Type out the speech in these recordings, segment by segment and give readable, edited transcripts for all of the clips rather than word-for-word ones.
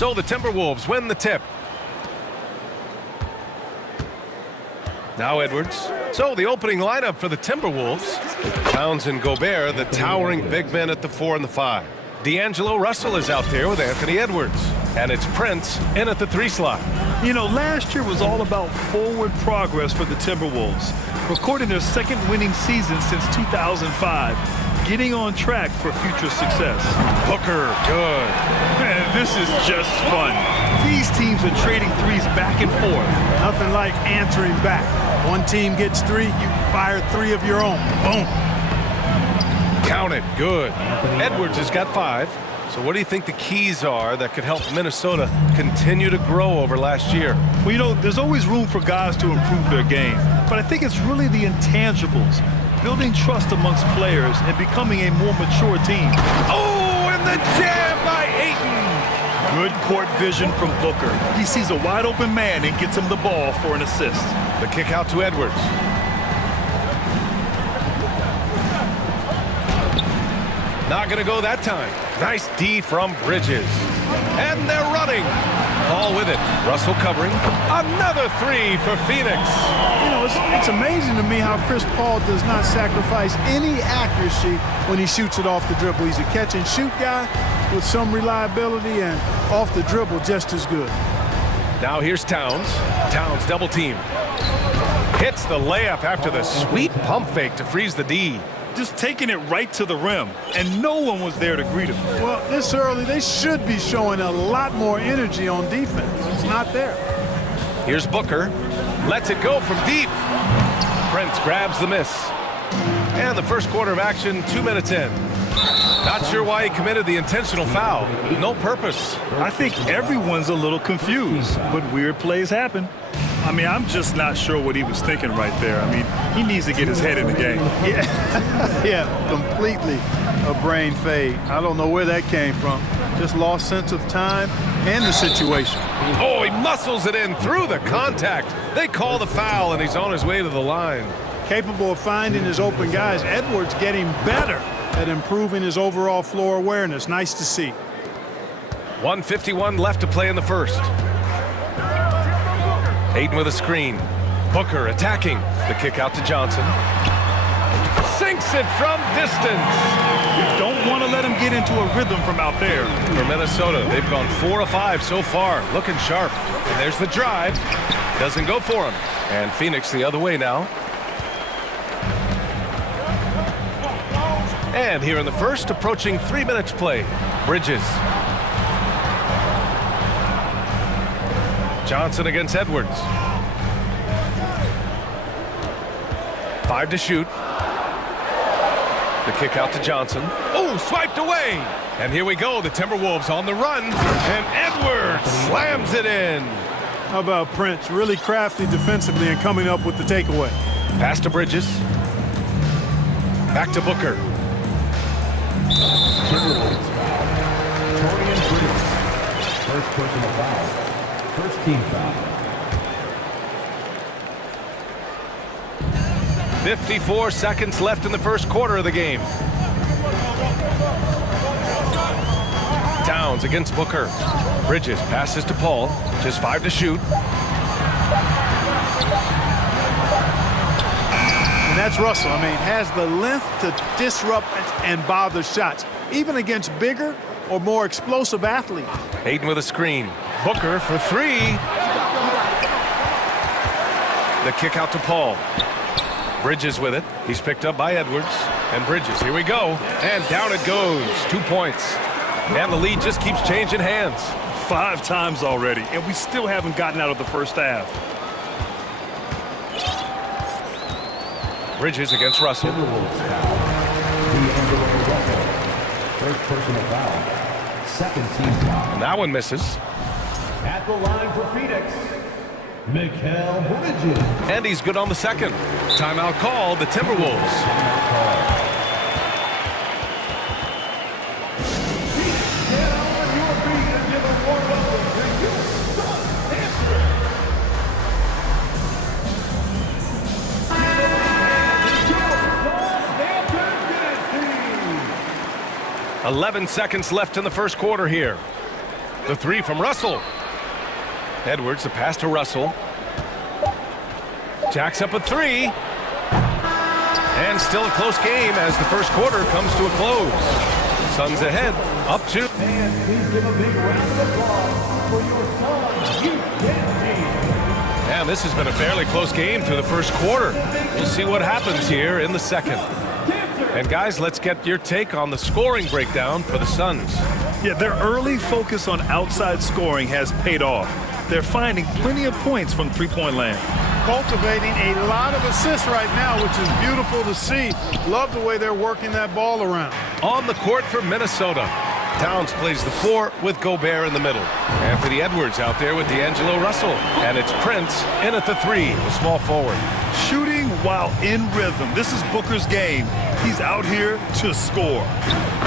So the Timberwolves win the tip. Now Edwards. So the opening lineup for the Timberwolves. Towns and Gobert, the towering big men at the 4 and the 5. D'Angelo Russell is out there with Anthony Edwards. And it's Prince in at the 3 slot. You know, last year was all about forward progress for the Timberwolves, recording their second winning season since 2005, getting on track for future success. Booker, good. Man, this is just fun. These teams are trading threes back and forth. Nothing like answering back. One team gets 3, you fire 3 of your own. Boom. Count it, good. Edwards has got 5. So what do you think the keys are that could help Minnesota continue to grow over last year? Well, you know, there's always room for guys to improve their game, but I think it's really the intangibles, building trust amongst players and becoming a more mature team. Oh, and the jam by Ayton! Good court vision from Booker. He sees a wide open man and gets him the ball for an assist. The kick out to Edwards. Not going to go that time. Nice D from Bridges. And they're running. Ball with it. Russell covering. Another 3 for Phoenix. You know, it's amazing to me how Chris Paul does not sacrifice any accuracy when he shoots it off the dribble. He's a catch-and-shoot guy with some reliability, and off the dribble just as good. Now here's Towns. Towns double team. Hits the layup after the sweet pump fake to freeze the D. Just taking it right to the rim, and no one was there to greet him. Well, this early, they should be showing a lot more energy on defense. It's not there. Here's Booker. Lets it go from deep. Prince grabs the miss. And the first quarter of action, 2 minutes in. Not sure why he committed the intentional foul. No purpose. I think everyone's a little confused, but weird plays happen. I mean, I'm just not sure what he was thinking right there. I mean, he needs to get his head in the game. Yeah, completely a brain fade. I don't know where that came from. Just lost sense of time and the situation. Oh, he muscles it in through the contact. They call the foul, and he's on his way to the line. Capable of finding his open guys. Edwards getting better at improving his overall floor awareness. Nice to see. 1:51 left to play in the first. Ayton with a screen. Booker attacking. The kick out to Johnson. Sinks it from distance. You don't want to let him get into a rhythm from out there. For Minnesota, they've gone 4 of 5 so far. Looking sharp. And there's the drive. Doesn't go for him. And Phoenix the other way now. And here in the first, approaching 3 minutes play. Bridges. Johnson against Edwards. 5 to shoot. The kick out to Johnson. Oh, swiped away. And here we go. The Timberwolves on the run. And Edwards slams it in. How about Prince? Really crafty defensively and coming up with the takeaway. Pass to Bridges. Back to Booker. Timberwolves foul. Torian Prince. First personal foul. First team foul. 54 seconds left in the first quarter of the game. Towns against Booker. Bridges passes to Paul. Just 5 to shoot. And that's Russell. I mean, has the length to disrupt and bother shots, even against bigger or more explosive athletes. Ayton with a screen. Booker for 3. The kick out to Paul. Bridges with it. He's picked up by Edwards. And Bridges, here we go. And down it goes. 2 points. And the lead just keeps changing hands. 5 times already, and we still haven't gotten out of the first half. Bridges against Russell. First personal foul. Second team foul. And that one misses. At the line for Phoenix, Mikal Bridges. And he's good on the second. Timeout called, the Timberwolves. 11 seconds left in the first quarter here. The three from Russell. Edwards, the pass to Russell. Jacks up a three. And still a close game as the first quarter comes to a close. Suns ahead, up two. And please give a big round of applause for your Suns youth team. And this has been a fairly close game through the first quarter. We'll see what happens here in the second. And guys, let's get your take on the scoring breakdown for the Suns. Yeah, their early focus on outside scoring has paid off. They're finding plenty of points from three-point land. Cultivating a lot of assists right now, which is beautiful to see. Love the way they're working that ball around. On the court for Minnesota, Towns plays the four with Gobert in the middle. Anthony Edwards out there with D'Angelo Russell. And it's Prince in at the three, the small forward. Shooting while in rhythm. This is Booker's game. He's out here to score.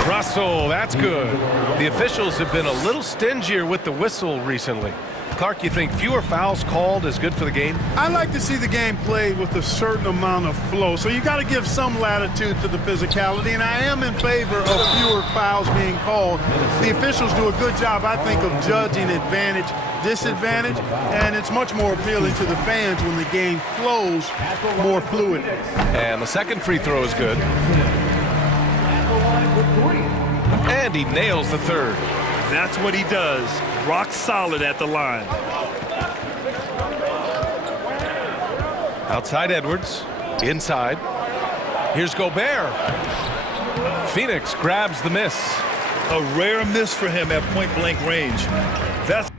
Russell, that's good. The officials have been a little stingier with the whistle recently. Clark, you think fewer fouls called is good for the game? I like to see the game played with a certain amount of flow. So you got to give some latitude to the physicality, and I am in favor of fewer fouls being called. The officials do a good job, I think, of judging advantage, disadvantage, and it's much more appealing to the fans when the game flows more fluid. And the second free throw is good. And he nails the third. That's what he does. Rock solid at the line. Outside Edwards. Inside. Here's Gobert. Phoenix grabs the miss. A rare miss for him at point-blank range. That's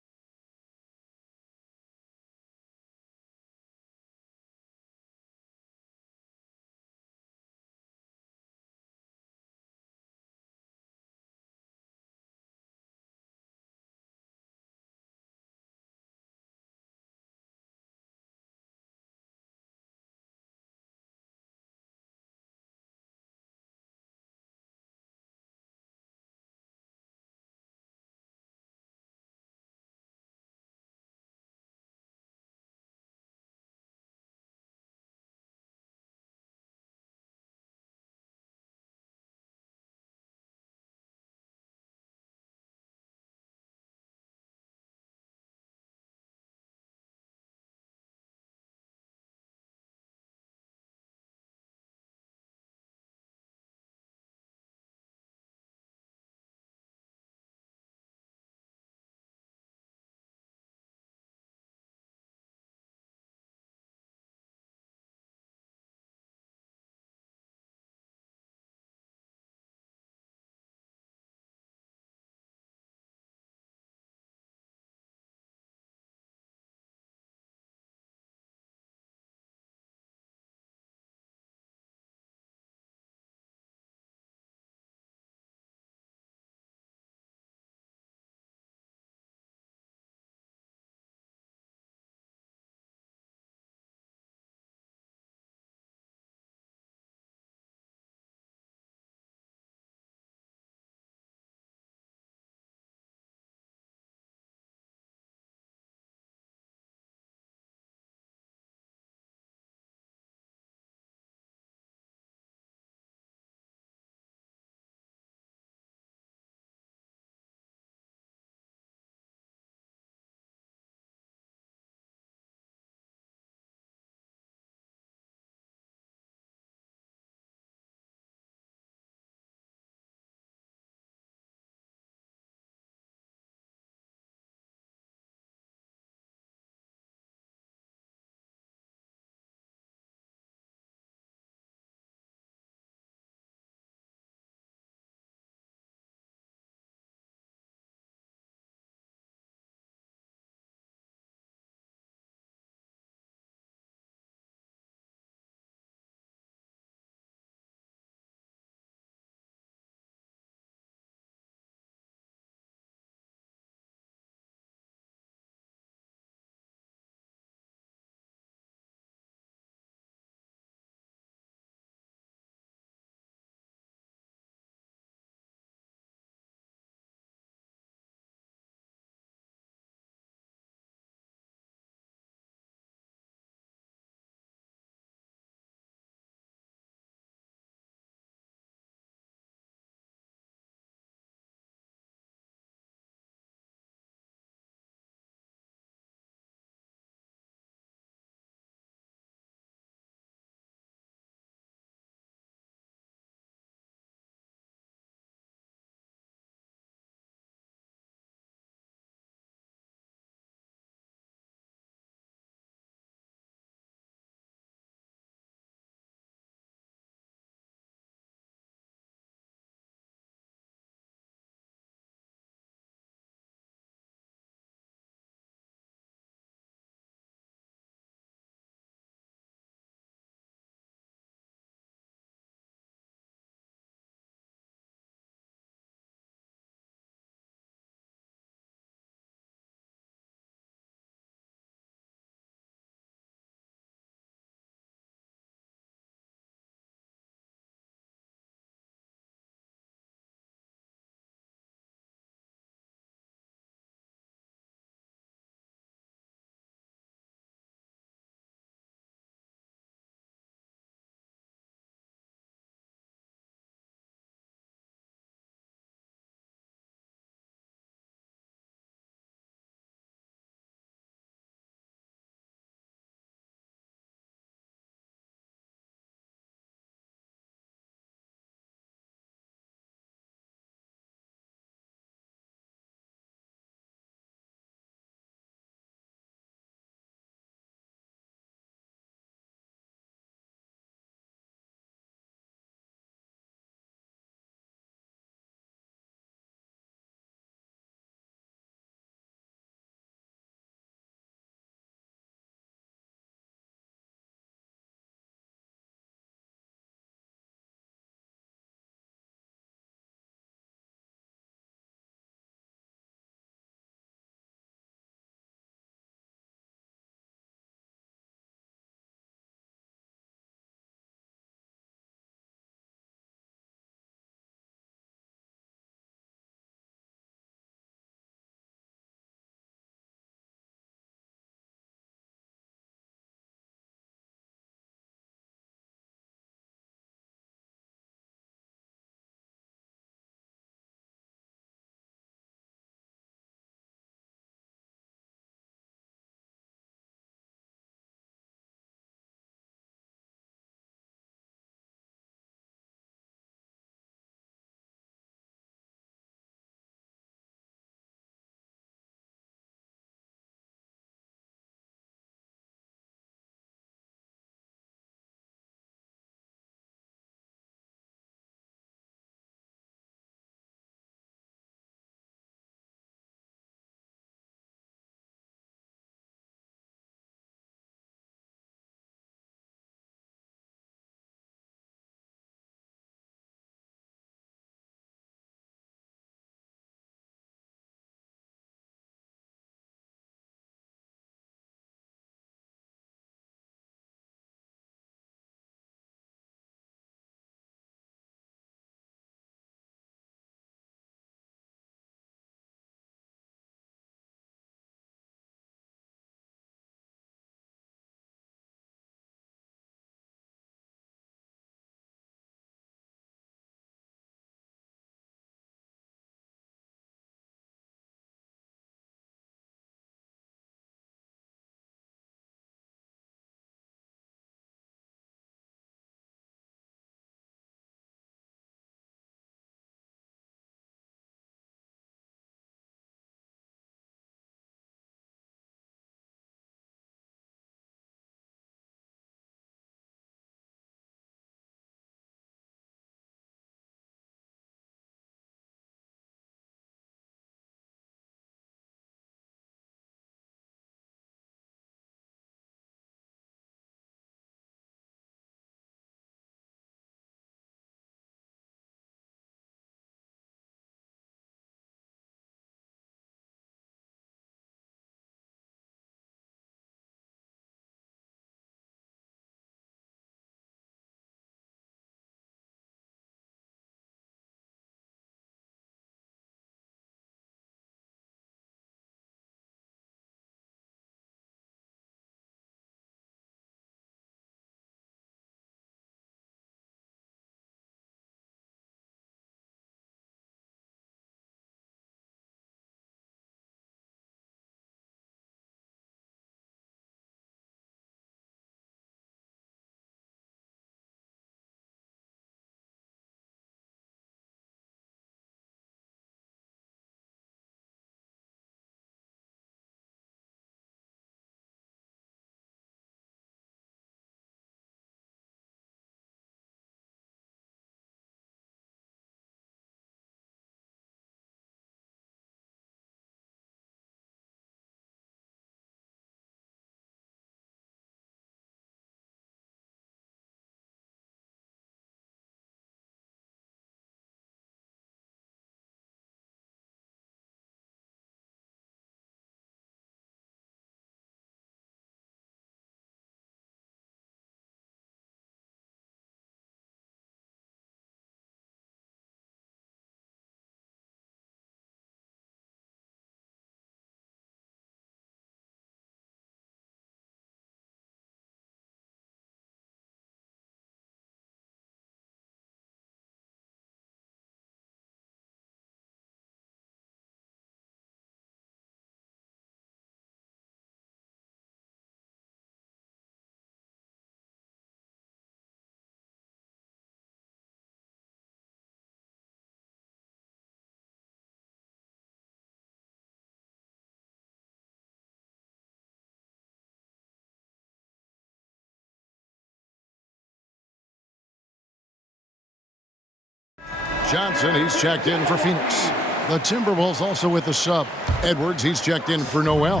Johnson, he's checked in for Phoenix. The Timberwolves also with the sub. Edwards, he's checked in for Noel.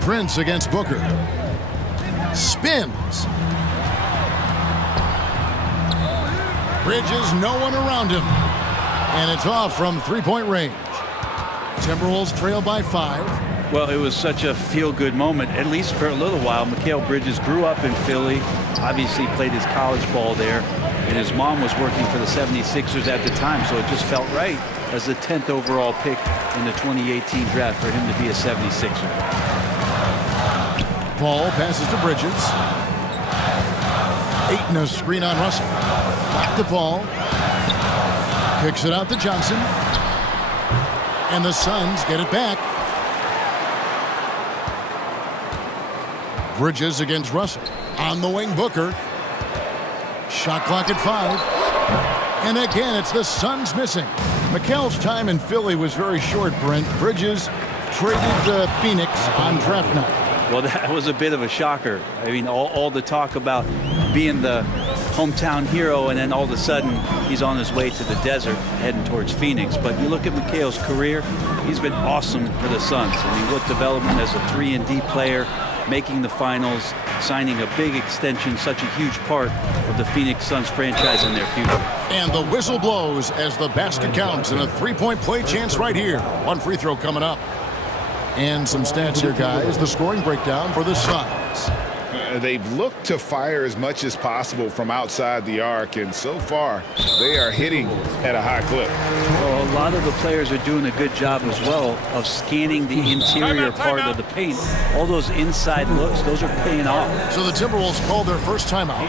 Prince against Booker. Spins. Bridges, no one around him. And it's off from three-point range. Timberwolves trail by 5. Well, it was such a feel-good moment, at least for a little while. Mikal Bridges grew up in Philly, obviously played his college ball there, and his mom was working for the 76ers at the time, so it just felt right as the 10th overall pick in the 2018 draft for him to be a 76er. Paul passes to Bridges. Ayton, a screen on Russell. Back to Paul. Kicks it out to Johnson. And the Suns get it back. Bridges against Russell. On the wing, Booker. Shot clock at 5. And again, it's the Suns missing. Mikal's time in Philly was very short, Brent. Bridges traded to Phoenix on draft night. Well, that was a bit of a shocker. I mean, all the talk about being the hometown hero, and then all of a sudden he's on his way to the desert heading towards Phoenix. But you look at Mikal's career, he's been awesome for the Suns. I mean, look, development as a 3-and-D player, making the finals, signing a big extension, such a huge part of the Phoenix Suns franchise and their future. And the whistle blows as the basket counts, and a three-point play chance right here. One free throw coming up. And some stats here, guys. The scoring breakdown for the Suns. They've looked to fire as much as possible from outside the arc, and so far they are hitting at a high clip. Well, a lot of the players are doing a good job as well of scanning the interior part of the paint. All those inside looks, those are paying off. So the Timberwolves called their first timeout.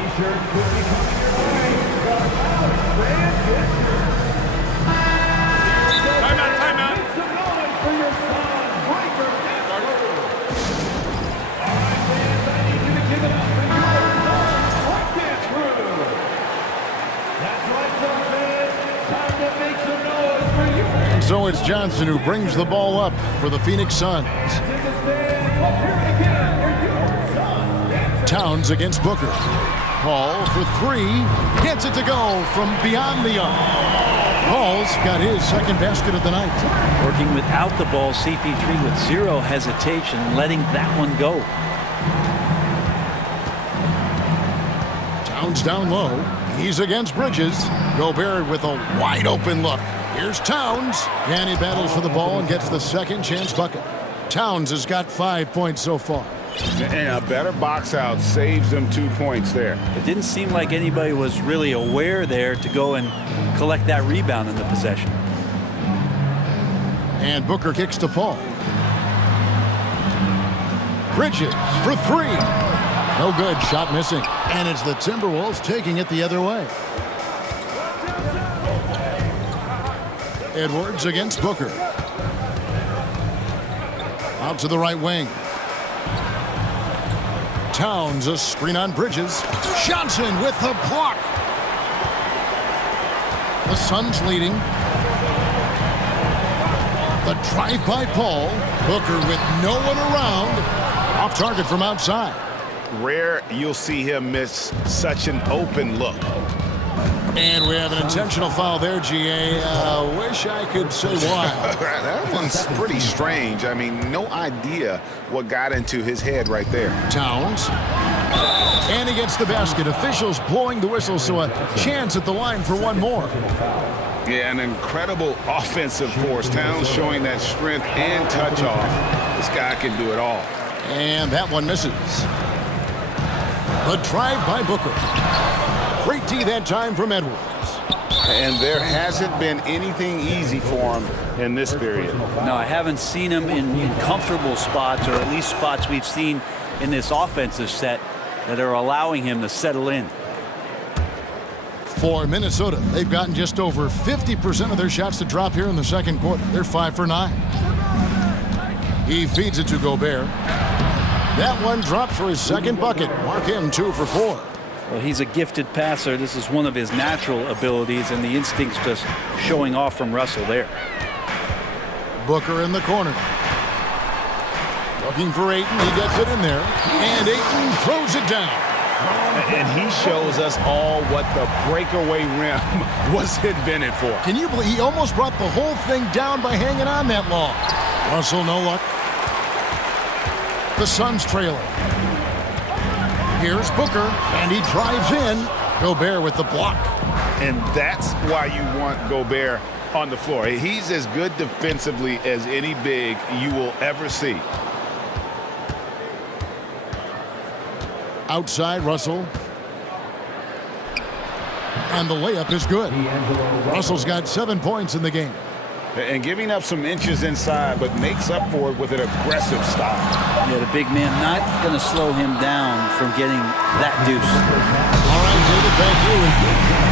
So it's Johnson who brings the ball up for the Phoenix Suns. Towns against Booker. Paul for 3. Gets it to go from beyond the arc. Paul's got his second basket of the night. Working without the ball, CP3 with zero hesitation, letting that one go. Towns down low. He's against Bridges. Gobert with a wide open look. Here's Towns. And he battles for the ball and gets the second chance bucket. Towns has got 5 points so far. And a better box out saves them 2 points there. It didn't seem like anybody was really aware there to go and collect that rebound in the possession. And Booker kicks to Paul. Bridges for 3. No good. Shot missing. And it's the Timberwolves taking it the other way. Edwards against Booker. Out to the right wing. Towns, a screen on Bridges. Johnson with the block. The Suns leading. The drive by Paul. Booker with no one around. Off target from outside. Rare you'll see him miss such an open look. And we have an intentional foul there, GA. Wish I could say why. That one's pretty strange. I mean, no idea what got into his head right there. Towns. And he gets the basket. Officials blowing the whistle, so a chance at the line for one more. Yeah, an incredible offensive force. Towns showing that strength and touch off. This guy can do it all. And that one misses. The drive by Booker. Great D that time from Edwards. And there hasn't been anything easy for him in this period. No, I haven't seen him in comfortable spots, or at least spots we've seen in this offensive set that are allowing him to settle in. For Minnesota, they've gotten just over 50% of their shots to drop here in the second quarter. They're 5 for 9. He feeds it to Gobert. That one dropped for his second bucket. Mark him 2 for 4. Well, he's a gifted passer. This is one of his natural abilities, and the instincts just showing off from Russell there. Booker in the corner. Looking for Ayton. He gets it in there. And Ayton throws it down. And he shows us all what the breakaway rim was invented for. Can you believe he almost brought the whole thing down by hanging on that long? Russell, no luck. The Suns trailing. Here's Booker, and he drives in. Gobert with the block. And that's why you want Gobert on the floor. He's as good defensively as any big you will ever see. Outside, Russell. And the layup is good. Russell's got 7 points in the game. And giving up some inches inside, but makes up for it with an aggressive style. Yeah, the big man not going to slow him down from getting that deuce. All right, David, thank you.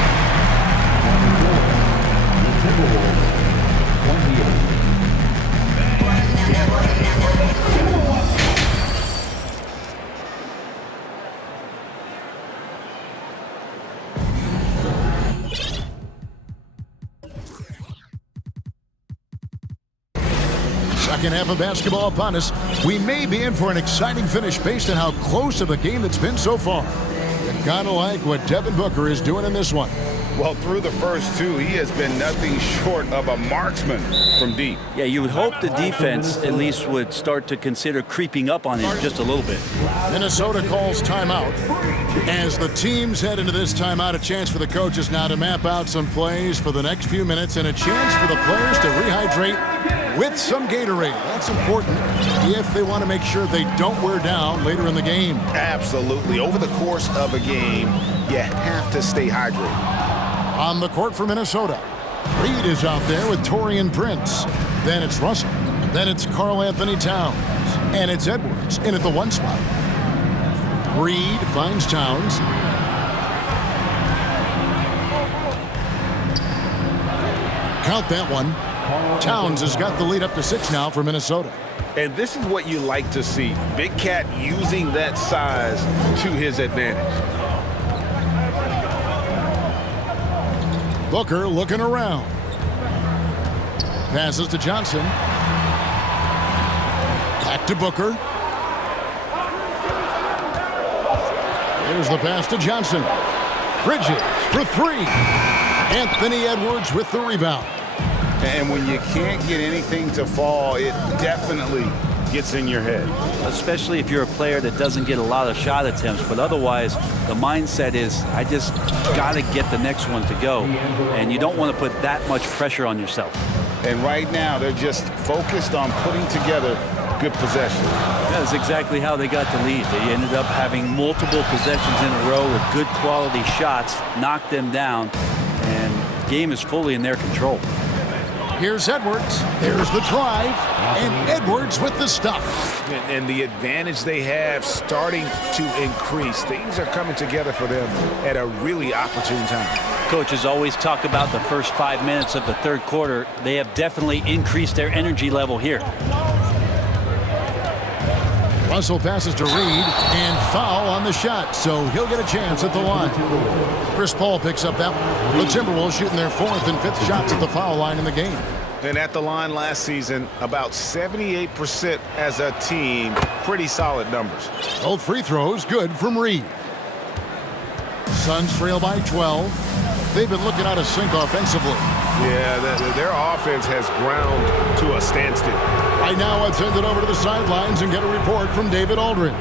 Second half of basketball upon us. We may be in for an exciting finish based on how close of a game that's been so far. You gotta like what Devin Booker is doing in this one. Well, through the first two, he has been nothing short of a marksman from deep. Yeah, you would hope the defense at least would start to consider creeping up on him just a little bit. Minnesota calls timeout. As the teams head into this timeout, a chance for the coaches now to map out some plays for the next few minutes and a chance for the players to rehydrate with some Gatorade. That's important if they want to make sure they don't wear down later in the game. Absolutely. Over the course of a game, you have to stay hydrated. On the court for Minnesota, Reed is out there with Taurean Prince. Then it's Russell. Then it's Karl Anthony Towns. And it's Edwards in at the 1 spot. Reed finds Towns. Count that one. Towns has got the lead up to 6 now for Minnesota. And this is what you like to see. Big Cat using that size to his advantage. Booker looking around. Passes to Johnson. Back to Booker. Here's the pass to Johnson. Bridges for 3. Anthony Edwards with the rebound. And when you can't get anything to fall, it definitely gets in your head. Especially if you're a player that doesn't get a lot of shot attempts, but otherwise the mindset is, I just got to get the next one to go. And you don't want to put that much pressure on yourself. And right now, they're just focused on putting together good possession. That's exactly how they got the lead. They ended up having multiple possessions in a row with good quality shots, knocked them down, and the game is fully in their control. Here's Edwards. There's the drive. And Edwards with the stuff. And the advantage they have starting to increase. Things are coming together for them at a really opportune time. Coaches always talk about the first 5 minutes of the third quarter. They have definitely increased their energy level here. Russell passes to Reed and foul on the shot, so he'll get a chance at the line. Chris Paul picks up that one. The Timberwolves shooting their 4th and 5th shots at the foul line in the game. And at the line last season, about 78% as a team. Pretty solid numbers. Both free throws good from Reed. Suns trail by 12. They've been looking out of sync offensively. Yeah, their offense has ground to a standstill. Right now, let's send it over to the sidelines and get a report from David Aldridge.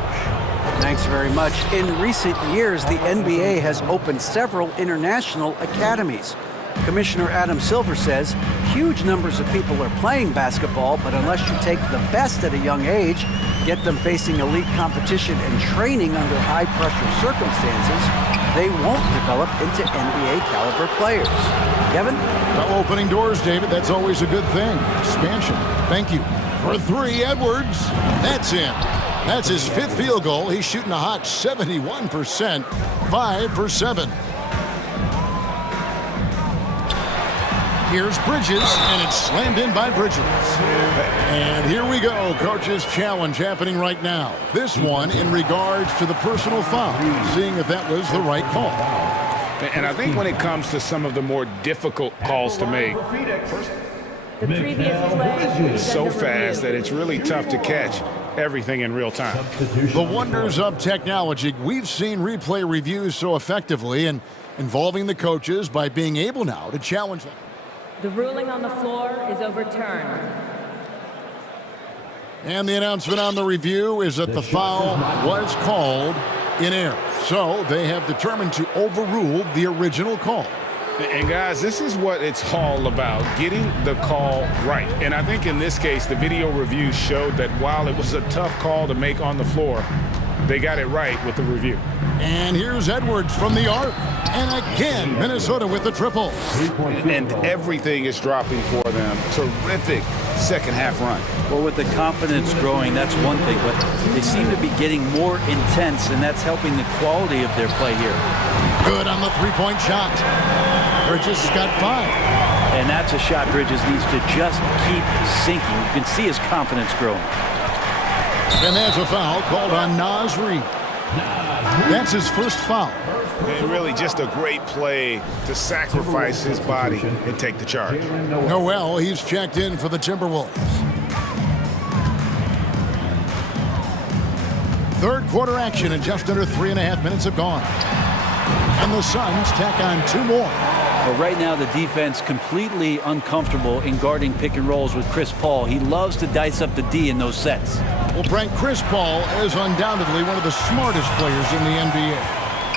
Thanks very much. In recent years, the NBA has opened several international academies. Commissioner Adam Silver says huge numbers of people are playing basketball, but unless you take the best at a young age, get them facing elite competition and training under high-pressure circumstances, they won't develop into NBA-caliber players. Kevin? Well, opening doors, David. That's always a good thing. Expansion. Thank you. For 3, Edwards. That's in. That's his 5th field goal. He's shooting a hot 71%. 5 for 7. Here's Bridges, and it's slammed in by Bridges. And here we go. Coach's challenge happening right now. This one in regards to the personal foul, seeing if that was the right call. And I think when it comes to some of the more difficult calls to make, The previous play it's so fast that it's really tough to catch. everything in real time. The wonders of technology. We've seen replay reviews so effectively and involving the coaches by being able now to challenge them. The ruling on the floor is overturned. And the announcement on the review is that the foul was called in error. So they have determined to overrule the original call. And guys, this is what it's all about, getting the call right. And I think in this case, the video review showed that while it was a tough call to make on the floor, they got it right with the review. And here's Edwards from the arc. And again, Minnesota with the triple. And everything is dropping for them. Terrific second half run. Well, with the confidence growing, that's one thing, but they seem to be getting more intense, and that's helping the quality of their play here. Good on the three-point shot. Bridges has got 5. And that's a shot Bridges needs to just keep sinking. You can see his confidence growing. And there's a foul called on Naz Reid. That's his first foul. And really just a great play to sacrifice his body and take the charge. Noel, he's checked in for the Timberwolves. Third quarter action and just under 3.5 minutes have gone. And the Suns tack on 2 more. Well, right now the defense completely uncomfortable in guarding pick and rolls with Chris Paul. He loves to dice up the D in those sets. Well, Brent, Chris Paul is undoubtedly one of the smartest players in the NBA.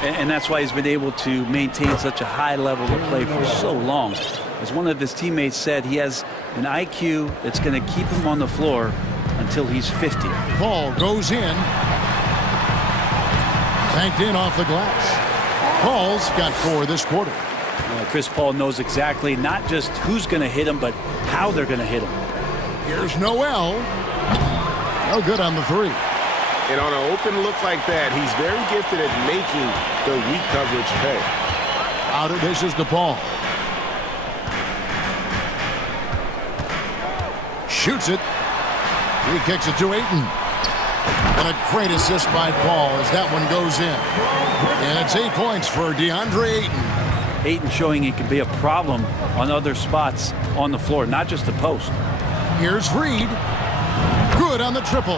And that's why he's been able to maintain such a high level of play for so long. As one of his teammates said, he has an IQ that's going to keep him on the floor until he's 50. Paul goes in. Tanked in off the glass. Paul's got 4 this quarter. Chris Paul knows exactly not just who's going to hit him, but how they're going to hit him. Here's Noel. No good on the 3. And on an open look like that, he's very gifted at making the weak coverage pay. Out of dishes to Paul. Shoots it. He kicks it to Ayton. And a great assist by Paul as that one goes in. And it's 8 points for DeAndre Ayton. Ayton showing it can be a problem on other spots on the floor, not just the post. Here's Reid. Good on the triple.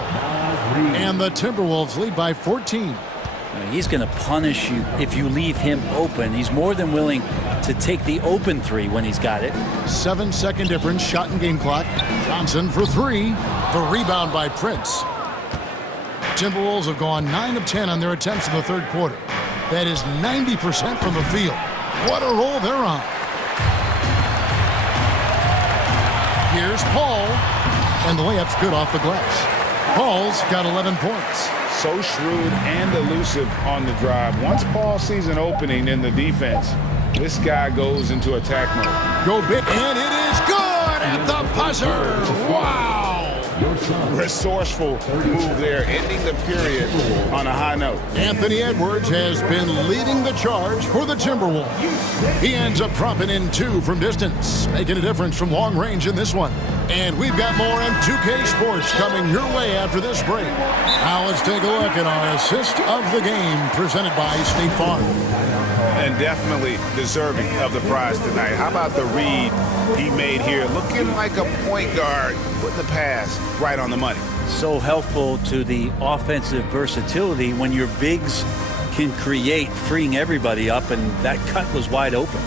And the Timberwolves lead by 14. He's going to punish you if you leave him open. He's more than willing to take the open 3 when he's got it. 7-second difference, shot and game clock. Johnson for 3. The rebound by Prince. Timberwolves have gone 9 of 10 on their attempts in the third quarter. That is 90% from the field. What a roll they're on. Here's Paul. And the layup's good off the glass. Paul's got 11 points. So shrewd and elusive on the drive. Once Paul sees an opening in the defense, this guy goes into attack mode. Go big, and it is good at the buzzer. Wow. Resourceful move there, ending the period on a high note. Anthony Edwards has been leading the charge for the Timberwolves. He ends up dropping in 2 from distance, making a difference from long range in this one. And we've got more M2K Sports coming your way after this break. Now let's take a look at our assist of the game presented by State Farm. And definitely deserving of the prize tonight. How about the read he made here? Looking like a point guard, putting the pass right on the money. So helpful to the offensive versatility when your bigs can create, freeing everybody up, and that cut was wide open.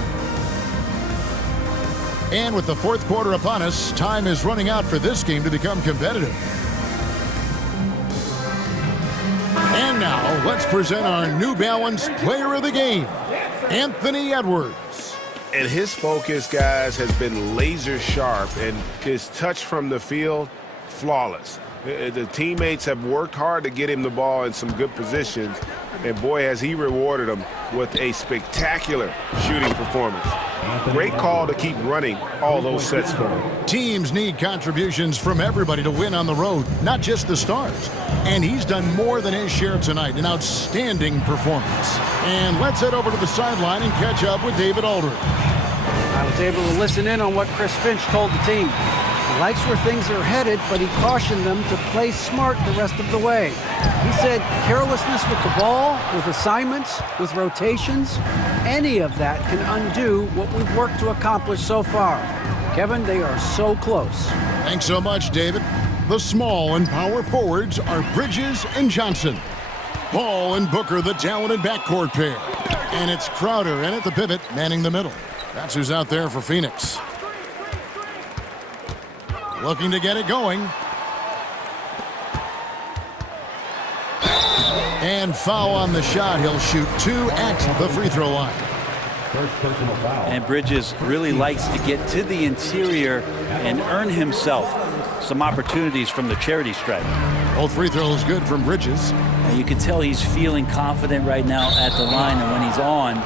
And with the fourth quarter upon us, time is running out for this game to become competitive. And now, let's present our New Balance Player of the Game, Anthony Edwards. And his focus, guys, has been laser sharp, and his touch from the field, flawless. The teammates have worked hard to get him the ball in some good positions, and boy, has he rewarded them with a spectacular shooting performance. Great call to keep running all those sets for him. Teams need contributions from everybody to win on the road, not just the stars. And he's done more than his share tonight, an outstanding performance. And let's head over to the sideline and catch up with David Aldridge. I was able to listen in on what Chris Finch told the team. He likes where things are headed, but he cautioned them to play smart the rest of the way. He said carelessness with the ball, with assignments, with rotations, any of that can undo what we've worked to accomplish so far. Kevin, they are so close. Thanks so much, David. The small and power forwards are Bridges and Johnson. Ball and Booker, the talented backcourt pair. And it's Crowder in at the pivot, manning the middle. That's who's out there for Phoenix. Looking to get it going. And foul on the shot. He'll shoot 2 at the free throw line. First personal foul. And Bridges really likes to get to the interior and earn himself some opportunities from the charity stripe. Both free throws good from Bridges. And you can tell he's feeling confident right now at the line, and when he's on,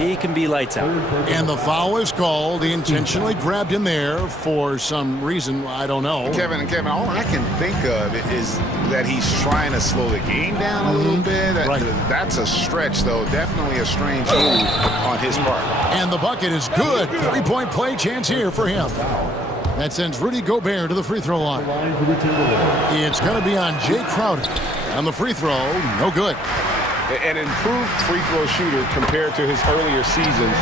he can be lights out. And the foul is called. He intentionally grabbed him there for some reason, I don't know. Kevin, all I can think of is that he's trying to slow the game down a little bit. Right. That's a stretch, though. Definitely a strange move on his part. And the bucket is good. 3-point play chance here for him. That sends Rudy Gobert to the free throw line. It's going to be on Jay Crowder. On the free throw, no good. An improved free throw shooter compared to his earlier seasons.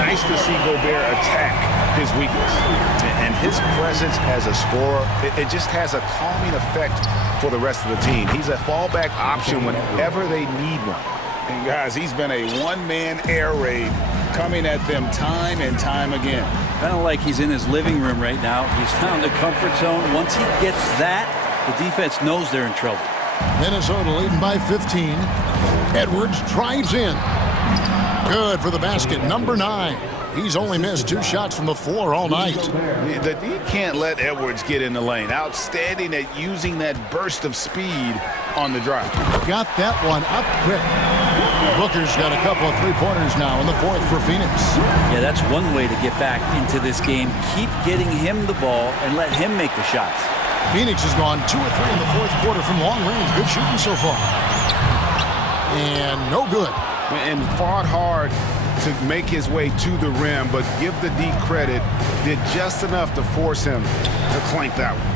Nice to see Gobert attack his weakness. And his presence as a scorer, it just has a calming effect for the rest of the team. He's a fallback option whenever they need one. And guys, he's been a one-man air raid coming at them time and time again. Kind of like he's in his living room right now. He's found the comfort zone. Once he gets that, the defense knows they're in trouble. Minnesota leading by 15. Edwards drives in. Good for the basket, number 9. He's only missed 2 shots from the floor all night. You can't let Edwards get in the lane. Outstanding at using that burst of speed on the drive. Got that one up quick. Booker's got a couple of three-pointers now in the 4th for Phoenix. Yeah, that's one way to get back into this game. Keep getting him the ball and let him make the shots. Phoenix has gone 2 or 3 in the 4th quarter from long range. Good shooting so far. And no good. And fought hard to make his way to the rim, but give the D credit, did just enough to force him to clank that one.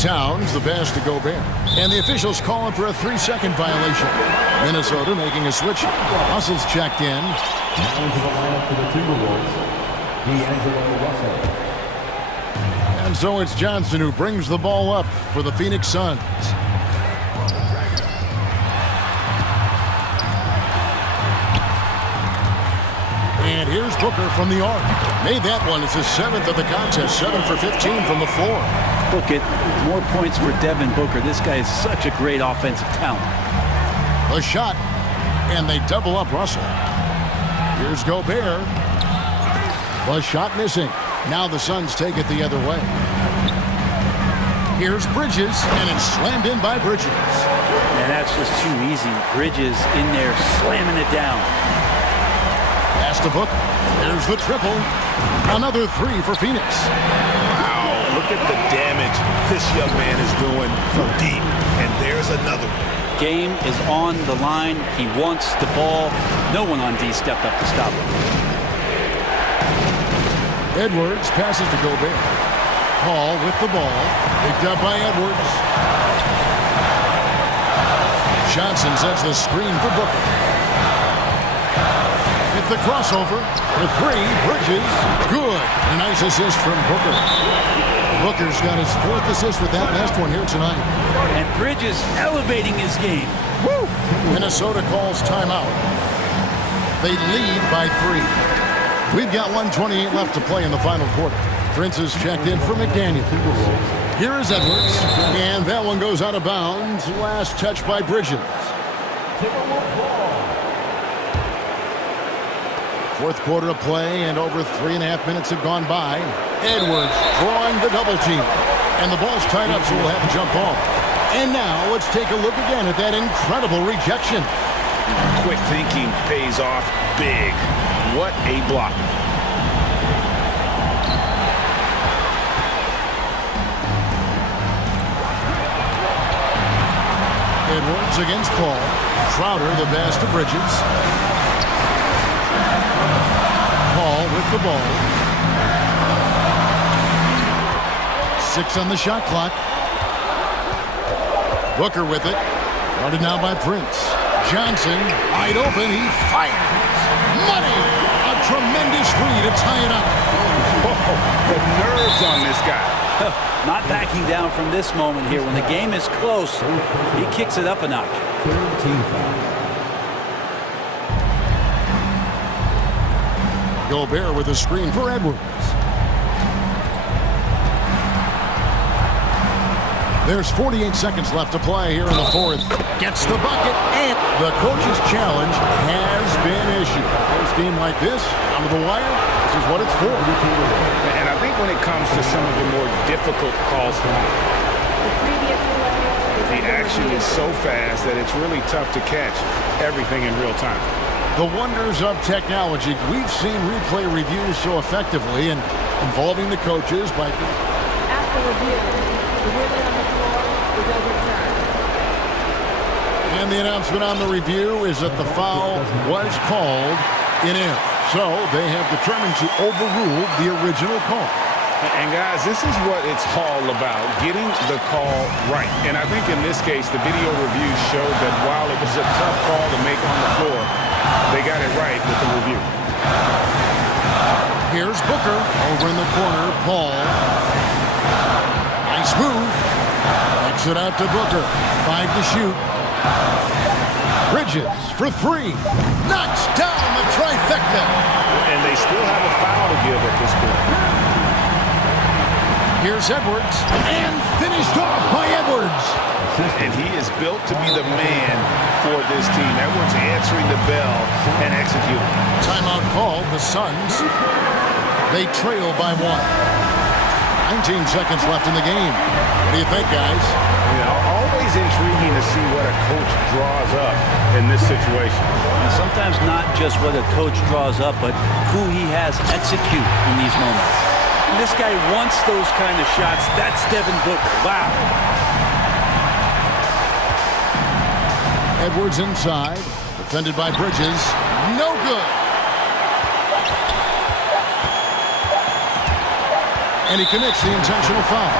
Towns, the pass to Gobert. And the officials calling for a 3-second violation. Minnesota making a switch. Russell's checked in. Now into the lineup for the Timberwolves, D'Angelo Russell. And so it's Johnson who brings the ball up for the Phoenix Suns. And here's Booker from the arc. Made that one. It's his 7th of the contest. 7 for 15 from the floor. Look at more points for Devin Booker. This guy is such a great offensive talent. The shot. And they double up Russell. Here's Gobert. The shot missing. Now the Suns take it the other way. Here's Bridges, and it's slammed in by Bridges. And that's just too easy. Bridges in there slamming it down. Pass to Booker. There's the triple. Another 3 for Phoenix. Wow, look at the damage this young man is doing from deep. And there's another one. Game is on the line. He wants the ball. No one on D stepped up to stop him. Edwards passes to Gobert. Paul with the ball. Picked up by Edwards. Johnson sets the screen for Booker. Hit the crossover. The 3, Bridges. Good. A nice assist from Booker. Booker's got his 4th assist with that last one here tonight. And Bridges elevating his game. Woo! Minnesota calls timeout. They lead by 3. We've got 1:28 left to play in the final quarter. Prince is checked in for McDaniel. Here is Edwards. And that one goes out of bounds. Last touch by Bridges. 4th quarter of play, and over 3.5 minutes have gone by. Edwards drawing the double team. And the ball's tied up, so we'll have to jump ball. And now let's take a look again at that incredible rejection. Quick thinking pays off big. What a block. Edwards against Paul. Crowder, the pass to Bridges. Paul with the ball. 6 on the shot clock. Booker with it. Guarded now by Prince. Johnson, wide open, he fires. Money! A tremendous 3 to tie it up. Oh, the nerves on this guy. Not backing down from this moment here. When the game is close, he kicks it up a notch. Third team foul. Gobert with a screen for Edwards. There's 48 seconds left to play here in the fourth. Gets the bucket, and the coach's challenge has been issued. This game like this, down to the wire, this is what it's for. And I think when it comes to some of the more difficult calls, the action is so fast that it's really tough to catch everything in real time. The wonders of technology. We've seen replay reviews so effectively and involving the coaches by... After review, the ruling on the floor is overturned. And the announcement on the review is that the foul was called in error. So they have determined to overrule the original call. And guys, this is what it's all about, getting the call right. And I think in this case, the video review showed that while it was a tough call to make on the floor, they got it right with the review. Here's Booker over in the corner. Paul. Nice move. Backs it out to Booker. 5 to shoot. Bridges for 3. Knocks down the trifecta. And they still have a foul to give at this point. Here's Edwards. And finished off by Edwards. And he is built to be the man for this team. Edwards answering the bell and executing. Timeout called. The Suns. They trail by 1. 19 seconds left in the game. What do you think, guys? You know, always intriguing to see what a coach draws up in this situation. And sometimes not just what a coach draws up, but who he has execute in these moments. And this guy wants those kind of shots. That's Devin Booker. Wow. Edwards inside. Defended by Bridges. No good. And he commits the intentional foul.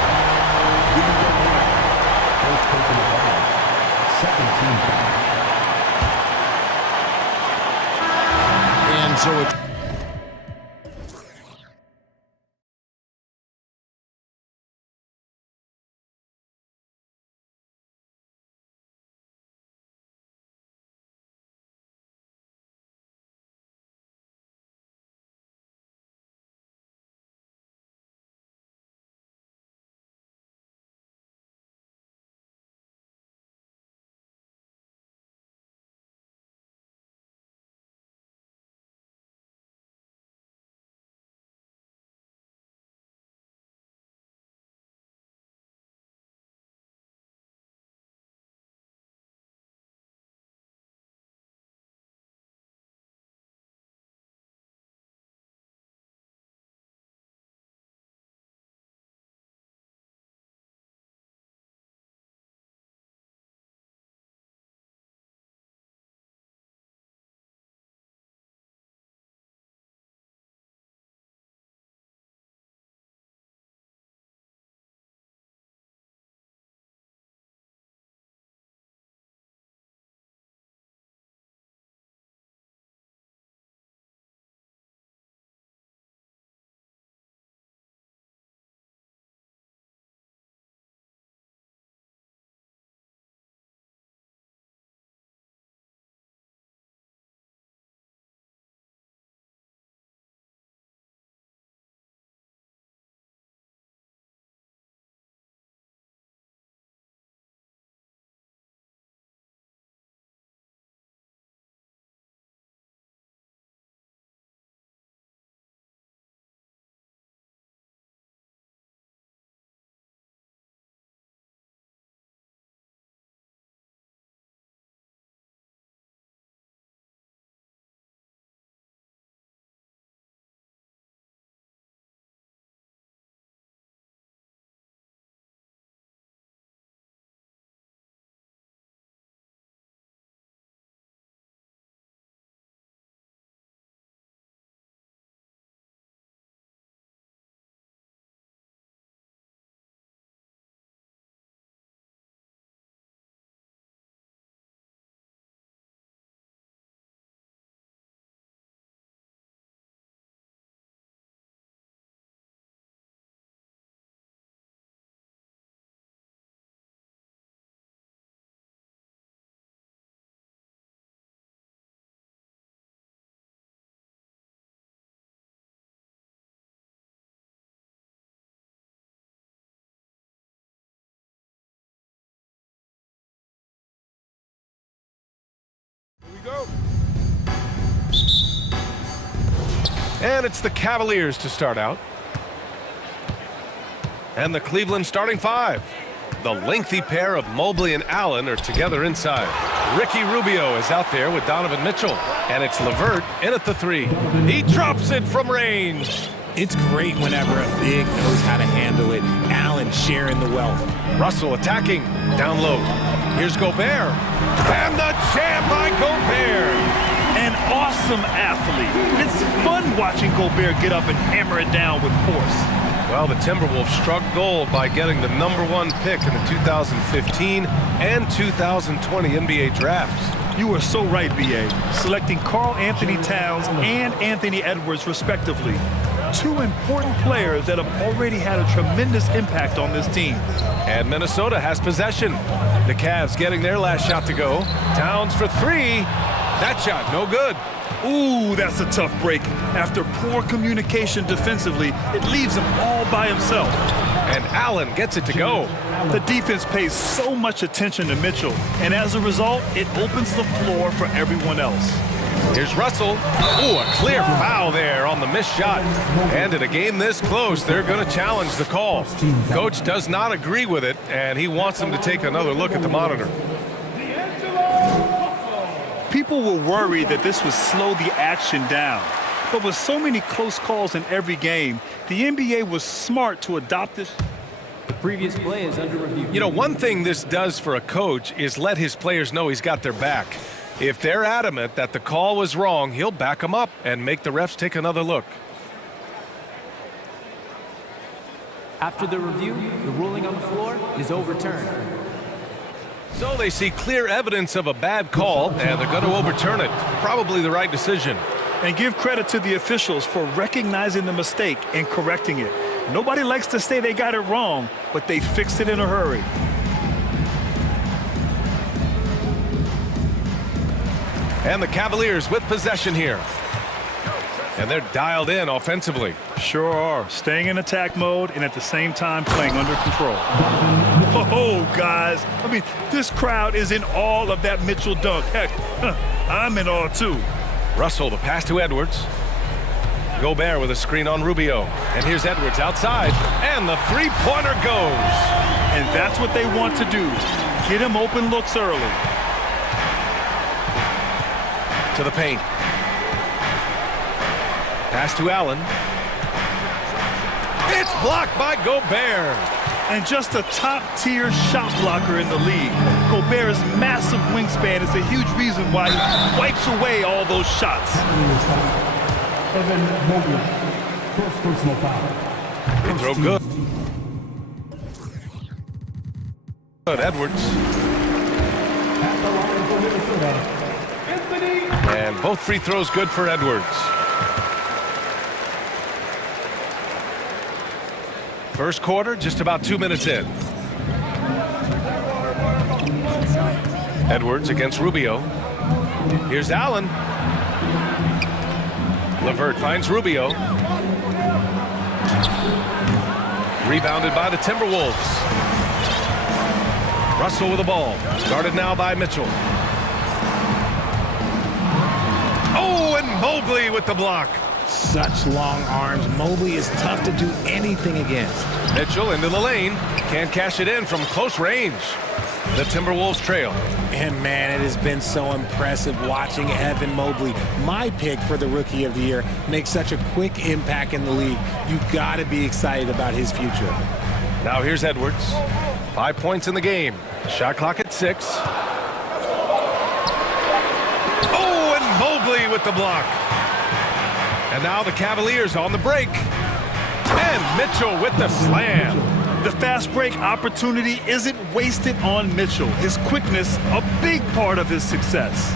Second team foul. And so it's And it's the Cavaliers to start out. And the Cleveland starting five. The lengthy pair of Mobley and Allen are together inside. Ricky Rubio is out there with Donovan Mitchell. And it's LeVert in at the three. He drops it from range. It's great whenever a big knows how to handle it. Allen sharing the wealth. Russell attacking. Down low. Here's Gobert. And the jam by Gobert. An awesome athlete. It's fun watching Gobert get up and hammer it down with force. Well, the Timberwolves struck gold by getting the #1 pick in the 2015 and 2020 NBA drafts. You are so right, B.A. Selecting Karl Anthony Towns and Anthony Edwards, respectively. Two important players that have already had a tremendous impact on this team. And Minnesota has possession. The Cavs getting their last shot to go. Towns for three. That shot, no good. Ooh, that's a tough break. After poor communication defensively, it leaves him all by himself. And Allen gets it to go. The defense pays so much attention to Mitchell, and as a result, it opens the floor for everyone else. Here's Russell. Ooh, a clear foul there on the missed shot. And in a game this close, they're going to challenge the call. Coach does not agree with it, and he wants them to take another look at the monitor. People were worried that this would slow the action down. But with so many close calls in every game, the NBA was smart to adopt this. The previous play is under review. You know, one thing this does for a coach is let his players know he's got their back. If they're adamant that the call was wrong, he'll back them up and make the refs take another look. After the review, the ruling on the floor is overturned. So they see clear evidence of a bad call, and they're going to overturn it. Probably the right decision. And give credit to the officials for recognizing the mistake and correcting it. Nobody likes to say they got it wrong, but they fixed it in a hurry. And the Cavaliers with possession here. And they're dialed in offensively. Sure are. Staying in attack mode and at the same time playing under control. Oh, guys. I mean, this crowd is in awe of that Mitchell dunk. Heck, I'm in awe too. Russell, the pass to Edwards. Gobert with a screen on Rubio. And here's Edwards outside. And the three-pointer goes. And that's what they want to do. Get him open looks early. To the paint. Pass to Allen. It's blocked by Gobert. And just a top-tier shot blocker in the league. Gobert's massive wingspan is a huge reason why he wipes away all those shots. Evan Mobley, first personal foul. They throw good. Good, Edwards. At the line for Minnesota, Anthony. And both free throws good for Edwards. First quarter, just about 2 minutes in. Edwards against Rubio. Here's Allen. LeVert finds Rubio. Rebounded by the Timberwolves. Russell with the ball. Guarded now by Mitchell. Oh, and Mobley with the block. Such long arms. Mobley is tough to do anything against. Mitchell into the lane. Can't cash it in from close range. The Timberwolves trail. And man, it has been so impressive watching Evan Mobley, my pick for the Rookie of the Year, make such a quick impact in the league. You've got to be excited about his future. Now here's Edwards. 5 points in the game. Shot clock at 6. Oh, and Mobley with the block. And now the Cavaliers on the break. And Mitchell with the slam. The fast break opportunity isn't wasted on Mitchell. His quickness, a big part of his success.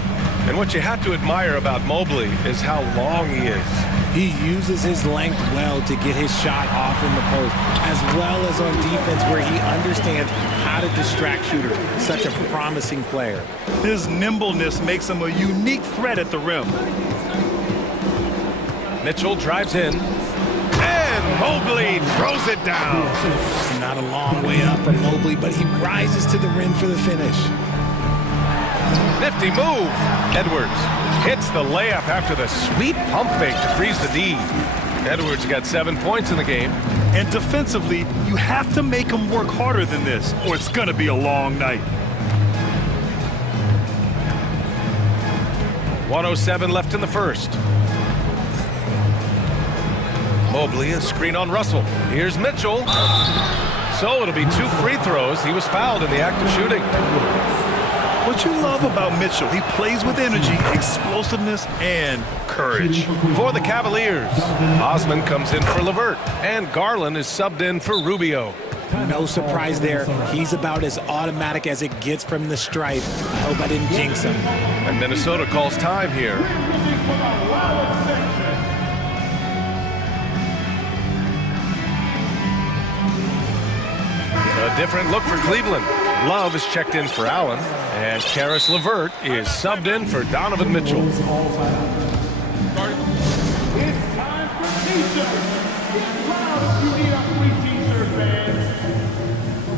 And what you have to admire about Mobley is how long he is. He uses his length well to get his shot off in the post, as well as on defense where he understands how to distract shooters. Such a promising player. His nimbleness makes him a unique threat at the rim. Mitchell drives in. And Mobley throws it down. Not a long way up for Mobley, but he rises to the rim for the finish. Nifty move. Edwards hits the layup after the sweet pump fake to freeze the D. Edwards got 7 points in the game. And defensively, you have to make him work harder than this, or it's going to be a long night. 1:07 left in the first. Mobley, a screen on Russell. Here's Mitchell. So it'll be 2 free throws. He was fouled in the act of shooting. What you love about Mitchell, he plays with energy, explosiveness, and courage. For the Cavaliers, Osman comes in for LeVert, and Garland is subbed in for Rubio. No surprise there. He's about as automatic as it gets from the stripe. I hope I didn't jinx him. And Minnesota calls time here. A different look for Cleveland. Love is checked in for Allen, and Karis LeVert is subbed in for Donovan Mitchell. It's time for T-shirts. Get loud if you need a free T-shirt, fans.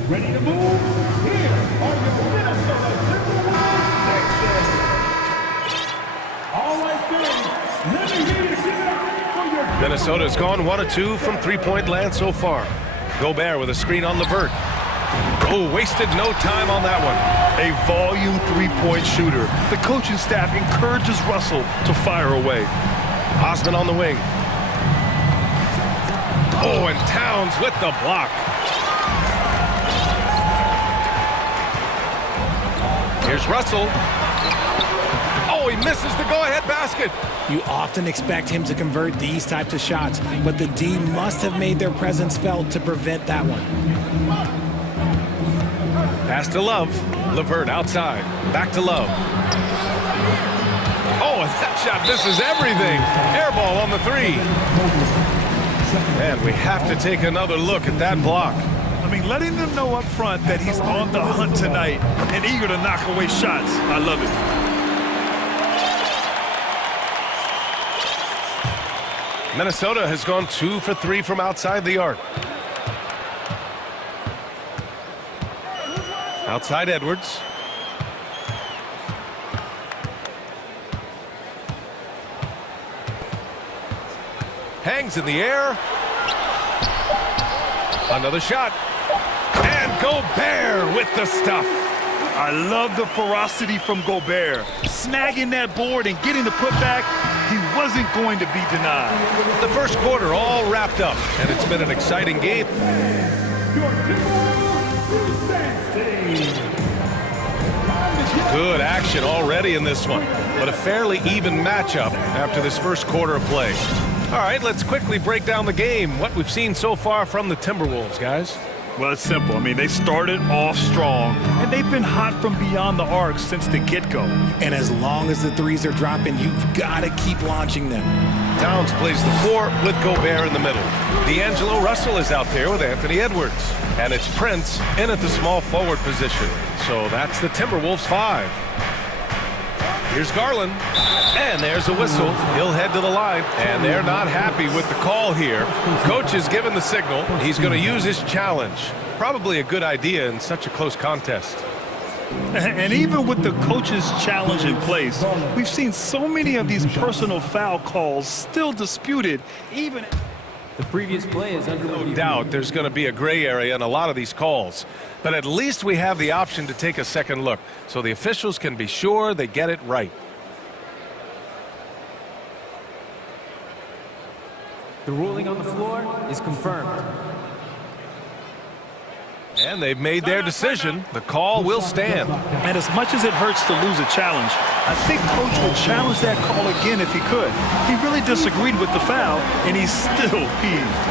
Ready to move? Here are your Minnesota Timberwolves Texans. All right, then. Let me hear you give it up for your Minnesota's gone 1 of 2 from three-point land so far. Gobert with a screen on LeVert. Oh, wasted no time on that one. A volume three-point shooter. The coaching staff encourages Russell to fire away. Osman on the wing. Oh, and Towns with the block. Here's Russell. Oh, he misses the go-ahead basket. You often expect him to convert these types of shots, but the D must have made their presence felt to prevent that one. Pass to Love. LeVert outside. Back to Love. Oh, and that shot misses everything. Air ball on the 3. And we have to take another look at that block. I mean, letting them know up front that he's on the hunt tonight and eager to knock away shots. I love it. Minnesota has gone 2 for 3 from outside the arc. Outside Edwards. Hangs in the air. Another shot. And Gobert with the stuff. I love the ferocity from Gobert. Snagging that board and getting the putback, he wasn't going to be denied. The first quarter all wrapped up, and it's been an exciting game. Good action already in this one, but a fairly even matchup after this first quarter of play. All right, let's quickly break down the game, what we've seen so far from the Timberwolves, guys. Well, it's simple. I mean, they started off strong, and they've been hot from beyond the arc since the get-go. And as long as the threes are dropping, you've got to keep launching them. Towns plays the 4 with Gobert in the middle. D'Angelo Russell is out there with Anthony Edwards. And it's Prince in at the small forward position. So that's the Timberwolves 5. Here's Garland. And there's a whistle. He'll head to the line. And they're not happy with the call here. Coach has given the signal. He's going to use his challenge. Probably a good idea in such a close contest. And even with the coach's challenge in place, we've seen so many of these personal foul calls still disputed, even... The previous play is under review. No doubt there's going to be a gray area in a lot of these calls. But at least we have the option to take a second look, so the officials can be sure they get it right. The ruling on the floor is confirmed. And they've made their decision. The call will stand. And as much as it hurts to lose a challenge, I think Coach would challenge that call again if he could. He really disagreed with the foul, and he's still peeved.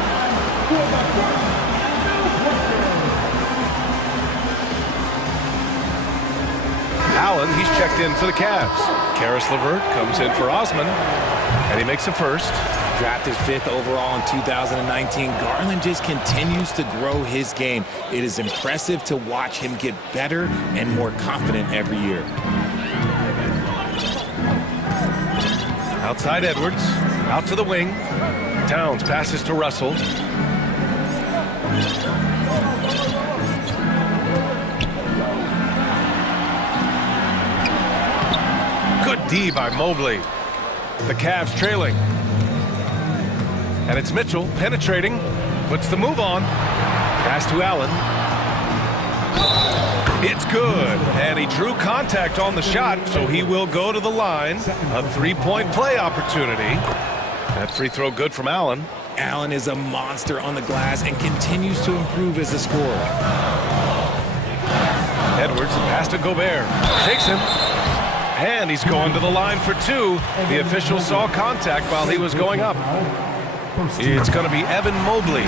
Allen, he's checked in for the Cavs. Karis LeVert comes in for Osman, and he makes a first. Drafted 5th overall in 2019, Garland just continues to grow his game. It is impressive to watch him get better and more confident every year. Outside Edwards, out to the wing. Towns passes to Russell. Good D by Mobley. The Cavs trailing. And it's Mitchell penetrating. Puts the move on. Pass to Allen. It's good. And he drew contact on the shot, so he will go to the line. A three-point play opportunity. That free throw good from Allen. Allen is a monster on the glass and continues to improve as a scorer. Edwards, the pass to Gobert. Takes him. And he's going to the line for two. The official saw contact while he was going up. It's going to be Evan Mobley.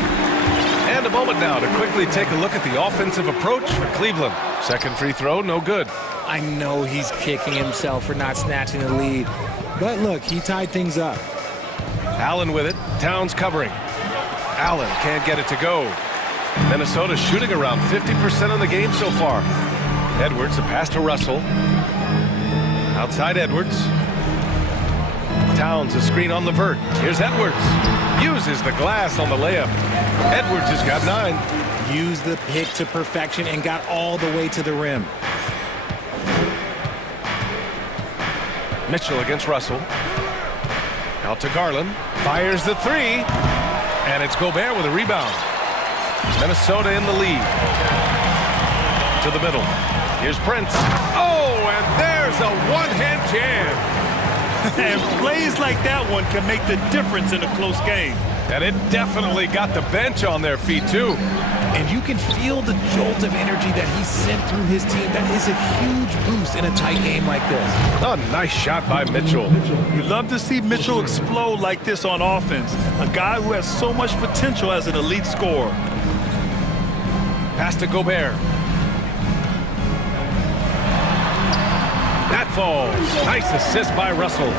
And a moment now to quickly take a look at the offensive approach for Cleveland. Second free throw, no good. I know he's kicking himself for not snatching the lead. But look, he tied things up. Allen with it. Towns covering. Allen can't get it to go. Minnesota shooting around 50% in the game so far. Edwards, a pass to Russell. Outside Edwards. Towns, a screen on Levert. Here's Edwards. Uses the glass on the layup. Edwards has got 9. Used the pick to perfection and got all the way to the rim. Mitchell against Russell. Out to Garland. Fires the three. And it's Gobert with a rebound. Minnesota in the lead. To the middle. Here's Prince. Oh, and there's a one-hand jam. And plays like that one can make the difference in a close game. And it definitely got the bench on their feet, too. And you can feel the jolt of energy that he sent through his team. That is a huge boost in a tight game like this. A nice shot by Mitchell. You love to see Mitchell explode like this on offense. A guy who has so much potential as an elite scorer. Pass to Gobert. That falls. Nice assist by Russell.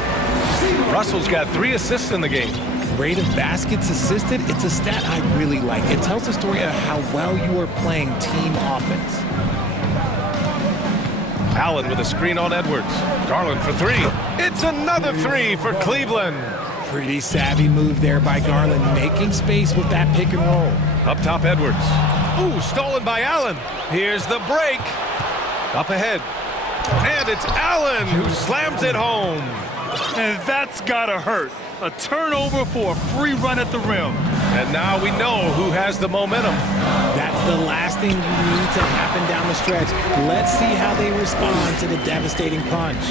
Russell's got 3 assists in the game. Rate of baskets assisted, it's a stat I really like. It tells the story of how well you are playing team offense. Allen with a screen on Edwards. Garland for 3. It's another 3 for Cleveland. Pretty savvy move there by Garland, making space with that pick and roll. Up top, Edwards. Ooh, stolen by Allen. Here's the break. Up ahead. And it's Allen who slams it home. And that's gotta hurt. A turnover for a free run at the rim. And now we know who has the momentum. That's the last thing you need to happen down the stretch. Let's see how they respond to the devastating punch.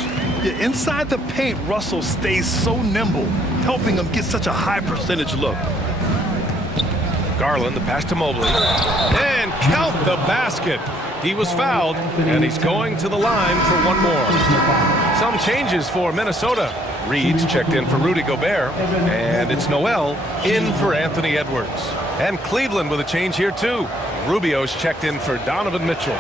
Yeah, inside the paint, Russell stays so nimble, helping him get such a high percentage look. Garland, the pass to Mobley. And count the basket. He was fouled, and he's going to the line for one more. Some changes for Minnesota. Reed's checked in for Rudy Gobert, and it's Noel in for Anthony Edwards. And Cleveland with a change here, too. Rubio's checked in for Donovan Mitchell.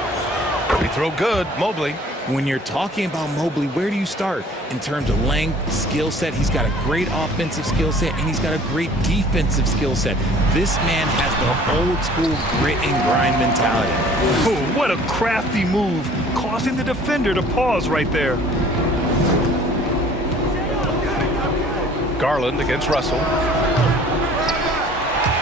Free throw good, Mobley. When you're talking about Mobley, where do you start? In terms of length, skill set, he's got a great offensive skill set, and he's got a great defensive skill set. This man has the old school grit and grind mentality. Oh, what a crafty move, causing the defender to pause right there. Garland against Russell.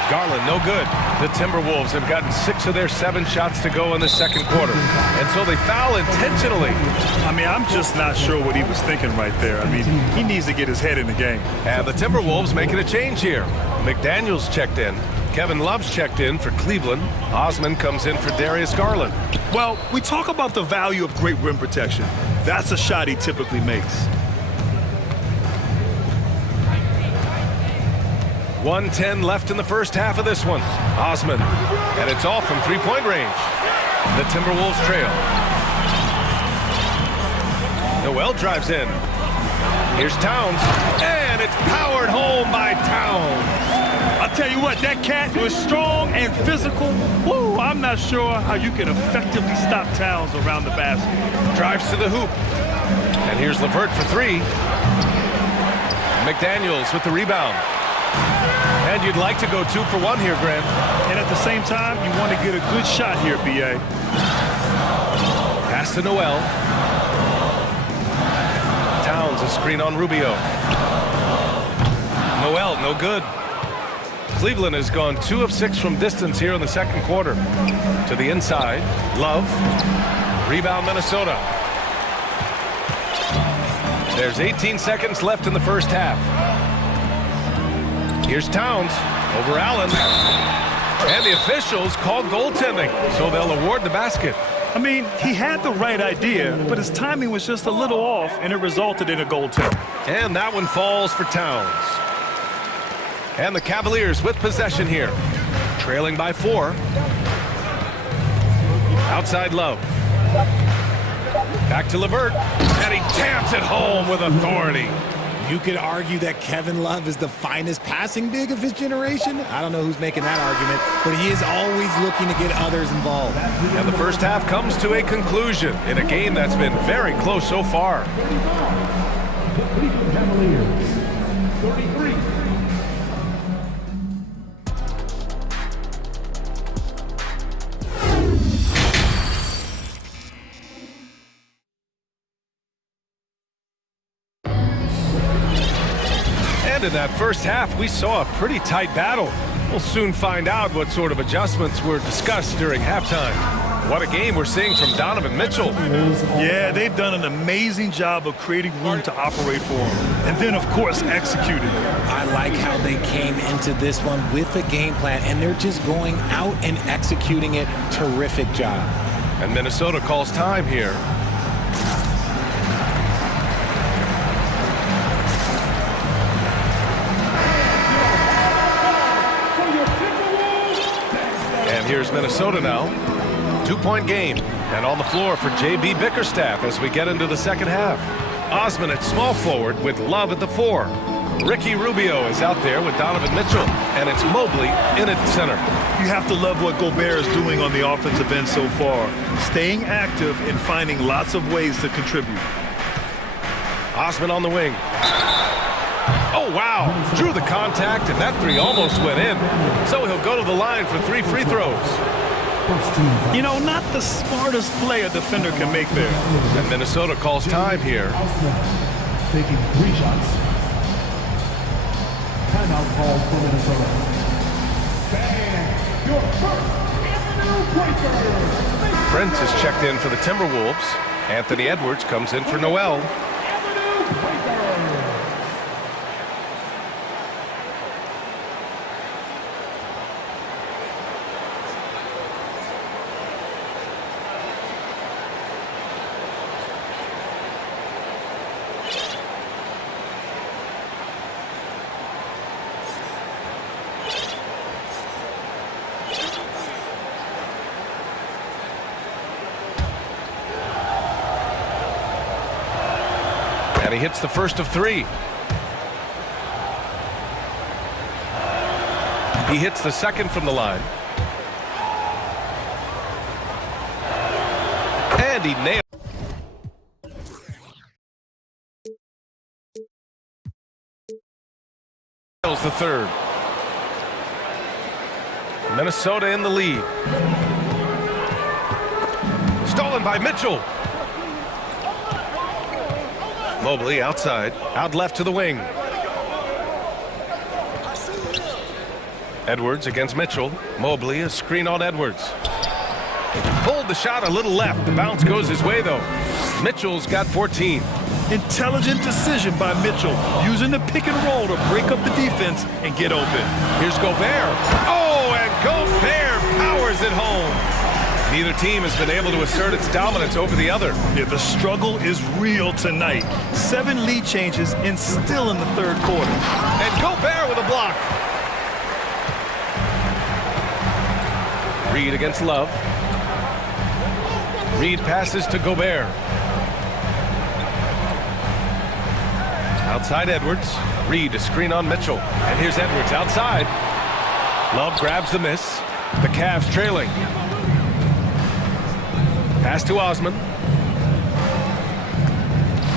Garland, no good. The Timberwolves have gotten 6 of their 7 shots to go in the second quarter. And so they foul intentionally. I mean, I'm just not sure what he was thinking right there. I mean, he needs to get his head in the game. And the Timberwolves making a change here. McDaniels checked in. Kevin Love's checked in for Cleveland. Osman comes in for Darius Garland. Well, we talk about the value of great rim protection. That's a shot he typically makes. 1:10 left in the first half of this one. Osman, and it's off from three-point range. The Timberwolves trail. Noel drives in. Here's Towns, and it's powered home by Towns. I'll tell you what, that cat was strong and physical. Woo, I'm not sure how you can effectively stop Towns around the basket. Drives to the hoop. And here's Levert for 3. McDaniels with the rebound. And you'd like to go 2 for 1 here, Grant. And at the same time, you want to get a good shot here, B.A. Pass to Noel. Towns, a screen on Rubio. Noel, no good. Cleveland has gone 2 of 6 from distance here in the second quarter. To the inside, Love. Rebound, Minnesota. There's 18 seconds left in the first half. Here's Towns over Allen. And the officials call goaltending, so they'll award the basket. I mean, he had the right idea, but his timing was just a little off, and it resulted in a goaltender. And that one falls for Towns. And the Cavaliers with possession here, trailing by 4. Outside Love. Back to Levert, and he taps it home with authority. You could argue that Kevin Love is the finest passing big of his generation. I don't know who's making that argument, but he is always looking to get others involved. And the first half comes to a conclusion in a game that's been very close so far. The Cleveland Cavaliers, 33. And in that first half, we saw a pretty tight battle. We'll soon find out what sort of adjustments were discussed during halftime. What a game we're seeing from Donovan Mitchell. Yeah, they've done an amazing job of creating room to operate for him. And then, of course, executing. I like how they came into this one with a game plan, and they're just going out and executing it. Terrific job. And Minnesota calls time here. Here's Minnesota now. 2-point game. And on the floor for J.B. Bickerstaff as we get into the second half. Osman at small forward with Love at the 4. Ricky Rubio is out there with Donovan Mitchell. And it's Mobley in at center. You have to love what Gobert is doing on the offensive end so far. Staying active and finding lots of ways to contribute. Osman on the wing. Oh, wow. Drew the contact, and that three almost went in. So he'll go to the line for 3 free throws. You know, not the smartest play a defender can make there. And Minnesota calls time here. Taking 3 shots. Timeout called for Minnesota. And your first Avenue Breaker. Prince is checked in for the Timberwolves. Anthony Edwards comes in for Noel. Avenue Breaker. And he hits the first of 3. He hits the second from the line. And he nails the third. Minnesota in the lead. Stolen by Mitchell. Mobley outside, out left to the wing. Edwards against Mitchell. Mobley, a screen on Edwards. Pulled the shot a little left. The bounce goes his way, though. Mitchell's got 14. Intelligent decision by Mitchell, using the pick and roll to break up the defense and get open. Here's Gobert. Oh, and Gobert powers it home. Neither team has been able to assert its dominance over the other. Yeah, the struggle is real tonight. 7 lead changes and still in the third quarter. And Gobert with a block. Reed against Love. Reed passes to Gobert. Outside Edwards. Reed a screen on Mitchell. And here's Edwards outside. Love grabs the miss. The Cavs trailing. Pass to Osman.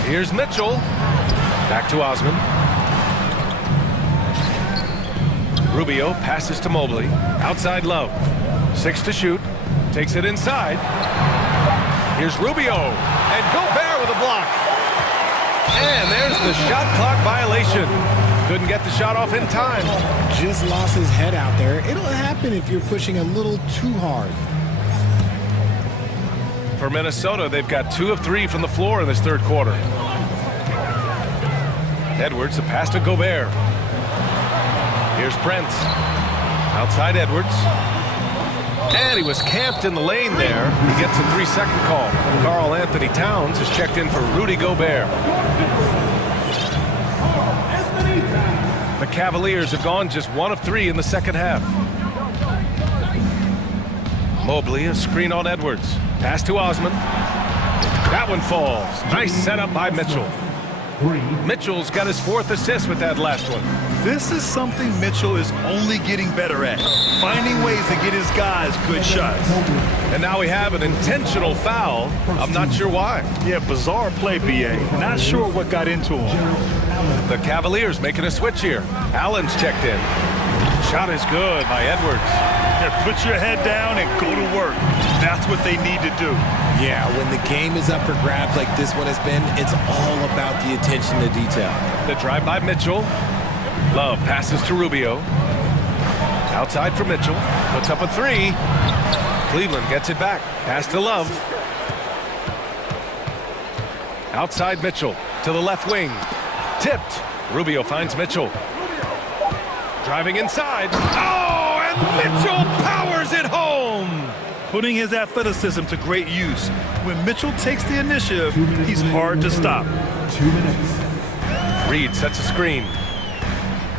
Here's Mitchell. Back to Osman. Rubio passes to Mobley. Outside Love. 6 to shoot. Takes it inside. Here's Rubio. And Gobert with a block. And there's the shot clock violation. Couldn't get the shot off in time. Just lost his head out there. It'll happen if you're pushing a little too hard. For Minnesota, they've got 2 of 3 from the floor in this third quarter. Edwards, a pass to Gobert. Here's Prince. Outside Edwards. And he was camped in the lane there. He gets a 3-second call. Karl Anthony Towns is checked in for Rudy Gobert. The Cavaliers have gone just 1 of 3 in the second half. Mobley, a screen on Edwards. Pass to Osman. That one falls. Nice setup by Mitchell. Mitchell's got his 4th assist with that last one. This is something Mitchell is only getting better at, finding ways to get his guys good shots. And now we have an intentional foul. I'm not sure why. Yeah, bizarre play, B.A. Not sure what got into him. The Cavaliers making a switch here. Allen's checked in. Shot is good by Edwards. Yeah, put your head down and go to work. That's what they need to do. Yeah, when the game is up for grabs like this one has been, it's all about the attention to detail. The drive by Mitchell. Love passes to Rubio. Outside for Mitchell. Puts up a 3. Cleveland gets it back. Pass to Love. Outside Mitchell to the left wing. Tipped. Rubio finds Mitchell. Driving inside. Oh, and Mitchell powers it home. Putting his athleticism to great use. When Mitchell takes the initiative, he's hard to stop. 2 minutes. Reed sets a screen.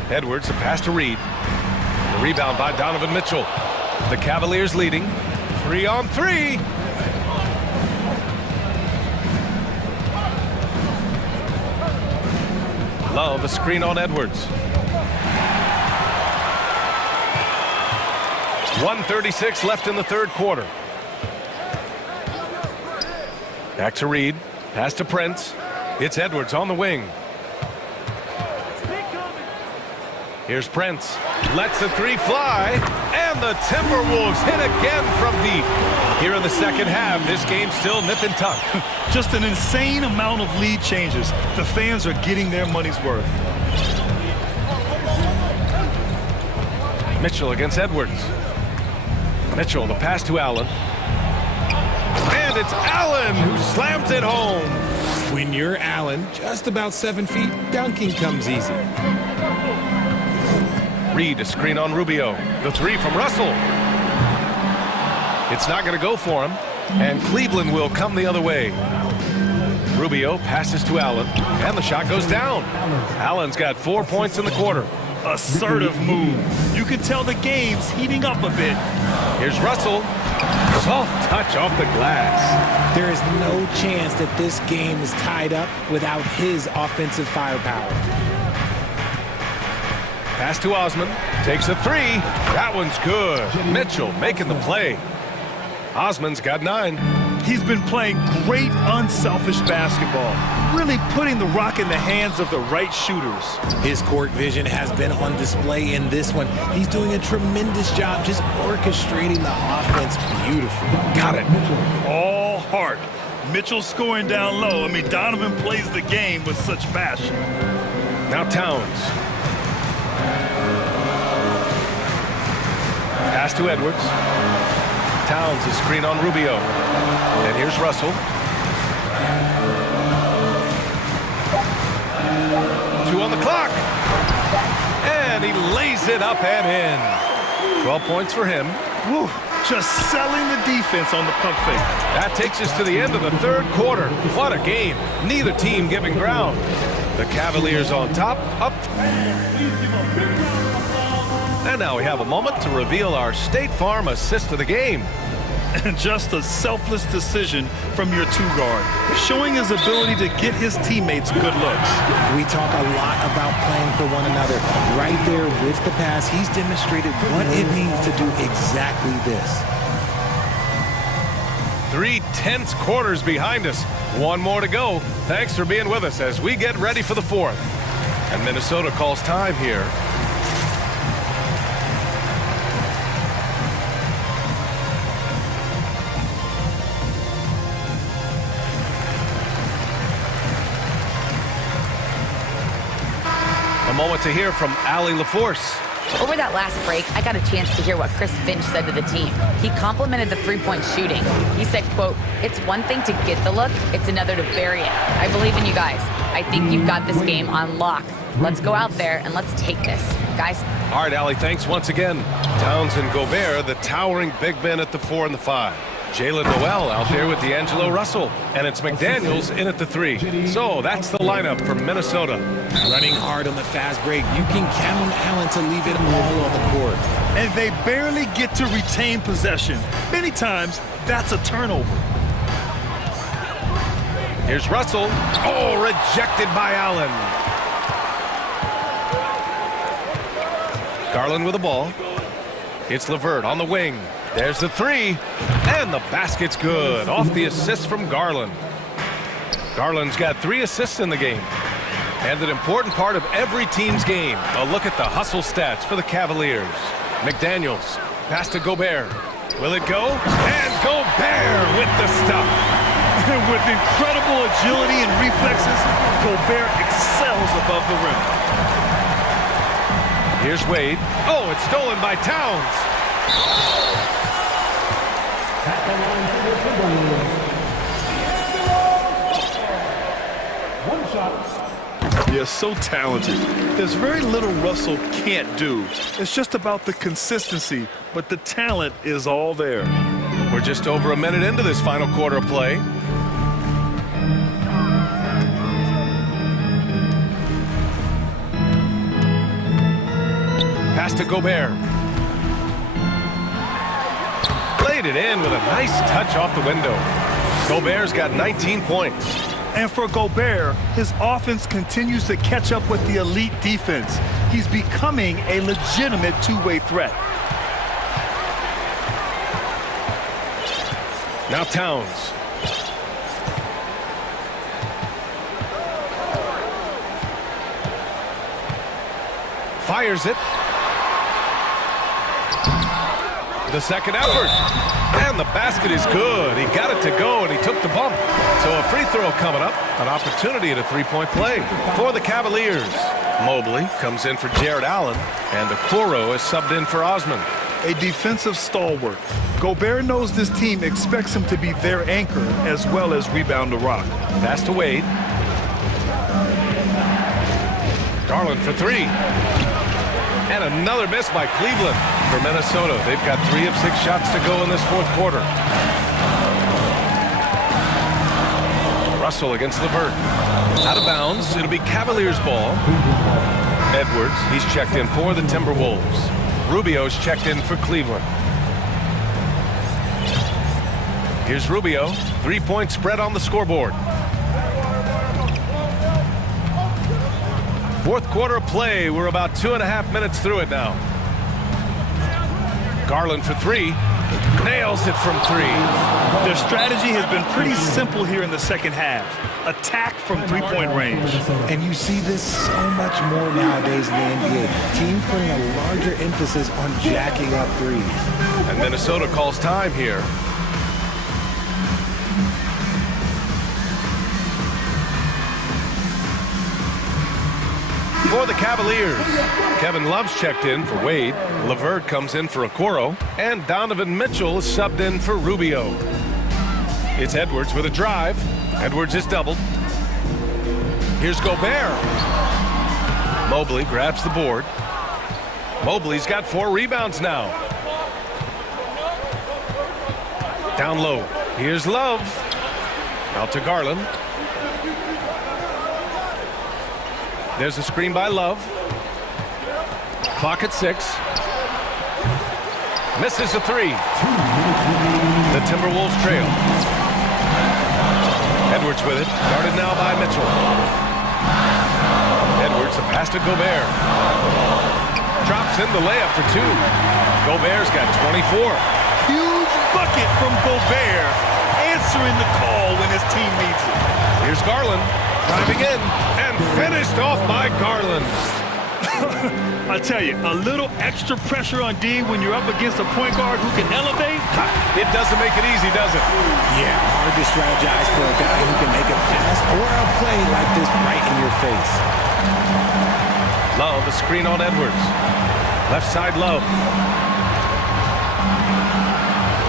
Edwards, a pass to Reed. The rebound by Donovan Mitchell. The Cavaliers leading. 3 on 3. Love, a screen on Edwards. 1:36 left in the third quarter. Back to Reed. Pass to Prince. It's Edwards on the wing. Here's Prince. Lets the 3 fly. And the Timberwolves hit again from deep. Here in the second half, this game's still nip and tuck. Just an insane amount of lead changes. The fans are getting their money's worth. Mitchell against Edwards. Mitchell, the pass to Allen. And it's Allen who slams it home. When you're Allen, just about 7 feet, dunking comes easy. Reed, a screen on Rubio. The 3 from Russell. It's not going to go for him. And Cleveland will come the other way. Rubio passes to Allen. And the shot goes down. Allen's got 4 points in the quarter. Assertive move. You can tell the game's heating up a bit. Here's Russell. Soft touch off the glass. There is no chance that this game is tied up without his offensive firepower. Pass to Osman. Takes a 3. That one's good. Mitchell making the play. Osman's got 9. He's been playing great unselfish basketball, really putting the rock in the hands of the right shooters. His court vision has been on display in this one. He's doing a tremendous job just orchestrating the offense beautifully. Got it. All heart. Mitchell scoring down low. I mean, Donovan plays the game with such passion. Now Towns. Pass to Edwards. Towns, a screen on Rubio. And here's Russell. 2 on the clock. And he lays it up and in. 12 points for him. Woo, just selling the defense on the pump fake. That takes us to the end of the third quarter. What a game. Neither team giving ground. The Cavaliers on top, up. And now we have a moment to reveal our State Farm assist of the game. And just a selfless decision from your 2-guard, showing his ability to get his teammates good looks. We talk a lot about playing for one another. Right there with the pass, he's demonstrated what it means to do exactly this. 3 tense quarters behind us. 1 more to go. Thanks for being with us as we get ready for the 4th. And Minnesota calls time here. A moment to hear from Allie LaForce. Over that last break, I got a chance to hear what Chris Finch said to the team. He complimented the three-point shooting. He said, quote, "It's one thing to get the look, it's another to bury it. I believe in you guys. I think you've got this game on lock. Let's go out there and let's take this. Guys." All right, Allie, thanks once again. Towns and Gobert, the towering big men at the 4 and the 5. Jalen Noel out there with D'Angelo Russell. And it's McDaniels in at the 3. So that's the lineup for Minnesota. Running hard on the fast break. You can count on Allen to leave it all on the court. And they barely get to retain possession. Many times, that's a turnover. Here's Russell. Oh, rejected by Allen. Garland with the ball. It's LeVert on the wing. There's the 3. And the basket's good. Off the assist from Garland. Garland's got 3 assists in the game. And an important part of every team's game. A look at the hustle stats for the Cavaliers. McDaniels. Pass to Gobert. Will it go? And Gobert with the stuff. With incredible agility and reflexes, Gobert excels above the rim. Here's Wade. Oh, it's stolen by Towns. One shot. They're so talented. There's very little Russell can't do. It's just about the consistency, but the talent is all there. We're just over a minute into this final quarter of play. Pass to Gobert. Played it in with a nice touch off the window. Gobert's got 19 points. And for Gobert, his offense continues to catch up with the elite defense. He's becoming a legitimate two-way threat. Now Towns. Fires it. The second effort. And the basket is good. He got it to go, and he took the bump. So a free throw coming up. An opportunity at a three-point play for the Cavaliers. Mobley comes in for Jared Allen, and Okoro is subbed in for Osman. A defensive stalwart. Gobert knows this team expects him to be their anchor as well as rebound the rock. Pass to Wade. Garland for 3. And another miss by Cleveland. For Minnesota, they've got 3 of 6 shots to go in this fourth quarter. Russell against LeVert. Out of bounds. It'll be Cavaliers ball. Edwards, he's checked in for the Timberwolves. Rubio's checked in for Cleveland. Here's Rubio. 3-point spread on the scoreboard. Fourth quarter of play. We're about 2.5 minutes through it now. Garland for 3. Nails it from 3. Their strategy has been pretty simple here in the second half. Attack from three-point range. And you see this so much more nowadays in the NBA. Teams putting a larger emphasis on jacking up threes. And Minnesota calls time here. For the Cavaliers, Kevin Love's checked in for Wade. LeVert comes in for Okoro. And Donovan Mitchell is subbed in for Rubio. It's Edwards with a drive. Edwards is doubled. Here's Gobert. Mobley grabs the board. Mobley's got 4 rebounds now. Down low. Here's Love. Out to Garland. There's a screen by Love. Clock at 6. Misses a 3. The Timberwolves trail. Edwards with it. Guarded now by Mitchell. Edwards, the pass to Gobert. Drops in the layup for 2. Gobert's got 24. Huge bucket from Gobert, answering the call when his team needs it. Here's Garland. Driving in and finished off by Garland. I tell you, a little extra pressure on D when you're up against a point guard who can elevate. It doesn't make it easy, does it? Yeah, hard to strategize for a guy who can make a pass or a play like this right in your face. Love, a screen on Edwards. Left side low.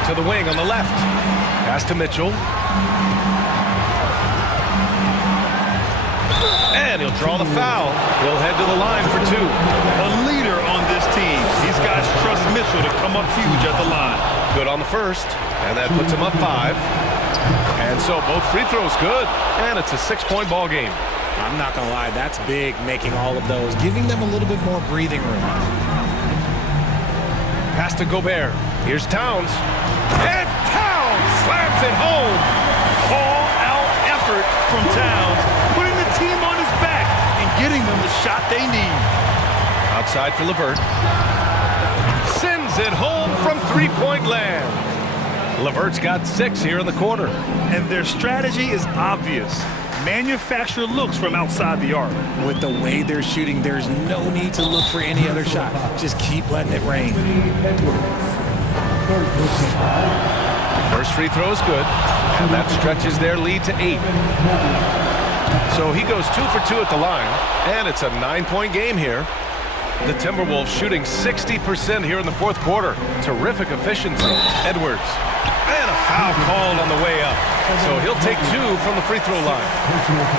To the wing on the left. Pass to Mitchell. And he'll draw the foul. He'll head to the line for two. A leader on this team. These guys trust Mitchell to come up huge at the line. Good on the first, and that puts him up 5. And so both free throws good, and it's a 6-point ball game. I'm not going to lie, that's big, making all of those, giving them a little bit more breathing room. Pass to Gobert. Here's Towns. And Towns slams it home. All-out effort from Towns, putting the team on his back and getting them the shot they need. Outside for LeVert. Sends it home from three-point land. LeVert's got 6 here in the quarter. And their strategy is obvious. Manufacture looks from outside the arc. With the way they're shooting, there's no need to look for any other shot. Just keep letting it rain. First free throw is good, and that stretches their lead to 8. So he goes 2 for 2 at the line, and it's a 9-point game here. The Timberwolves shooting 60% here in the fourth quarter. Terrific efficiency. Edwards. And a foul called on the way up. So he'll take 2 from the free throw line.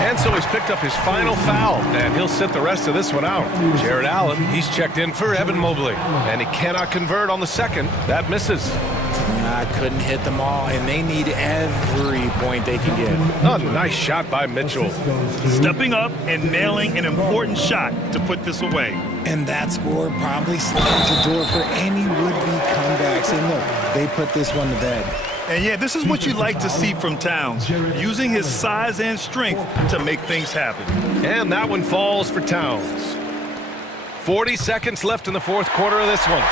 And so he's picked up his final foul, and he'll sit the rest of this one out. Jared Allen, he's checked in for Evan Mobley, and he cannot convert on the second. That misses. I couldn't hit them all, and they need every point they can get. A nice shot by Mitchell. Stepping up and nailing an important shot to put this away. And that score probably slams the door for any would-be comebacks. And look, they put this one to bed. And yeah, this is what you like to see from Towns, using his size and strength to make things happen. And that one falls for Towns. 40 seconds left in the fourth quarter of this one.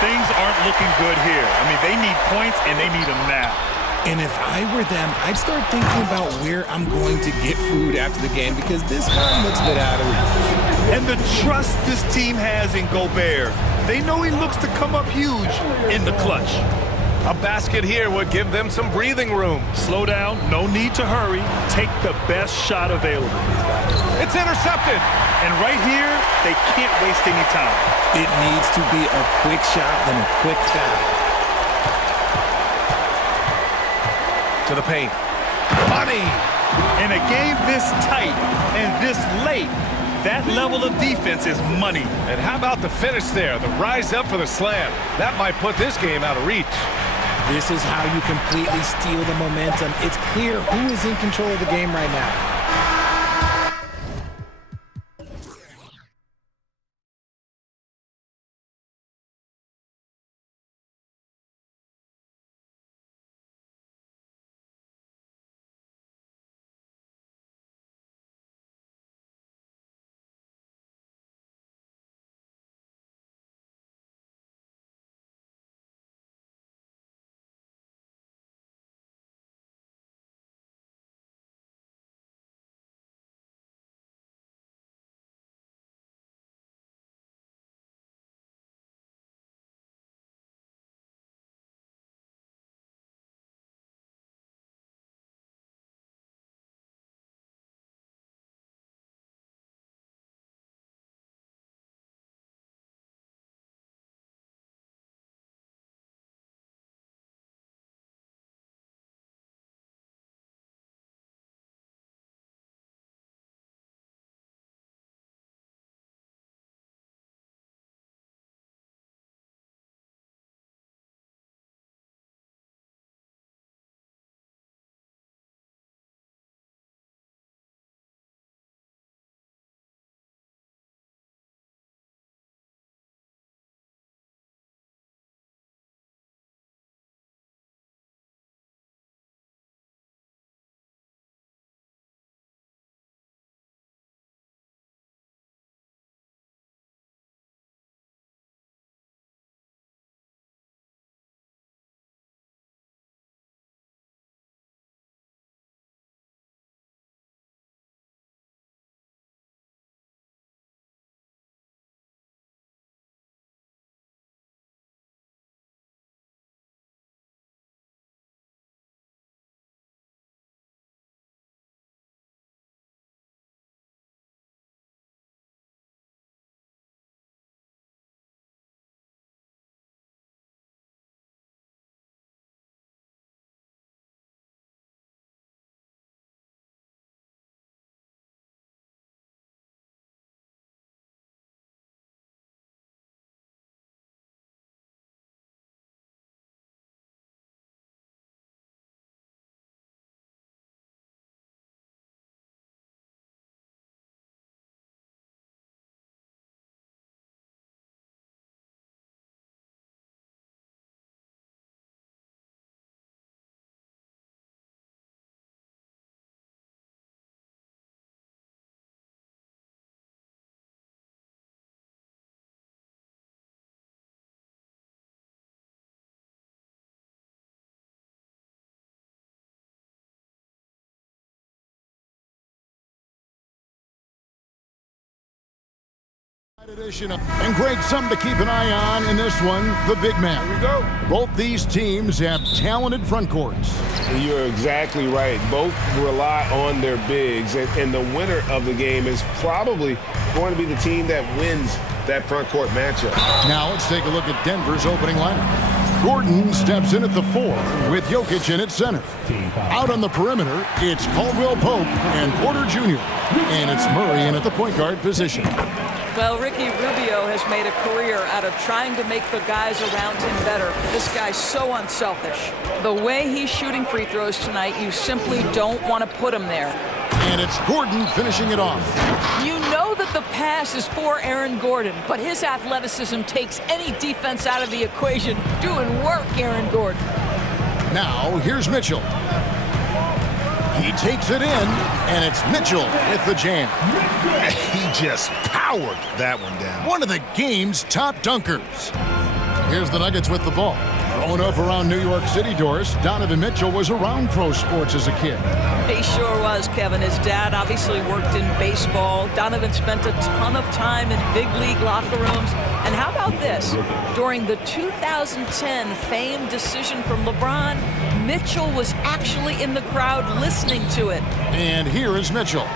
Things aren't looking good here. I mean, they need points, and they need them now. And if I were them, I'd start thinking about where I'm going to get food after the game, because this one looks a bit out of reach. And the trust this team has in Gobert. They know he looks to come up huge in the clutch. A basket here would give them some breathing room. Slow down, no need to hurry. Take the best shot available. It's intercepted. And right here, they can't waste any time. It needs to be a quick shot and a quick foul. To the paint. Money! In a game this tight and this late, that level of defense is money. And how about the finish there? The rise up for the slam. That might put this game out of reach. This is how you completely steal the momentum. It's clear who is in control of the game right now. And Greg, something to keep an eye on in this one, the big man. Here we go. Both these teams have talented front courts. You're exactly right. Both rely on their bigs, and the winner of the game is probably going to be the team that wins that front court matchup. Now let's take a look at Denver's opening lineup. Gordon steps in at the 4 with Jokic in at center. Out on the perimeter, it's Caldwell Pope and Porter Jr. And it's Murray in at the point guard position. Well, Ricky Rubio has made a career out of trying to make the guys around him better. This guy's so unselfish. The way he's shooting free throws tonight, you simply don't want to put him there. And it's Gordon finishing it off. You know that the pass is for Aaron Gordon, but his athleticism takes any defense out of the equation. Doing work, Aaron Gordon. Now, here's Mitchell. He takes it in, and it's Mitchell with the jam. He just powered that one down. One of the game's top dunkers. Here's the Nuggets with the ball. Growing up around New York City, Doris, Donovan Mitchell was around pro sports as a kid. He sure was, Kevin. His dad obviously worked in baseball. Donovan spent a ton of time in big league locker rooms. And how about this? During the 2010 famed decision from LeBron, Mitchell was actually in the crowd listening to it. And here is Mitchell,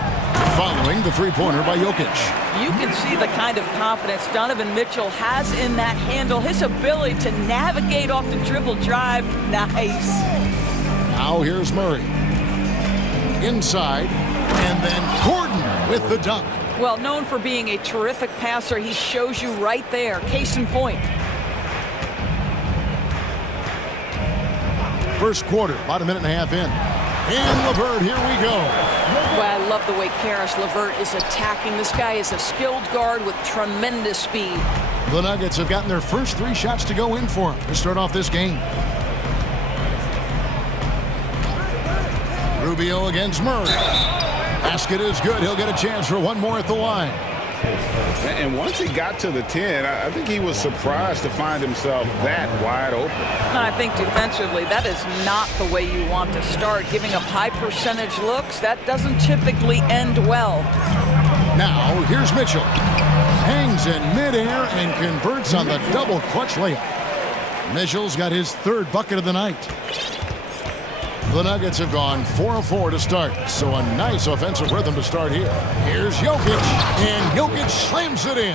following the three-pointer by Jokic. You can see the kind of confidence Donovan Mitchell has in that handle. His ability to navigate off the dribble drive, nice. Now here's Murray. Inside, and then Gordon with the dunk. Well, known for being a terrific passer, he shows you right there. Case in point. First quarter, about a minute and a half in. And LeVert, here we go. Well, I love the way Karis LeVert is attacking. This guy is a skilled guard with tremendous speed. The Nuggets have gotten their first 3 shots to go in for him to start off this game. Rubio against Murray. Basket is good. He'll get a chance for one more at the line. And once he got to the 10, I think he was surprised to find himself that wide open. And I think defensively, that is not the way you want to start. Giving up high percentage looks, that doesn't typically end well. Now, here's Mitchell. Hangs in midair and converts on the double clutch layup. Mitchell's got his 3rd bucket of the night. The Nuggets have gone 4 of 4 to start, so a nice offensive rhythm to start here. Here's Jokic, and Jokic slams it in.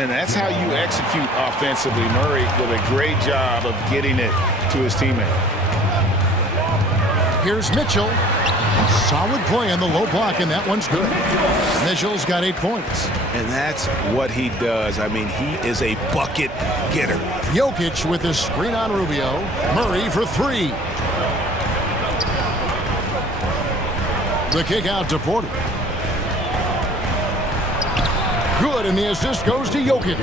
And that's how you execute offensively. Murray with a great job of getting it to his teammate. Here's Mitchell. Solid play on the low block, and that one's good. Mitchell's got 8 points. And that's what he does. I mean, he is a bucket getter. Jokic with his screen on Rubio. Murray for 3. The kick out to Porter. Good, and the assist goes to Jokic.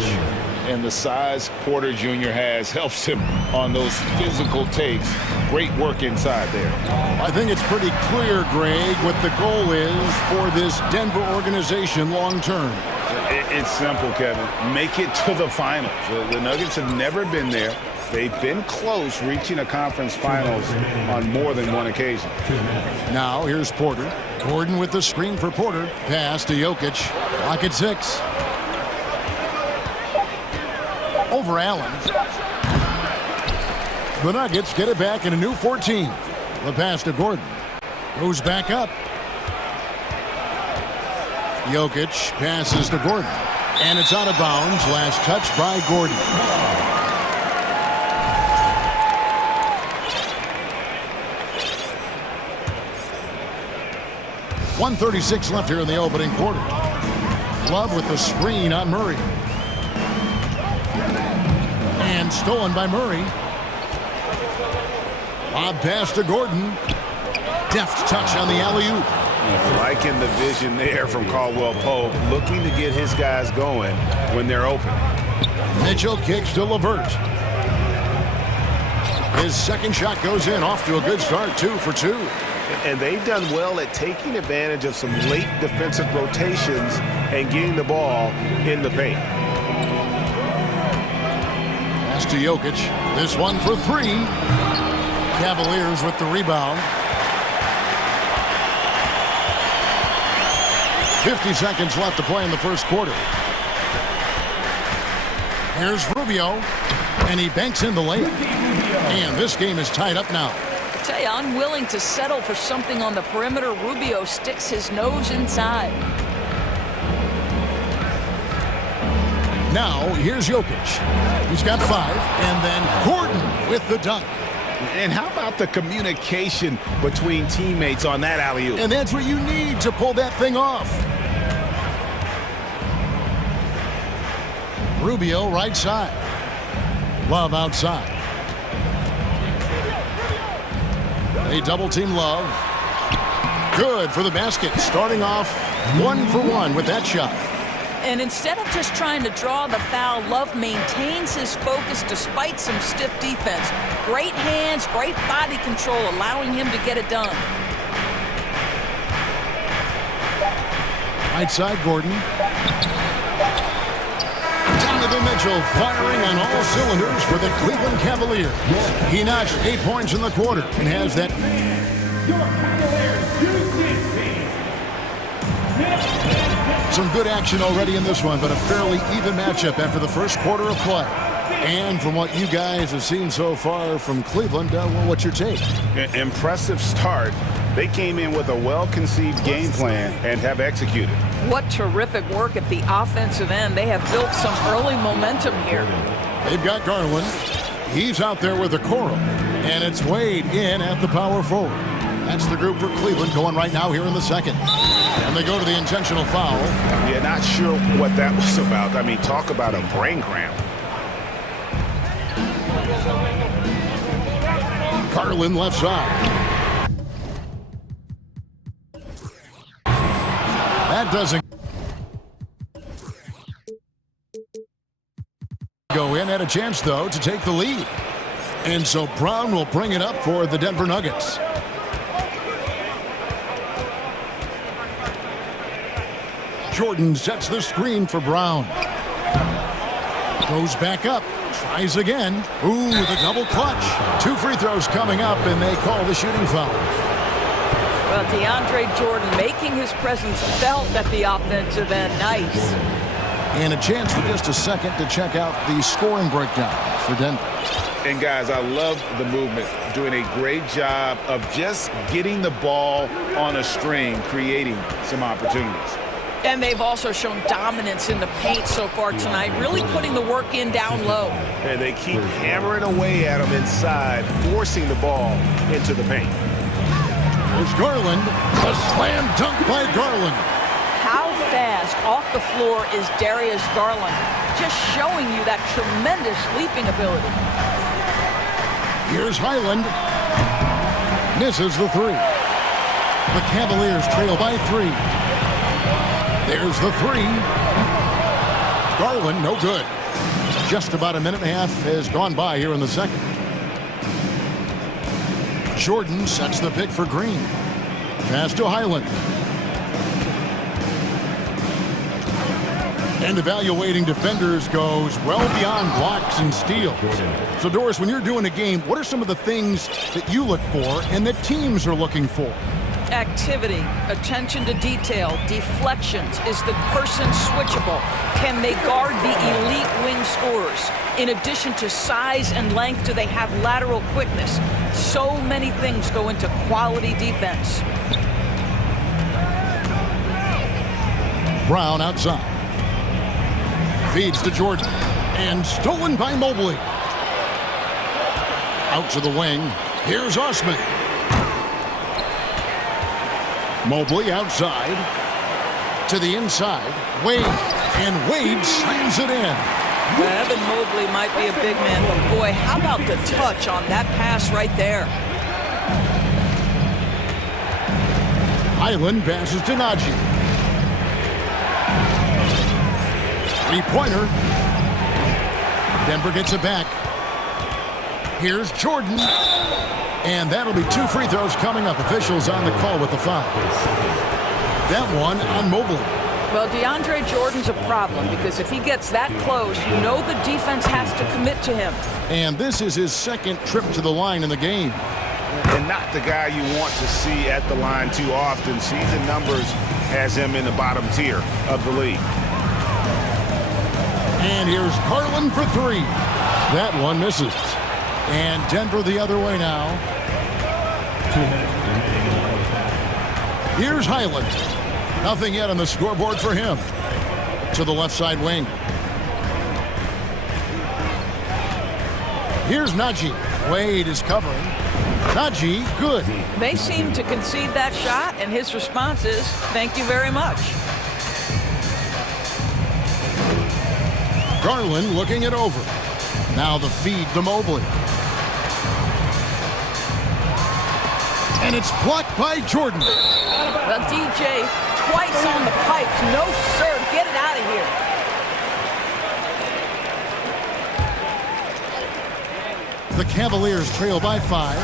And the size Porter Jr. has helps him on those physical takes. Great work inside there. I think it's pretty clear, Greg, what the goal is for this Denver organization long term. It's simple, Kevin. Make it to the finals. The Nuggets have never been there. They've been close reaching a conference finals on more than one occasion. Now here's Porter. Gordon with the screen for Porter. Pass to Jokic. Clock at 6. Over Allen. The Nuggets get it back in a new 14. The pass to Gordon. Goes back up. Jokic passes to Gordon. And it's out of bounds. Last touch by Gordon. .136 left here in the opening quarter. Love with the screen on Murray. And stolen by Murray. Lob pass to Gordon. Deft touch on the alley-oop. Liking the vision there from Caldwell Pope, looking to get his guys going when they're open. Mitchell kicks to LeVert. His second shot goes in, off to a good start, 2 for 2. And they've done well at taking advantage of some late defensive rotations and getting the ball in the paint. Pass to Jokic. This one for 3. Cavaliers with the rebound. 50 seconds left to play in the first quarter. Here's Rubio, and he banks in the layup. And this game is tied up now. I tell you, unwilling to settle for something on the perimeter, Rubio sticks his nose inside. Now, here's Jokic. He's got 5, and then Gordon with the dunk. And how about the communication between teammates on that alley-oop? And that's what you need to pull that thing off. Rubio right side. Love outside. They double team Love. Good for the basket. Starting off 1 for 1 with that shot. And instead of just trying to draw the foul, Love maintains his focus despite some stiff defense. Great hands, great body control, allowing him to get it done. Right side, Gordon. Donovan Mitchell firing on all cylinders for the Cleveland Cavaliers. He notched 8 points in the quarter and has that. Some good action already in this one, but a fairly even matchup after the first quarter of play. And from what you guys have seen so far from Cleveland, well, what's your take? Impressive start. They came in with a well-conceived game plan and have executed. What terrific work at the offensive end. They have built some early momentum here. They've got Garland. He's out there with the Coral. And it's Wade in at the power forward. That's the group for Cleveland going right now here in the second. And they go to the intentional foul. Yeah, not sure what that was about. I mean, talk about a brain cramp. Garland left side. That doesn't go in. Had a chance, though, to take the lead. And so Brown will bring it up for the Denver Nuggets. Jordan sets the screen for Brown. Goes back up. Tries again. Ooh, the double clutch. 2 free throws coming up, and they call the shooting foul. Well, DeAndre Jordan making his presence felt at the offensive end. Nice. And a chance for just a second to check out the scoring breakdown for Denver. And guys, I love the movement. Doing a great job of just getting the ball on a string, creating some opportunities. And they've also shown dominance in the paint so far tonight, really putting the work in down low. And they keep hammering away at them inside, forcing the ball into the paint. There's Garland. A slam dunk by Garland. How fast off the floor is Darius Garland? Just showing you that tremendous leaping ability. Here's Highland. Misses the 3. The Cavaliers trail by 3. There's the 3. Garland, no good. Just about a minute and a half has gone by here in the second. Jordan sets the pick for Green. Pass to Highland. And evaluating defenders goes well beyond blocks and steals. So, Doris, when you're doing a game, what are some of the things that you look for and that teams are looking for? Activity, attention to detail, deflections. Is the person switchable? Can they guard the elite wing scorers? In addition to size and length, do they have lateral quickness? So many things go into quality defense. Brown outside. Feeds to Jordan. And stolen by Mobley. Out to the wing. Here's Osman. Mobley outside. To the inside. Wade. And Wade slams it in. Evan Mobley might be a big man, but boy, how about the touch on that pass right there? Highland passes to Najee. Three-pointer. Denver gets it back. Here's Jordan. And that'll be 2 free throws coming up. Officials on the call with the foul. That one on Mobley. Well, DeAndre Jordan's a problem because if he gets that close, you know the defense has to commit to him. And this is his second trip to the line in the game. And not the guy you want to see at the line too often. Season numbers has him in the bottom tier of the league. And here's Garland for three. That one misses. And Denver the other way now. Here's Highland. Nothing yet on the scoreboard for him. To the left side wing. Here's Najee. Wade is covering. Najee, good. They seem to concede that shot, and his response is, thank you very much. Garland looking it over. Now the feed to Mobley. And it's blocked by Jordan. Well, DJ, twice on the pipes. No, sir. Get it out of here. The Cavaliers trail by 5.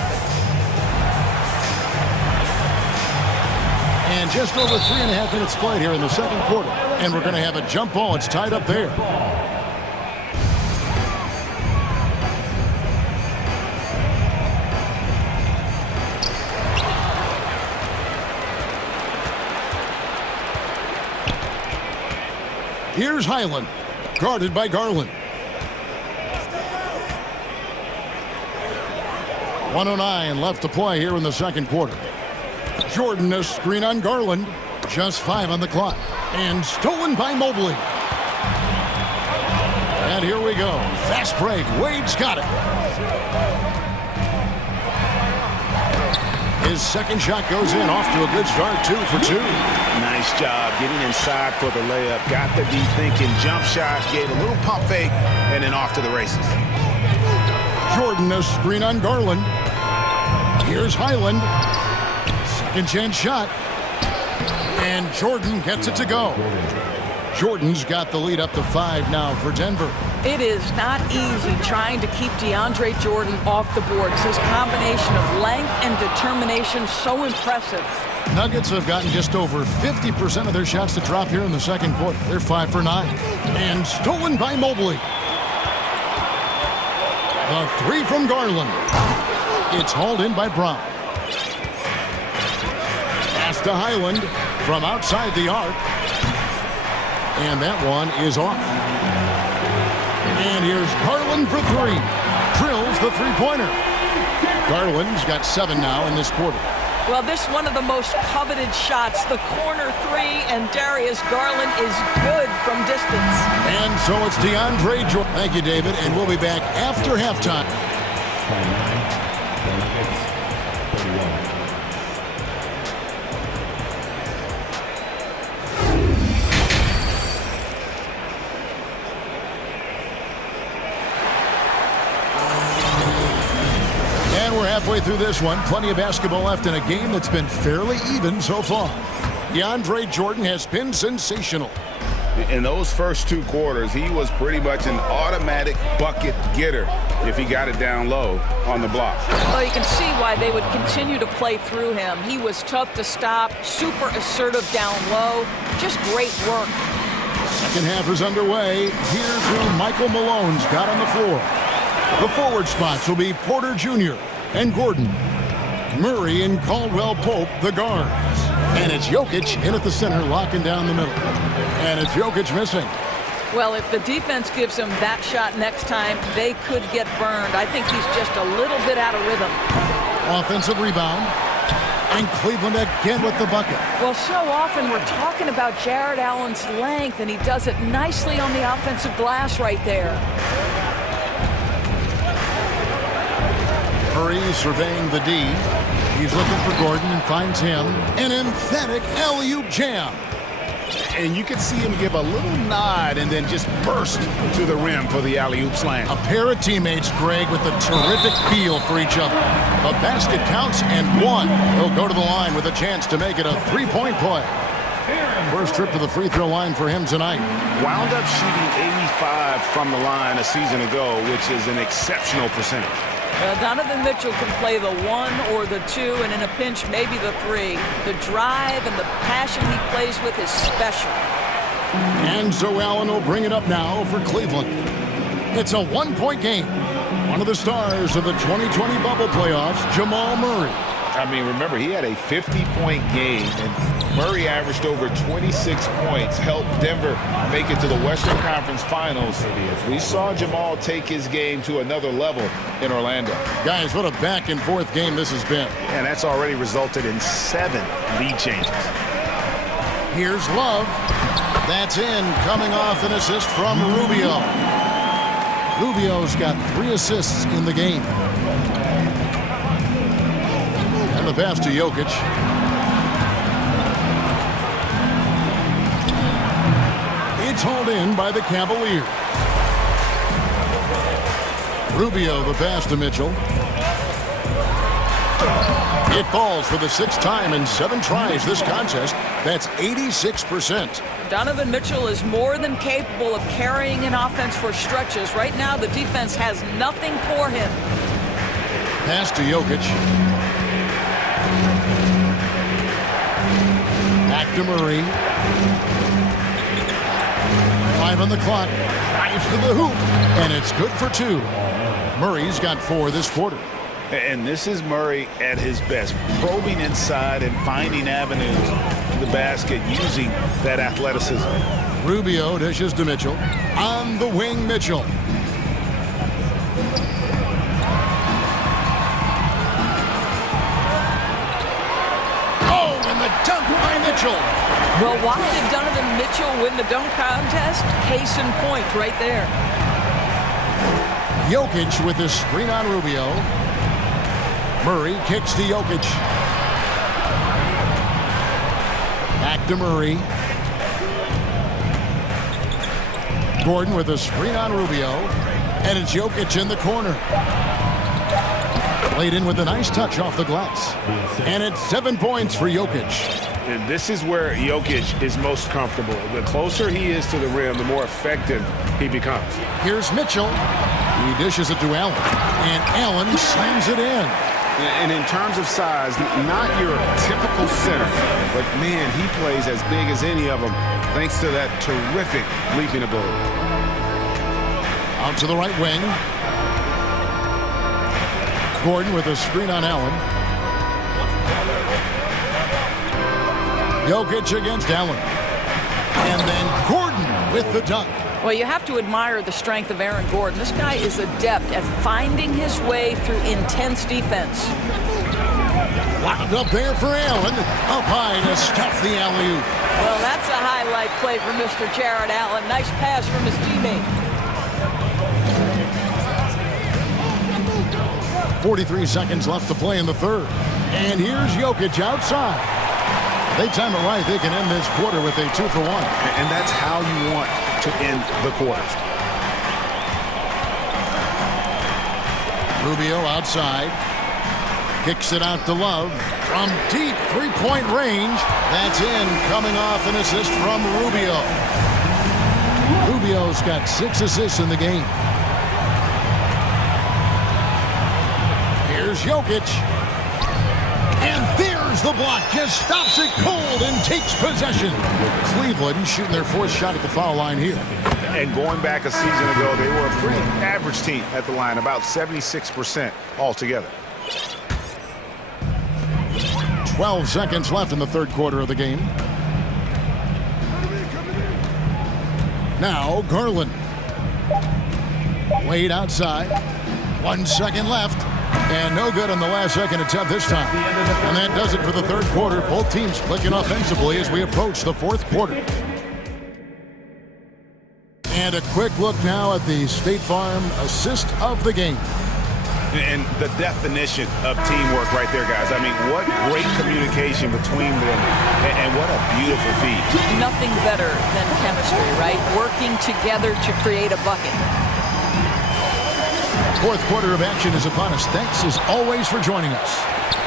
And just over 3.5 minutes played here in the second quarter. And we're going to have a jump ball. It's tied up there. Here's Highland, guarded by Garland. 1:09 left to play here in the second quarter. Jordan, a screen on Garland. Just 5 on the clock. And stolen by Mobley. And here we go. Fast break. Wade's got it. His second shot goes in. Off to a good start. 2 for 2. Nice job getting inside for the layup. Got the deep thinking jump shot. Gave a little pump fake. And then off to the races. Jordan, a screen on Garland. Here's Highland. Second chance shot. And Jordan gets it to go. Jordan's got the lead up to 5 now for Denver. It is not easy trying to keep DeAndre Jordan off the boards. His combination of length and determination so impressive. Nuggets have gotten just over 50% of their shots to drop here in the second quarter. They're 5 for 9. And stolen by Mobley. The 3 from Garland. It's hauled in by Brown. Pass to Highland from outside the arc. And that one is off. And here's Garland for 3. Drills the three-pointer. Garland's got 7 now in this quarter. Well, this one of the most coveted shots, the corner 3, and Darius Garland is good from distance. And so it's DeAndre Jordan. Thank you, David, and we'll be back after halftime. Halfway through this one, plenty of basketball left in a game that's been fairly even so far. DeAndre Jordan has been sensational. In those first 2 quarters, he was pretty much an automatic bucket getter if he got it down low on the block. Well, you can see why they would continue to play through him. He was tough to stop, super assertive down low, just great work. Second half is underway. Here's who Michael Malone's got on the floor. The forward spots will be Porter Jr. and Gordon. Murray and Caldwell Pope, the guards. And it's Jokic in at the center, locking down the middle. And it's Jokic missing. Well, if the defense gives him that shot next time, they could get burned. I think he's just a little bit out of rhythm. Offensive rebound. And Cleveland again with the bucket. Well, so often we're talking about Jared Allen's length, and he does it nicely on the offensive glass right there. Murray surveying the D. He's looking for Gordon and finds him. An emphatic alley-oop jam. And you can see him give a little nod and then just burst to the rim for the alley-oop slam. A pair of teammates, Greg, with a terrific feel for each other. The basket counts and 1. He'll go to the line with a chance to make it a 3-point play. First trip to the free throw line for him tonight. Wound up shooting 85 from the line a season ago, which is an exceptional percentage. Donovan Mitchell can play the 1 or the 2, and in a pinch, maybe the 3. The drive and the passion he plays with is special. And so Allen will bring it up now for Cleveland. It's a 1-point game. One of the stars of the 2020 bubble playoffs, Jamal Murray. I mean, remember, he had a 50-point game, and Murray averaged over 26 points, helped Denver make it to the Western Conference Finals. We saw Jamal take his game to another level in Orlando. Guys, what a back-and-forth game this has been. And that's already resulted in 7 lead changes. Here's Love. That's in, coming off an assist from Rubio. Rubio's got 3 assists in the game. And the pass to Jokic. It's hauled in by the Cavaliers. Rubio, the pass to Mitchell. It falls for the 6th time in 7 tries this contest. That's 86%. Donovan Mitchell is more than capable of carrying an offense for stretches. Right now, the defense has nothing for him. Pass to Jokic. Back to Murray. 5 on the clock. Drives to the hoop. And it's good for 2. Murray's got 4 this quarter. And this is Murray at his best, probing inside and finding avenues to the basket using that athleticism. Rubio dishes to Mitchell. On the wing, Mitchell. Oh, and the dunk by Mitchell. Well, why did Donovan Mitchell win the dunk contest? Case in point right there. Jokic with the screen on Rubio. Murray kicks to Jokic. Back to Murray. Gordon with a screen on Rubio. And it's Jokic in the corner. Played in with a nice touch off the glass. And it's 7 points for Jokic. And this is where Jokic is most comfortable. The closer he is to the rim, the more effective he becomes. Here's Mitchell. He dishes it to Allen. And Allen slams it in. And in terms of size, not your typical center, but man, he plays as big as any of them thanks to that terrific leaping ability. Out to the right wing. Gordon with a screen on Allen. Jokic against Allen. And then Gordon with the dunk. Well, you have to admire the strength of Aaron Gordon. This guy is adept at finding his way through intense defense. Locked up there for Allen. Up high to stuff the alley-oop. Well, that's a highlight play for Mr. Jared Allen. Nice pass from his teammate. 43 seconds left to play in the third. And here's Jokic outside. They time it right. They can end this quarter with a 2-for-1. And that's how you want to end the quarters. Rubio outside. Kicks it out to Love. From deep three-point range. That's in, coming off an assist from Rubio. Rubio's got 6 assists in the game. Here's Jokic. And there's the block. Just stops it cold and takes possession. Cleveland shooting their 4th shot at the foul line here. And going back a season ago, they were a pretty average team at the line, about 76% altogether. 12 seconds left in the third quarter of the game. Now Garland. Wade outside. 1 second left. And no good on the last second attempt this time. And that does it for the third quarter. Both teams clicking offensively as we approach the fourth quarter. And a quick look now at the State Farm assist of the game. And the definition of teamwork right there, guys. I mean, what great communication between them, and what a beautiful feed. Nothing better than chemistry, right? Working together to create a bucket. Fourth quarter of action is upon us. Thanks as always for joining us.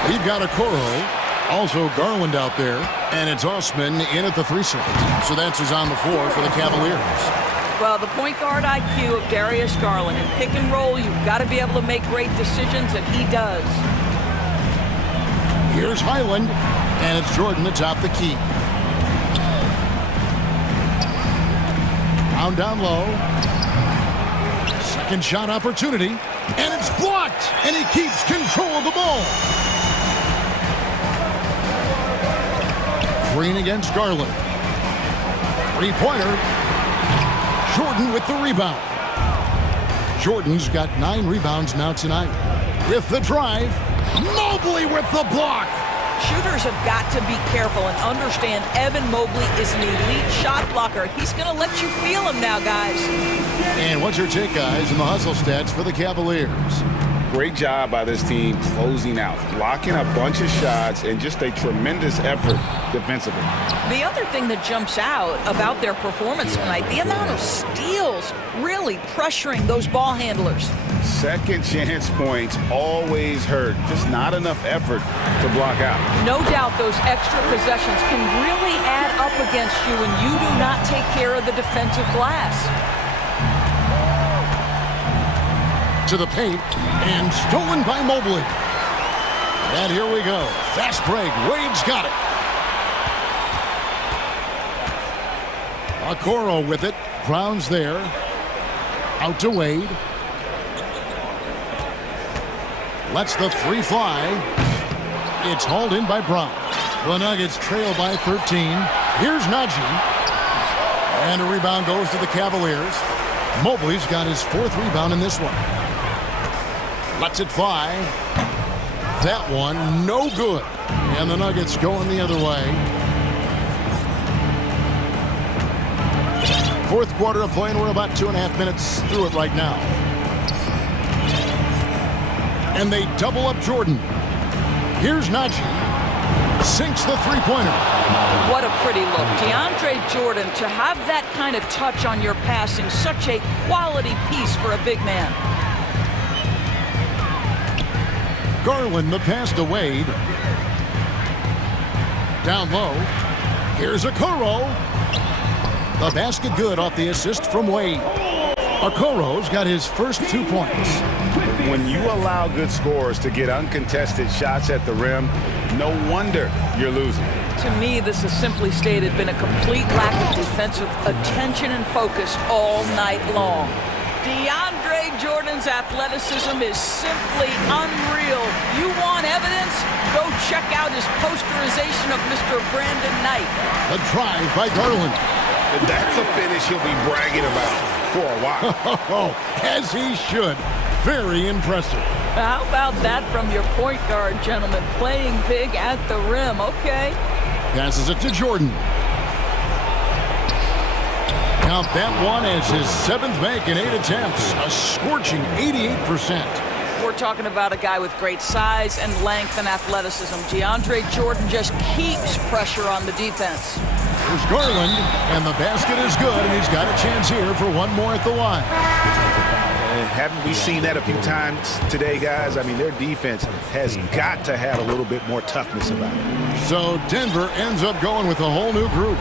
We've got Okoro, also Garland out there, and it's Osman in at the 3 slot. So that's who's on the floor for the Cavaliers. Well, the point guard IQ of Darius Garland. In pick and roll, you've got to be able to make great decisions, and he does. Here's Highland, and it's Jordan atop the key. Brown down low. Second shot opportunity, and it's blocked, and he keeps control of the ball. Green against Garland. Three-pointer. Jordan with the rebound. Jordan's got 9 rebounds now tonight. With the drive, Mobley with the block. Shooters have got to be careful and understand Evan Mobley is an elite shot blocker. He's going to let you feel him now, guys. And what's your take, guys, in the hustle stats for the Cavaliers? Great job by this team closing out, blocking a bunch of shots, and just a tremendous effort defensively. The other thing that jumps out about their performance tonight, the amount of steals really pressuring those ball handlers. Second chance points always hurt. Just not enough effort to block out. No doubt those extra possessions can really add up against you when you do not take care of the defensive glass. To the paint, and stolen by Mobley. And here we go. Fast break. Wade's got it. Okoro with it. Brown's there. Out to Wade. Lets the three fly. It's hauled in by Brown. The Nuggets trail by 13. Here's Najee. And a rebound goes to the Cavaliers. Mobley's got his 4th rebound in this one. Lets it fly. That one, no good. And the Nuggets going the other way. 4th quarter of play, and we're about 2.5 minutes through it right now. And they double up Jordan. Here's Najee. Sinks the three-pointer. What a pretty look. DeAndre Jordan, to have that kind of touch on your passing, such a quality piece for a big man. Garland, the pass to Wade. Down low. Here's Okoro. The basket good off the assist from Wade. Okoro's got his first 2 points. When you allow good scorers to get uncontested shots at the rim, no wonder you're losing. To me, this has simply stated been a complete lack of defensive attention and focus all night long. DeAndre Jordan's athleticism is simply unreal. You want evidence? Go check out his posterization of Mr. Brandon Knight. A drive by Garland. That's a finish he'll be bragging about for a while. As he should. Very impressive. How about that from your point guard, gentlemen? Playing big at the rim, okay? Passes it to Jordan. Count that one as his 7th make in 8 attempts. A scorching 88%. We're talking about a guy with great size and length and athleticism. DeAndre Jordan just keeps pressure on the defense. There's Garland, and the basket is good, and he's got a chance here for one more at the line. Haven't we seen that a few times today, guys? I mean, their defense has got to have a little bit more toughness about it. So Denver ends up going with a whole new group.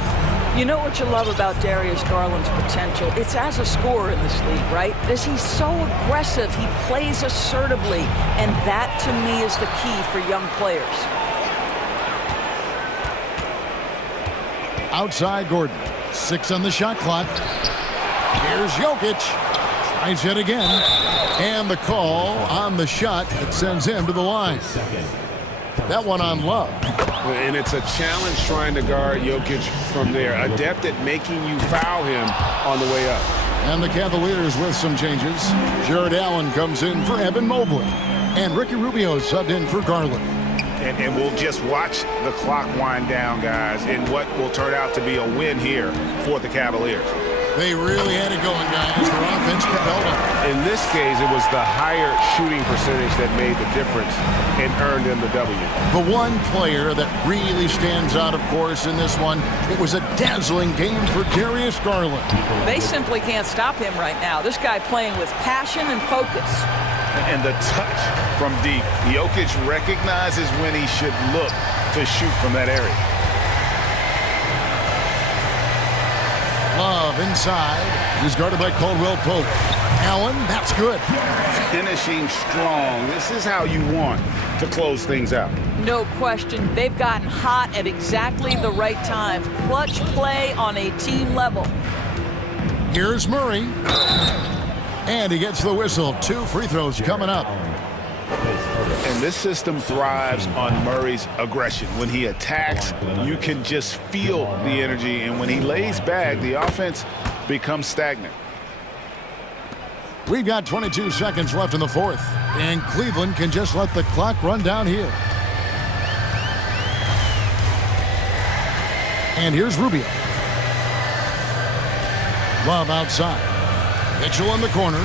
You know what you love about Darius Garland's potential? It's as a scorer in this league, right? He's so aggressive. He plays assertively. And that, to me, is the key for young players. Outside Gordon. 6 on the shot clock. Here's Jokic. Tries it again. And the call on the shot that sends him to the line. That one on Love. And it's a challenge trying to guard Jokic from there. Adept at making you foul him on the way up. And the Cavaliers with some changes. Jared Allen comes in for Evan Mobley. And Ricky Rubio subbed in for Garland. And we'll just watch the clock wind down, guys, in what will turn out to be a win here for the Cavaliers. They really had it going, guys. Their offense propelled them. In this case, it was the higher shooting percentage that made the difference and earned them the W. The one player that really stands out, of course, in this one, it was a dazzling game for Darius Garland. They simply can't stop him right now. This guy playing with passion and focus. And the touch from deep. Jokic recognizes when he should look to shoot from that area. Love inside. He's guarded by Caldwell Pope. Allen, that's good. Finishing strong. This is how you want to close things out. No question. They've gotten hot at exactly the right time. Clutch play on a team level. Here's Murray. And he gets the whistle. 2 free throws coming up. And this system thrives on Murray's aggression. When he attacks, you can just feel the energy. And when he lays back, the offense becomes stagnant. We've got 22 seconds left in the fourth, and Cleveland can just let the clock run down here. And here's Rubio. Love outside. Mitchell in the corner.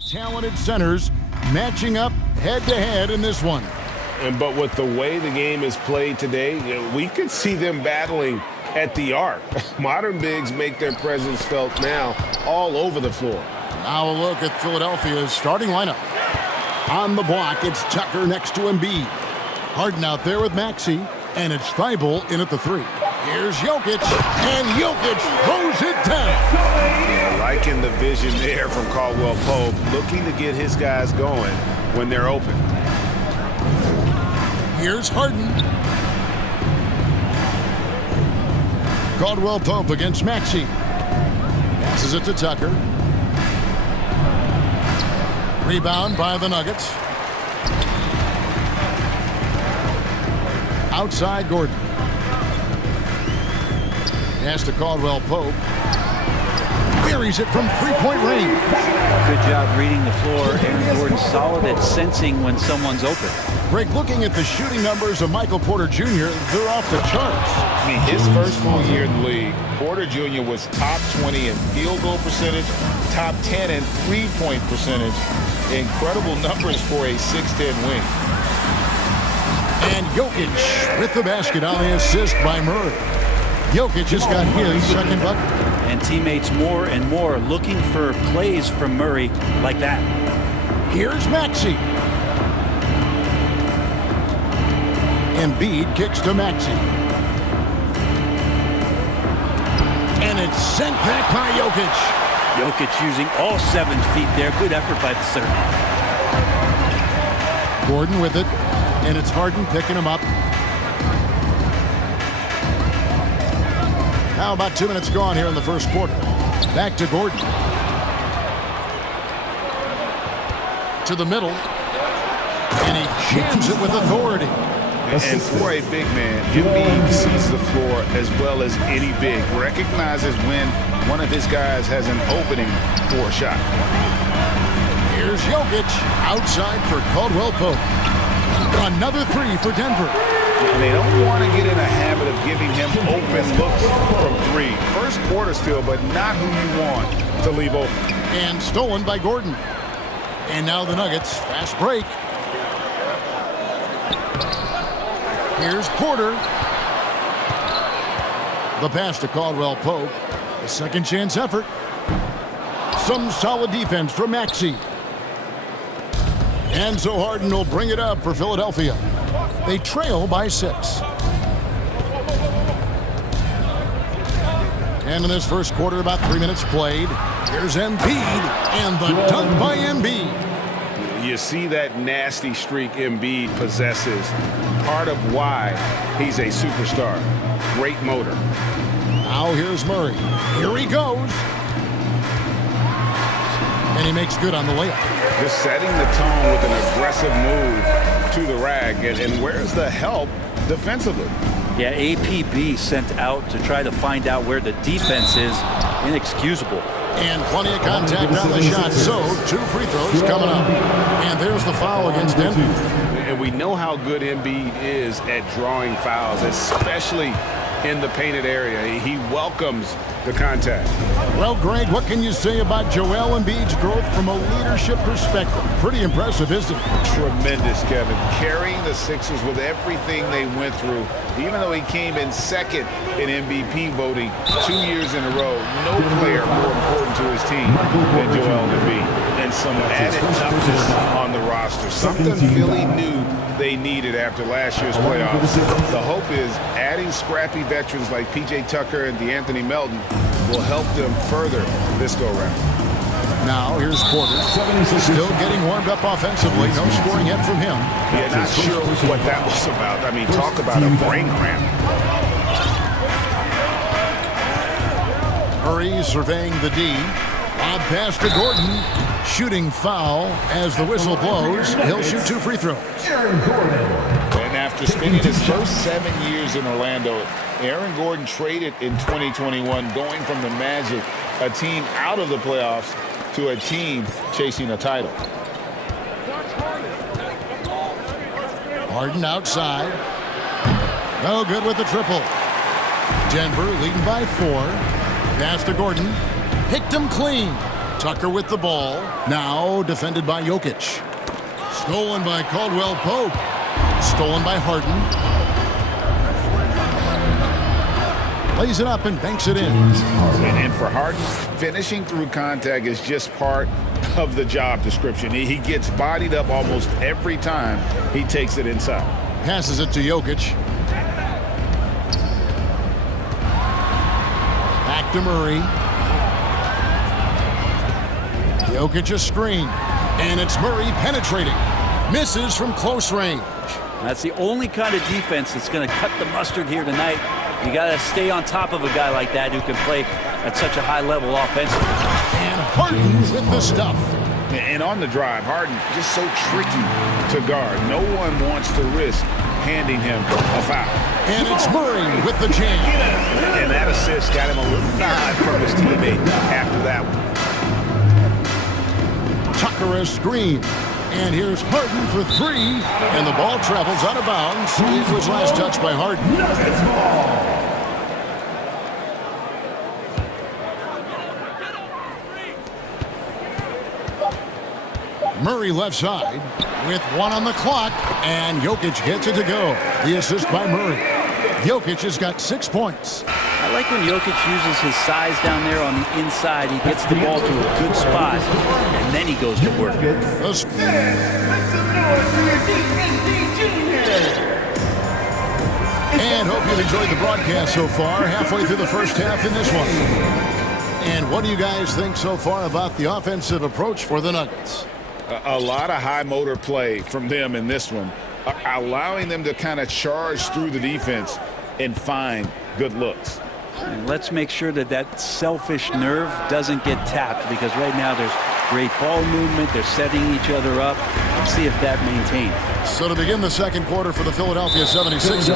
Talented centers matching up head-to-head in this one. But with the way the game is played today, we could see them battling at the arc. Modern bigs make their presence felt now all over the floor. Now a look at Philadelphia's starting lineup. On the block, it's Tucker next to Embiid. Harden out there with Maxey, and it's Thibault in at the 3. Here's Jokic, and Jokic throws it down. Yeah, liking the vision there from Caldwell Pope, looking to get his guys going when they're open. Here's Harden. Caldwell Pope against Maxey. Passes it to Tucker. Rebound by the Nuggets. Outside Gordon. Pass to Caldwell Pope. Buries it from three-point range. Good job reading the floor. Aaron Gordon's solid at sensing when someone's open. Greg, looking at the shooting numbers of Michael Porter Jr., they're off the charts. I mean, his first full year in the league, Porter Jr. was top 20 in field goal percentage, top 10 in three-point percentage. Incredible numbers for a 6'10" wing. And Jokic with the basket on the assist by Murray. Jokic has got his second bucket. And teammates more and more looking for plays from Murray like that. Here's Maxey. Embiid kicks to Maxey. And it's sent back by Jokic. Jokic using all 7 feet there. Good effort by the center. Gordon with it. And it's Harden picking him up. Now about 2 minutes gone here in the first quarter. Back to Gordon. To the middle. And he jams it with authority. And for a big man, Embiid sees the floor as well as any big. Recognizes when one of his guys has an opening for a shot. Here's Jokic outside for Caldwell Pope. Another 3 for Denver. And they don't want to get in a habit of giving him open looks from 3. First quarter still, but not who you want to leave open. And stolen by Gordon. And now the Nuggets, fast break. Here's Porter. The pass to Caldwell Pope. A second chance effort. Some solid defense from Maxey. And so Harden will bring it up for Philadelphia. They trail by 6. And in this first quarter, about 3 minutes played. Here's Embiid, and the dunk by Embiid. You see that nasty streak Embiid possesses. Part of why he's a superstar. Great motor. Now here's Murray. Here he goes. And he makes good on the layup. Just setting the tone with an aggressive move to the rag. And where's the help defensively? Yeah, APB sent out to try to find out where the defense is. Inexcusable. And plenty of contact on the shot. So 2 free throws coming up. And there's the foul against Denver. And we know how good Embiid is at drawing fouls, especially in the painted area. He welcomes the contact. Well, Greg, what can you say about Joel Embiid's growth from a leadership perspective? Pretty impressive, isn't it? Tremendous, Kevin. Carrying the Sixers with everything they went through, even though he came in second in MVP voting 2 years in a row. No player more important to his team than Joel Embiid. And some added toughness on the roster. Something Philly knew they needed after last year's playoffs. The hope is adding scrappy veterans like P.J. Tucker and DeAnthony Melton will help them further this go-round. Now here's Porter. Still getting warmed up offensively. No scoring yet from him. Yeah, not sure what that was about. I mean, talk about a brain cramp. Murray surveying the D. Lob pass to Gordon. Shooting foul as the whistle blows. He'll shoot 2 free throws. And after spending his first 7 years in Orlando, Aaron Gordon traded in 2021, going from the Magic, a team out of the playoffs, to a team chasing a title. Harden outside. No good with the triple. Denver leading by 4. Pass to Gordon. Picked him clean. Tucker with the ball. Now defended by Jokic. Stolen by Caldwell Pope. Stolen by Harden. Lays it up and banks it in. And for Harden, finishing through contact is just part of the job description. He gets bodied up almost every time he takes it inside. Passes it to Jokic. Back to Murray. Jokic a screen. And it's Murray penetrating. Misses from close range. That's the only kind of defense that's going to cut the mustard here tonight. You got to stay on top of a guy like that who can play at such a high level offensively. And Harden with the stuff. And on the drive, Harden just so tricky to guard. No one wants to risk handing him a foul. And it's Murray with the jam. And that assist got him a little nod from his teammate after that one. Tucker a screen. And here's Harden for three. And the ball travels out of bounds. It was last touched by Harden. Murray left side with one on the clock. And Jokic gets it to go. The assist by Murray. Jokic has got 6 points. I like when Jokic uses his size down there on the inside. He gets the ball to a good spot, and then he goes to work. And hope you've enjoyed the broadcast so far. Halfway through the first half in this one. And what do you guys think so far about the offensive approach for the Nuggets? A lot of high motor play from them in this one, allowing them to kind of charge through the defense and find good looks. And let's make sure that that selfish nerve doesn't get tapped, because right now there's great ball movement. They're setting each other up. Let's see if that maintains. So to begin the second quarter for the Philadelphia 76ers,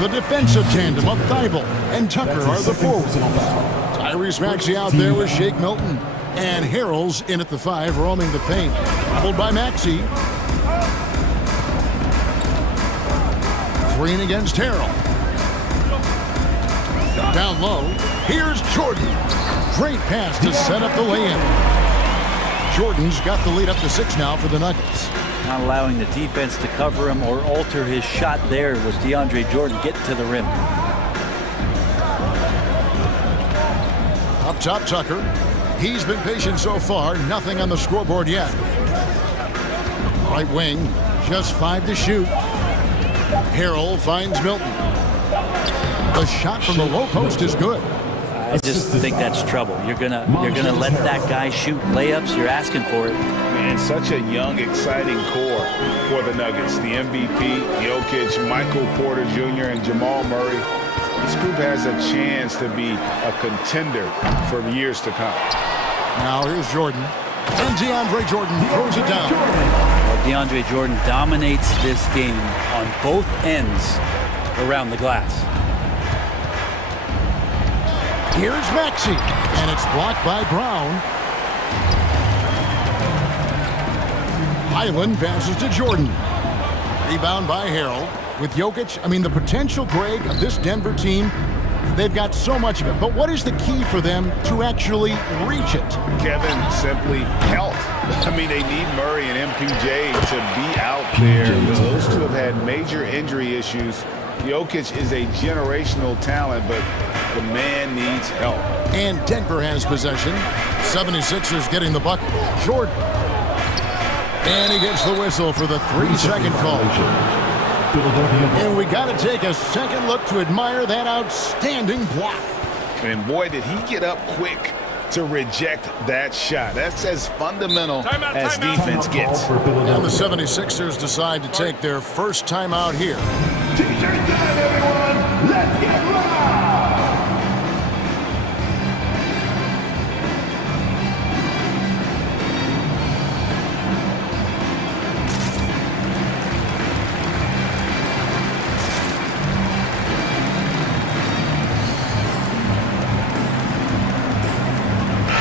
the defensive tandem of Thibault and Tucker are the forwards. Tyrese Maxey out there with Shake Milton. And Harrell's in at the 5, roaming the paint. Pulled by Maxey. Green against Harrell. Down low, here's Jordan. Great pass to set up the lay-in. Jordan's got the lead up to 6 now for the Nuggets. Not allowing the defense to cover him or alter his shot there was DeAndre Jordan getting to the rim. Up top, Tucker. He's been patient so far. Nothing on the scoreboard yet. Right wing, just 5 to shoot. Harrell finds Milton. The shot from the low post is good. I just think that's trouble. You're gonna let that guy shoot layups. You're asking for it. Man, such a young, exciting core for the Nuggets. The MVP, Jokic, Michael Porter Jr., and Jamal Murray. This group has a chance to be a contender for years to come. Now here's Jordan. And DeAndre Jordan throws it down. Well, DeAndre Jordan dominates this game on both ends around the glass. Here's Maxey, and it's blocked by Brown. Highland passes to Jordan. Rebound by Harrell. With Jokic, I mean, the potential, Greg, of this Denver team, they've got so much of it. But what is the key for them to actually reach it? Kevin, simply health. I mean, they need Murray and MPJ to be out there. Those two have had major injury issues. Jokic is a generational talent, but the man needs help. And Denver has possession. 76ers getting the bucket. Jordan. And he gets the whistle for the 3-second call. And we got to take a second look to admire that outstanding block. And boy, did he get up quick to reject that shot. That's as fundamental as defense gets. And the 76ers decide to take their first timeout here. T-shirt time, everyone. Let's get live.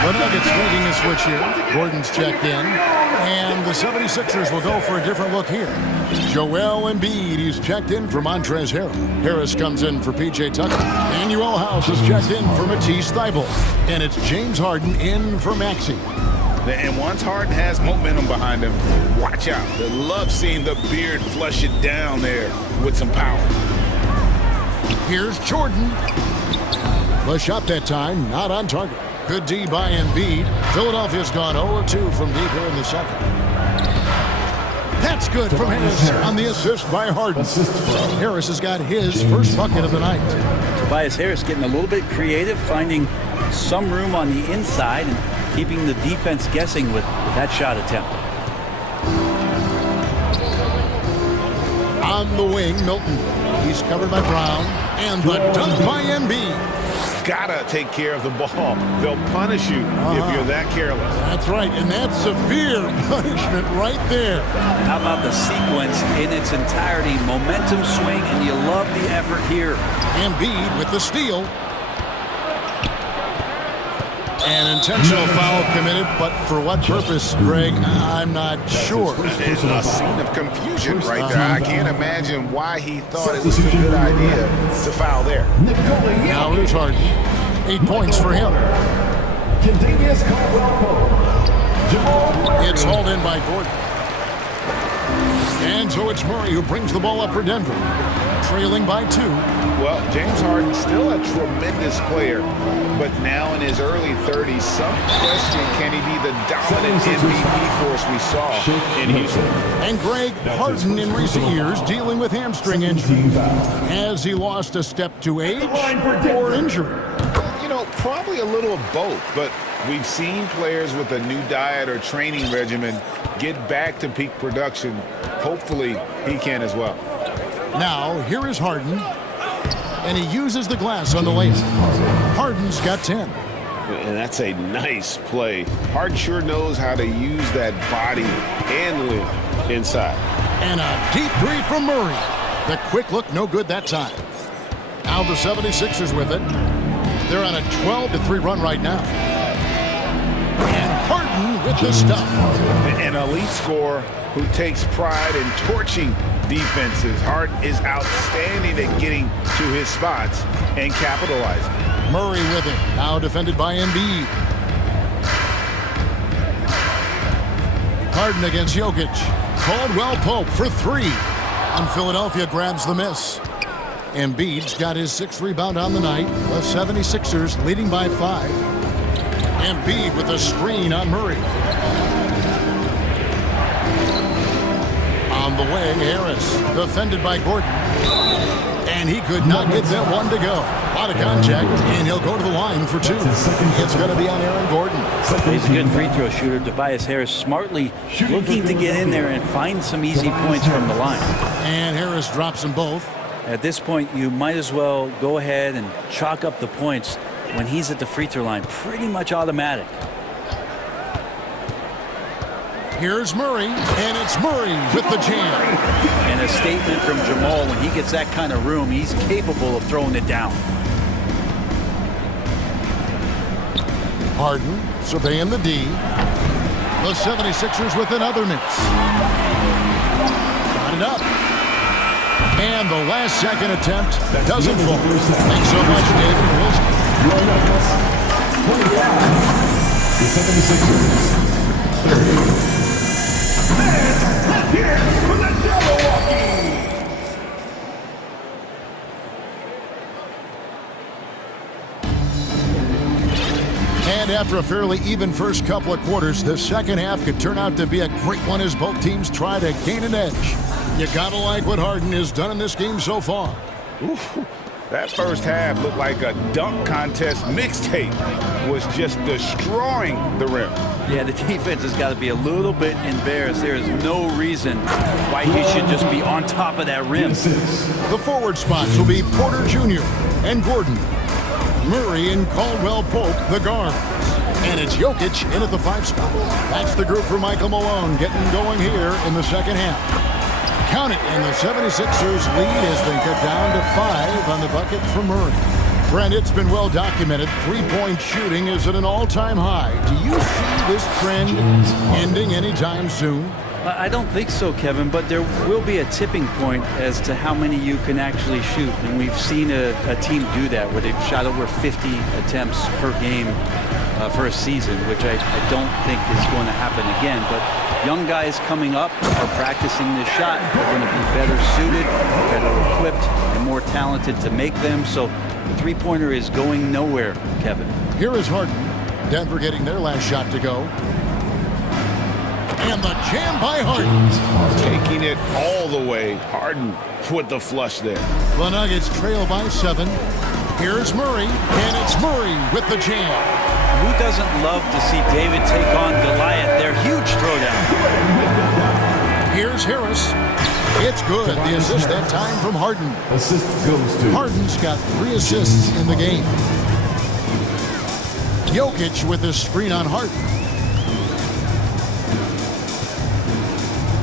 The Nuggets making a switch here. Gordon's checked in. And the 76ers will go for a different look here. Joel Embiid, he's checked in for Montrezl Harrell. Harris comes in for P.J. Tucker. Manuel House is checked in for Matisse Thybulle. And it's James Harden in for Maxey. And once Harden has momentum behind him, watch out. They love seeing the beard flush it down there with some power. Here's Jordan. The shot that time, not on target. Good D by Embiid. Philadelphia's gone 0-2 from deep here in the second. That's good from Harris on the assist by Harden. Harris has got his first bucket of the night. Tobias Harris getting a little bit creative, finding some room on the inside and keeping the defense guessing with that shot attempt. On the wing, Milton. He's covered by Brown. And the dunk by Embiid. Gotta take care of the ball. They'll punish you if you're that careless. That's right, and that's severe punishment right there. How about the sequence in its entirety? Momentum swing, and you love the effort here. Embiid with the steal. An intentional foul committed, but for what purpose, Greg, I'm not sure. There's a scene of confusion right there. I can't imagine why he thought it was a good idea to foul there. Now here's Harden. 8 points for him. It's hauled in by Gordon. And so it's Murray who brings the ball up for Denver. Trailing by 2. Well, James Harden still a tremendous player, but now in his early 30s, some question, can he be the dominant MVP force we saw in Houston? And Greg, Harden in recent years dealing with hamstring injury. Has he lost a step to age or injury? You know, probably a little of both, but we've seen players with a new diet or training regimen get back to peak production. Hopefully, he can as well. Now, here is Harden, and he uses the glass on the layup. Harden's got 10. And that's a nice play. Harden sure knows how to use that body and length inside. And a deep three from Murray. The quick look, no good that time. Now the 76ers with it. They're on a 12-3 run right now. And Harden with the stuff. An elite scorer who takes pride in torching defenses. Harden is outstanding at getting to his spots and capitalizing. Murray with it. Now defended by Embiid. Harden against Jokic. Caldwell Pope for 3. And Philadelphia grabs the miss. Embiid's got his 6th rebound on the night. The 76ers leading by 5. Embiid with a screen on Murray. On the wing, Harris, defended by Gordon. And he could not get that one to go. A lot of contact, and he'll go to the line for 2. It's going to be on Aaron Gordon. He's a good free throw shooter. Tobias Harris smartly looking to get in there and find some easy points from the line. And Harris drops them both. At this point, you might as well go ahead and chalk up the points when he's at the free throw line. Pretty much automatic. Here's Murray, and it's Murray with the jam. And a statement from Jamal, when he gets that kind of room, he's capable of throwing it down. Harden surveying the D. The 76ers with another miss. Got it up. And the last second attempt doesn't fall. Thanks so much, David Wilson. The 76ers, 30. And after a fairly even first couple of quarters, the second half could turn out to be a great one as both teams try to gain an edge. You gotta like what Harden has done in this game so far. Oof. That first half looked like a dunk contest mixtape. Was just destroying the rim. Yeah, the defense has got to be a little bit embarrassed. There is no reason why he should just be on top of that rim. The forward spots will be Porter Jr. and Gordon. Murray and Caldwell Pope, the guards. And it's Jokic in at the 5 spot. That's the group for Michael Malone getting going here in the second half. Count it, and the 76ers lead has been cut down to 5 on the bucket for Murray. Brent, it's been well documented. Three-point shooting is at an all-time high. Do you see this trend ending anytime soon? I don't think so, Kevin, but there will be a tipping point as to how many you can actually shoot. And we've seen a team do that where they've shot over 50 attempts per game for a season, which I don't think is going to happen again. But young guys coming up are practicing this shot. They're going to be better suited, better equipped, and more talented to make them. So the three-pointer is going nowhere, Kevin. Here is Harden. Denver getting their last shot to go. And the jam by Harden. Taking it all the way. Harden with the flush there. The Nuggets trail by 7. Here's Murray, and it's Murray with the jam. Who doesn't love to see David take on Goliath? Their huge throwdown. Here's Harris. It's good. The assist that time from Harden. Assist goes to Harden's got 3 assists in the game. Jokic with his screen on Harden.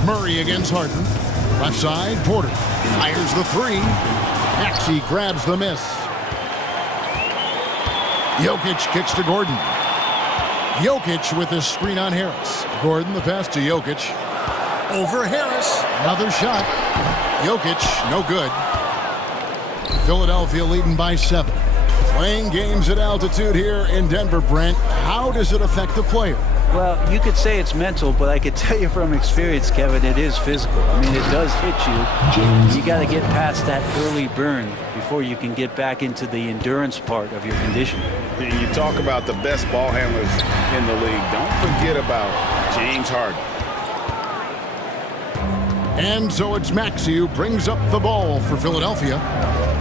Murray against Harden. Left side, Porter fires the 3. Maxey grabs the miss. Jokic kicks to Gordon. Jokic with his screen on Harris. Gordon the pass to Jokic. Over Harris. Another shot. Jokic, no good. Philadelphia leading by 7. Playing games at altitude here in Denver, Brent. How does it affect the player? Well, you could say it's mental, but I could tell you from experience, Kevin, it is physical. I mean, it does hit you. You got to get past that early burn before you can get back into the endurance part of your conditioning. You talk about the best ball handlers in the league. Don't forget about James Harden. And so it's Maxey who brings up the ball for Philadelphia.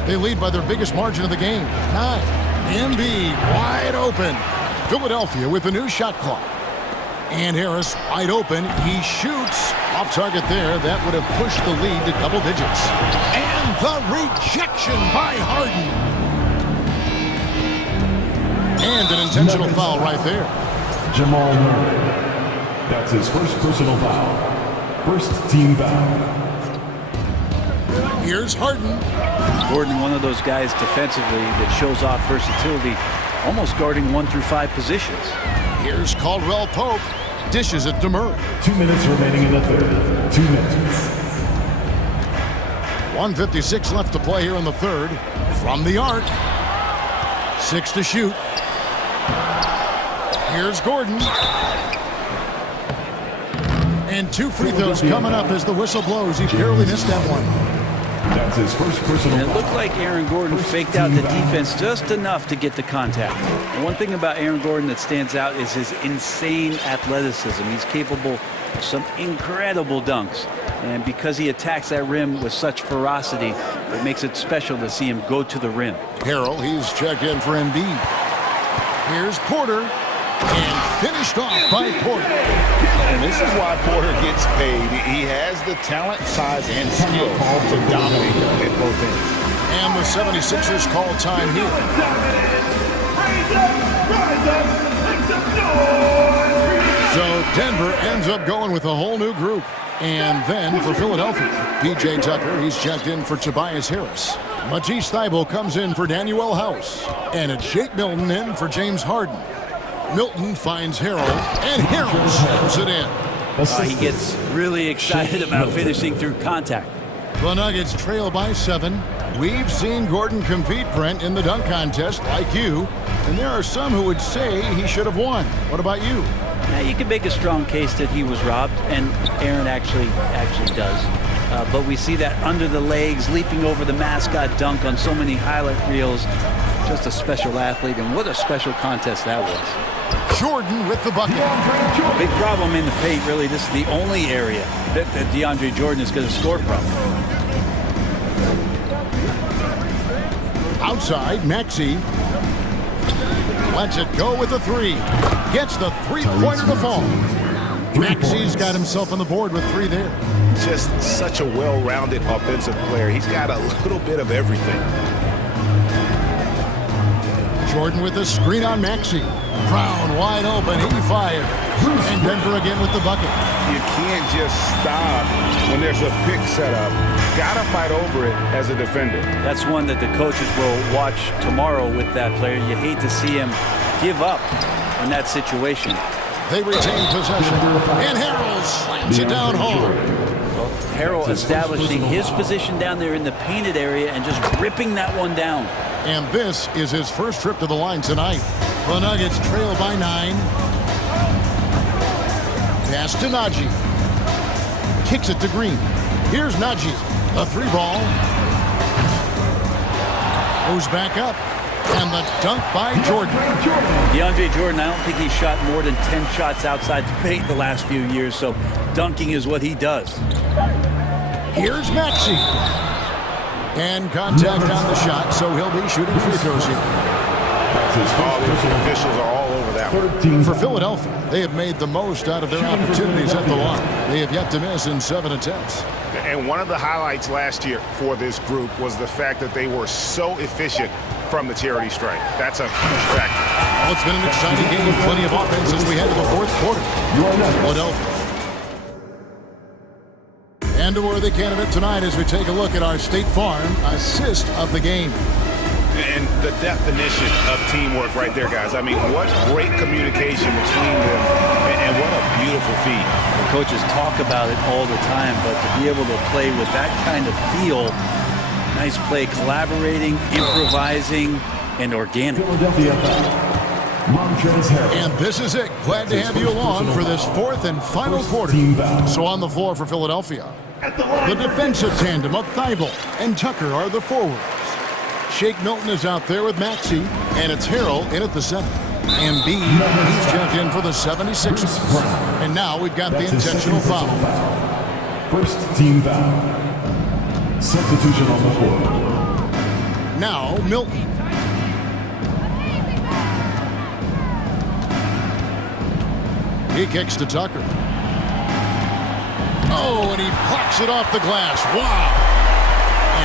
They lead by their biggest margin of the game, 9. Embiid wide open. Philadelphia with a new shot clock. And Harris wide open. He shoots off target there. That would have pushed the lead to double digits. And the rejection by Harden. And an intentional foul right there. Jamal Murray. That's his first personal foul. First team foul. Here's Harden. Gordon, one of those guys defensively that shows off versatility, almost guarding 1 through 5 positions. Here's Caldwell Pope. Dishes it to Murray. 2 minutes remaining in the third. 2 minutes. 1:56 left to play here in the third. From the arc. 6 to shoot. Here's Gordon. And 2 free throws coming up as the whistle blows. He barely missed that one. That's his first personal And it looked like Aaron Gordon faked out the defense just enough to get the contact. And one thing about Aaron Gordon that stands out is his insane athleticism. He's capable of some incredible dunks. And because he attacks that rim with such ferocity, it makes it special to see him go to the rim. Harrell, he's checked in for Embiid. Here's Porter. And finished off by Porter. And this is why Porter gets paid. He has the talent, size, and skill to dominate at both ends. And the 76ers call time here. So Denver ends up going with a whole new group. And then for Philadelphia, P.J. Tucker, he's checked in for Tobias Harris. Matisse Thybulle comes in for Daniel House. And it's Shake Milton in for James Harden. Milton finds Harrell, and Harrell slams it in. He gets really excited about finishing through contact. The Nuggets trail by 7. We've seen Gordon compete, Brent, in the dunk contest, like you, and there are some who would say he should have won. What about you? Now, you can make a strong case that he was robbed, and Aaron actually does. But we see that under the legs, leaping over the mascot dunk on so many highlight reels. Just a special athlete, and what a special contest that was. Jordan with the bucket. Big problem in the paint, really. This is the only area that DeAndre Jordan is going to score from. Outside, Maxey lets it go with the 3. Gets the 3-pointer to fall. Maxey's got himself on the board with 3 there. Just such a well-rounded offensive player. He's got a little bit of everything. Jordan with the screen on Maxey. Brown wide open. He fired. And Denver again with the bucket. You can't just stop when there's a pick set up got to fight over it as a defender. That's one that the coaches will watch tomorrow with that player. You hate to see him give up in that situation. They retain possession, and Harrell slams it down hard. Harrell establishing his position down there in the painted area and just ripping that one down. And this is his first trip to the line tonight. The Nuggets trail by 9. Pass to Najee. Kicks it to Green. Here's Najee. A 3-ball. Goes back up. And the dunk by Jordan. DeAndre Jordan, I don't think he's shot more than 10 shots outside the paint the last few years, so dunking is what he does. Here's Maxey. And contact on the shot, so he'll be shooting free throws here. Officials are all over that one. For Philadelphia, they have made the most out of their opportunities at the line. They have yet to miss in 7 attempts. And one of the highlights last year for this group was the fact that they were so efficient from the charity stripe. That's a huge factor. Well, it's been an exciting game. Plenty of offense as we head to the fourth quarter. Philadelphia. And a worthy candidate tonight as we take a look at our State Farm assist of the game. And the definition of teamwork right there, guys. I mean, what great communication between them, and what a beautiful feat. The coaches talk about it all the time, but to be able to play with that kind of feel, nice play, collaborating, improvising, and organic. And this is it. Glad to have you along for this fourth and final quarter. So on the floor for Philadelphia, the defensive tandem of Thibault and Tucker are the forwards. Shake Milton is out there with Maxey, and it's Harrell in at the 7. And B, he's checked in for the 76ers. And now we've got the intentional foul. First team foul. Substitution on the floor. Now Milton. He kicks to Tucker. Oh, and he blocks it off the glass. Wow.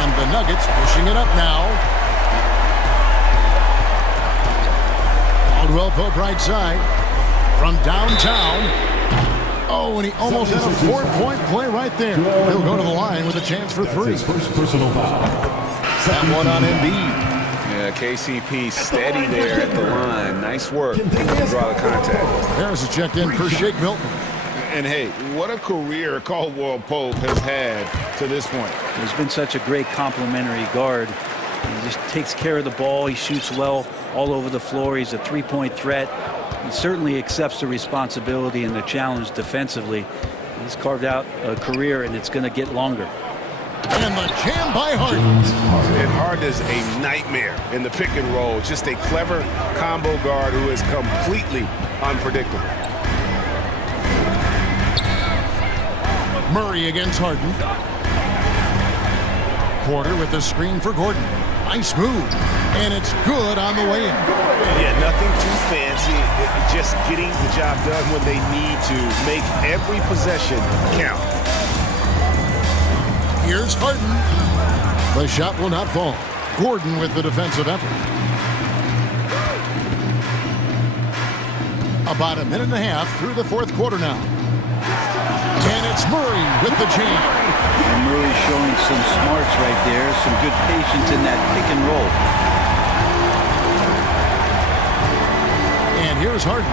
And the Nuggets pushing it up now. Caldwell Pope right side from downtown. Oh, and he almost had a 4-point play right there. He'll go to the line with a chance for 3. First personal foul. That one on Embiid. Yeah, KCP steady there at the line. Nice work to draw the contact. Harris is checked in for Shake Milton. And hey, what a career Caldwell Pope has had to this point. He's been such a great complementary guard. He just takes care of the ball. He shoots well all over the floor. He's a 3-point threat. He certainly accepts the responsibility and the challenge defensively. He's carved out a career, and it's going to get longer. And the jam by Harden. And Harden is a nightmare in the pick and roll. Just a clever combo guard who is completely unpredictable. Murray against Harden. Porter with the screen for Gordon. Nice move. And it's good on the way in. Yeah, nothing too fancy. Just getting the job done when they need to. Make every possession count. Here's Harden. The shot will not fall. Gordon with the defensive effort. About a minute and a half through the fourth quarter now. And it's Murray with the jam. And Murray showing some smarts right there, some good patience in that pick and roll. And here's Harden.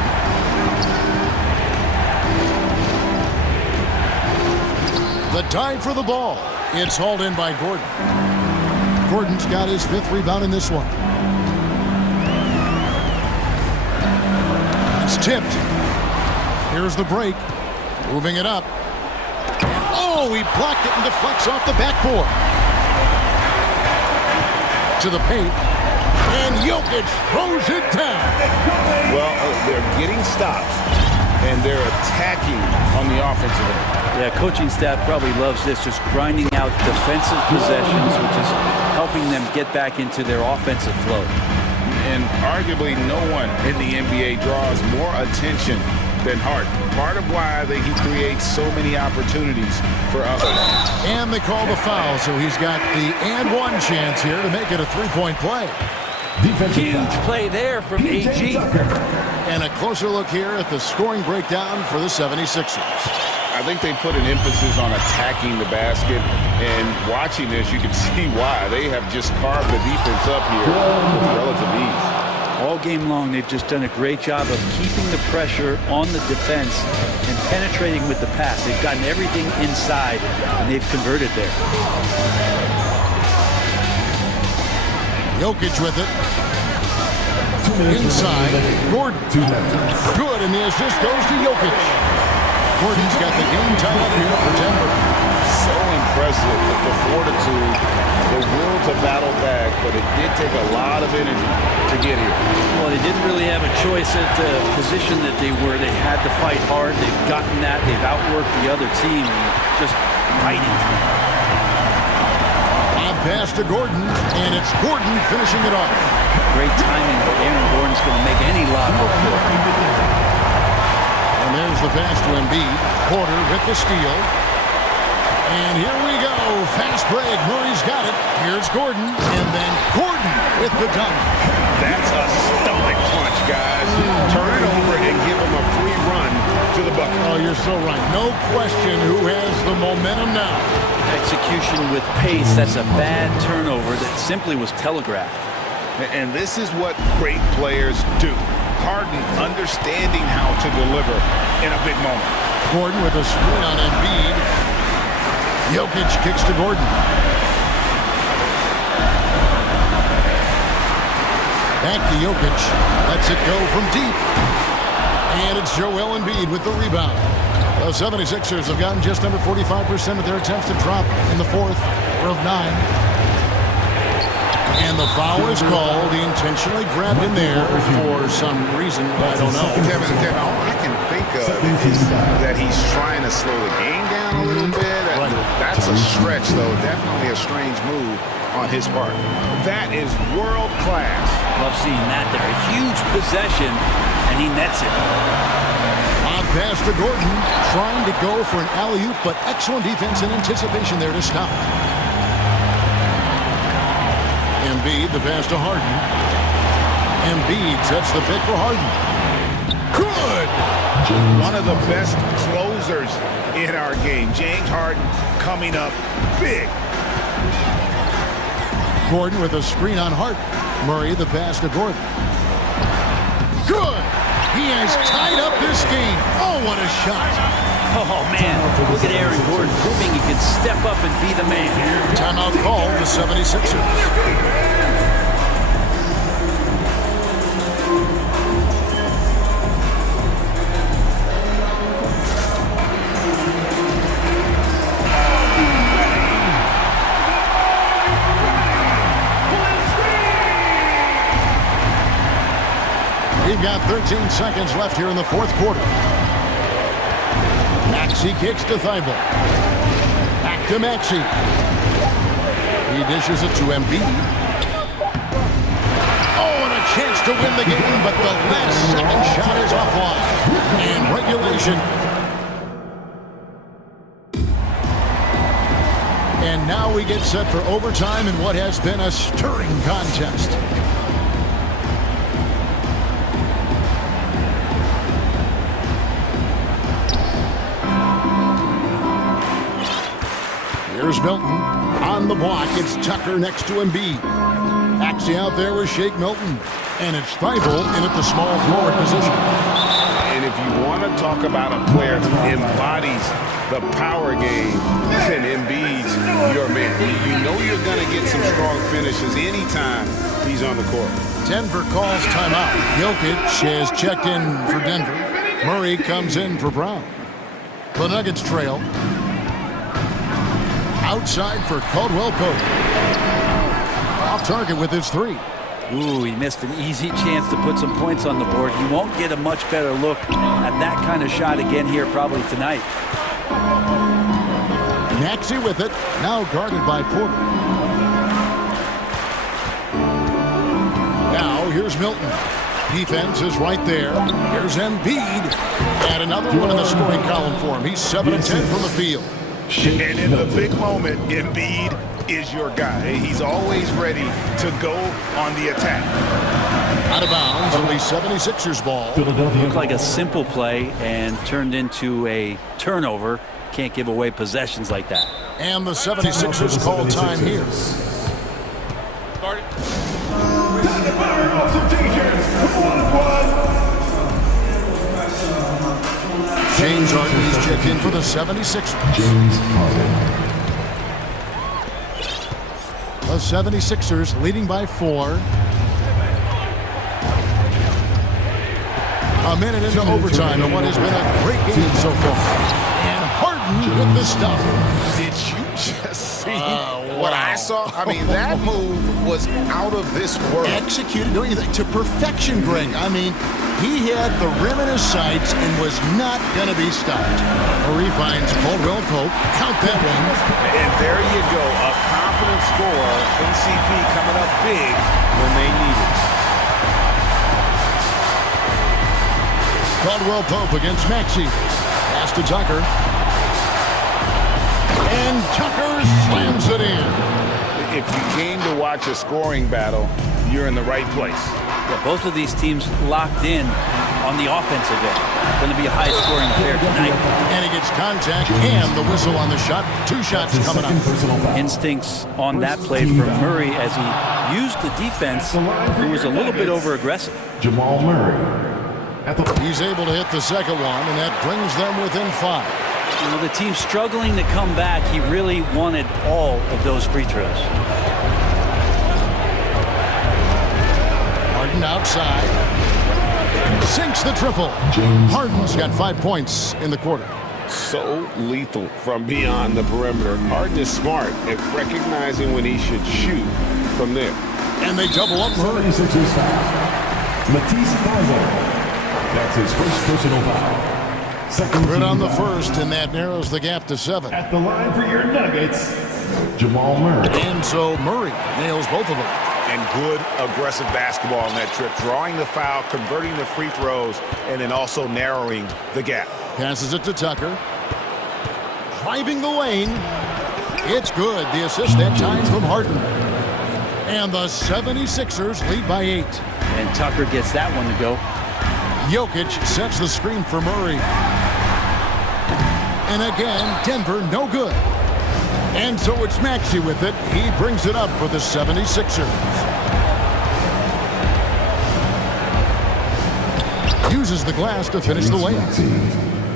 The dive for the ball. It's hauled in by Gordon. Gordon's got his 5th rebound in this one. It's tipped. Here's the break. Moving it up. Oh, he blocked it and deflects off the backboard. To the paint. And Jokic throws it down. Well, they're getting stops, and they're attacking on the offensive end. Yeah, coaching staff probably loves this, just grinding out defensive possessions, which is helping them get back into their offensive flow. And arguably no one in the NBA draws more attention than Harden. Part of why he creates so many opportunities for others. And they call the foul, so he's got the and one chance here to make it a 3-point play. Huge play there from AG. And a closer look here at the scoring breakdown for the 76ers. I think they put an emphasis on attacking the basket, and watching this, you can see why. They have just carved the defense up here with relative ease. All game long, they've just done a great job of keeping the pressure on the defense and penetrating with the pass. They've gotten everything inside, and they've converted there. Jokic with it. Inside. Gordon. Good, and the assist goes to Jokic. Gordon's got the game tied up here for Denver. So impressive with the fortitude, the will to battle back, but it did take a lot of energy to get here. Well, they didn't really have a choice at the position that they were. They had to fight hard. They've gotten that. They've outworked the other team. Just fighting. Odd pass to Gordon, and it's Gordon finishing it off. Great timing, but Aaron Gordon's going to make any lob look good. And there's the pass to Embiid. Porter with the steal. And here we go. Fast break. Murray's got it. Here's Gordon. And then Gordon with the dunk. That's a stomach punch, guys. Turn it over and give him a free run to the bucket. Oh, you're so right. No question who has the momentum now. Execution with pace. That's a bad turnover that simply was telegraphed. And this is what great players do. Harden understanding how to deliver in a big moment. Gordon with a screen on Embiid. Jokic kicks to Gordon. Back to Jokic. Lets it go from deep. And it's Joel Embiid with the rebound. The 76ers have gotten just under 45% of their attempts to drop in the fourth of 9. And the foul is called. He intentionally grabbed in there for some reason. I don't know. Kevin, all I can think of is that he's trying to slow the game down a little bit. Right. That's a stretch, though. Definitely a strange move on his part. That is world class. Love seeing that there. A huge possession, and he nets it. On pass to Gordon. Trying to go for an alley-oop, but excellent defense and anticipation there to stop. Embiid, the pass to Harden. Embiid sets the pick for Harden. Good! One of the best closers in our game. James Harden coming up big. Gordon with a screen on Harden. Murray, the pass to Gordon. Good! He has tied up this game. Oh, what a shot. Oh, man. Look at Aaron Gordon proving he can step up and be the man. Timeout called the 76ers. We've got 13 seconds left here in the fourth quarter. Maxey kicks to Thibault. Back to Maxey. He dishes it to Embiid. Oh, and a chance to win the game, but the last second shot is offline. And regulation. And now we get set for overtime in what has been a stirring contest. Here's Milton on the block. It's Tucker next to Embiid. Maxey out there with Shake Milton. And it's Thibault in at the small forward position. And if you want to talk about a player who embodies the power game, then Embiid's your man. You know you're going to get some strong finishes anytime he's on the court. Denver calls timeout. Jokic has checked in for Denver. Murray comes in for Brown. The Nuggets trail. Outside for Caldwell Pope. Off target with his three. Ooh, he missed an easy chance to put some points on the board. He won't get a much better look at that kind of shot again here probably tonight. Maxey with it. Now guarded by Porter. Now here's Milton. Defense is right there. Here's Embiid. And another one in the scoring column for him. He's 7 of 10 from the field. And in the big moment, Embiid is your guy. He's always ready to go on the attack. Out of bounds, it'll be 76ers ball. Looked like a simple play and turned into a turnover. Can't give away possessions like that. And the 76ers call time here. James Harden is checked in for the 76ers. James Harden. The 76ers leading by 4. A minute into overtime in what has been a great game so far. And Harden with the stuff. Did you just see what I saw? I mean, that move was out of this world. Executed, don't you think, to perfection, Greg. I mean, he had the rim in his sights and was not going to be stopped. Murray finds Caldwell Pope. Count that one. And there you go, a confident scorer. NCP coming up big when they need it. Caldwell Pope against Maxey. Pass to Tucker. And Tucker slams it in. If you came to watch a scoring battle, you're in the right place. Yeah, both of these teams locked in on the offensive end. Going to be a high-scoring affair tonight. And he gets contact and the whistle on the shot. 2 shots coming up. Instincts on that play from Murray as he used the defense, who was a little bit over-aggressive. Jamal Murray. He's able to hit the second one, and that brings them within 5. You know, the team struggling to come back. He really wanted all of those free throws. Harden outside. Sinks the triple. Harden's got 5 points in the quarter. So lethal from beyond the perimeter. Harden is smart at recognizing when he should shoot from there. And they double up Murray. 76ers foul. Matisse Thybulle. That's his first personal foul. Second Good on the first, and that narrows the gap to 7. At the line for your Nuggets, Jamal Murray. And so Murray nails both of them. And good aggressive basketball on that trip. Drawing the foul, converting the free throws, and then also narrowing the gap. Passes it to Tucker. Driving the lane. It's good. The assist that time from Harden. And the 76ers lead by 8. And Tucker gets that one to go. Jokic sets the screen for Murray. And again, Denver no good. And so it's Maxey with it. He brings it up for the 76ers. Uses the glass to finish the layup.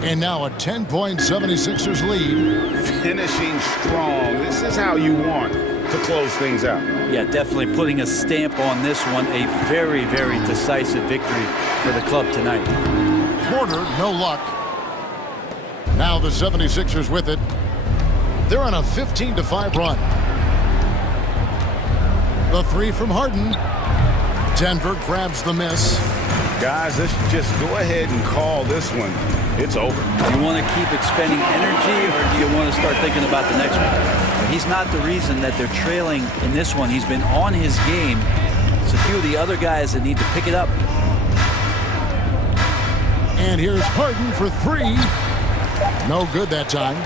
And now a 10-point 76ers lead. Finishing strong. This is how you want to close things out. Yeah, definitely putting a stamp on this one. A very, very decisive victory for the club tonight. Porter, no luck. Now the 76ers with it. They're on a 15-5 run. The 3 from Harden. Denver grabs the miss. Guys, let's just go ahead and call this one. It's over. Do you want to keep expending energy, or do you want to start thinking about the next one? He's not the reason that they're trailing in this one. He's been on his game. It's a few of the other guys that need to pick it up. And here's Harden for 3. No good that time.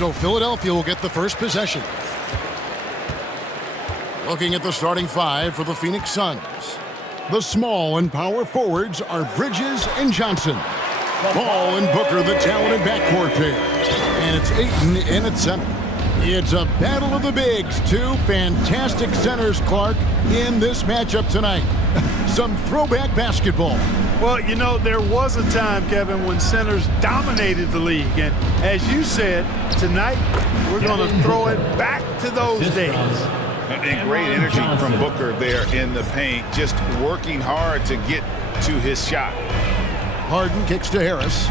So Philadelphia will get the first possession. Looking at the starting five for the Phoenix Suns. The small and power forwards are Bridges and Johnson. Ball and Booker, the talented backcourt pair. And it's Ayton in at center. It's a battle of the bigs. Two fantastic centers, Clark, in this matchup tonight. Some throwback basketball. Well, you know, there was a time, Kevin, when centers dominated the league. And as you said, tonight we're going to throw it back to those days. And great energy from Booker there in the paint, just working hard to get to his shot. Harden kicks to Harris.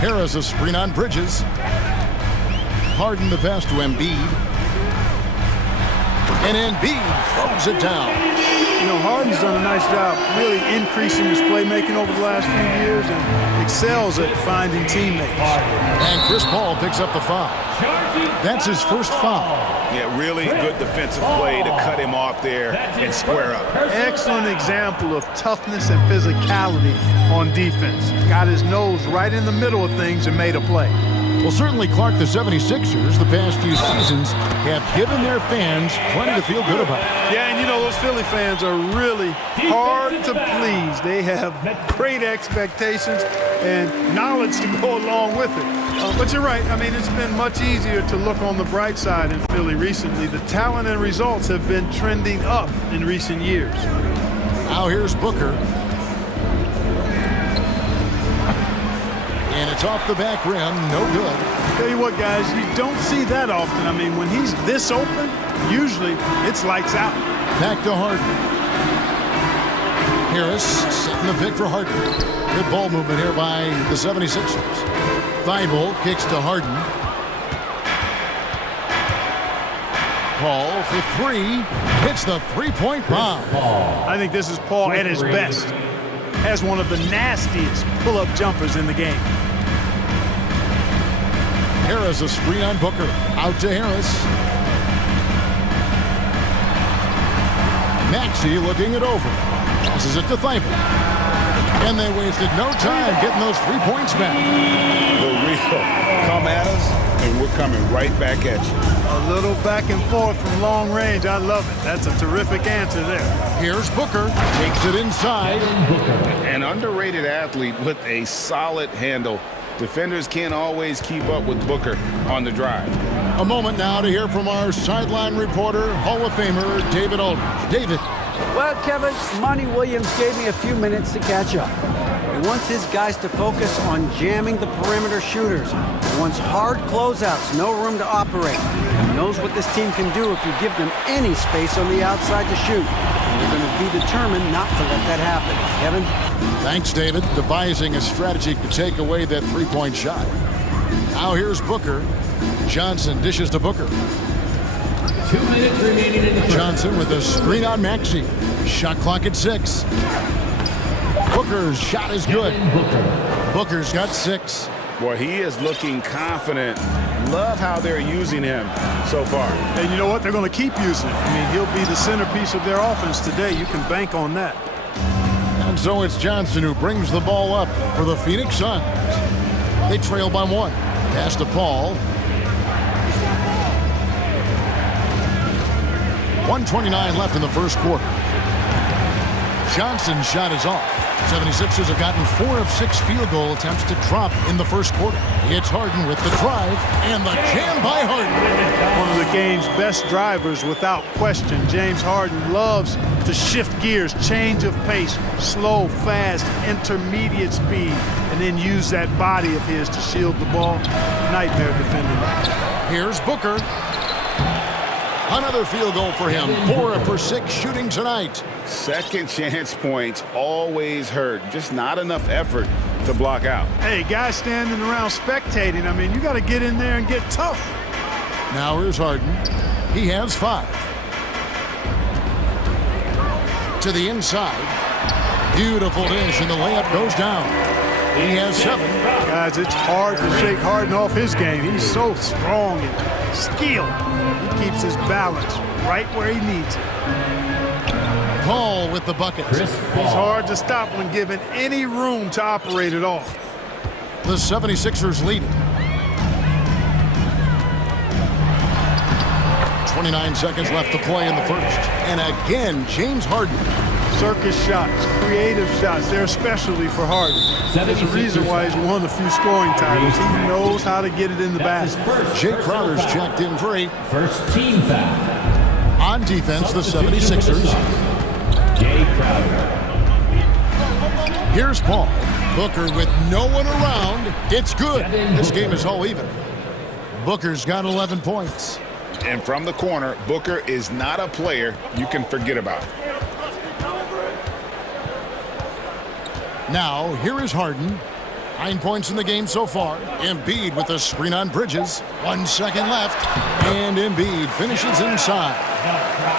Harris a screen on Bridges. Harden the pass to Embiid. And Embiid throws it down. You know, Harden's done a nice job really increasing his playmaking over the last few years and excels at finding teammates. And Chris Paul picks up the foul. That's his first foul. Yeah, really good defensive play to cut him off there and square up. Excellent example of toughness and physicality on defense. Got his nose right in the middle of things and made a play. Well, certainly, Clark, the 76ers, the past few seasons, have given their fans plenty to feel good about. Yeah, and you know, those Philly fans are really hard to please. They have great expectations and knowledge to go along with it. But you're right. I mean, it's been much easier to look on the bright side in Philly recently. The talent and results have been trending up in recent years. Now here's Booker. And it's off the back rim, no good. Tell you what, guys, you don't see that often. I mean, when he's this open, usually it's lights out. Back to Harden. Harris setting the pick for Harden. Good ball movement here by the 76ers. Thibault kicks to Harden. Paul for three. Hits the three-point bomb. I think this is Paul at his best. Has one of the nastiest pull-up jumpers in the game. Harris a screen on Booker. Out to Harris. Maxey looking it over. Passes it to Thibault. And they wasted no time getting those 3 points back. The real come at us, and we're coming right back at you. A little back and forth from long range. I love it. That's a terrific answer there. Here's Booker. Takes it inside. An underrated athlete with a solid handle. Defenders can't always keep up with Booker on the drive. A moment now to hear from our sideline reporter, Hall of Famer David Aldridge. David. Well, Kevin, Monty Williams gave me a few minutes to catch up. He wants his guys to focus on jamming the perimeter shooters. He wants hard closeouts, no room to operate. He knows what this team can do if you give them any space on the outside to shoot. And they're going to be determined not to let that happen. Kevin? Thanks, David. Devising a strategy to take away that three-point shot. Now here's Booker. Johnson dishes to Booker. 2 minutes remaining in the first. Johnson with a screen on Maxey. Shot clock at 6. Booker's shot is good. Booker's got 6. Boy, he is looking confident. Love how they're using him so far. And you know what? They're going to keep using him. I mean, he'll be the centerpiece of their offense today. You can bank on that. And so it's Johnson who brings the ball up for the Phoenix Suns. They trail by 1. Pass to Paul. 1:29 left in the first quarter. Johnson's shot is off. 76ers have gotten 4 of 6 field goal attempts to drop in the first quarter. It's Harden with the drive and the jam by Harden. One of the game's best drivers without question. James Harden loves to shift gears, change of pace, slow, fast, intermediate speed, and then use that body of his to shield the ball. Nightmare defending that. Here's Booker. Another field goal for him. 4 for 6 shooting tonight. Second chance points always hurt. Just not enough effort to block out. Hey, guys standing around spectating, I mean, you got to get in there and get tough. Now here's Harden. He has 5. To the inside. Beautiful dish, and the layup goes down. He has 7. Guys, it's hard to shake Harden off his game. He's so strong and skilled. He keeps his balance right where he needs it. Paul with the bucket. He's hard to stop when given any room to operate at all. The 76ers lead it. 29 seconds left to play in the first. And again, James Harden. Circus shots, creative shots. They're a specialty for Harden. There's a reason why he's won a few scoring titles. He knows how to get it in the basket. Jay Crowder's checked in for 8. First team foul. On defense, the 76ers. Jay Crowder. Here's Paul. Booker with no one around. It's good. This game is all even. Booker's got 11 points. And from the corner, Booker is not a player you can forget about. Now, here is Harden. 9 points in the game so far. Embiid with a screen on Bridges. 1 second left. And Embiid finishes inside.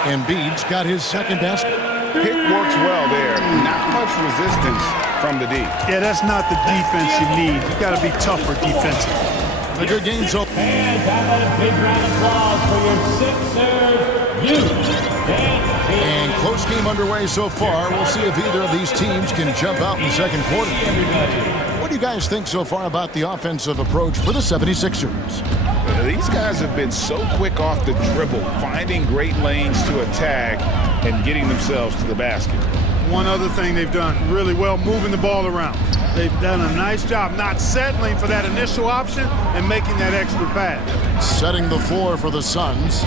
Embiid's got his second basket. Pick works well there. Not much resistance from the D. Yeah, that's not the defense you need. You got to be tougher defensively. A good game so far. And have a big round of applause for your Sixers. And close game underway so far. We'll see if either of these teams can jump out in the second quarter. What do you guys think so far about the offensive approach for the 76ers? These guys have been so quick off the dribble, finding great lanes to attack and getting themselves to the basket. One other thing they've done really well, moving the ball around. They've done a nice job not settling for that initial option and making that extra pass. Setting the floor for the Suns.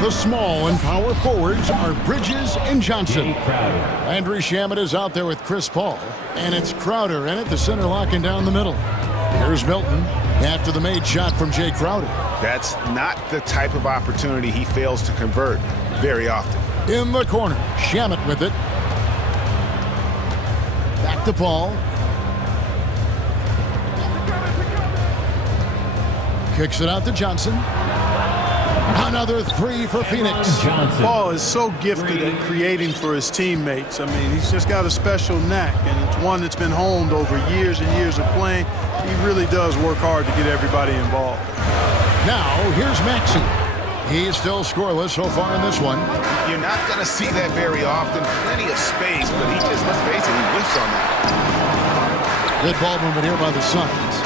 The small and power forwards are Bridges and Johnson. Landry Shamet is out there with Chris Paul. And it's Crowder in at the center, locking down the middle. Here's Milton after the made shot from Jay Crowder. That's not the type of opportunity he fails to convert very often. In the corner, Shamet with it. Back to Paul. Kicks it out to Johnson. Another three for Phoenix. Paul is so gifted at creating for his teammates. I mean, he's just got a special knack, and it's one that's been honed over years and years of playing. He really does work hard to get everybody involved. Now, here's Maxey. He's still scoreless so far in this one. You're not going to see that very often. Plenty of space, but he just, let's face it, he whiffs on that. Good ball movement here by the Suns.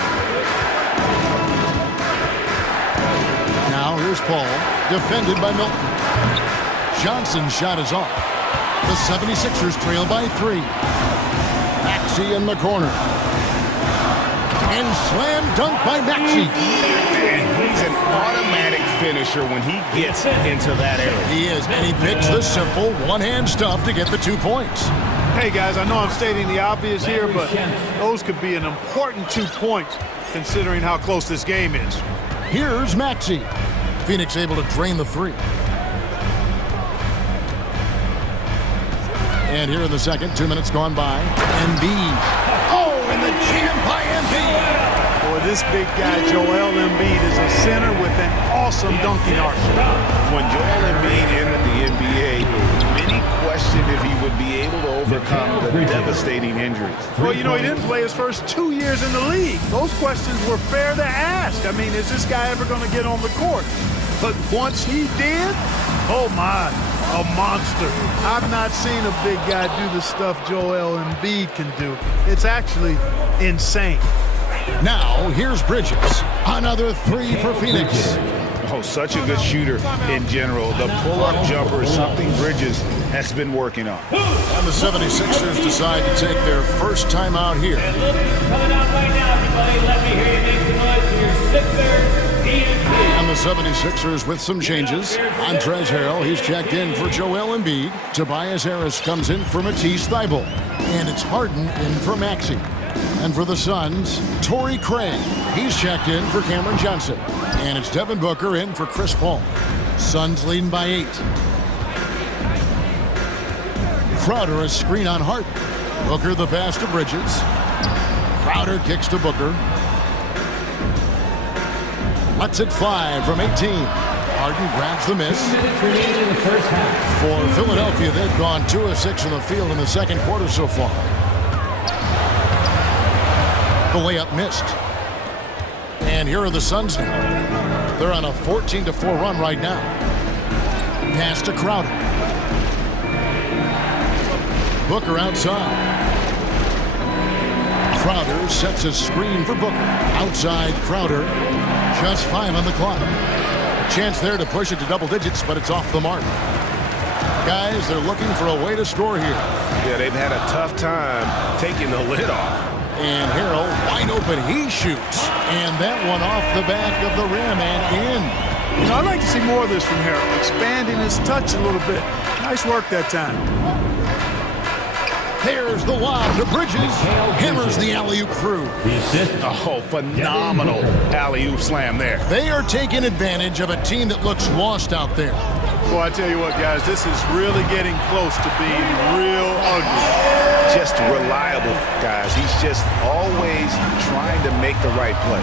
Now here's Paul, defended by Milton. Johnson's shot is off. The 76ers trail by 3. Maxey in the corner. And slam dunk by Maxey. And he's an automatic finisher when he gets into that area. He is, and he picks the simple one-hand stuff to get the 2 points. Hey, guys, I know I'm stating the obvious here, but those could be an important 2 points considering how close this game is. Here's Maxey. Phoenix able to drain the 3. And here in the second, 2 minutes gone by. Embiid. Oh, and the jam by Embiid. Boy, this big guy, Joel Embiid, is a center with an awesome dunking arc. When Joel Embiid entered the NBA, many questioned if he would be able to overcome the devastating injuries. Well, you know, he didn't play his first 2 years in the league. Those questions were fair to ask. I mean, is this guy ever going to get on the court? But once he did, oh my, a monster. I've not seen a big guy do the stuff Joel Embiid can do. It's actually insane. Now, here's Bridges. Another 3 for Phoenix. Oh, such a good shooter in general. The pull-up jumper is something Bridges has been working on. And the 76ers decide to take their first time out here. Coming out right now, everybody. Let me hear you make some noise for your Sixers. And the 76ers with some changes. Montrezl Harrell, he's checked in for Joel Embiid. Tobias Harris comes in for Matisse Thybulle. And it's Harden in for Maxey. And for the Suns, Torrey Craig. He's checked in for Cameron Johnson. And it's Devin Booker in for Chris Paul. Suns leading by 8. Crowder a screen on Harden. Booker the pass to Bridges. Crowder kicks to Booker. Lets it fly from 18. Harden grabs the miss. For Philadelphia, they've gone 2 of 6 in the field in the second quarter so far. The layup missed. And here are the Suns now. They're on a 14-4 run right now. Pass to Crowder. Booker outside. Crowder sets a screen for Booker. Outside Crowder. Just 5 on the clock. A chance there to push it to double digits, but it's off the mark. Guys, they're looking for a way to score here. Yeah, they've had a tough time taking the lid off. And Harrell wide open. He shoots. And that one off the back of the rim and in. You know, I'd like to see more of this from Harrell, expanding his touch a little bit. Nice work that time. There's the lob to Bridges. Hammers the alley-oop through. Oh, phenomenal alley-oop slam there. They are taking advantage of a team that looks lost out there. Boy, I tell you what, guys, this is really getting close to being real ugly. Just reliable, guys. He's just always trying to make the right play.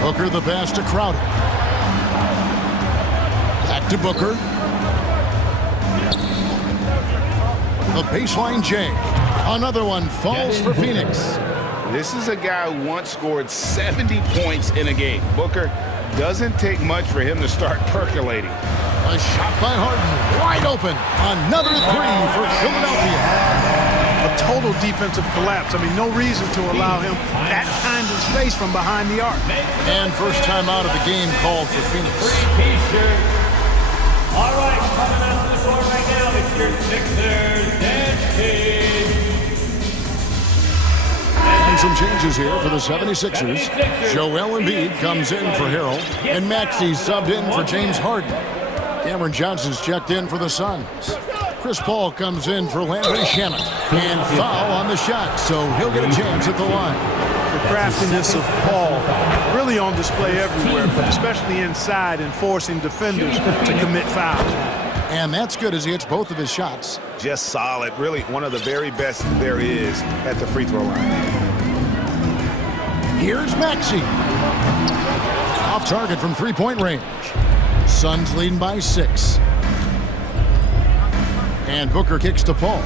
Booker the pass to Crowder. Back to Booker. The baseline J. Another one falls for Phoenix. This is a guy who once scored 70 points in a game. Booker doesn't take much for him to start percolating. A shot by Harden. Wide open. Another three for Philadelphia. A total defensive collapse. I mean, no reason to allow him that kind of space from behind the arc. And first time out of the game called for Phoenix. All right, coming out to the floor right now, it's your Sixers dance team. And some changes here for the 76ers. Joel Embiid comes in for Harrell, and Maxey subbed in for James Harden. Cameron Johnson's checked in for the Suns. Chris Paul comes in for Landry Shamet. And foul on the shot, so he'll get a chance at the line. The craftiness of Paul really on display everywhere, but especially inside and forcing defenders to commit fouls. And that's good as he hits both of his shots. Just solid. Really one of the very best there is at the free throw line. Here's Maxey. Off target from three-point range. Suns leading by 6. And Booker kicks to Paul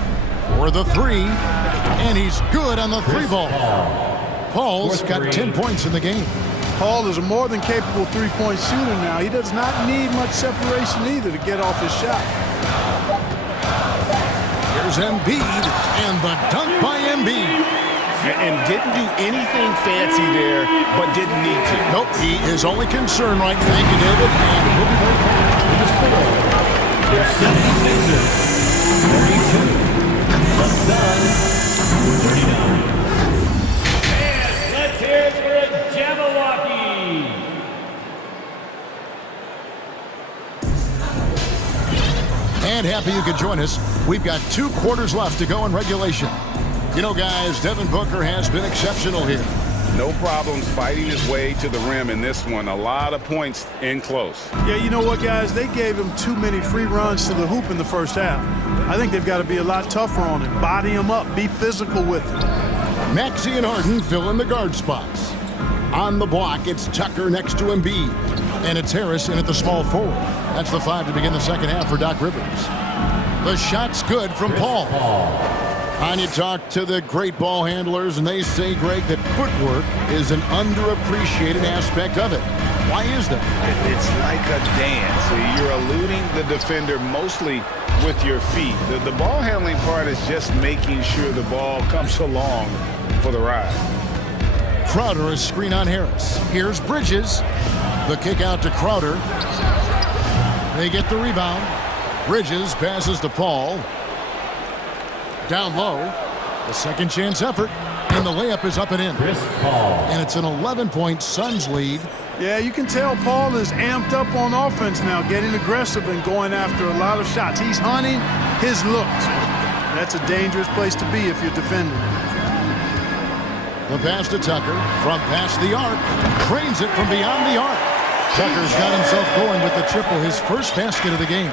for the three. And he's good on the three ball. Paul's got 10 points in the game. Paul is a more than capable three-point shooter now. He does not need much separation either to get off his shot. Here's Embiid, and the dunk by Embiid. And didn't do anything fancy there, but didn't need to. Nope, he is only concerned right now. Thank you, David. And we'll be right back. The 76ers, 32. The Suns, 39. And let's hear it for a Jabberwocky. And happy you could join us. We've got 2 quarters left to go in regulation. You know, guys, Devin Booker has been exceptional here. No problems fighting his way to the rim in this one. A lot of points in close. Yeah, you know what, guys? They gave him too many free runs to the hoop in the first half. I think they've got to be a lot tougher on him. Body him up. Be physical with him. Maxey and Harden fill in the guard spots. On the block, it's Tucker next to Embiid. And it's Harris in at the small forward. That's the 5 to begin the second half for Doc Rivers. The shot's good from Paul. And you talk to the great ball handlers, and they say, Greg, that footwork is an underappreciated aspect of it. Why is that? It's like a dance. You're eluding the defender mostly with your feet. The ball handling part is just making sure the ball comes along for the ride. Crowder is screen on Harris. Here's Bridges. The kick out to Crowder. They get the rebound. Bridges passes to Paul. Down low. The second chance effort. And the layup is up and in. And it's an 11-point Suns lead. Yeah, you can tell Paul is amped up on offense now, getting aggressive and going after a lot of shots. He's hunting his looks. That's a dangerous place to be if you're defending. The pass to Tucker from past the arc. Trains it from beyond the arc. Tucker's got himself going with the triple, his first basket of the game.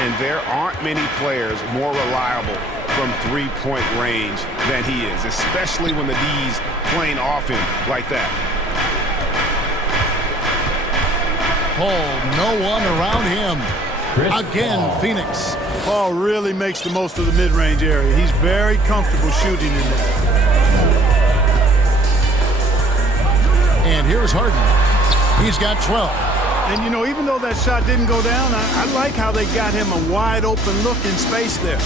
And there aren't many players more reliable from three-point range than he is, especially when the D's playing off him like that. Paul, no one around him. Again, Phoenix. Paul really makes the most of the mid-range area. He's very comfortable shooting in there. And here's Harden. He's got 12. And, you know, even though that shot didn't go down, I like how they got him a wide-open look in space there.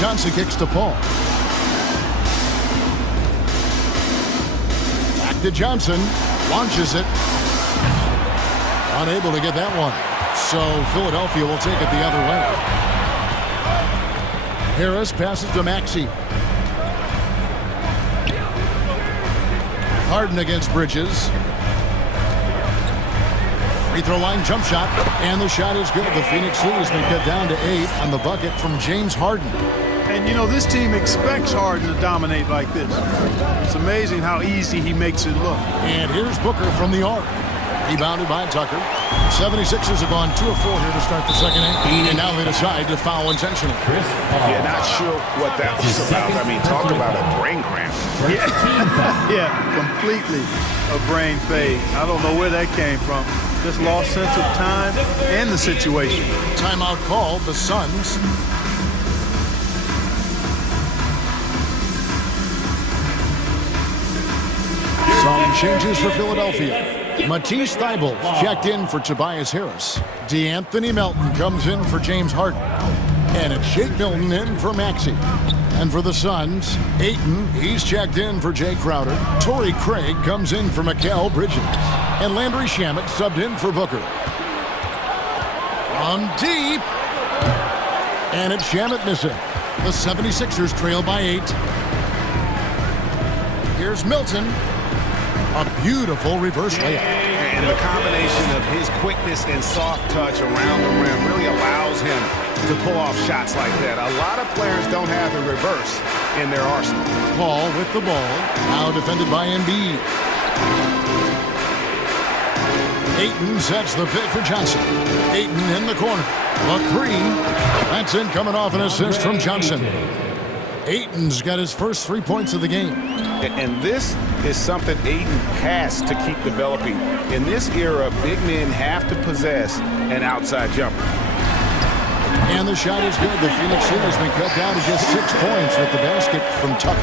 Johnson kicks to Paul. Back to Johnson. Launches it. Unable to get that one. So Philadelphia will take it the other way. Harris passes to Maxey. Harden against Bridges. Free throw line jump shot, and the shot is good. The Phoenix lead has been cut down to 8 on the bucket from James Harden. And you know, this team expects Harden to dominate like this. It's amazing how easy he makes it look. And here's Booker from the arc. Rebounded by Tucker. 76ers have gone 2 of 4 here to start the second half. And now they decide to foul intentionally. Yeah, not sure what that was about. I mean, talk about a brain cramp. Yeah, completely a brain fade. I don't know where that came from. Just lost sense of time and the situation. Timeout called, the Suns. Some changes for Philadelphia. Matisse Thybulle checked in for Tobias Harris. DeAnthony Melton comes in for James Harden. And it's Shake Milton in for Maxey. And for the Suns, Ayton, he's checked in for Jay Crowder. Torrey Craig comes in for Mikal Bridges. And Landry Shamet subbed in for Booker. From deep. And it's Shamet missing. The 76ers trail by 8. Here's Milton. A beautiful reverse layup. And the combination of his quickness and soft touch around the rim really allows him to pull off shots like that. A lot of players don't have the reverse in their arsenal. Paul with the ball. Now defended by Embiid. Ayton sets the pick for Johnson. Ayton in the corner. A 3. That's in, coming off an assist from Johnson. Ayton's got his first 3 points of the game. And this is something Ayton has to keep developing. In this era, big men have to possess an outside jumper. And the shot is good. The Phoenix lead has been cut down to just 6 points with the basket from Tucker.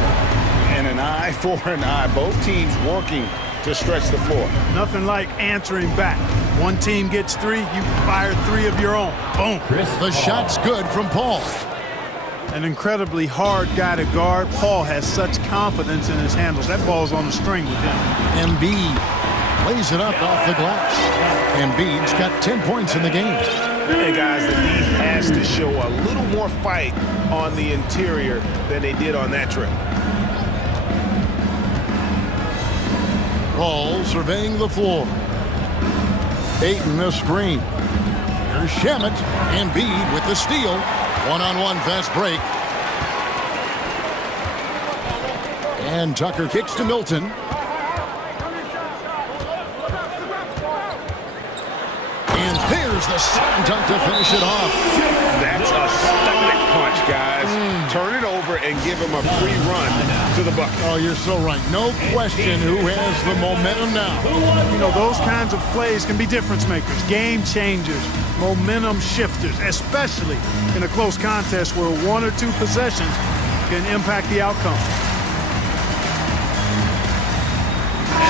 And an eye for an eye. Both teams working to stretch the floor. Nothing like answering back. One team gets 3, you fire 3 of your own. Boom. The shot's good from Paul. An incredibly hard guy to guard. Paul has such confidence in his handles. That ball's on the string with him. Embiid lays it up off the glass. Embiid's got 10 points in the game. Hey guys, the D has to show a little more fight on the interior than they did on that trip. Paul surveying the floor. Ayton a screen. Here's Shamet. Embiid with the steal. One-on-one fast break. And Tucker kicks to Milton. And there's the slam dunk to finish it off. That's a stomach punch, guys. Turn it over and give him a free run to the bucket. Oh, you're so right. No question who has the momentum now. You know, those kinds of plays can be difference makers, game changers, momentum shifters, especially in a close contest where 1 or 2 possessions can impact the outcome.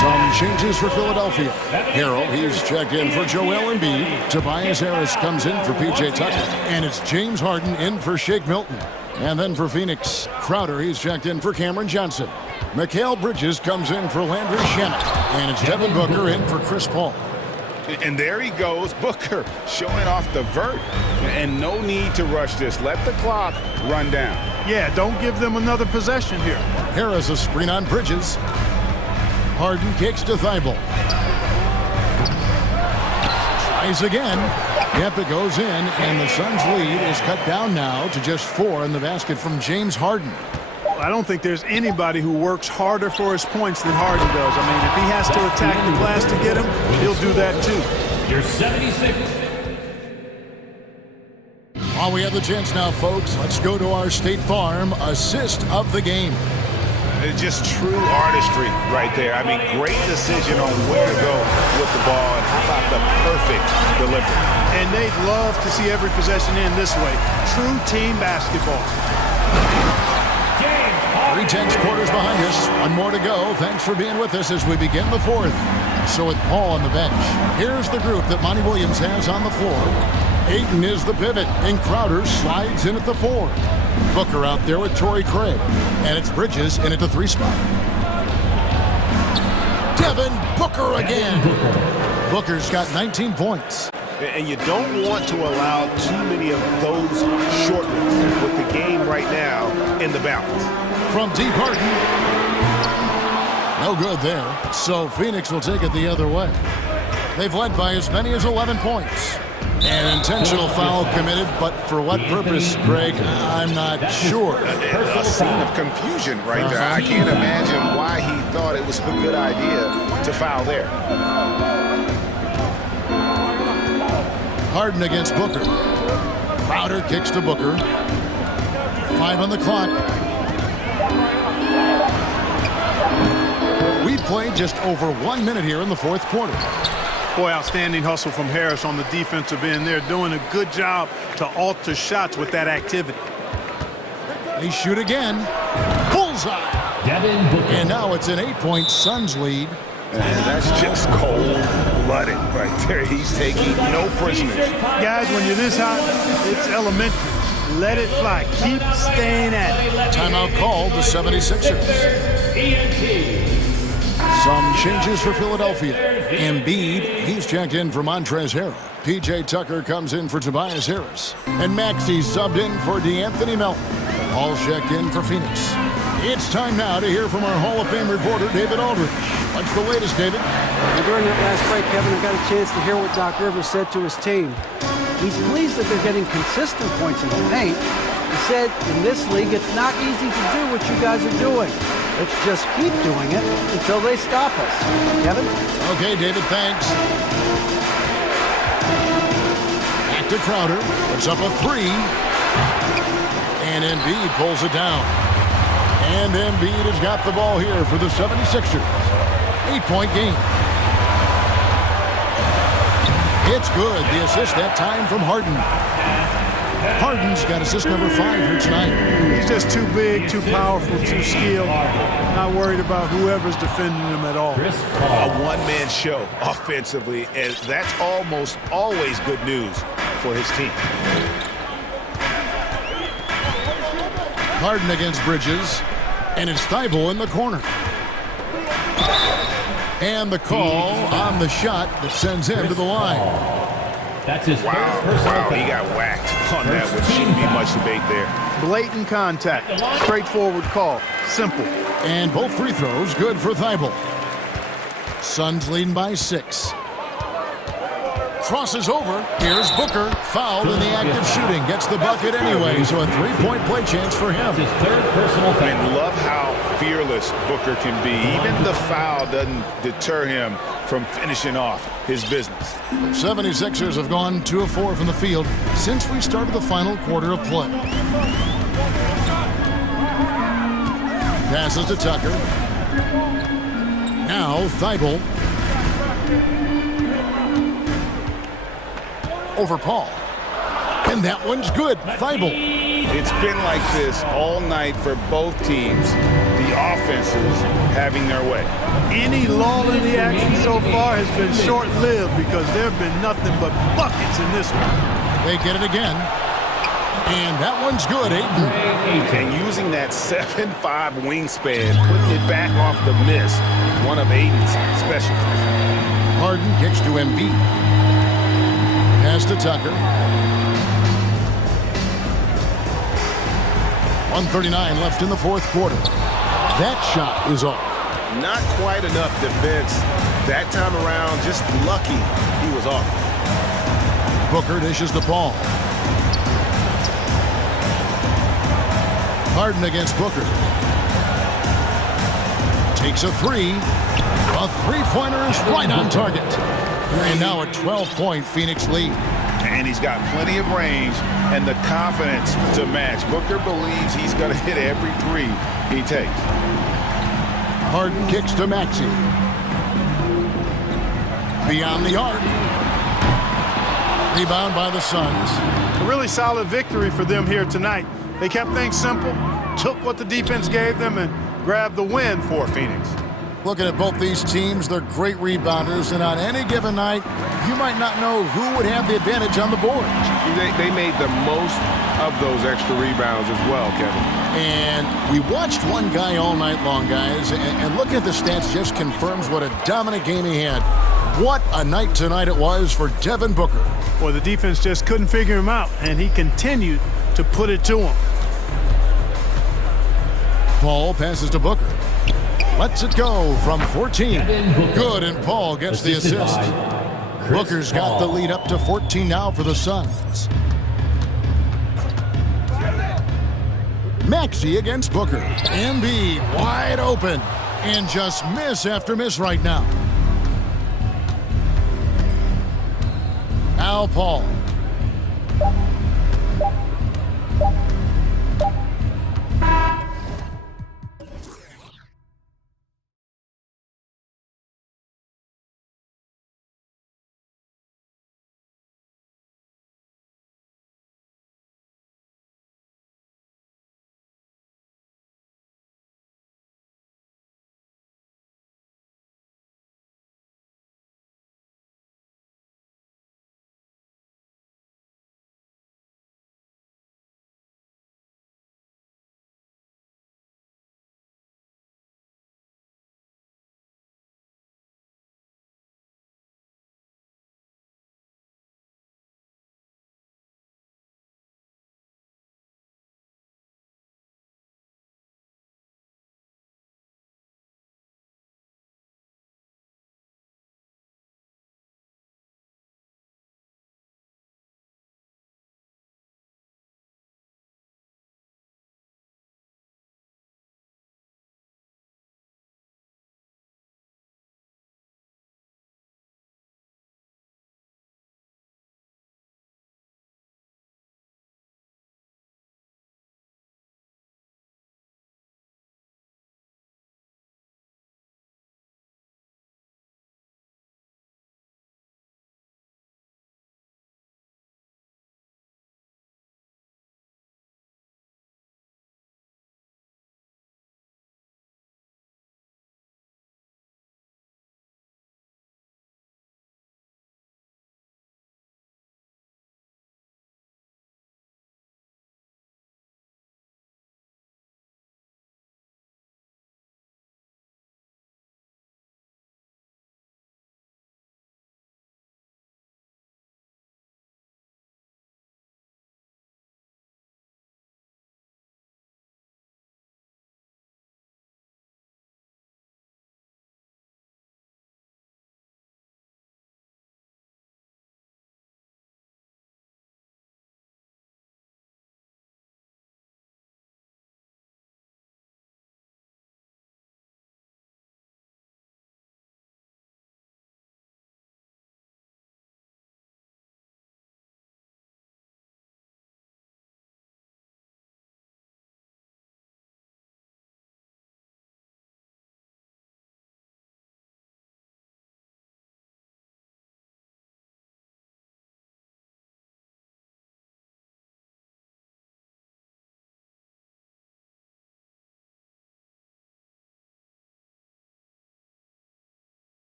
Some changes for Philadelphia. Harrell, he's checked in for Joel Embiid. Tobias Harris comes in for P.J. Tucker. And it's James Harden in for Shake Milton. And then for Phoenix, Crowder, he's checked in for Cameron Johnson. Mikal Bridges comes in for Landry Shamet. And it's Devin Booker in for Chris Paul. And there he goes, Booker, showing off the vert. And no need to rush this. Let the clock run down. Yeah, don't give them another possession here. Harris a screen on Bridges. Harden kicks to Thybulle. Tries again. Yep, it goes in, and the Suns' lead is cut down now to just 4 in the basket from James Harden. I don't think there's anybody who works harder for his points than Harden does. I mean, if he has to attack the glass to get him, he'll do that too. Your 76. While we have the chance now, folks, let's go to our State Farm assist of the game. It's just true artistry right there. I mean, great decision on where to go with the ball, and how about the perfect delivery. And they'd love to see every possession end this way. True team basketball. 3/10 quarters behind us. 1 more to go. Thanks for being with us as we begin the 4th. So with Paul on the bench, here's the group that Monty Williams has on the floor. Ayton is the pivot, and Crowder slides in at the 4. Booker out there with Torrey Craig. And it's Bridges in at the 3 spot. Devin Booker again. Booker's got 19 points. And you don't want to allow too many of those short ones with the game right now in the balance. From deep, Harden. No good there. So Phoenix will take it the other way. They've led by as many as 11 points. An intentional foul committed, but for what purpose, Greg, I'm not sure. A scene of confusion right there. I can't imagine why he thought it was a good idea to foul there. Harden against Booker. Crowder kicks to Booker. 5 on the clock. We've played just over 1 minute here in the 4th quarter. Boy, outstanding hustle from Harris on the defensive end. They're doing a good job to alter shots with that activity. They shoot again. Bullseye. And now it's an 8-point Suns lead. And that's just cold-blooded right there. He's taking no prisoners. Guys, when you're this hot, it's elementary. Let it fly. Keep staying at it. Timeout called the 76ers. Some changes for Philadelphia. Embiid, he's checked in for Montrezl Harrell. P.J. Tucker comes in for Tobias Harris. And Maxey's subbed in for DeAnthony Melton. All checked in for Phoenix. It's time now to hear from our Hall of Fame reporter, David Aldridge. What's the latest, David? Well, during that last break, Kevin, I got a chance to hear what Doc Rivers said to his team. He's pleased that they're getting consistent points in the paint. He said, in this league, it's not easy to do what you guys are doing. Let's just keep doing it until they stop us. Kevin? Okay, David, thanks. Back to Crowder. Puts up a 3. And Embiid pulls it down. And Embiid has got the ball here for the 76ers. 8-point game. It's good. The assist that time from Harden. Harden's got assist number 5 here tonight. He's just too big, too powerful, too skilled. Not worried about whoever's defending him at all. A one-man show offensively, and that's almost always good news for his team. Harden against Bridges. And it's Thibault in the corner. And the call on the shot that sends him to the line. That's his Wow, he got whacked on that, which shouldn't be much debate there. Blatant contact. Straightforward call. Simple. And both free throws good for Thibault. Suns leading by 6. Crosses over. Here's Booker. Fouled in the act of shooting. Gets the bucket anyway, so a 3-point play chance for him. And love how fearless Booker can be. Even the foul doesn't deter him from finishing off his business. The 76ers have gone 2 of 4 from the field since we started the final quarter of play. Passes to Tucker. Now Thibault. Over Paul. And that one's good. Thibault. It's been like this all night for both teams. The offenses having their way. Any lull in the action so far has been short-lived because there have been nothing but buckets in this one. They get it again. And that one's good, Ayton. And using that 7'5" wingspan, putting it back off the miss, one of Ayton's specialties. Harden kicks to Embiid. Pass to Tucker. 1:39 left in the 4th quarter. That shot is off. Not quite enough defense that time around. Just lucky he was off. Booker dishes the ball. Harden against Booker. Takes a 3. A 3-pointer is right on target. And now a 12-point Phoenix lead. And he's got plenty of range and the confidence to match. Booker believes he's going to hit every 3 he takes. Harden kicks to Maxey. Beyond the arc. Rebound by the Suns. A really solid victory for them here tonight. They kept things simple, took what the defense gave them, and grabbed the win for Phoenix. Looking at both these teams, they're great rebounders, and on any given night, you might not know who would have the advantage on the board. They made the most of those extra rebounds as well, Kevin. And we watched one guy all night long, guys, and looking at the stats just confirms what a dominant game he had. What a night tonight it was for Devin Booker. Well, the defense just couldn't figure him out, and he continued to put it to him. Paul passes to Booker. Lets it go from 14. Good, and Paul gets the assist. Booker's got the lead up to 14 now for the Suns. Maxey against Booker. Embiid wide open. And just miss after miss right now. Al Paul.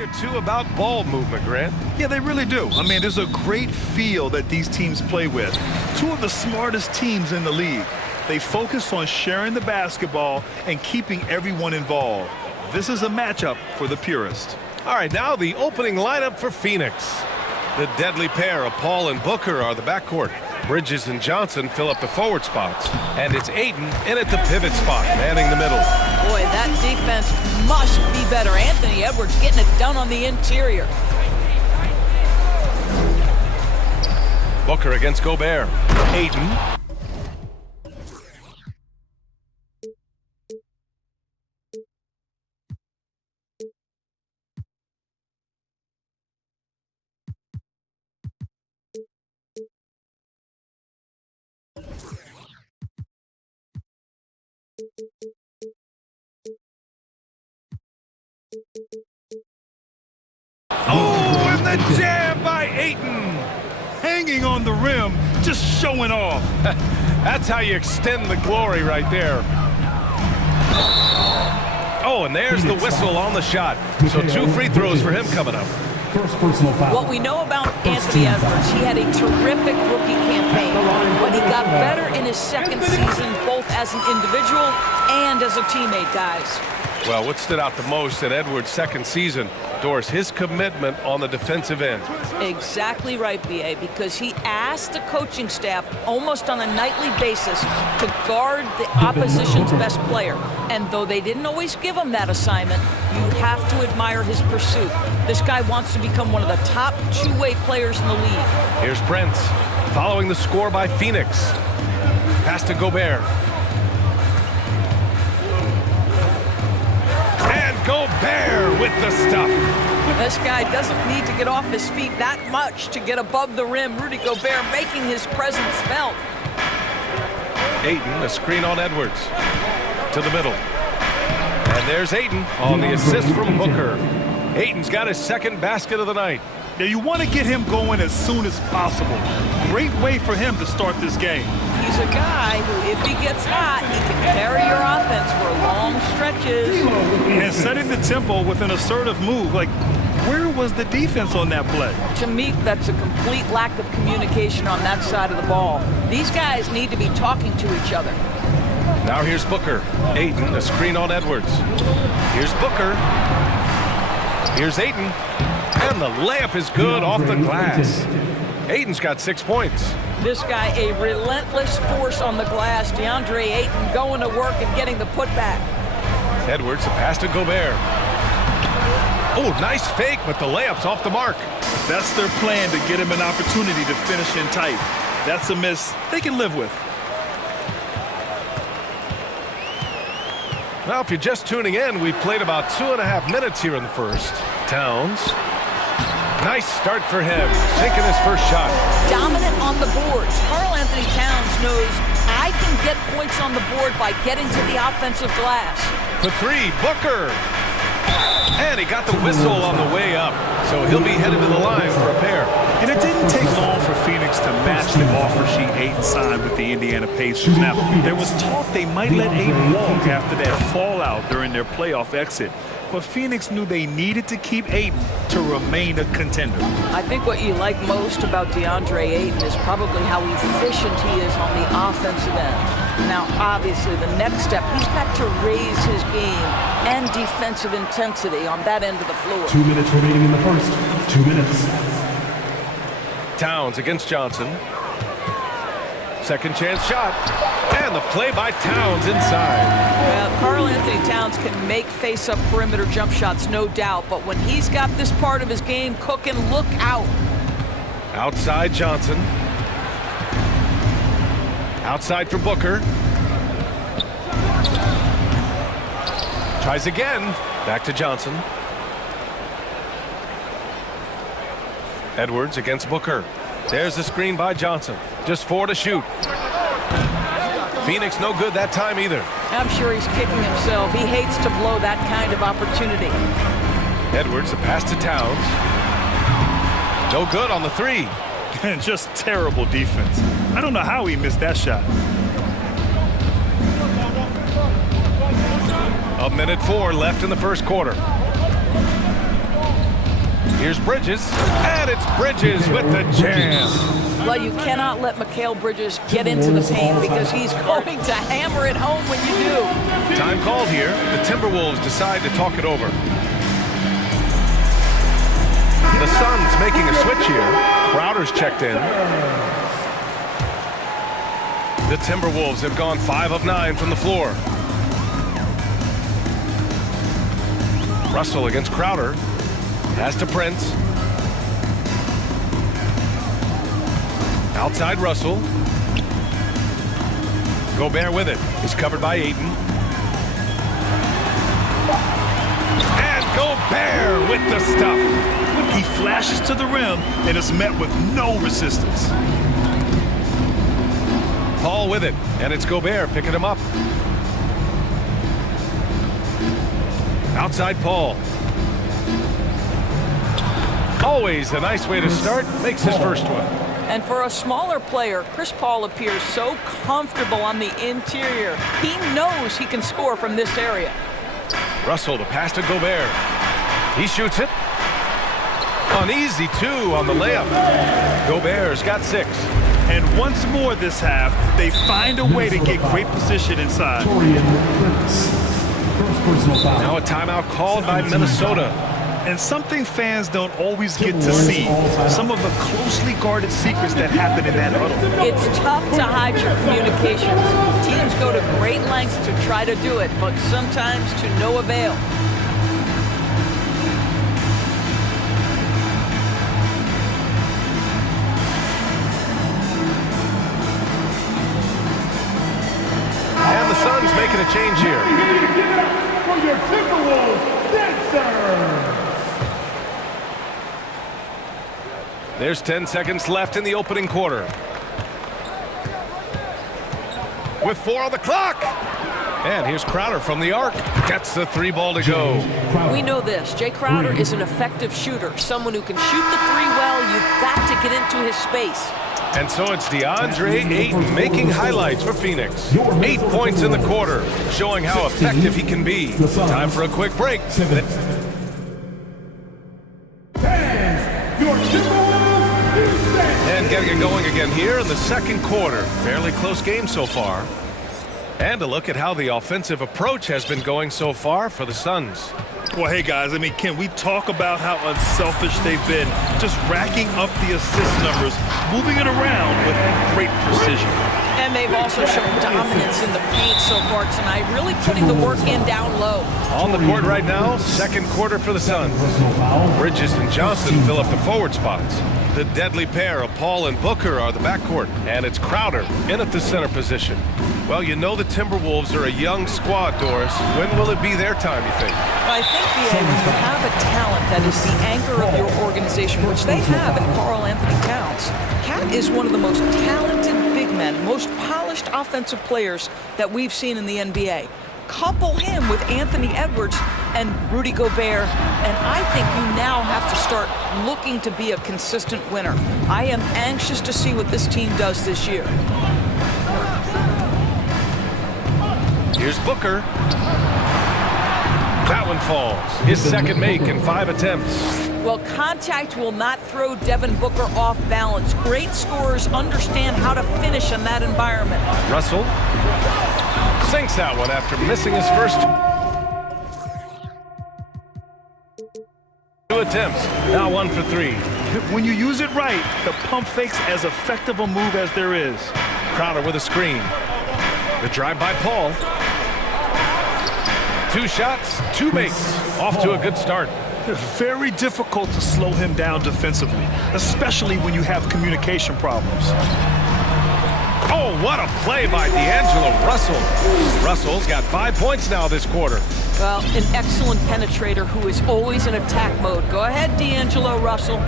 or two about ball movement, Grant. Yeah, they really do. I mean, there's a great feel that these teams play with. Two of the smartest teams in the league. They focus on sharing the basketball and keeping everyone involved. This is a matchup for the purist. All right, now the opening lineup for Phoenix. The deadly pair of Paul and Booker are the backcourt. Bridges and Johnson fill up the forward spots. And it's Ayton in at the pivot spot, manning the middle. Boy, that defense must be better. Anthony Edwards getting it done on the interior. Booker against Gobert. Ayton. Oh, and the jam by Ayton. Hanging on the rim, just showing off. That's how you extend the glory right there. Oh, and there's the whistle on the shot. So 2 free throws for him coming up. First personal foul. What we know about Anthony Edwards, he had a terrific rookie campaign, but he got better in his second season, both as an individual and as a teammate, guys. Well, what stood out the most in Edwards' second season, Doris, his commitment on the defensive end. Exactly right, B.A., because he asked the coaching staff almost on a nightly basis to guard the opposition's best player. And though they didn't always give him that assignment, you have to admire his pursuit. This guy wants to become one of the top two-way players in the league. Here's Prince, following the score by Phoenix. Pass to Gobert. Gobert with the stuff. This guy doesn't need to get off his feet that much to get above the rim. Rudy Gobert making his presence felt. Ayton, a screen on Edwards. To the middle. And there's Ayton on the assist from Booker. Ayton's got his second basket of the night. Now you want to get him going as soon as possible. Great way for him to start this game. He's a guy who, if he gets hot, he can carry your offense for long stretches. And setting the tempo with an assertive move. Like, where was the defense on that play? To me, that's a complete lack of communication on that side of the ball. These guys need to be talking to each other. Now here's Booker. Ayton, a screen on Edwards. Here's Booker. Here's Ayton. And the layup is good off the glass. Ayton's got 6 points. This guy, a relentless force on the glass. DeAndre Ayton going to work and getting the putback. Edwards, a pass to Gobert. Oh, nice fake, but the layup's off the mark. That's their plan, to get him an opportunity to finish in tight. That's a miss they can live with. Now, if you're just tuning in, we've played about 2.5 minutes here in the first. Towns. Nice start for him, sinking his first shot. Dominant on the boards. Karl Anthony Towns knows I can get points on the board by getting to the offensive glass. For 3, Booker. And he got the whistle on the way up, so he'll be headed to the line for a pair. And it didn't take long for Phoenix to match the offer sheet Ayton signed with the Indiana Pacers. Now, there was talk they might let Ayton walk after that fallout during their playoff exit. But Phoenix knew they needed to keep Ayton to remain a contender. I think what you like most about DeAndre Ayton is probably how efficient he is on the offensive end. Now, obviously, the next step, he's got to raise his game and defensive intensity on that end of the floor. 2 minutes remaining in the first. 2 minutes. Towns against Johnson. Second chance shot. And the play by Towns inside. Well, Karl Anthony Towns can make face-up perimeter jump shots, no doubt. But when he's got this part of his game cooking, look out. Outside Johnson. Outside for Booker. Tries again. Back to Johnson. Edwards against Booker. There's the screen by Johnson. Just 4 to shoot. Phoenix no good that time either. I'm sure he's kicking himself. He hates to blow that kind of opportunity. Edwards, the pass to Towns. No good on the 3. And just terrible defense. I don't know how he missed that shot. 1:04 left in the first quarter. Here's Bridges, and it's Bridges with the jam. Well, you cannot let Mikal Bridges get into the paint because he's going to hammer it home when you do. Time called here. The Timberwolves decide to talk it over. The Suns making a switch here. Crowder's checked in. The Timberwolves have gone 5 of 9 from the floor. Russell against Crowder. Pass to Prince. Outside Russell. Gobert with it. He's covered by Ayton. And Gobert with the stuff. He flashes to the rim and is met with no resistance. Paul with it, and it's Gobert picking him up. Outside Paul. Always a nice way to start. Makes his first one. And for a smaller player, Chris Paul appears so comfortable on the interior. He knows he can score from this area. Russell to pass to Gobert. He shoots it. An easy 2 on the layup. Gobert's got 6. And once more this half, they find a way to get great position inside. Now a timeout called by Minnesota. And something fans don't always get to see, some of the closely guarded secrets that happen in that huddle. It's tough to hide your communications. Teams go to great lengths to try to do it, but sometimes to no avail. And the Suns making a change here. You need to get up for your Timberwolves dancer. There's 10 seconds left in the opening quarter. With 4 on the clock. And here's Crowder from the arc. Gets the 3 ball to go. We know this. Jay Crowder is an effective shooter. Someone who can shoot the 3 well. You've got to get into his space. And so it's DeAndre Ayton making highlights for Phoenix. 8 points in the quarter, showing how effective he can be. Time for a quick break. And getting it going again here in the second quarter. Fairly close game so far. And a look at how the offensive approach has been going so far for the Suns. Well, hey, guys, I mean, can we talk about how unselfish they've been? Just racking up the assist numbers, moving it around with great precision. And they've also shown dominance in the paint so far tonight, really putting the work in down low. On the court right now, second quarter for the Suns. Bridges and Johnson fill up the forward spots. The deadly pair of Paul and Booker are the backcourt, and it's Crowder in at the center position. Well, you know the Timberwolves are a young squad, Doris. When will it be their time, you think? I think, when you have a talent that is the anchor of your organization, which they have in Karl Anthony Towns. Cat is one of the most talented big men, most polished offensive players that we've seen in the NBA. Couple him with Anthony Edwards and Rudy Gobert, and I think you now have to start looking to be a consistent winner. I am anxious to see what this team does this year. Here's Booker. That one falls. His second make in 5 attempts. Well, contact will not throw Devin Booker off balance. Great scorers understand how to finish in that environment. Russell sinks that one after missing his first 2 attempts. Now 1 for 3. When you use it right, the pump fake's as effective a move as there is. Crowder with a screen. The drive by Paul. 2 shots, 2 makes. Off to a good start. Very difficult to slow him down defensively, especially when you have communication problems. Oh, what a play by D'Angelo Russell. Russell's got 5 points now this quarter. Well, an excellent penetrator who is always in attack mode. Go ahead, D'Angelo Russell.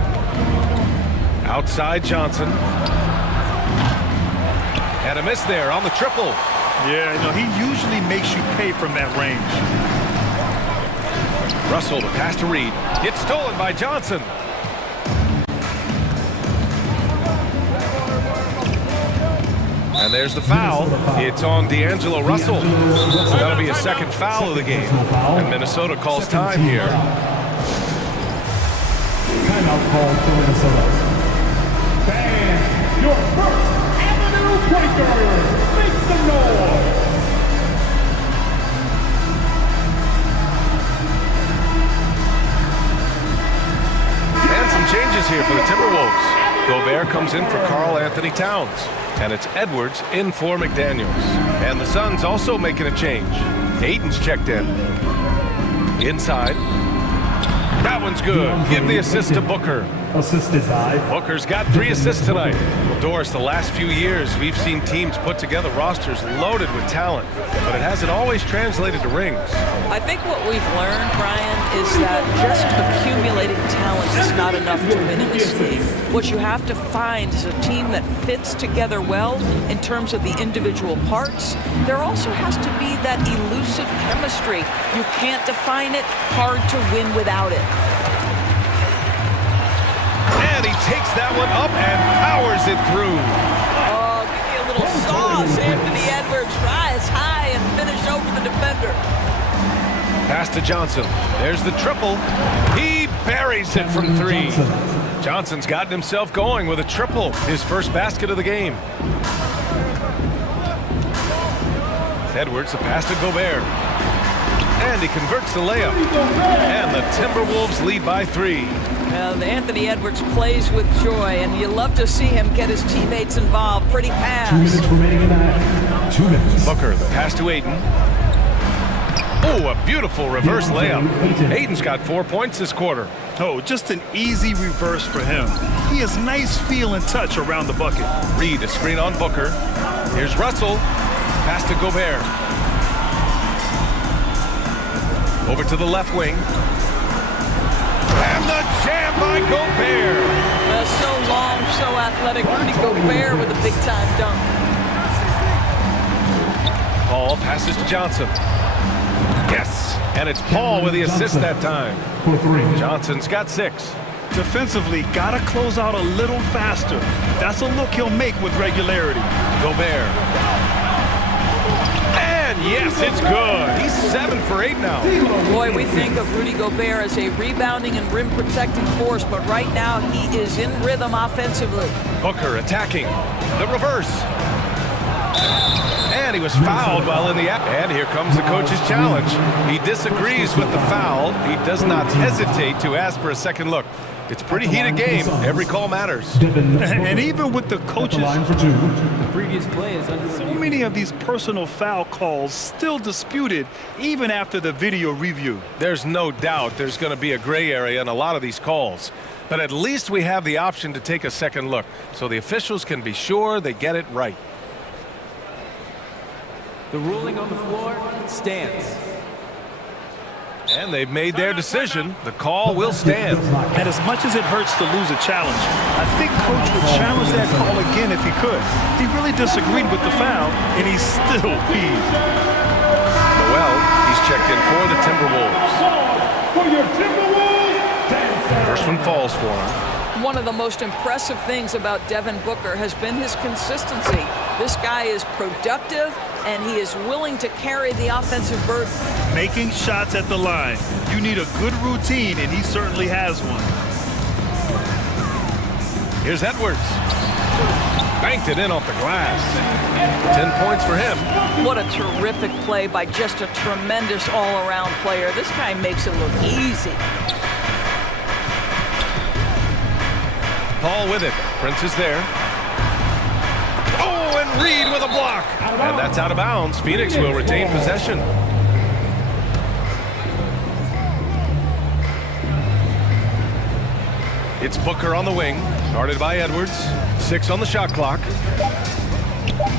Outside Johnson. And a miss there on the triple. Yeah, no, he usually makes you pay from that range. Russell to pass to Reed. It's stolen by Johnson. And there's the foul. It's on D'Angelo Russell. So that'll be a second foul of the game. And Minnesota calls time here. timeout called for Minnesota. Fans, your first Avenue point guard. Make some noise. And some changes here for the Timberwolves. Gobert comes in for Karl Anthony Towns. And it's Edwards in for McDaniels. And the Suns also making a change. Ayton's checked in. Inside. That one's good. Give the assist to Booker. Assisted by Booker's got 3 assists tonight. Well, Doris, the last few years, we've seen teams put together rosters loaded with talent, but it hasn't always translated to rings. I think what we've learned, Brian, is that just accumulating talent is not enough to win in this league. What you have to find is a team that fits together well in terms of the individual parts. There also has to be that elusive chemistry. You can't define it, hard to win without it. And he takes that one up and powers it through. Oh, give me a little sauce. Anthony Edwards rise high and finish over the defender. Pass to Johnson. There's the triple. He buries it from 3. Johnson's gotten himself going with a triple. His first basket of the game. Edwards, the pass to Gobert. And he converts the layup. And the Timberwolves lead by 3. Well, Anthony Edwards plays with joy, and you love to see him get his teammates involved. Pretty pass. 2 minutes remaining in that. 2 minutes. Booker, the pass to Ayton. Oh, a beautiful reverse layup. Ayton's got 4 points this quarter. Oh, just an easy reverse for him. He has nice feel and touch around the bucket. Reed, a screen on Booker. Here's Russell. Pass to Gobert. Over to the left wing. And the jam by Gobert. So long, so athletic. Rudy Gobert with a big-time dunk. Paul passes to Johnson. Yes, and it's Paul with the assist that time. For 3. Johnson's got 6. Defensively, gotta close out a little faster. That's a look he'll make with regularity. Gobert. And yes, it's good. He's 7 for 8 now. Boy, we think of Rudy Gobert as a rebounding and rim protecting force, but right now he is in rhythm offensively. Booker attacking. The reverse. And he was fouled while in the act. And here comes the coach's challenge. He disagrees with the foul. He does not hesitate to ask for a second look. It's a pretty heated game. Every call matters. And even with the coaches, The previous play is under so review. many of these personal foul calls still disputed even after the video review. There's no doubt there's going to be a gray area in a lot of these calls. But at least we have the option to take a second look, so the officials can be sure they get it right. The ruling on the floor stands. And they've made their decision. The call will stand. And as much as it hurts to lose a challenge, I think Coach would challenge that call again if he could. He really disagreed with the foul, and he's still peeved. Noel, he's checked in for the Timberwolves. For your Timberwolves. First one falls for him. One of the most impressive things about Devin Booker has been his consistency. This guy is productive, and he is willing to carry the offensive burden. Making shots at the line. You need a good routine, and he certainly has one. Here's Edwards. Banked it in off the glass. 10 points for him. What a terrific play by just a tremendous all-around player. This guy makes it look easy. Paul with it. Prince is there. Oh, and Reed with a block. And that's out of bounds. Phoenix will retain possession. It's Booker on the wing, guarded by Edwards. 6 on the shot clock.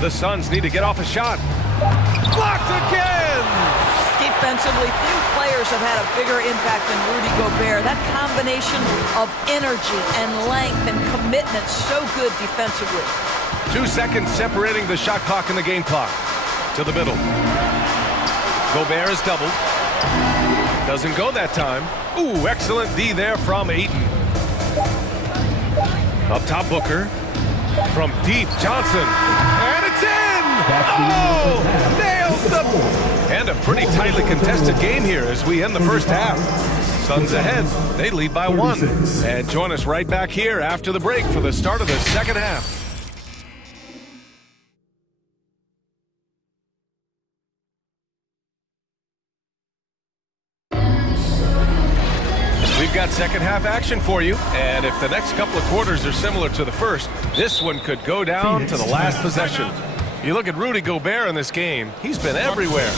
The Suns need to get off a shot. Blocked again! Defensively, few players have had a bigger impact than Rudy Gobert. That combination of energy and length and commitment, so good defensively. 2 seconds separating the shot clock and the game clock. To the middle. Gobert is doubled. Doesn't go that time. Ooh, excellent D there from Ayton. Up top, Booker. From deep, Johnson. And it's in! Oh! Nails the... And a pretty tightly contested game here as we end the first half. Suns ahead. They lead by 1. And join us right back here after the break for the start of the second half. We've got second half action for you, and if the next couple of quarters are similar to the first, this one could go down to the last possession. You look at Rudy Gobert in this game, he's been everywhere.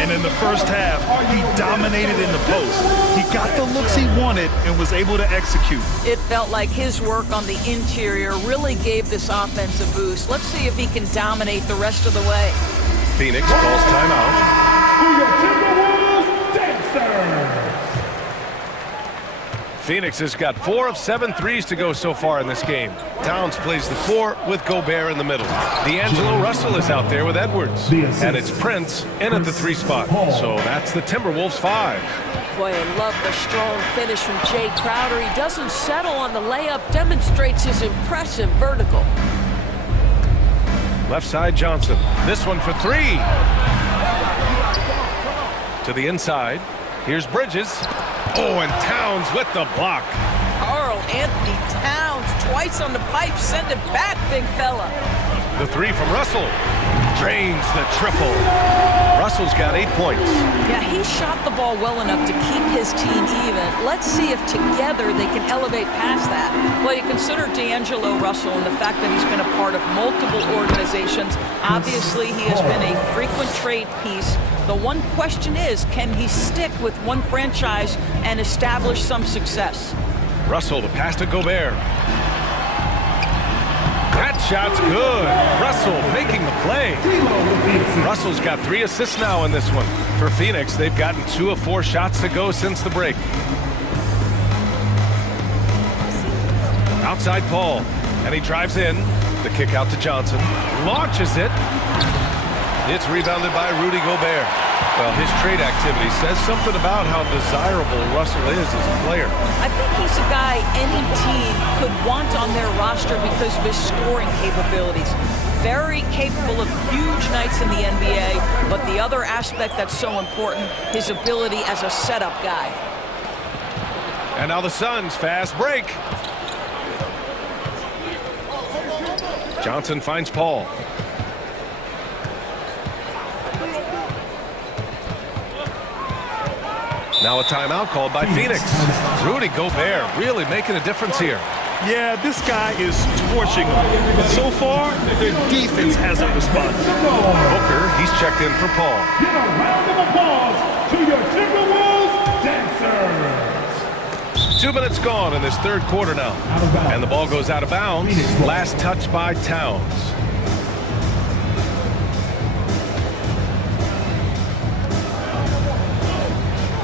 And in the first half, he dominated in the post. He got the looks he wanted and was able to execute. It felt like his work on the interior really gave this offense a boost. Let's see if he can dominate the rest of the way. Phoenix calls timeout. Timberwolves Dancers. Phoenix has got 4 of 7 threes to go so far in this game. Towns plays the 4 with Gobert in the middle. D'Angelo Russell is out there with Edwards. And it's Prince in at the 3 spot. So that's the Timberwolves 5. Boy, I love the strong finish from Jay Crowder. He doesn't settle on the layup, demonstrates his impressive vertical. Left side Johnson. This one for 3. To the inside. Here's Bridges. Oh, and Towns with the block. Karl Anthony Towns twice on the pipe. Send it back, big fella. The 3 from Russell. Drains the triple. Russell's got 8 points. Yeah, he shot the ball well enough to keep his team even. Let's see if together they can elevate past that. Well, you consider D'Angelo Russell and the fact that he's been a part of multiple organizations. Obviously, he has been a frequent trade piece. The one question is, can he stick with one franchise and establish some success? Russell, the pass to Gobert. That shot's good. Russell making the play. Russell's got 3 assists now in this one. For Phoenix, they've gotten 2 of 4 shots to go since the break. Outside Paul, and he drives in. The kick out to Johnson. Launches it. It's rebounded by Rudy Gobert. Well, his trade activity says something about how desirable Russell is as a player. I think he's a guy any team could want on their roster because of his scoring capabilities. Very capable of huge nights in the NBA, but the other aspect that's so important, his ability as a setup guy. And now the Suns, fast break. Johnson finds Paul. Now a timeout called by Phoenix. Rudy Gobert really making a difference here. Yeah, this guy is torching them. But so far, their defense hasn't responded. Booker, he's checked in for Paul. Give a round of applause to your Timberwolves Dancers. 2 minutes gone in this third quarter now. And the ball goes out of bounds. Last touch by Towns.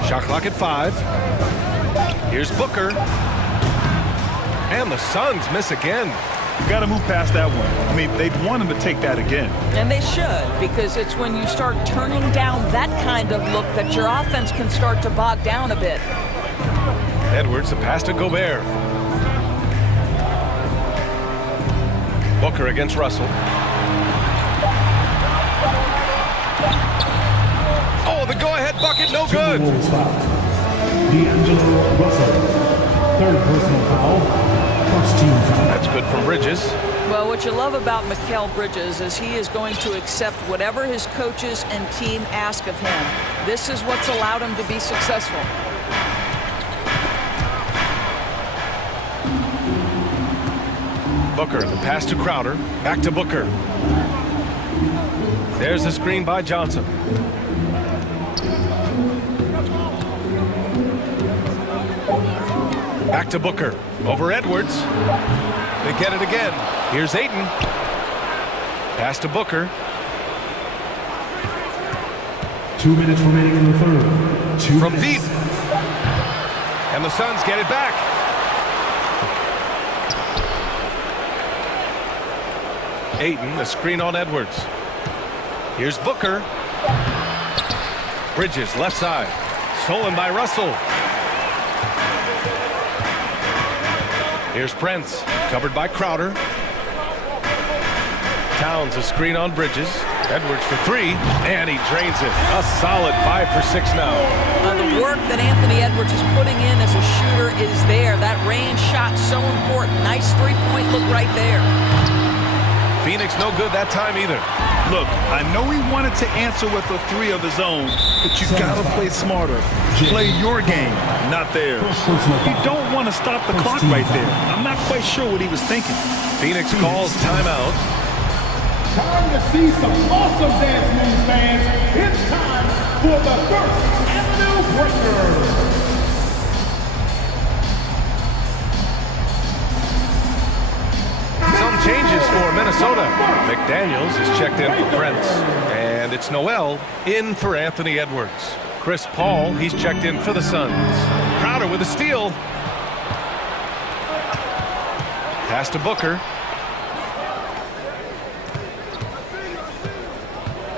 Shot clock at 5. Here's Booker. And the Suns miss again. Got to move past that one. I mean, they'd want him to take that again. And they should, because it's when you start turning down that kind of look that your offense can start to bog down a bit. Edwards, the pass to Gobert. Booker against Russell. Oh, the go-ahead bucket, no good. D'Angelo Russell, 3rd personal foul, 1st team foul. That's good from Bridges. Well, what you love about Mikal Bridges is he is going to accept whatever his coaches and team ask of him. This is what's allowed him to be successful. Booker, the pass to Crowder. Back to Booker. There's the screen by Johnson. Back to Booker. Over Edwards. They get it again. Here's Ayton. Pass to Booker. 2 minutes remaining in the third. From deep. And the Suns get it back. Ayton, the screen on Edwards. Here's Booker. Bridges, left side. Stolen by Russell. Here's Prince, covered by Crowder. Towns, a screen on Bridges. Edwards for three, and he drains it. A solid 5 for 6 now. The work that Anthony Edwards is putting in as a shooter is there. That range shot so important. Nice three-point look right there. Phoenix no good that time either. Look, I know he wanted to answer with a three of his own, but you gotta play smarter. Play your game, not theirs. You don't want to stop the clock right there. I'm not quite sure what he was thinking. Phoenix calls timeout. Time to see some awesome dance moves, fans. It's time for the first Avenue Breaker. Some changes for Minnesota. McDaniels is checked in for Prince. And it's Noel in for Anthony Edwards. Chris Paul, he's checked in for the Suns. Crowder with a steal. Pass to Booker.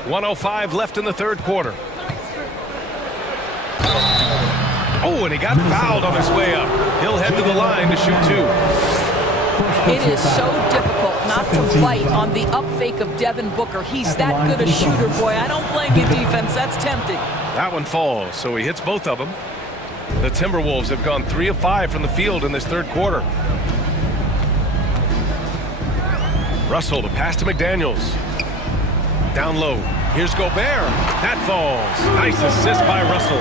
1:05 left in the third quarter. Oh, and he got fouled on his way up. He'll head to the line to shoot two. It is so difficult not to bite on the up fake of Devin Booker. He's that good a shooter, boy. I don't blame you, defense. That's tempting. That one falls, so he hits both of them. The Timberwolves have gone 3 of 5 from the field in this third quarter. Russell to pass to McDaniels. Down low. Here's Gobert. That falls. Nice assist by Russell.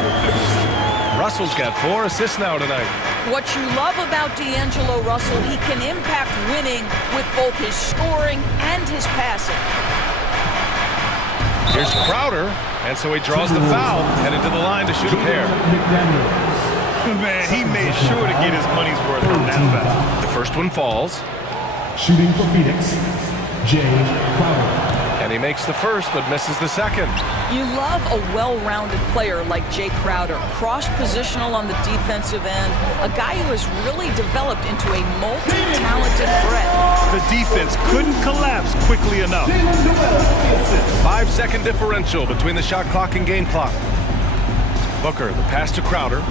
Russell's got 4 assists now tonight. What you love about D'Angelo Russell, he can impact winning with both his scoring and his passing. Here's Crowder, and so he draws the foul, headed to the line to shoot a pair. Man, he made sure to get his money's worth on that foul. The first one falls. Shooting for Phoenix, Jay Crowder. And he makes the first, but misses the second. You love a well-rounded player like Jay Crowder, cross-positional on the defensive end, a guy who has really developed into a multi-talented threat. The defense couldn't collapse quickly enough. 5-second differential between the shot clock and game clock. Booker, the pass to Crowder.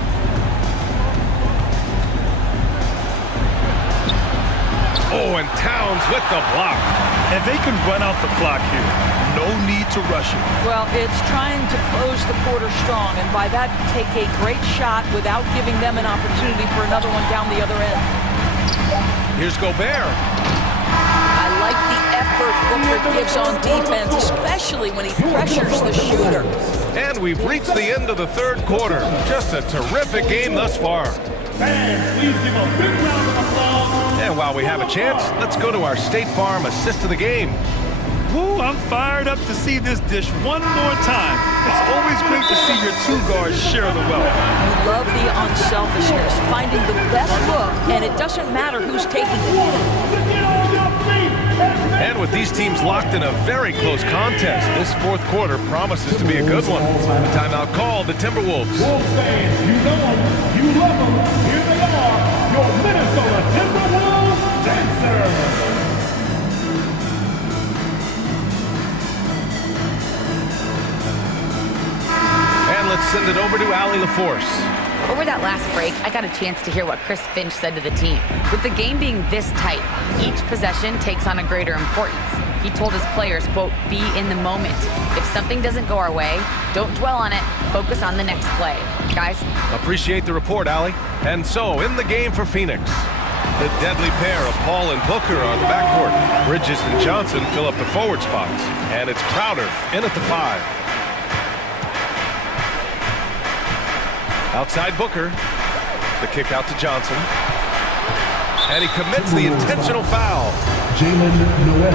Oh, and Towns with the block. And they can run out the clock here. No need to rush it. Well, it's trying to close the quarter strong, and by that, take a great shot without giving them an opportunity for another one down the other end. Here's Gobert. I like the effort Booker gives on defense, especially when he pressures the shooter. And we've reached the end of the third quarter. Just a terrific game thus far. Fans, please give a big round of applause. And while we have a chance, let's go to our State Farm assist of the game. Woo, I'm fired up to see this dish one more time. It's always great to see your two guards share the wealth. You love the unselfishness, finding the best look, and it doesn't matter who's taking it. And with these teams locked in a very close contest, this fourth quarter promises to be a good one. Timeout called, the Timberwolves. Wolves fans, you know them, you love them. Here they are, your Minnesota Timberwolves dancers. And let's send it over to Allie LaForce. Over that last break, I got a chance to hear what Chris Finch said to the team. With the game being this tight, each possession takes on a greater importance. He told his players, quote, be in the moment. If something doesn't go our way, don't dwell on it, focus on the next play. Guys? Appreciate the report, Allie. And so, in the game for Phoenix, the deadly pair of Paul and Booker are the backcourt. Bridges and Johnson fill up the forward spots. And it's Crowder in at the 5. Outside Booker, the kick out to Johnson. And he commits the intentional foul. Jalen Noel,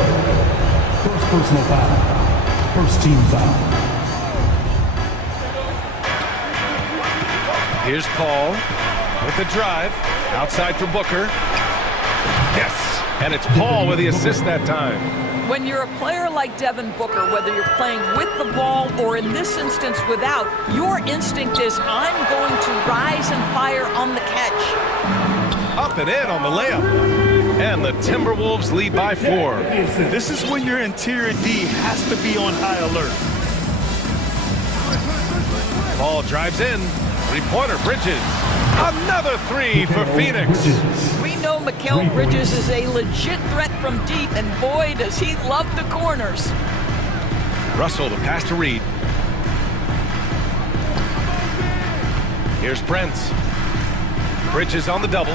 first personal foul, first team foul. Here's Paul with the drive. Outside for Booker. Yes, and it's Paul with the assist that time. When you're a player like Devin Booker, whether you're playing with the ball or in this instance without, your instinct is, I'm going to rise and fire on the catch. Up and in on the layup. And the Timberwolves lead by 4. This is when your interior D has to be on high alert. Paul drives in. Three-pointer, Bridges. Another 3 for Phoenix. We know Mikal Bridges is a legit threat from deep, and boy, does he love the corners. Russell, the pass to Reed. Here's Brents. Bridges on the double.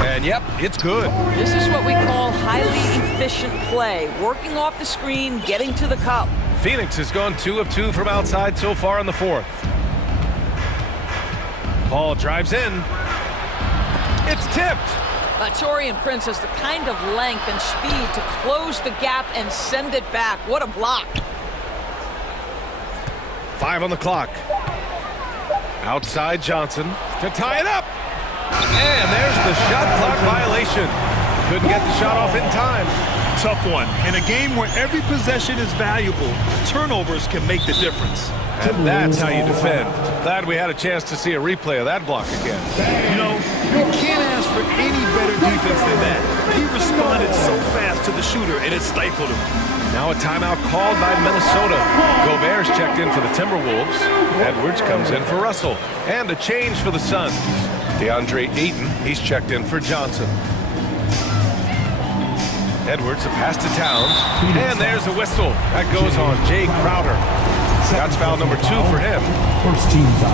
And yep, it's good. This is what we call highly efficient play. Working off the screen, getting to the cup. Phoenix has gone 2 of 2 from outside so far in the fourth. Paul drives in. It's tipped. Torian Prince has the kind of length and speed to close the gap and send it back. What a block. 5 on the clock. Outside Johnson to tie it up. And there's the shot clock violation. Couldn't get the shot off in time. Tough one. In a game where every possession is valuable, turnovers can make the difference. And that's how you defend. Glad we had a chance to see a replay of that block again. You know, you can't ask for any better defense than that. He responded so fast to the shooter, and it stifled him. Now a timeout called by Minnesota. Gobert's checked in for the Timberwolves. Edwards comes in for Russell. And a change for the Suns. DeAndre Ayton, he's checked in for Johnson. Edwards, a pass to Towns. And there's a whistle. That goes on Jay Crowder. That's foul number 2 for him. First team foul.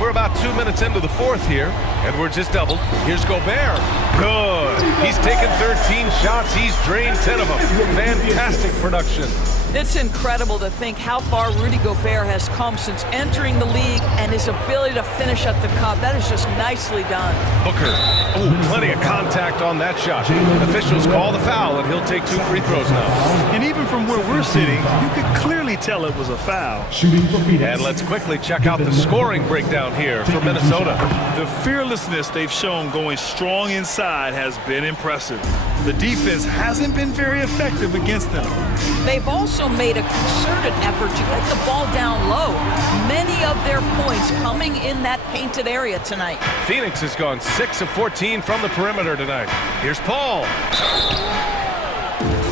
We're about 2 minutes into the fourth here. Edwards is doubled. Here's Gobert. Good. He's taken 13 shots. He's drained 10 of them. Fantastic production. It's incredible to think how far Rudy Gobert has come since entering the league and his ability to finish at the cup. That is just nicely done. Booker. Oh, plenty of contact on that shot. Officials call the foul, and he'll take 2 free throws now. And even from where we're sitting, you could clearly tell it was a foul. Shooting for Phoenix. And let's quickly check out the scoring breakdown here for Minnesota. The fearlessness they've shown going strong inside has been impressive. The defense hasn't been very effective against them. They've also made a concerted effort to get the ball down low. Many of their points coming in that painted area tonight. Phoenix has gone 6 of 14 from the perimeter tonight. Here's Paul.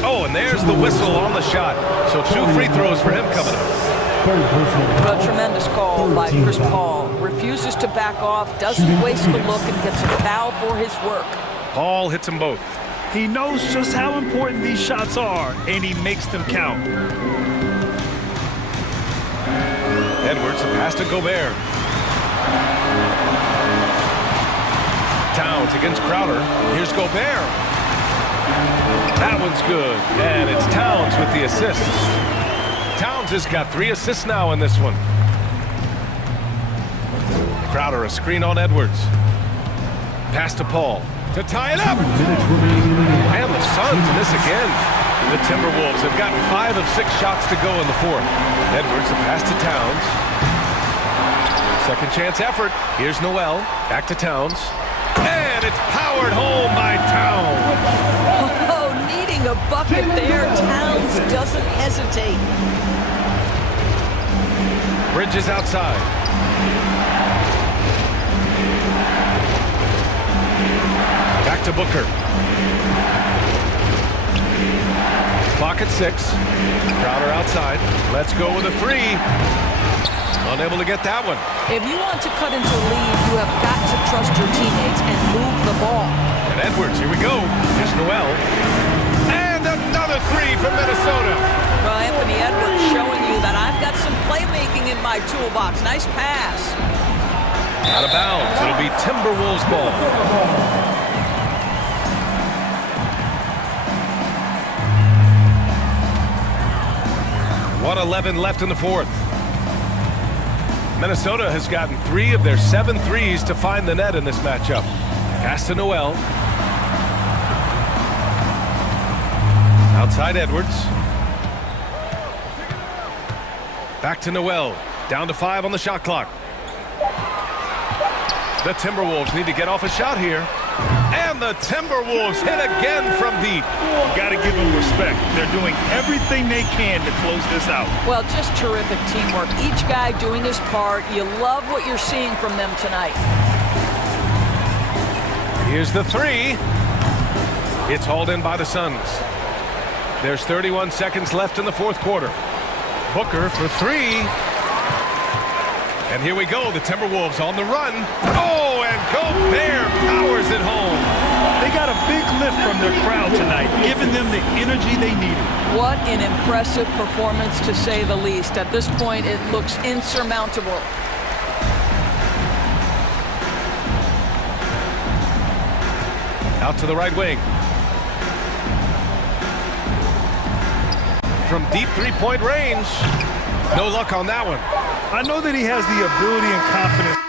Oh, and there's the whistle on the shot. So 2 free throws for him coming up. A tremendous call by Chris Paul. Refuses to back off, doesn't waste the look, and gets a foul for his work. Paul hits them both. He knows just how important these shots are, and he makes them count. Edwards, a pass to Gobert. Towns against Crowder. Here's Gobert. That one's good. And it's Towns with the assist. Towns has got 3 assists now in this one. Crowder, a screen on Edwards. Pass to Paul to tie it up. And the Suns miss again. The Timberwolves have gotten 5 of 6 shots to go in the fourth. Edwards, a pass to Towns. Second chance effort. Here's Noel. Back to Towns. And it's powered home by Towns. Oh, needing a bucket there. Towns doesn't hesitate. Bridges outside. Back to Booker. Clock at 6. Crowder outside. Let's go with a 3. Unable to get that one. If you want to cut into a lead, you have got to trust your teammates and move the ball. And Edwards, here we go. Here's Noel. And another 3 from Minnesota. Well, Anthony Edwards showing you that I've got some playmaking in my toolbox. Nice pass. Out of bounds. It'll be Timberwolves ball. 1:11 left in the fourth. Minnesota has gotten 3 of their 7 threes to find the net in this matchup. Pass to Noel. Outside Edwards. Back to Noel. Down to 5 on the shot clock. The Timberwolves need to get off a shot here. And the Timberwolves hit again from deep. Got to give them respect. They're doing everything they can to close this out. Well, just terrific teamwork. Each guy doing his part. You love what you're seeing from them tonight. Here's the 3. It's hauled in by the Suns. There's 31 seconds left in the fourth quarter. Booker for 3. And here we go, the Timberwolves on the run. Oh, and Gobert powers it home. They got a big lift from their crowd tonight, giving them the energy they needed. What an impressive performance, to say the least. At this point, it looks insurmountable. Out to the right wing. From deep three-point range. No luck on that one. I know that he has the ability and confidence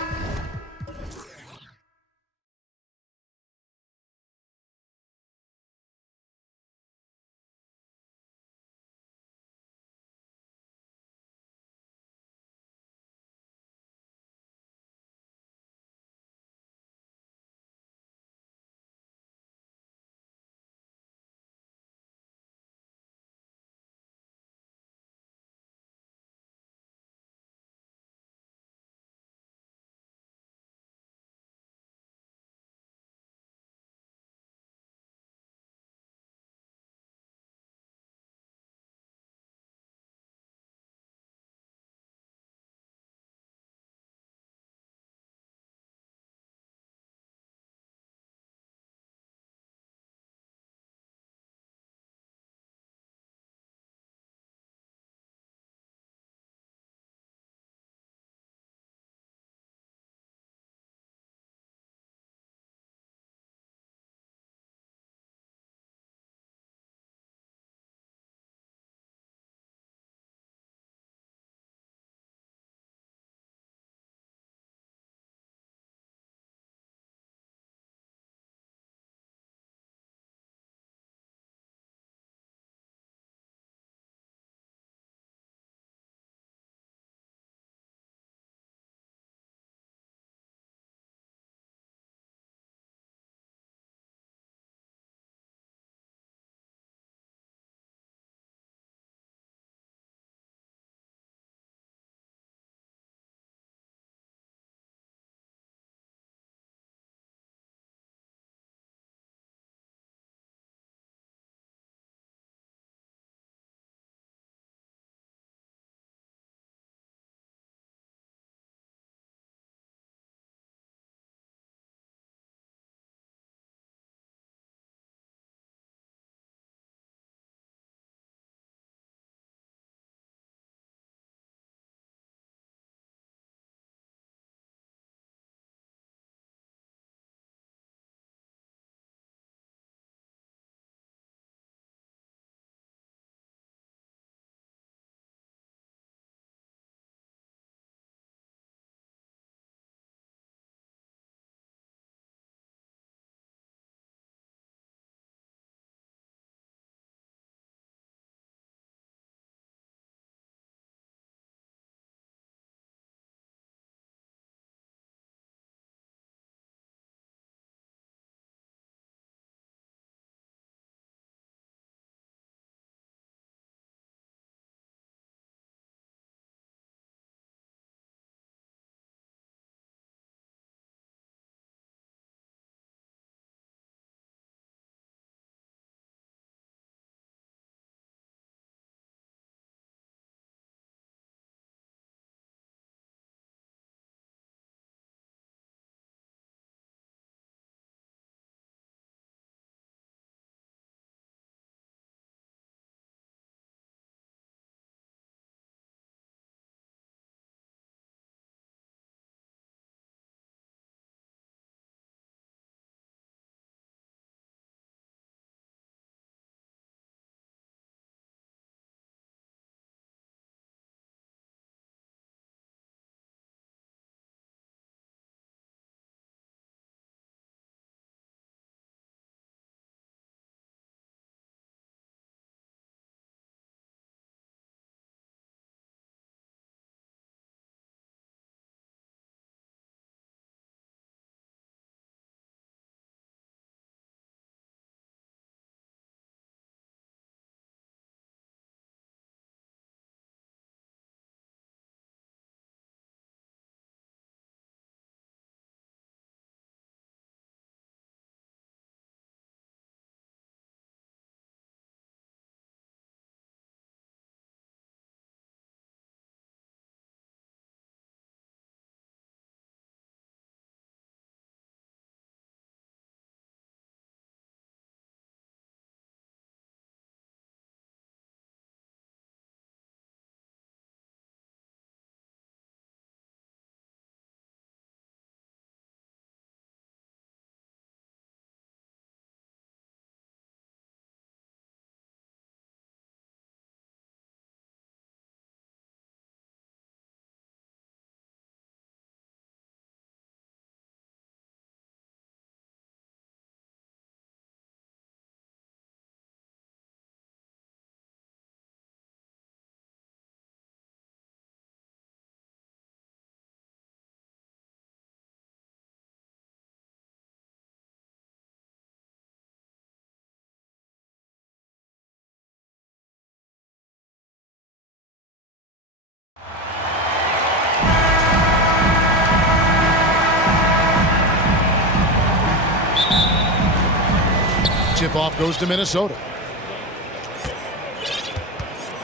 Tip-off goes to Minnesota.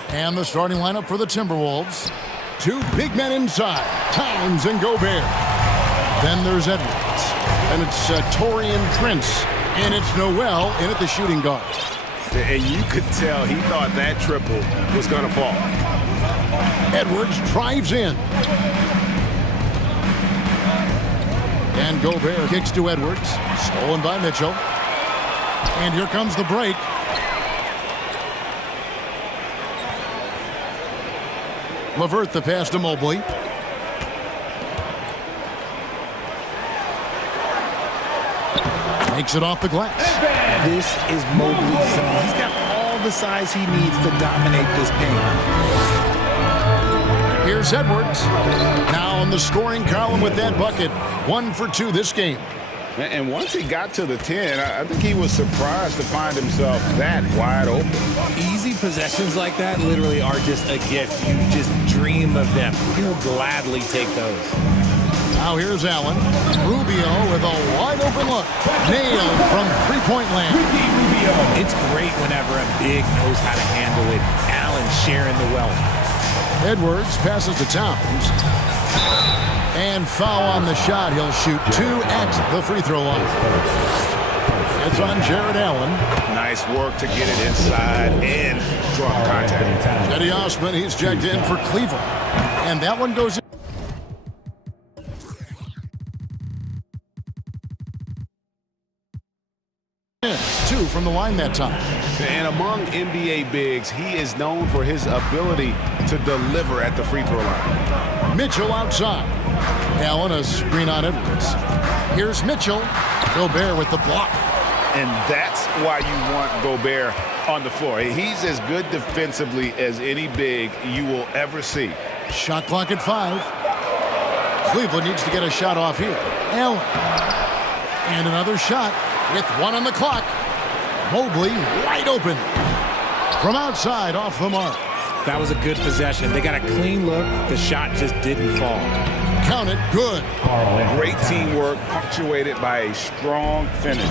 And the starting lineup for the Timberwolves. Two big men inside, Towns and Gobert. Then there's Edwards. And it's Taurean Prince. And it's Noel in at the shooting guard. And you could tell he thought that triple was going to fall. Edwards drives in. And Gobert kicks to Edwards. Stolen by Mitchell. And here comes the break. LeVert the pass to Mobley. Makes it off the glass. This is Mobley's zone. He's got all the size he needs to dominate this paint. Here's Edwards. Now in the scoring column with that bucket. 1 for 2 this game. And once he got to the 10, I think he was surprised to find himself that wide open. Easy possessions like that literally are just a gift. You just dream of them. He'll gladly take those. Now here's Allen. Rubio with a wide open look. Nailed from three-point land. It's great whenever a big knows how to handle it. Allen sharing the wealth. Edwards passes to Towns. And foul on the shot. He'll shoot 2 at the free throw line. It's on Jared Allen. Nice work to get it inside and draw contact. Eddie Osman, he's checked in for Cleveland. And that one goes in. Two from the line that time. And among NBA bigs, he is known for his ability to deliver at the free throw line. Mitchell outside. Allen a screen on Edwards. Here's Mitchell. Gobert with the block. And that's why you want Gobert on the floor. He's as good defensively as any big you will ever see. Shot clock at 5. Cleveland needs to get a shot off here. Allen. And another shot with 1 on the clock. Mobley wide open. From outside off the mark. That was a good possession. They got a clean look. The shot just didn't fall. Count it. Good. Great teamwork punctuated by a strong finish.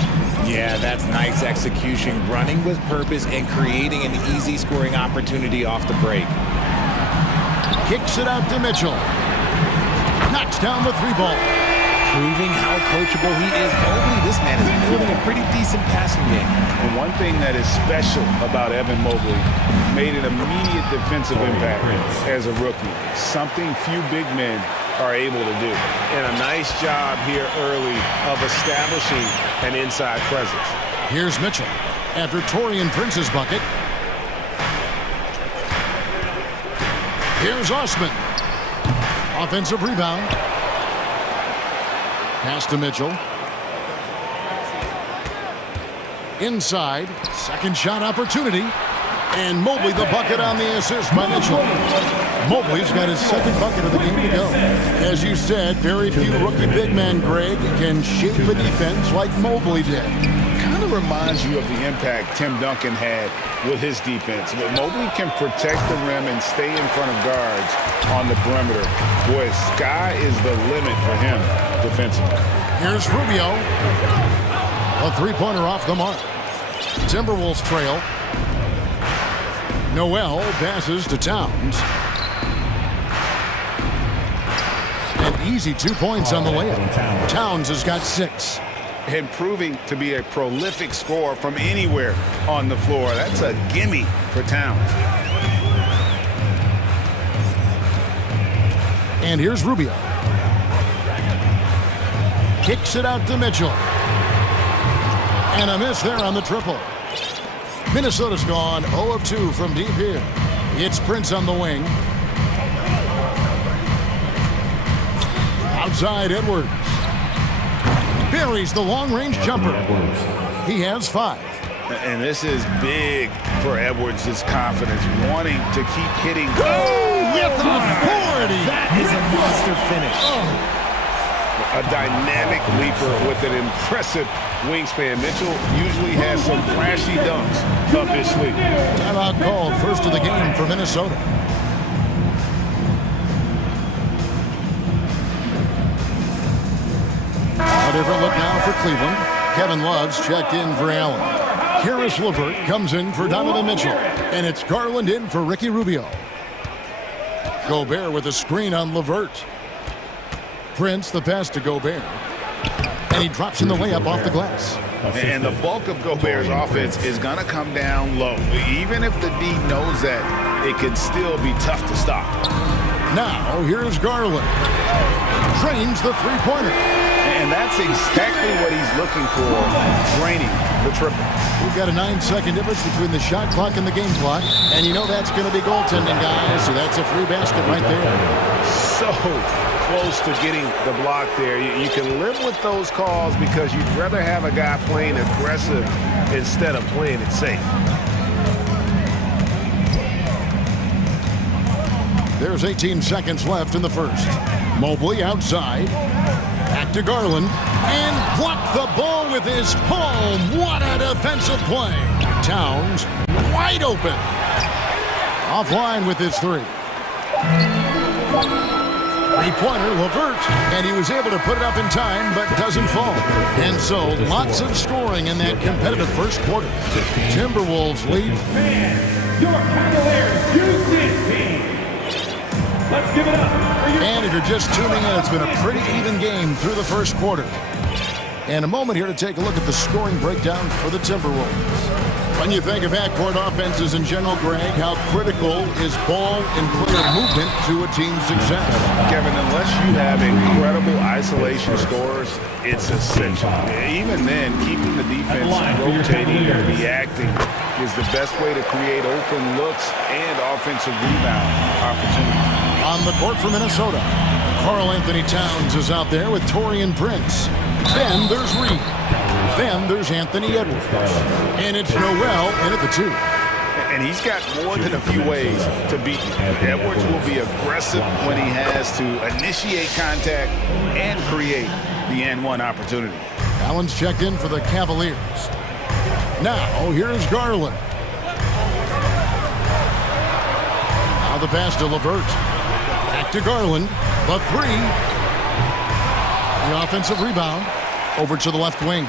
Yeah, that's nice execution. Running with purpose and creating an easy scoring opportunity off the break. Kicks it out to Mitchell. Knocks down the 3 ball. Proving how coachable he is. Mobley, this man is building a pretty decent passing game. And one thing that is special about Evan Mobley, made an immediate defensive impact as a rookie. Something few big men are able to do. And a nice job here early of establishing an inside presence. Here's Mitchell after Taurean Prince's bucket. Here's Osman. Offensive rebound. Pass to Mitchell. Inside. Second shot opportunity. And Mobley the bucket on the assist by Mitchell. Mobley's got his second bucket of the game to go. As you said, very few rookie big men, Greg, can shape a defense like Mobley did. Kind of reminds you of the impact Tim Duncan had with his defense. But Mobley can protect the rim and stay in front of guards on the perimeter. Boy, sky is the limit for him defensively. Here's Rubio. A three-pointer off the mark. Timberwolves trail. Noel passes to Towns. An easy 2 points on the layup. Towns has got 6. And proving to be a prolific scorer from anywhere on the floor. That's a gimme for Towns. And here's Rubio. Kicks it out to Mitchell. And a miss there on the triple. Minnesota's gone 0 of 2 from deep here. It's Prince on the wing. Outside Edwards. Buries the long-range jumper. He has 5. And this is big for Edwards' confidence, wanting to keep hitting. Oh, with authority! That is a monster finish. Oh. A dynamic leaper with an impressive wingspan. Mitchell usually has some flashy dunks up his sleeve. Timeout called, first of the game for Minnesota. A different look now for Cleveland. Kevin Love's checked in for Allen. Karis LeVert comes in for Donovan Mitchell. And it's Garland in for Ricky Rubio. Gobert with a screen on LeVert. Prince, the pass to Gobert. And he drops in the layup off the glass. And the bulk of Gobert's offense is going to come down low. Even if the D knows that, it can still be tough to stop. Now, here's Garland. Drains the three-pointer. And that's exactly what he's looking for, draining the triple. We've got a 9-second difference between the shot clock and the game clock. And you know that's going to be goaltending, guys. So that's a free basket right there. So close to getting the block there. You can live with those calls because you'd rather have a guy playing aggressive instead of playing it safe. There's 18 seconds left in the first. Mobley outside. Back to Garland. And blocked the ball with his palm. What a defensive play. Towns wide open. Offline with his three. Three-pointer, LeVert, and he was able to put it up in time, but doesn't fall. And so, lots of scoring in that competitive first quarter. Timberwolves lead. Your Cavaliers use this team. Let's give it up for your... And if you're just tuning in, it's been a pretty even game through the first quarter. And a moment here to take a look at the scoring breakdown for the Timberwolves. When you think of half-court offenses in general, Greg, how critical is ball and player movement to a team's success? Kevin, unless you have incredible isolation scorers, it's essential. Even then, keeping the defense rotating and reacting is the best way to create open looks and offensive rebound opportunities. On the court for Minnesota, Karl Anthony Towns is out there with Taurean Prince. Then there's Reed. Then there's Anthony Edwards. And it's Noel in at the two. And he's got more than a few ways to beat you. Edwards will be aggressive when he has to initiate contact and create the N1 opportunity. Allen's checked in for the Cavaliers. Now, here's Garland. Now the pass to LeVert. Back to Garland. The three. The offensive rebound. Over to the left wing.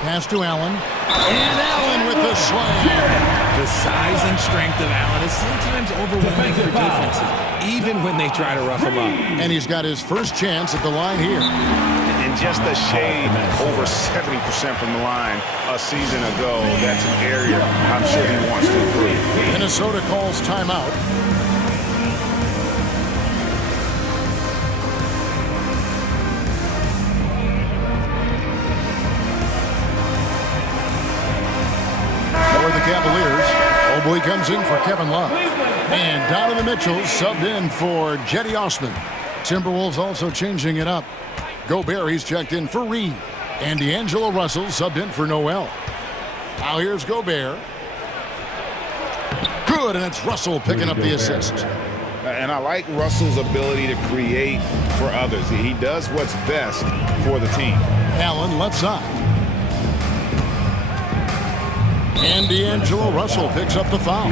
Pass to Allen. And Allen with the slam. The size and strength of Allen is sometimes overwhelming for defenses, even when they try to rough him up. And he's got his first chance at the line here. And just a shade over 70% from the line a season ago. That's an area I'm sure he wants to improve. Minnesota calls timeout. The Cavaliers. Mobley comes in for Kevin Love. And Donovan Mitchell subbed in for Jetty Osman. Timberwolves also changing it up. Gobert, he's checked in for Reed. And D'Angelo Russell subbed in for Noel. Now here's Gobert. Good, and it's Russell picking up the assist. And I like Russell's ability to create for others. He does what's best for the team. Allen left side. And D'Angelo Russell picks up the foul.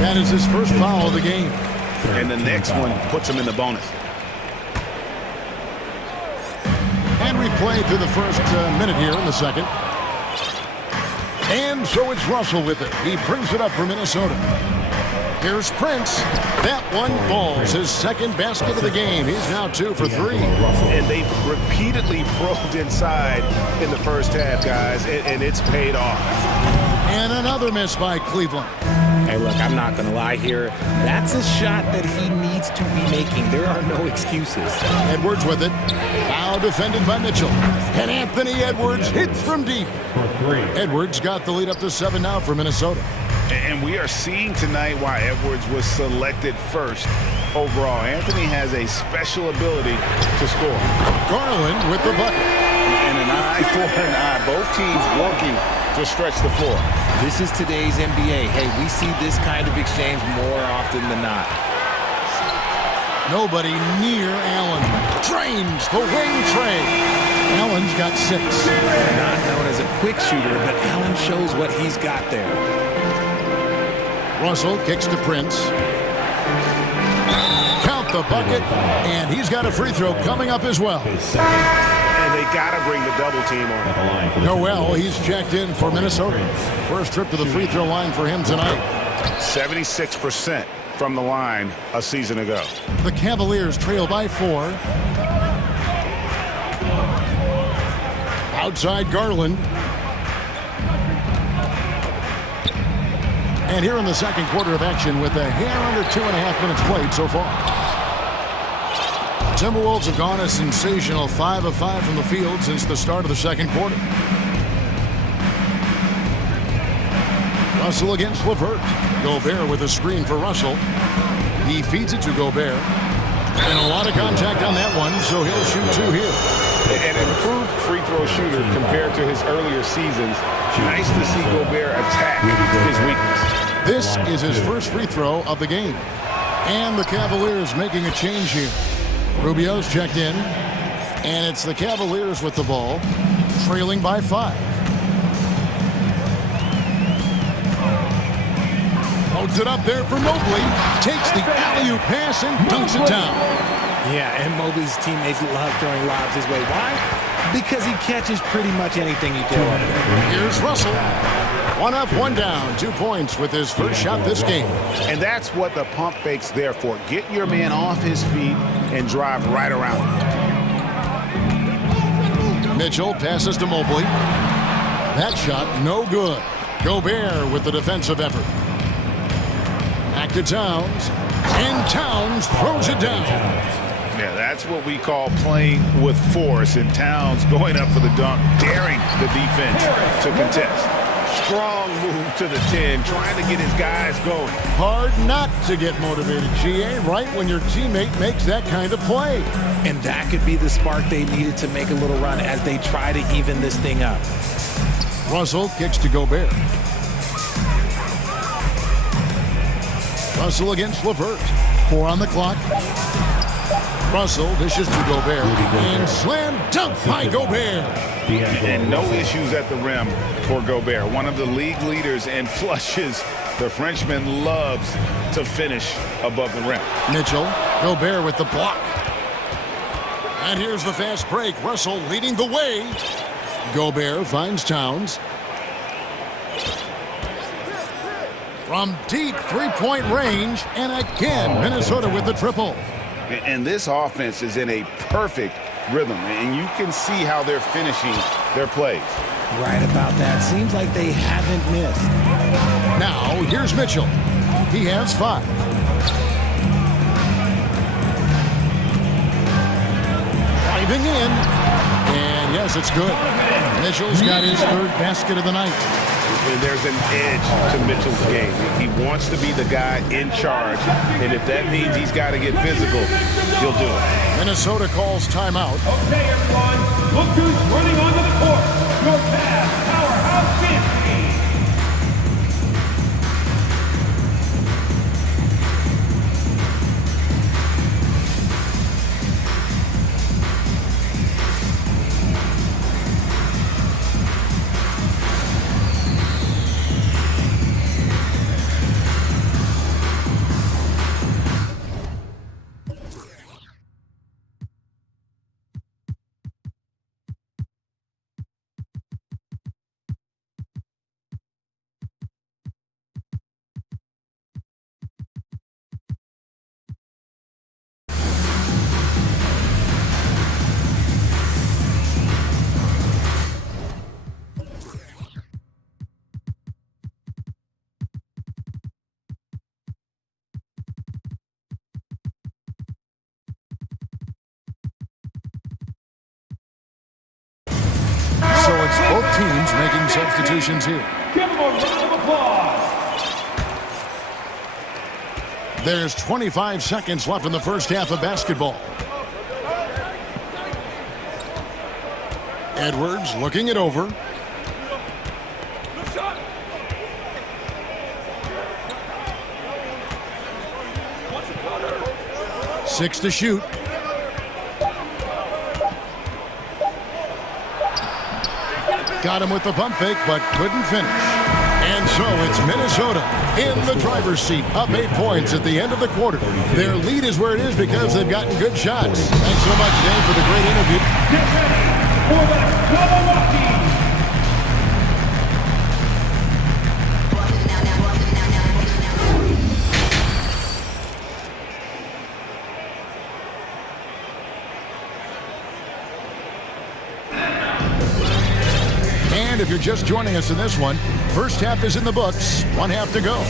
That is his first foul of the game. And the next one puts him in the bonus. And we've played through the first minute here in the second. And so it's Russell with it. He brings it up for Minnesota. Here's Prince. That one falls. His second basket of the game. He's now 2 for 3. And they've repeatedly probed inside in the first half, guys, and it's paid off. And another miss by Cleveland. Hey, look, I'm not going to lie here. That's a shot that he needs to be making. There are no excuses. Edwards with it. Now defended by Mitchell. And Anthony Edwards hits from deep. Edwards got the lead up to 7 now for Minnesota. And we are seeing tonight why Edwards was selected first overall. Anthony has a special ability to score. Garland with the bucket. And an eye for an eye. Both teams working to stretch the floor. This is today's NBA. Hey, we see this kind of exchange more often than not. Nobody near Allen. Drains the wing trade. Allen's got 6. Not known as a quick shooter, but Allen shows what he's got there. Russell kicks to Prince. Count the bucket, and he's got a free throw coming up as well. And they got to bring the double team on. Noel, he's checked in for Minnesota. First trip to the free throw line for him tonight. 76% from the line a season ago. The Cavaliers trail by 4. Outside Garland. And here in the second quarter of action with a hair under 2.5 minutes played so far. Timberwolves have gone a sensational 5 of 5 from the field since the start of the second quarter. Russell against LeVert. Gobert with a screen for Russell. He feeds it to Gobert. And a lot of contact on that one, so he'll shoot 2 here. An improved free throw shooter compared to his earlier seasons. Nice to see Gobert attack his weakness. This is his first free throw of the game. And the Cavaliers making a change here. Rubio's checked in. And it's the Cavaliers with the ball, trailing by 5. Loads it up there for Mobley. Takes the alley-oop pass and dunks it down. Yeah, and Mobley's teammates love throwing lobs his way. Why? Because he catches pretty much anything you throw up there. Here's Russell. 1 up, 1 down. 2 points with his first shot this game. And that's what the pump fake's there for. Get your man off his feet and drive right around him. Mitchell passes to Mobley. That shot no good. Gobert with the defensive effort. Back to Towns. And Towns throws it down. Yeah, that's what we call playing with force. And Towns going up for the dunk, daring the defense to contest. Strong move to the 10, trying to get his guys going. Hard not to get motivated, GA, right when your teammate makes that kind of play. And that could be the spark they needed to make a little run as they try to even this thing up. Russell kicks to Gobert. Russell against LeVert. 4 on the clock. Russell dishes to Gobert. And slam dunk by Gobert. And no issues at the rim for Gobert. One of the league leaders in flushes. The Frenchman loves to finish above the rim. Mitchell, Gobert with the block. And here's the fast break. Russell leading the way. Gobert finds Towns. From deep three-point range, and again, Minnesota with the triple. And this offense is in a perfect rhythm, and you can see how they're finishing their plays. Right about that. Seems like they haven't missed. Now, here's Mitchell. He has 5. Driving in. And yes, it's good. Mitchell's got his 3rd basket of the night. And there's an edge to Mitchell's game. He wants to be the guy in charge, and if that means he's got to get physical, he'll do it. Minnesota calls timeout. Okay, everyone, look who's running onto the court. Your Cavs powerhouse dance team. So it's both teams making substitutions here. Give them a round of applause. There's 25 seconds left in the first half of basketball. Edwards looking it over. Six to shoot. Got him with the pump fake, but couldn't finish. And so it's Minnesota in the driver's seat, up 8 points at the end of the quarter. Their lead is where it is because they've gotten good shots. Thanks so much, Dave, for the great interview. Get ready. for the Milwaukee. And if you're just joining us in this one, first half is in the books, one half to go.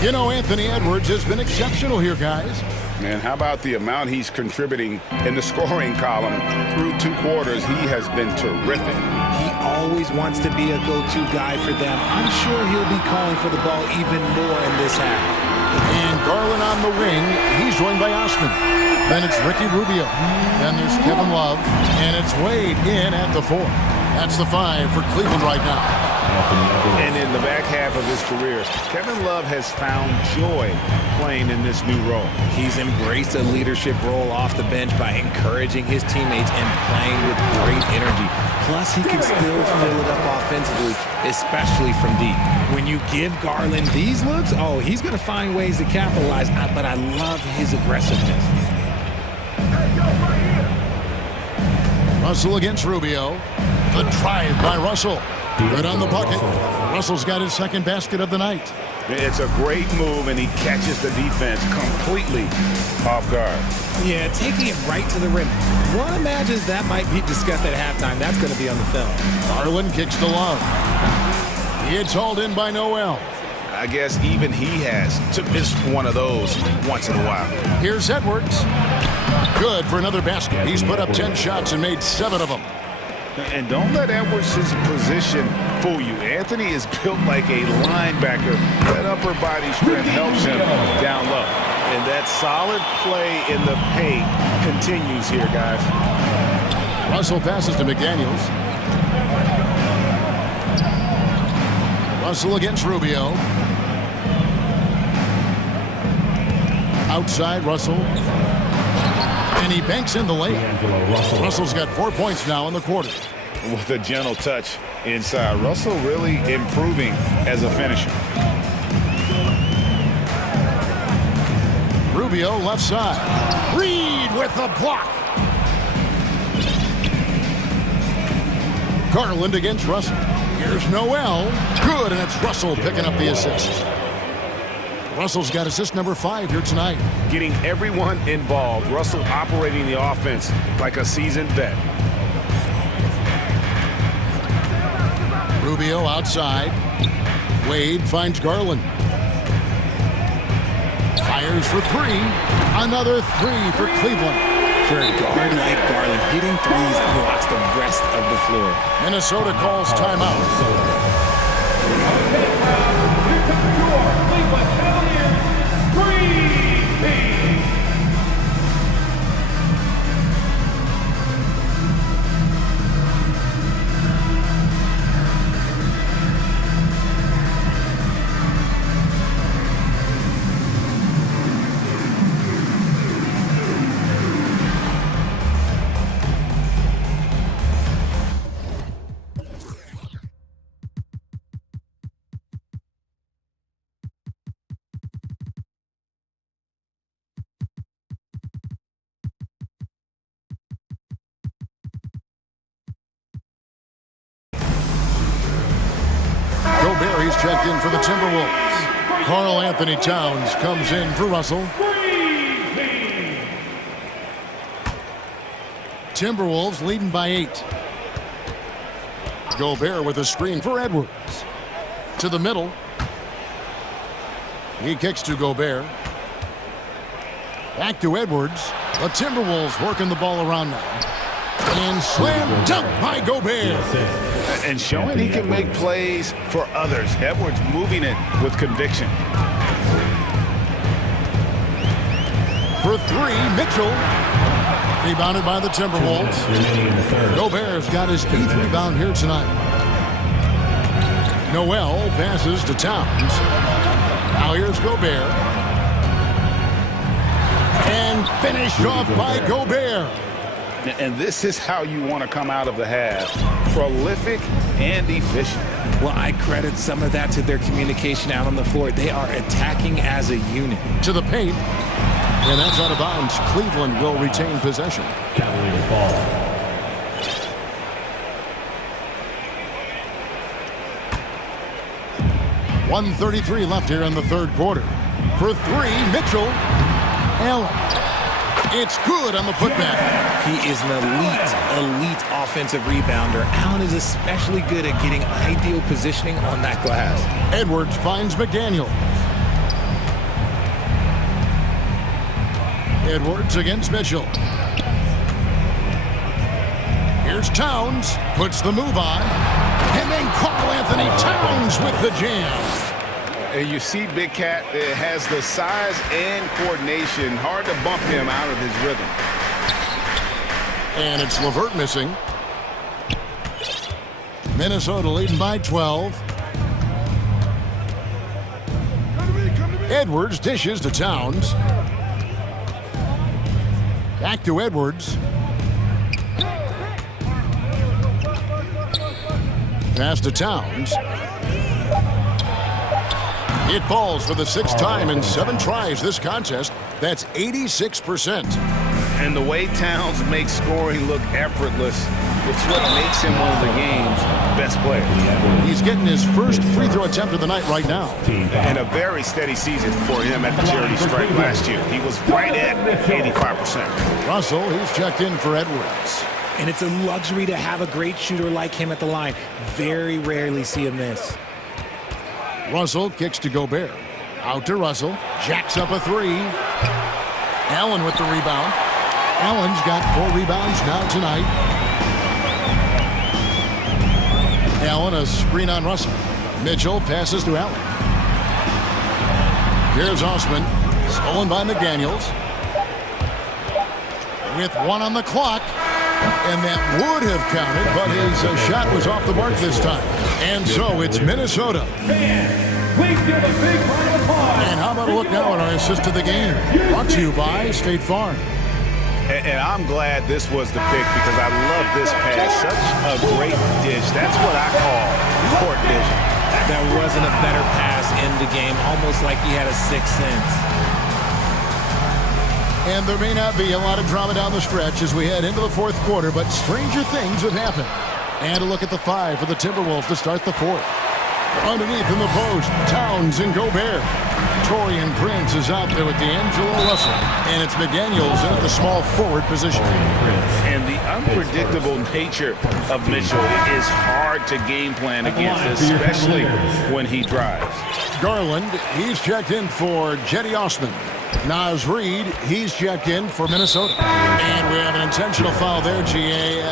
You know, Anthony Edwards has been exceptional here, guys. Man, how about the amount he's contributing in the scoring column through 2 quarters? He has been terrific. He always wants to be a go-to guy for them. I'm sure he'll be calling for the ball even more in this half. And Garland on the wing, he's joined by Osman. Then it's Ricky Rubio. Then there's Kevin Love. And it's Wade in at the 4. That's the 5 for Cleveland right now. And in the back half of his career, Kevin Love has found joy playing in this new role. He's embraced a leadership role off the bench by encouraging his teammates and playing with great energy. Plus, he can still fill it up offensively, especially from deep. When you give Garland these looks, oh, he's going to find ways to capitalize, but I love his aggressiveness. Russell against Rubio. The drive by Russell. Good on the bucket. Russell's got his second basket of the night. It's a great move, and he catches the defense completely off guard. Yeah, taking it right to the rim. One imagines that might be discussed at halftime. That's going to be on the film. Garland kicks to Love. It's hauled in by Noel. I guess even he has to miss one of those once in a while. Here's Edwards. Good for another basket. He's put up 10 shots and made 7 of them. And don't let Edwards' position fool you. Anthony is built like a linebacker. That upper body strength helps him down low. And that solid play in the paint continues here, guys. Russell passes to McDaniels. Russell against Rubio. Outside Russell. And he banks in the lane. Russell's got 4 points now in the quarter. With a gentle touch inside. Russell really improving as a finisher. Rubio left side. Reed with the block. Garland against Russell. Here's Noel. Good, and it's Russell picking up the assist. Russell's got assist number 5 here tonight. Getting everyone involved. Russell operating the offense like a seasoned vet. Rubio outside. Wade finds Garland. Fires for 3. Another 3 for Cleveland. For a guard like Garland, hitting threes unlocks the rest of the floor. Minnesota calls timeout. He's checked in for the Timberwolves. Karl Anthony Towns comes in for Russell. Timberwolves leading by 8. Gobert with a screen for Edwards. To the middle. He kicks to Gobert. Back to Edwards. The Timberwolves working the ball around now. And slam dunk by Gobert. And showing he can make plays for others. Edwards moving it with conviction. For 3, Mitchell. Rebounded by the Timberwolves. Gobert's got his 8th rebound here tonight. Noel passes to Towns. Now here's Gobert. And finished off by Gobert. And this is how you want to come out of the half. Prolific and efficient. Well, I credit some of that to their communication out on the floor. They are attacking as a unit. To the paint. And that's out of bounds. Cleveland will retain possession. Cavaliers ball. 1:33 left here in the third quarter. For three, Mitchell. Allen. It's good on the putback. He is an elite offensive rebounder. Allen is especially good at getting ideal positioning on that glass. Edwards finds McDaniel. Edwards against Mitchell. Here's Towns, puts the move on, and then Karl Anthony Towns with the jam. You see Big Cat has the size and coordination. Hard to bump him out of his rhythm. And it's LeVert missing. Minnesota leading by 12. Edwards dishes to Towns. Back to Edwards. Pass to Towns. It falls for the sixth time in 7 tries this contest. That's 86%. And the way Towns makes scoring look effortless, it's what makes him one of the game's best players. He's getting his first free throw attempt of the night right now. And a very steady season for him at the charity stripe last year. He was right at 85%. Russell, he's checked in for Edwards. And it's a luxury to have a great shooter like him at the line. Very rarely see him miss. Russell kicks to Gobert. Out to Russell. Jacks up a three. Allen with the rebound. Allen's got 4 rebounds now tonight. Allen, a screen on Russell. Mitchell passes to Allen. Here's Osman. Stolen by McDaniels. With 1 on the clock. And that would have counted, but his shot was off the mark this time. And so it's Minnesota. Please give a big round of applause. And how about a look now at our assist to the game? Brought to you by State Farm. And I'm glad this was the pick because I love this pass. Such a great dish. That's what I call court vision. There wasn't a better pass in the game, almost like he had a sixth sense. And there may not be a lot of drama down the stretch as we head into the fourth quarter, but stranger things have happened. And a look at the 5 for the Timberwolves to start the fourth. Underneath in the post, Towns and Gobert. Torian Prince is out there with D'Angelo Russell. And it's McDaniels in at the small forward position. And the unpredictable nature of Mitchell is hard to game plan against, especially when he drives. Garland, he's checked in for Jetty Osman. Naz Reid, he's checked in for Minnesota. And we have an intentional foul there, GA.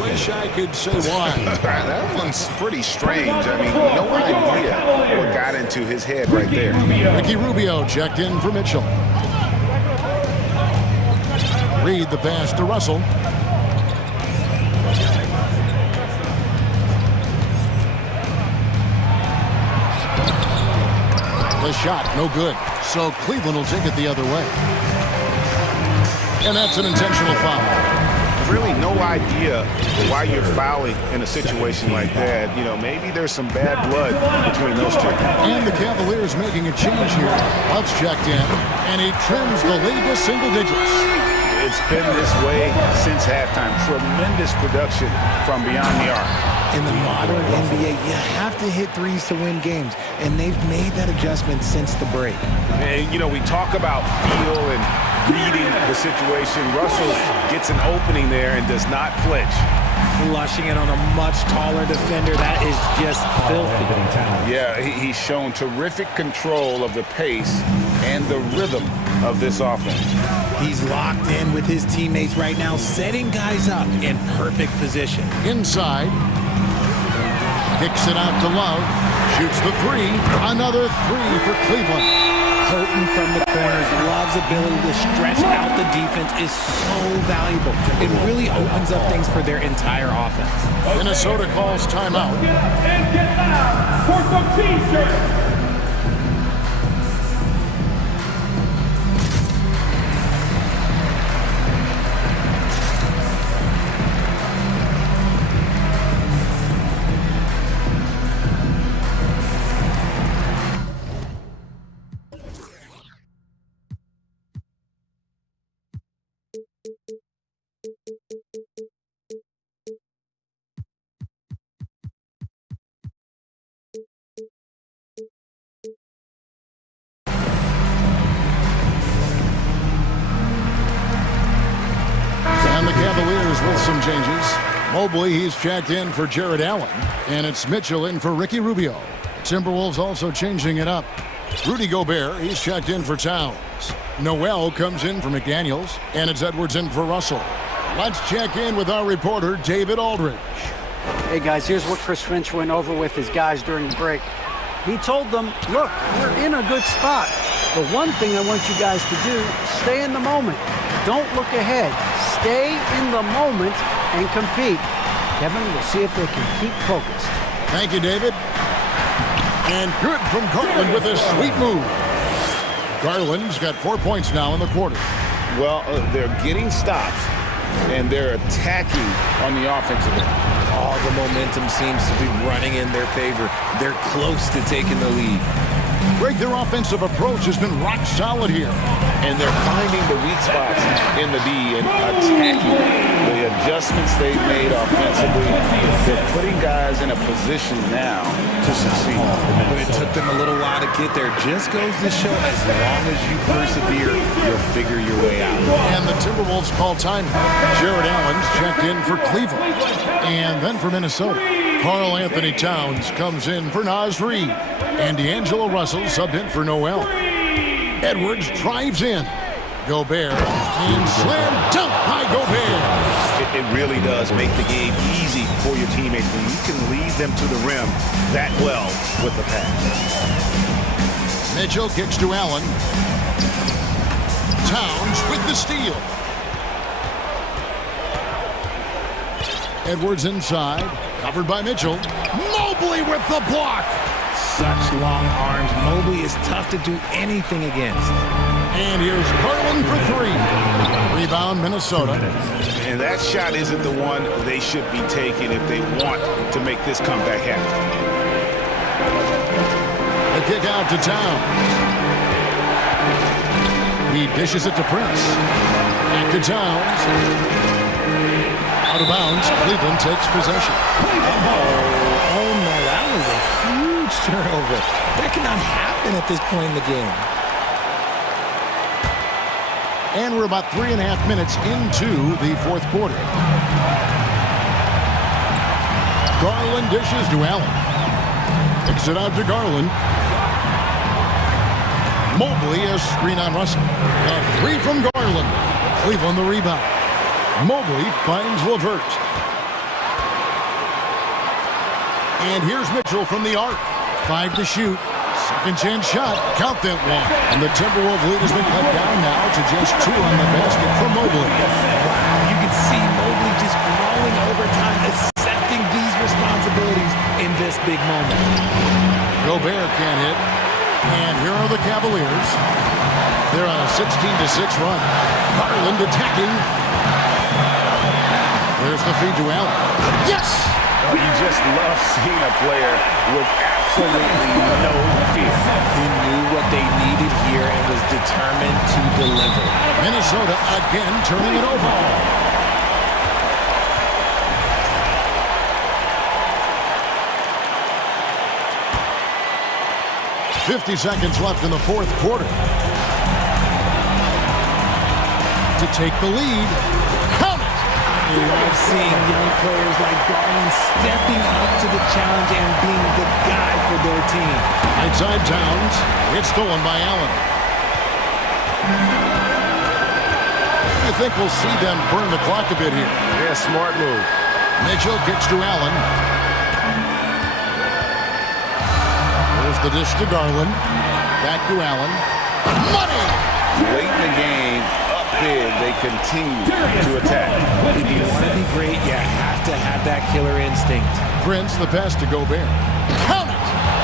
Wish I could say why. That one's pretty strange. I mean, no idea what got into his head right there. Ricky Rubio checked in for Mitchell. Reid the pass to Russell. The shot, no good. So Cleveland will take it the other way. And that's an intentional foul. Really no idea why you're fouling in a situation like that. You know, maybe there's some bad blood between those two. And the Cavaliers making a change here. Love's checked in, and he trims the lead to single digits. It's been this way since halftime. Tremendous production from beyond the arc. In the modern NBA, you have to hit threes to win games, and they've made that adjustment since the break. And, you know, we talk about feel and reading the situation. Russell gets an opening there and does not flinch. Flushing it on a much taller defender. That is just filthy. Yeah, he's shown terrific control of the pace and the rhythm of this offense. He's locked in with his teammates right now, setting guys up in perfect position. Inside. Kicks it out to Love. Shoots the 3. Another 3 for Cleveland. Potent from the corners. Love's ability to stretch out the defense is so valuable. It really opens up things for their entire offense. Minnesota calls timeout. And get loud for some t-shirts. with some changes. Mobley, he's checked in for Jared Allen. And it's Mitchell in for Ricky Rubio. Timberwolves also changing it up. Rudy Gobert, he's checked in for Towns. Noel comes in for McDaniels. And it's Edwards in for Russell. Let's check in with our reporter, David Aldridge. Hey, guys, here's what Chris Finch went over with his guys during the break. He told them, look, we're in a good spot. The one thing I want you guys to do, stay in the moment. Don't look ahead. Stay in the moment and compete. Kevin, we'll see if they can keep focused. Thank you, David. And good from Garland with a sweet move. Garland's got 4 points now in the quarter. Well, they're getting stops, and they're attacking on the offensive end. All the momentum seems to be running in their favor. They're close to taking the lead. Greg, their offensive approach has been rock solid here. And they're finding the weak spots in the D and attacking the adjustments they've made offensively. They're putting guys in a position now to succeed. But it took them a little while to get there. Just goes to show as long as you persevere, you'll figure your way out. And the Timberwolves call time. Jared Allen's checked in for Cleveland. And then for Minnesota, Karl Anthony Towns comes in for Naz Reid. And D'Angelo Russell subbed in for Noel. Edwards drives in. Gobert and slam dunk by Gobert. It really does make the game easy for your teammates when you can lead them to the rim that well with the pass. Mitchell kicks to Allen. Towns with the steal. Edwards inside, covered by Mitchell. Mobley with the block. Such long arms. Mobley is tough to do anything against. And here's Garland for three. Rebound, Minnesota. And that shot isn't the one they should be taking if they want to make this comeback happen. The kick out to Towns. He dishes it to Prince. Back to Towns. Out of bounds. Cleveland takes possession. Oh no, that was a huge turnover. That cannot happen at this point in the game. And we're about 3.5 minutes into the fourth quarter. Garland dishes to Allen. Kicks it out to Garland. Mobley a screen on Russell. A three from Garland. Cleveland the rebound. Mobley finds LeVert. And here's Mitchell from the arc. 5 to shoot. Second chance shot. Count that one. And the Timberwolves lead has been cut down now to just 2 on the basket from Mobley. You can see Mobley just growing over time, accepting these responsibilities in this big moment. Gobert can't hit. And here are the Cavaliers. They're on a 16-6 run. Garland attacking. There's the feed to Allen. Yes! You just love seeing a player with absolutely no fear. He knew what they needed here and was determined to deliver. Minnesota again turning it over. .50 seconds left in the fourth quarter. To take the lead. Count it! I love seeing young players like Garland stepping up to the challenge and being the guy for their team. Outside Towns. It's stolen by Allen. I think we'll see them burn the clock a bit here. Yeah, smart move. Mitchell kicks to Allen. There's the dish to Garland. Back to Allen. Money! Late in the game, up big, they continue to attack. If you want to be great, you have to have that killer instinct. Prince, the pass to Gobert. Count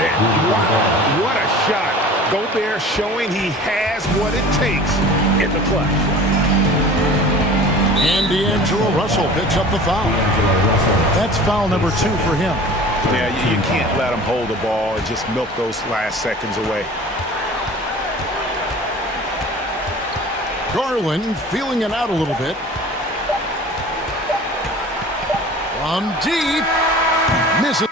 it! Wow, what a shot. Gobert showing he has what it takes in the clutch. And D'Angelo Russell picks up the foul. That's foul number 2 for him. Yeah, you can't let him hold the ball and just milk those last seconds away. Garland feeling it out a little bit. From deep. Misses.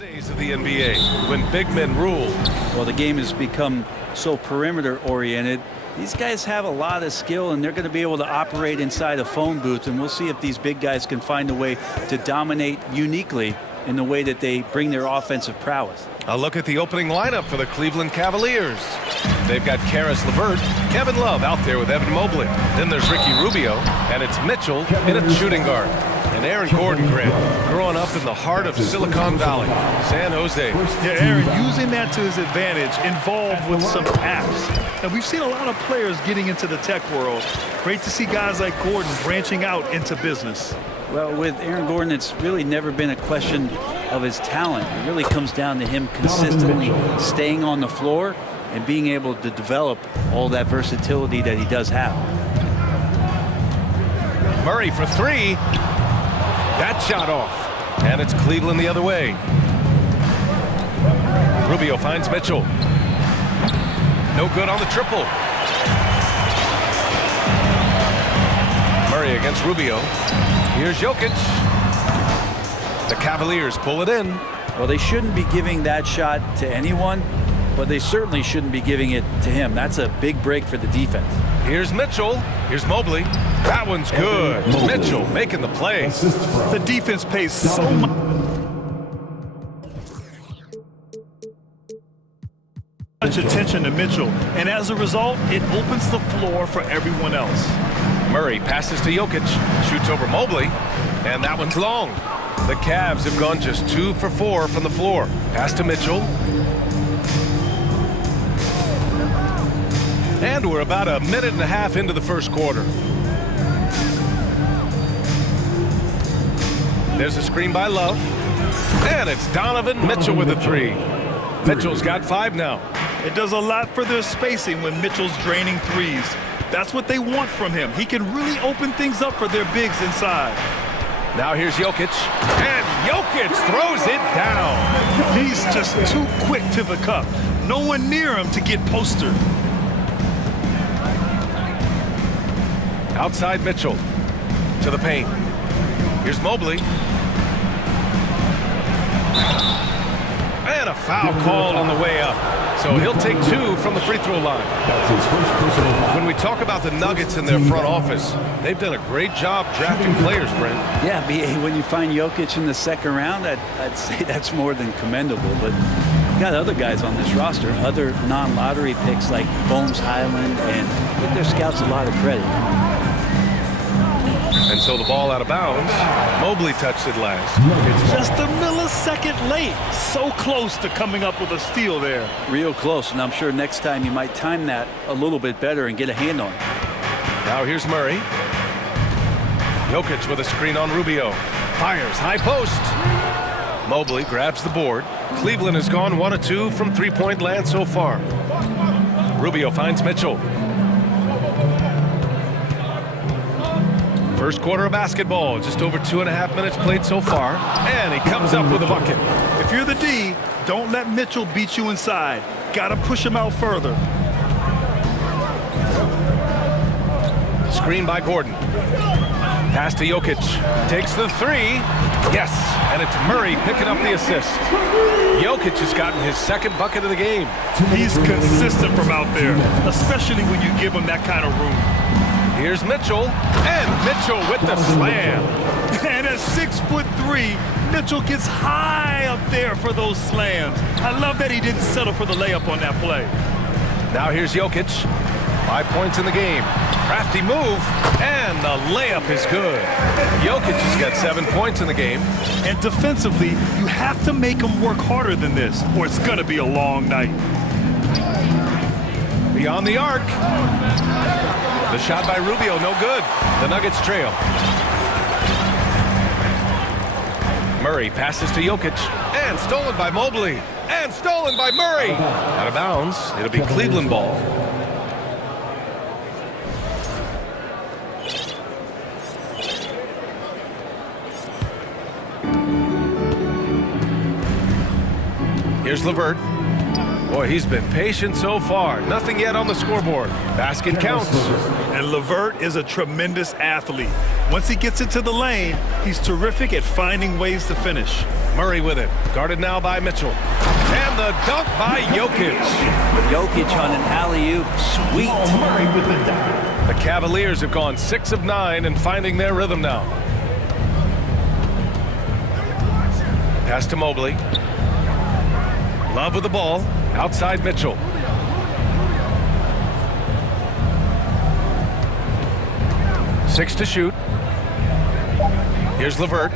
Days of the NBA, when big men rule. Well, the game has become so perimeter-oriented. These guys have a lot of skill, and they're going to be able to operate inside a phone booth, and we'll see if these big guys can find a way to dominate uniquely in the way that they bring their offensive prowess. A look at the opening lineup for the Cleveland Cavaliers. They've got Karis LeVert, Kevin Love out there with Evan Mobley. Then there's Ricky Rubio, and it's Mitchell in at shooting guard. And Aaron Gordon, growing up in the heart of Silicon Valley, San Jose. Yeah, Aaron, using that to his advantage, involved with some apps. And we've seen a lot of players getting into the tech world. Great to see guys like Gordon branching out into business. Well, with Aaron Gordon, it's really never been a question of his talent. It really comes down to him consistently staying on the floor and being able to develop all that versatility that he does have. Murray for three. That shot off. And it's Cleveland the other way. Rubio finds Mitchell. No good on the triple. Murray against Rubio. Here's Jokic. The Cavaliers pull it in. Well, they shouldn't be giving that shot to anyone, but they certainly shouldn't be giving it to him. That's a big break for the defense. Here's Mitchell. Here's Mobley. That one's good. Mitchell making the play. The defense pays so much attention to Mitchell, and as a result, it opens the floor for everyone else. Murray passes to Jokic, shoots over Mobley, and that one's long. The Cavs have gone just 2 for 4 from the floor. Pass to Mitchell. And we're about a minute and a half into the first quarter. There's a screen by Love. And it's Donovan Mitchell with the three. Mitchell's got 5 now. It does a lot for their spacing when Mitchell's draining threes. That's what they want from him. He can really open things up for their bigs inside. Now here's Jokic. And Jokic throws it down. He's just too quick to the cup. No one near him to get postered. Outside Mitchell to the paint. Here's Mobley. And a foul called on the way up. So he'll take 2 from the free throw line. When we talk about the Nuggets in their front office, they've done a great job drafting players, Brent. Yeah, B.A., when you find Jokic in the second round, I'd say that's more than commendable. But you've got other guys on this roster, other non-lottery picks like Bones Highland, and give their scouts a lot of credit. And so the ball out of bounds. Mobley touched it last. Just a millisecond late. So close to coming up with a steal there. Real close, and I'm sure next time you might time that a little bit better and get a hand on it. Now here's Murray. Jokic with a screen on Rubio. Fires, high post. Mobley grabs the board. Cleveland has gone 1 of 2 from three-point land so far. Rubio finds Mitchell. First quarter of basketball, just over 2.5 minutes played so far, and he comes up with a bucket. If you're the D, don't let Mitchell beat you inside. Gotta push him out further. Screen by Gordon. Pass to Jokic. Takes the 3. Yes, and it's Murray picking up the assist. Jokic has gotten his second bucket of the game. He's consistent from out there, especially when you give him that kind of room. Here's Mitchell, and Mitchell with the slam. And at 6'3", Mitchell gets high up there for those slams. I love that he didn't settle for the layup on that play. Now here's Jokic. 5 points in the game. Crafty move, and the layup is good. Jokic has got 7 points in the game. And defensively, you have to make him work harder than this, or it's going to be a long night. Beyond the arc. The shot by Rubio, no good. The Nuggets trail. Murray passes to Jokic, and stolen by Mobley, and stolen by Murray. Out of bounds, it'll be Cleveland ball. Here's LeVert. Boy, he's been patient so far. Nothing yet on the scoreboard. Basket counts. And LeVert is a tremendous athlete. Once he gets into the lane, he's terrific at finding ways to finish. Murray with it. Guarded now by Mitchell. And the dunk by Jokic. Jokic on an alley-oop. Sweet. The Cavaliers have gone 6 of 9 and finding their rhythm now. Pass to Mobley. Love with the ball. Outside Mitchell. Six to shoot. Here's LeVert.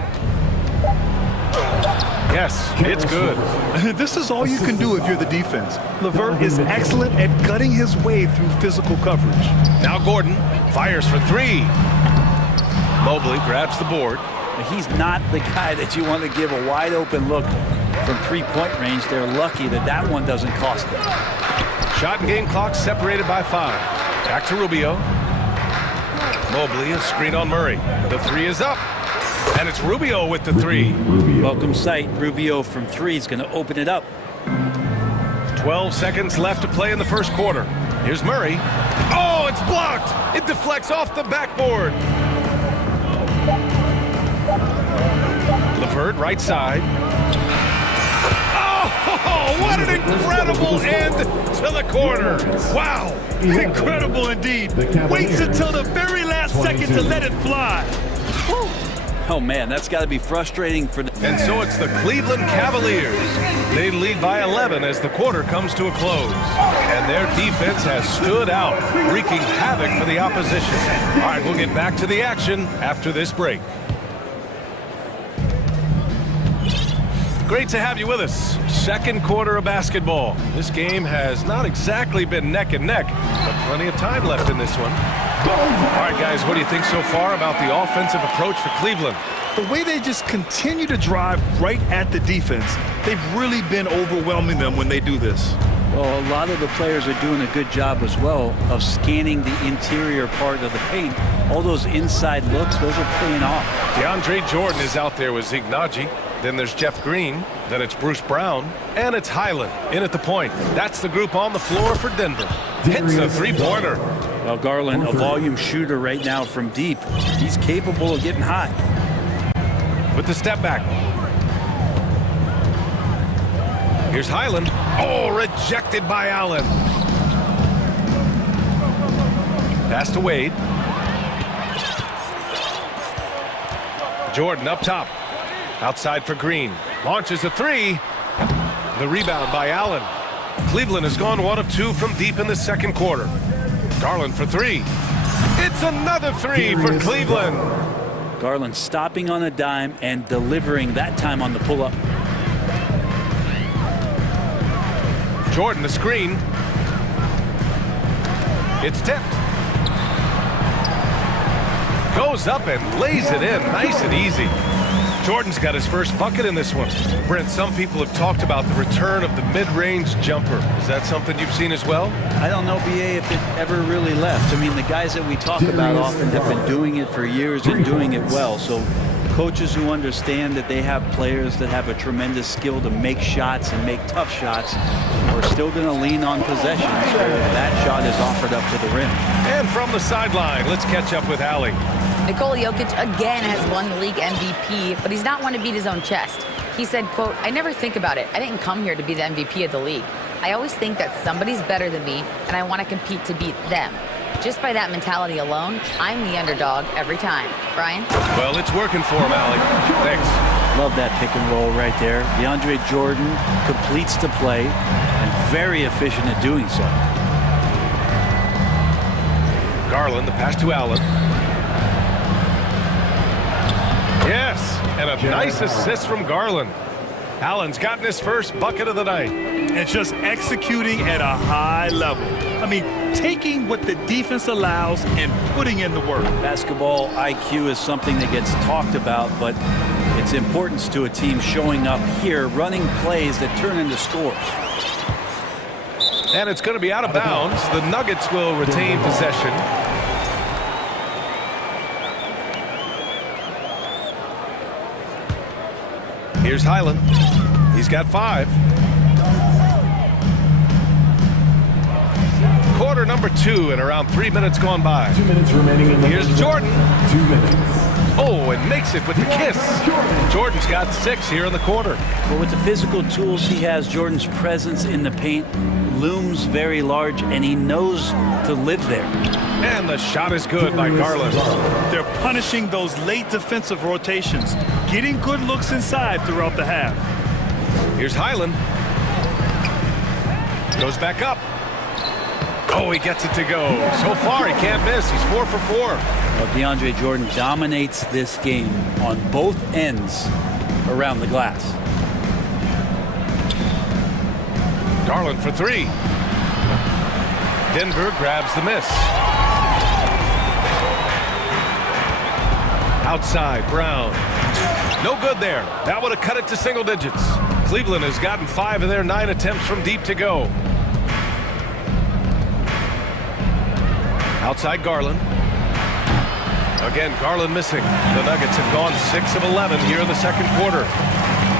Yes, it's good. This is all you can do if you're the defense. LeVert is excellent at gutting his way through physical coverage. Now Gordon fires for 3. Mobley grabs the board. He's not the guy that you want to give a wide open look from three-point range. They're lucky that that one doesn't cost them. Shot and game clock separated by 5. Back to Rubio. Mobley, a screen on Murray. The 3 is up. And it's Rubio with the 3. Welcome sight. Rubio from 3 is going to open it up. 12 seconds left to play in the first quarter. Here's Murray. Oh, it's blocked. It deflects off the backboard. LeVert, right side. Oh, what an incredible end to the corner. Wow. Incredible indeed. Waits until the very last second to let it fly. Woo. Oh, man, that's got to be frustrating for them. And so it's the Cleveland Cavaliers. They lead by 11 as the quarter comes to a close. And their defense has stood out, wreaking havoc for the opposition. All right, we'll get back to the action after this break. Great to have you with us. Second quarter of basketball. This game has not exactly been neck and neck, but plenty of time left in this one. All right, guys, what do you think so far about the offensive approach for Cleveland? The way they just continue to drive right at the defense, they've really been overwhelming them when they do this. Well, a lot of the players are doing a good job as well of scanning the interior part of the paint. All those inside looks, those are paying off. DeAndre Jordan is out there with Zignaji. Then there's Jeff Green. Then it's Bruce Brown. And it's Highland in at the point. That's the group on the floor for Denver. Hits a three-pointer. Well, Garland, a volume shooter right now from deep. He's capable of getting hot. With the step back. Here's Highland. Oh, rejected by Allen. Pass to Wade. Jordan up top. Outside for Green. Launches a 3. The rebound by Allen. Cleveland has gone 1 of 2 from deep in the second quarter. Garland for 3. It's another 3 for Cleveland. Garland stopping on a dime and delivering that time on the pull-up. Jordan the screen. It's tipped. Goes up and lays it in nice and easy. Jordan's got his first bucket in this one. Brent, some people have talked about the return of the mid-range jumper. Is that something you've seen as well? I don't know, BA, if it ever really left. I mean, the guys that we talk about often have been doing it for years and doing it well. So coaches who understand that they have players that have a tremendous skill to make shots and make tough shots are still going to lean on possessions where that shot is offered up to the rim. And from the sideline, let's catch up with Allie. Nikola Jokic again has won the league MVP, but he's not one to beat his own chest. He said, quote, "I never think about it. I didn't come here to be the MVP of the league. I always think that somebody's better than me, and I want to compete to beat them. Just by that mentality alone, I'm the underdog every time." Brian? Well, it's working for him, Allie. Thanks. Love that pick and roll right there. DeAndre Jordan completes the play and very efficient at doing so. Garland, the pass to Allen. Yes, and a nice assist from Garland. Allen's gotten his first bucket of the night. And just executing at a high level. I mean, taking what the defense allows and putting in the work. Basketball IQ is something that gets talked about, but its importance to a team showing up here, running plays that turn into scores. And it's going to be out of bounds. The Nuggets will retain possession. Here's Highland. He's got 5. Quarter number 2 and around 3 minutes gone by. 2 minutes remaining in the Here's Jordan. 2 minutes. Oh, and makes it with the kiss. Jordan's got 6 here in the quarter. But with the physical tools he has, Jordan's presence in the paint looms very large, and he knows to live there. And the shot is good by Garland. They're punishing those late defensive rotations, getting good looks inside throughout the half. Here's Highland. Goes back up. Oh, he gets it to go. So far, he can't miss. He's 4 for 4. Well, DeAndre Jordan dominates this game on both ends around the glass. Garland for 3. Denver grabs the miss. Outside, Brown. No good there. That would have cut it to single digits. Cleveland has gotten 5 of their 9 attempts from deep to go. Outside Garland. Again, Garland missing. The Nuggets have gone 6 of 11 here in the second quarter.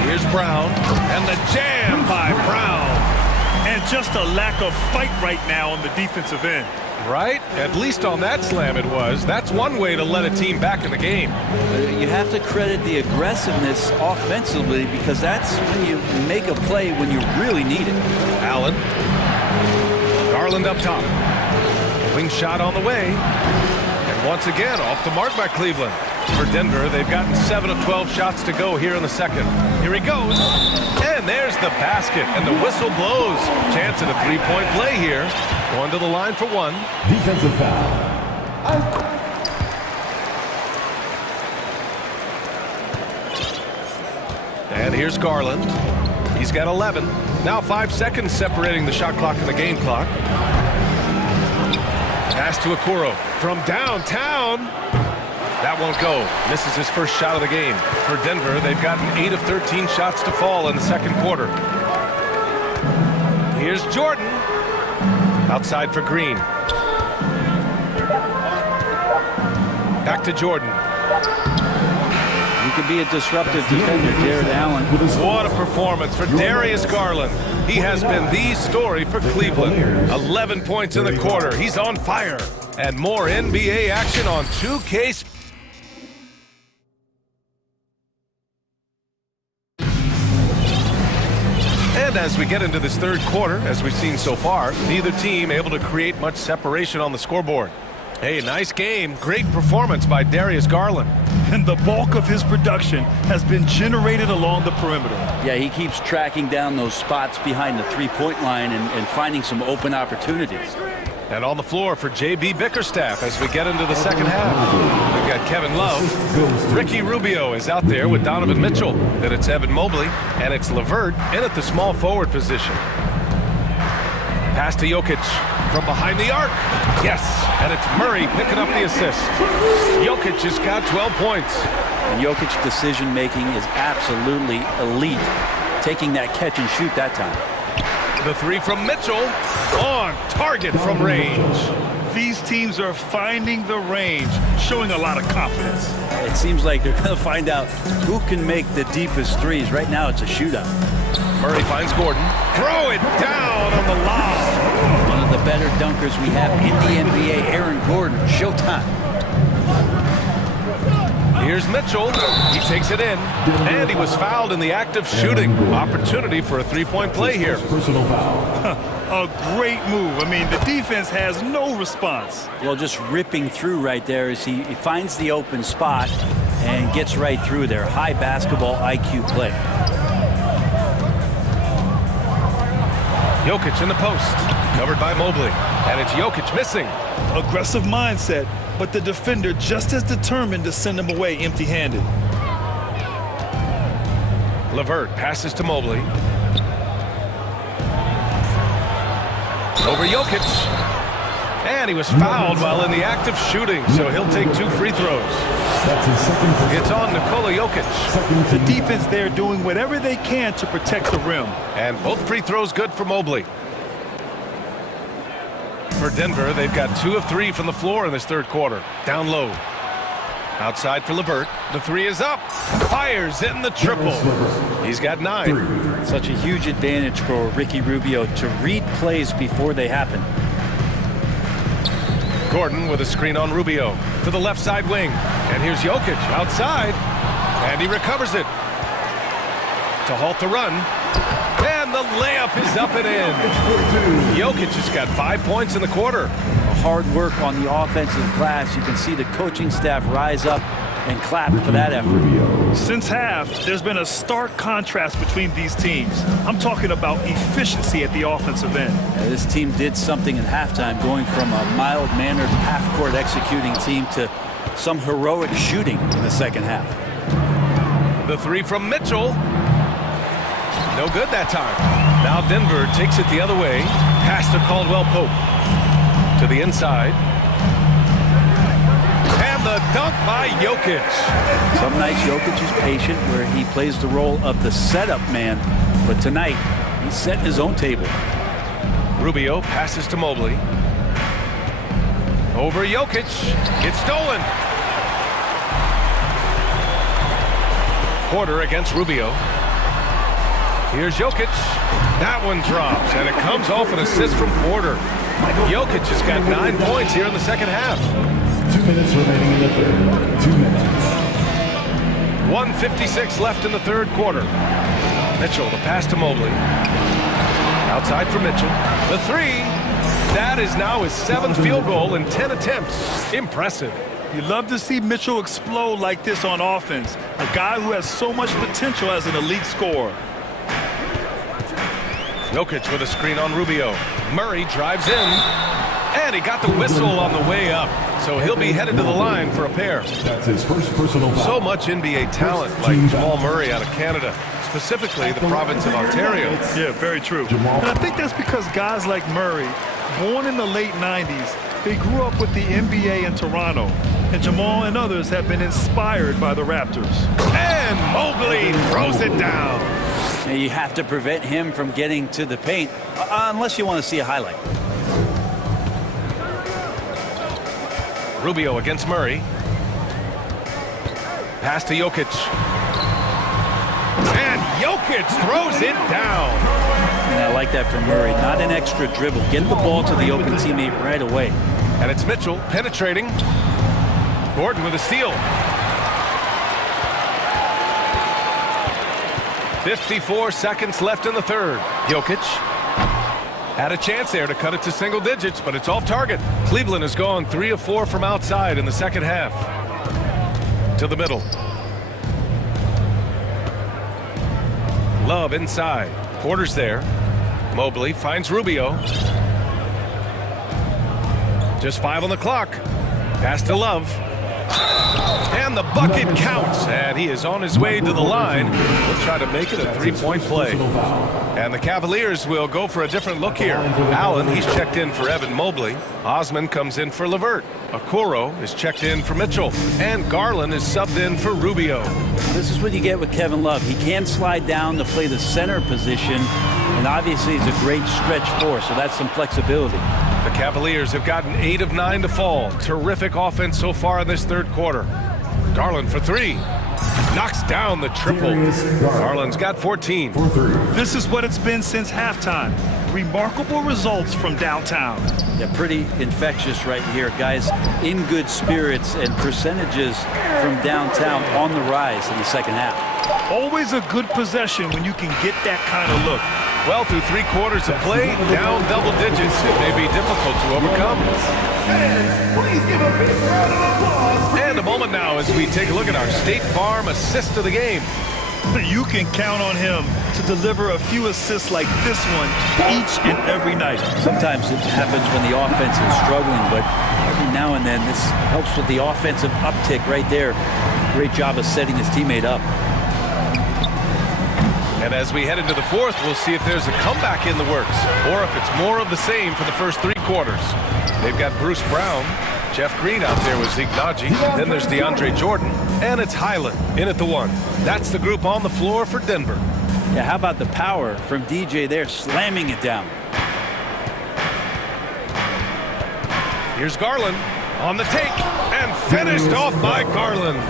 Here's Brown, and the jam by Brown. And just a lack of fight right now on the defensive end. Right? At least on that slam it was. That's one way to let a team back in the game. You have to credit the aggressiveness offensively, because that's when you make a play when you really need it. Allen. Garland up top. Wing shot on the way. And once again, off the mark by Cleveland. For Denver, they've gotten 7 of 12 shots to go here in the second. Here he goes. And there's the basket. And the whistle blows. Chance at a 3-point play here. Going to the line for 1. Defensive foul. And here's Garland. He's got 11. Now 5 seconds separating the shot clock and the game clock. Pass to Okoro from downtown. That won't go. Misses his first shot of the game. For Denver, they've gotten 8 of 13 shots to fall in the second quarter. Here's Jordan. Outside for Green. Back to Jordan. He could be a disruptive defender, Jared Allen. What a performance for Darius Garland. He has been the story for Cleveland. 11 points in the quarter. He's on fire. And more NBA action on 2K. And as we get into this third quarter, as we've seen so far, neither team able to create much separation on the scoreboard. Hey, nice game. Great performance by Darius Garland. And the bulk of his production has been generated along the perimeter. Yeah, he keeps tracking down those spots behind the three-point line and finding some open opportunities. And on the floor for J.B. Bickerstaff as we get into the second half. We've got Kevin Love. Ricky Rubio is out there with Donovan Mitchell. Then it's Evan Mobley. And it's LeVert in at the small forward position. Pass to Jokic from behind the arc. Yes, and it's Murray picking up the assist. Jokic has got 12 points. And Jokic's decision-making is absolutely elite, taking that catch and shoot that time. The 3 from Mitchell, on target from range. These teams are finding the range, showing a lot of confidence. It seems like they're going to find out who can make the deepest threes. Right now, it's a shootout. Murray finds Gordon. Throw it down on the lob. One of the better dunkers we have in the NBA, Aaron Gordon. Showtime. Here's Mitchell. He takes it in. And he was fouled in the act of shooting. Opportunity for a three-point play here. Personal foul. A great move. I mean, the defense has no response. Well, just ripping through right there as he finds the open spot and gets right through there. High basketball IQ play. Jokic in the post, covered by Mobley, and it's Jokic missing. Aggressive mindset, but the defender just as determined to send him away empty-handed. LeVert passes to Mobley. Over Jokic. And he was fouled while in the act of shooting, so he'll take 2 free throws. That's his second. It's on Nikola Jokic. The defense there doing whatever they can to protect the rim. And both free throws good for Mobley. For Denver, they've got 2 of 3 from the floor in this third quarter. Down low. Outside for LeVert. The 3 is up. Fires in the triple. He's got 9. Such a huge advantage for Ricky Rubio to read plays before they happen. Gordon with a screen on Rubio to the left side wing. And here's Jokic outside. And he recovers it to halt the run. And the layup is up and in. Jokic has got 5 points in the quarter. Hard work on the offensive glass. You can see the coaching staff rise up and clap for that effort. Since half, there's been a stark contrast between these teams. I'm talking about efficiency at the offensive end. Yeah, this team did something at halftime, going from a mild-mannered half-court executing team to some heroic shooting in the second half. The three from Mitchell. No good that time. Now Denver takes it the other way. Pass to Caldwell Pope. To the inside. And the dunk by Jokic. Some nights Jokic is patient, where he plays the role of the setup man. But tonight, he's setting his own table. Rubio passes to Mobley. Over Jokic. It's stolen. Porter against Rubio. Here's Jokic. That one drops, and it comes off an assist from Porter. Jokic has got 9 points here in the second half. 2 minutes remaining in the third. 2 minutes. 1:56 left in the third quarter. Mitchell, the pass to Mobley. Outside for Mitchell. The three. That is now his 7th field goal in 10 attempts. Impressive. You love to see Mitchell explode like this on offense. A guy who has so much potential as an elite scorer. Jokic with a screen on Rubio. Murray drives in. And he got the whistle on the way up. So he'll be headed to the line for a pair. That's his first personal foul. So much NBA talent like Jamal Murray out of Canada. Specifically the province of Ontario. Yeah, very true. And I think that's because guys like Murray, born in the late 90s, they grew up with the NBA in Toronto. And Jamal and others have been inspired by the Raptors. And Mobley throws it down. Now you have to prevent him from getting to the paint, unless you want to see a highlight. Rubio against Murray. Pass to Jokic. And Jokic throws it down. And I like that from Murray. Not an extra dribble. Get the ball to the open teammate right away. And it's Mitchell penetrating. Gordon with a steal. 54 seconds left in the third. Jokic had a chance there to cut it to single digits, but it's off target. Cleveland has gone 3 of 4 from outside in the second half. To the middle. Love inside. Porter's there. Mobley finds Rubio. Just 5 on the clock. Pass to Love. And the bucket counts, and he is on his way to the line. He'll try to make it a 3-point play. And the Cavaliers will go for a different look here. Allen, he's checked in for Evan Mobley. Osman comes in for LeVert. Okoro is checked in for Mitchell. And Garland is subbed in for Rubio. This is what you get with Kevin Love. He can slide down to play the center position, and obviously he's a great stretch four, so that's some flexibility. The Cavaliers have gotten 8 of 9 to fall. Terrific offense so far in this third quarter. Garland for 3. Knocks down the triple. Garland's got 14. This is what it's been since halftime. Remarkable results from downtown. Yeah, pretty infectious right here. Guys in good spirits, and percentages from downtown on the rise in the second half. Always a good possession when you can get that kind of look. Well, through 3 quarters of play, down double digits. It may be difficult to overcome. Please give a big round of applause. And a moment now as we take a look at our State Farm assist of the game. You can count on him to deliver a few assists like this one each and every night. Sometimes it happens when the offense is struggling, but every now and then this helps with the offensive uptick right there. Great job of setting his teammate up. And as we head into the fourth, we'll see if there's a comeback in the works or if it's more of the same for the first 3 quarters. They've got Bruce Brown, Jeff Green out there with Zeke Naji. Then there's DeAndre Jordan, and it's Highland in at the 1. That's the group on the floor for Denver. Yeah, how about the power from DJ there, slamming it down. Here's Garland on the take, and finished off by Garland.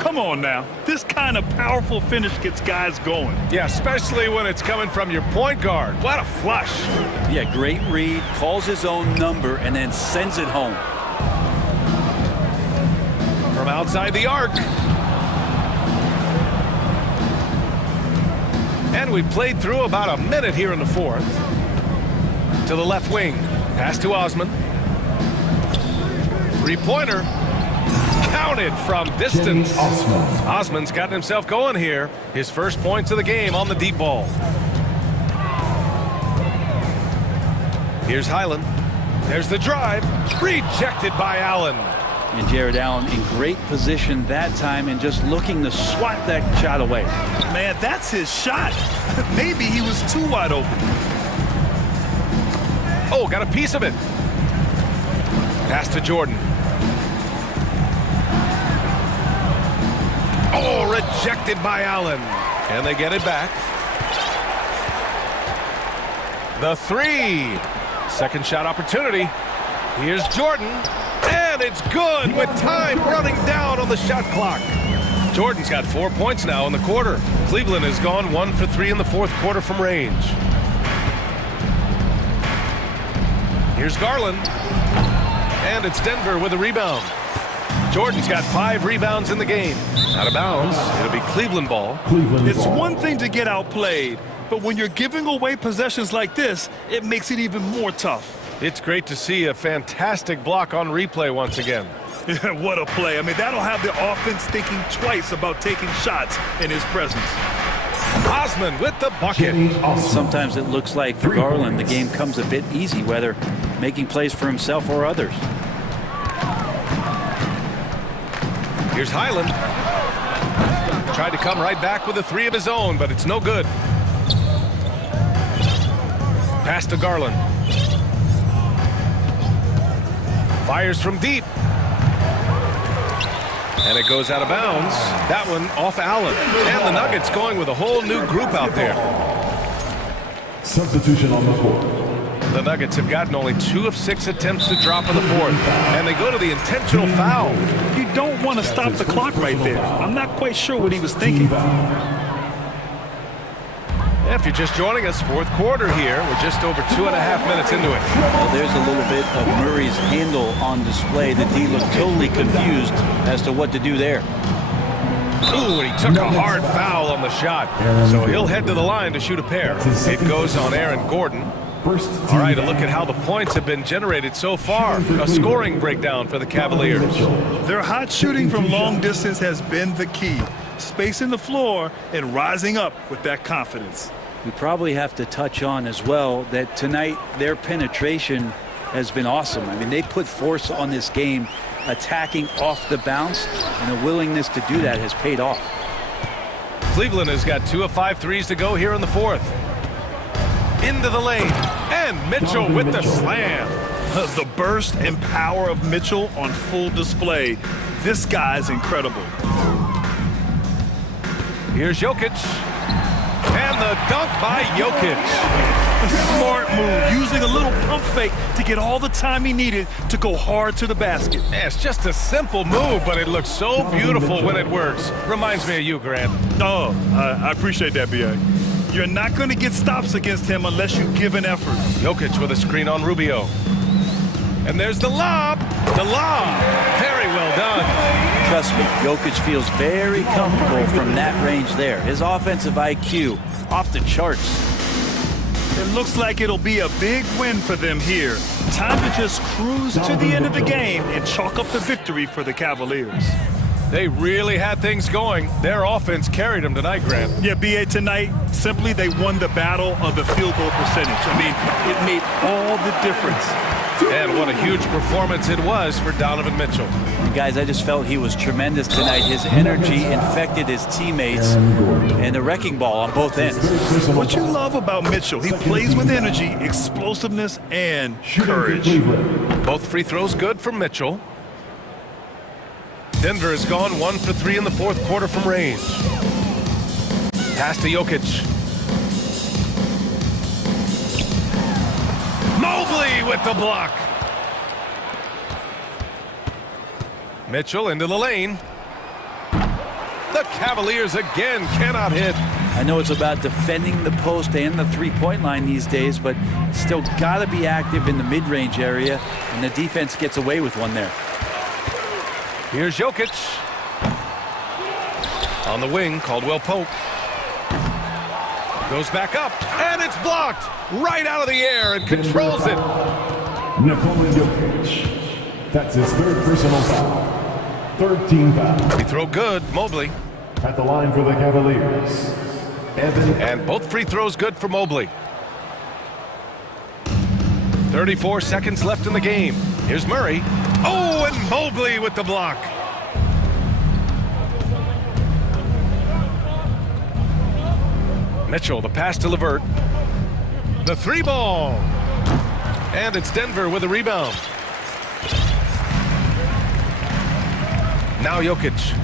Come on now. This kind of powerful finish gets guys going. Yeah, especially when it's coming from your point guard. What a flush. Yeah, great read, calls his own number, and then sends it home. outside the arc. And we played through about a minute here in the fourth. To the left wing. Pass to Osman. Three-pointer. Counted from distance. Osman's gotten himself going here. His first points of the game on the deep ball. Here's Highland. There's the drive. Rejected by Allen. And Jared Allen in great position that time and just looking to swat that shot away. Man, that's his shot. Maybe he was too wide open. Oh, got a piece of it. Pass to Jordan. Oh, rejected by Allen. And they get it back. The three. Second shot opportunity. Here's Jordan. And it's good with time running down on the shot clock. Jordan's got 4 points now in the quarter. Cleveland has gone 1 for 3 in the fourth quarter from range. Here's Garland. And it's Denver with a rebound. Jordan's got 5 rebounds in the game. Out of bounds. It'll be Cleveland ball. It's one thing to get outplayed, but when you're giving away possessions like this, it makes it even more tough. It's great to see a fantastic block on replay once again. Yeah, what a play. I mean, that'll have the offense thinking twice about taking shots in his presence. Osman with the bucket. Sometimes it looks like for Garland, the game comes a bit easy, whether making plays for himself or others. Here's Highland. Tried to come right back with a 3 of his own, but it's no good. Pass to Garland. Fires from deep. And it goes out of bounds. That one off Allen. And the Nuggets going with a whole new group out there. Substitution on the court. The Nuggets have gotten only 2 of 6 attempts to drop in the fourth. And they go to the intentional foul. You don't want to stop the clock right there. I'm not quite sure what he was thinking. If you're just joining us, fourth quarter here. We're just over 2.5 minutes into it. Well, there's a little bit of Murray's handle on display. The D looked totally confused as to what to do there. Ooh, and he took a hard foul on the shot. So he'll head to the line to shoot a pair. It goes on Aaron Gordon. All right, a look at how the points have been generated so far. A scoring breakdown for the Cavaliers. Their hot shooting from long distance has been the key. Spacing the floor and rising up with that confidence. We probably have to touch on as well that tonight their penetration has been awesome. I mean, they put force on this game, attacking off the bounce, and the willingness to do that has paid off. Cleveland has got 2 of 5 threes to go here in the fourth. Into the lane, and Mitchell with the slam. The burst and power of Mitchell on full display. This guy's incredible. Here's Jokic. And the dunk by Jokic. A smart move, using a little pump fake to get all the time he needed to go hard to the basket. Yeah, it's just a simple move, but it looks so beautiful when it works. Reminds me of you, Grant. Oh, I appreciate that, B.A. You're not going to get stops against him unless you give an effort. Jokic with a screen on Rubio. And there's the lob. The lob. Very well done. Trust me, Jokic feels very comfortable from that range there. His offensive IQ off the charts. It looks like it'll be a big win for them here. Time to just cruise to the end of the game and chalk up the victory for the Cavaliers. They really had things going. Their offense carried them tonight, Grant. Yeah, B.A., tonight, simply they won the battle of the field goal percentage. I mean, it made all the difference. And what a huge performance it was for Donovan Mitchell. Guys, I just felt he was tremendous tonight. His energy infected his teammates and the wrecking ball on both ends. What you love about Mitchell, he plays with energy, explosiveness, and courage. Both free throws good from Mitchell. Denver has gone 1 for 3 in the fourth quarter from range. Pass to Jokic. Mobley with the block. Mitchell into the lane. The Cavaliers again cannot hit. I know it's about defending the post and the three-point line these days, but still got to be active in the mid-range area, and the defense gets away with one there. Here's Jokic. On the wing, Caldwell Pope. Goes back up, and it's blocked right out of the air and controls it. Nikola Jokic. That's his third personal foul. Third team foul. Free throw good, Mobley. At the line for the Cavaliers, Evan. And both free throws good for Mobley. 34 seconds left in the game. Here's Murray. Oh, and Mobley with the block. Mitchell, the pass to LeVert. The three ball. And it's Denver with a rebound. Now Jokic.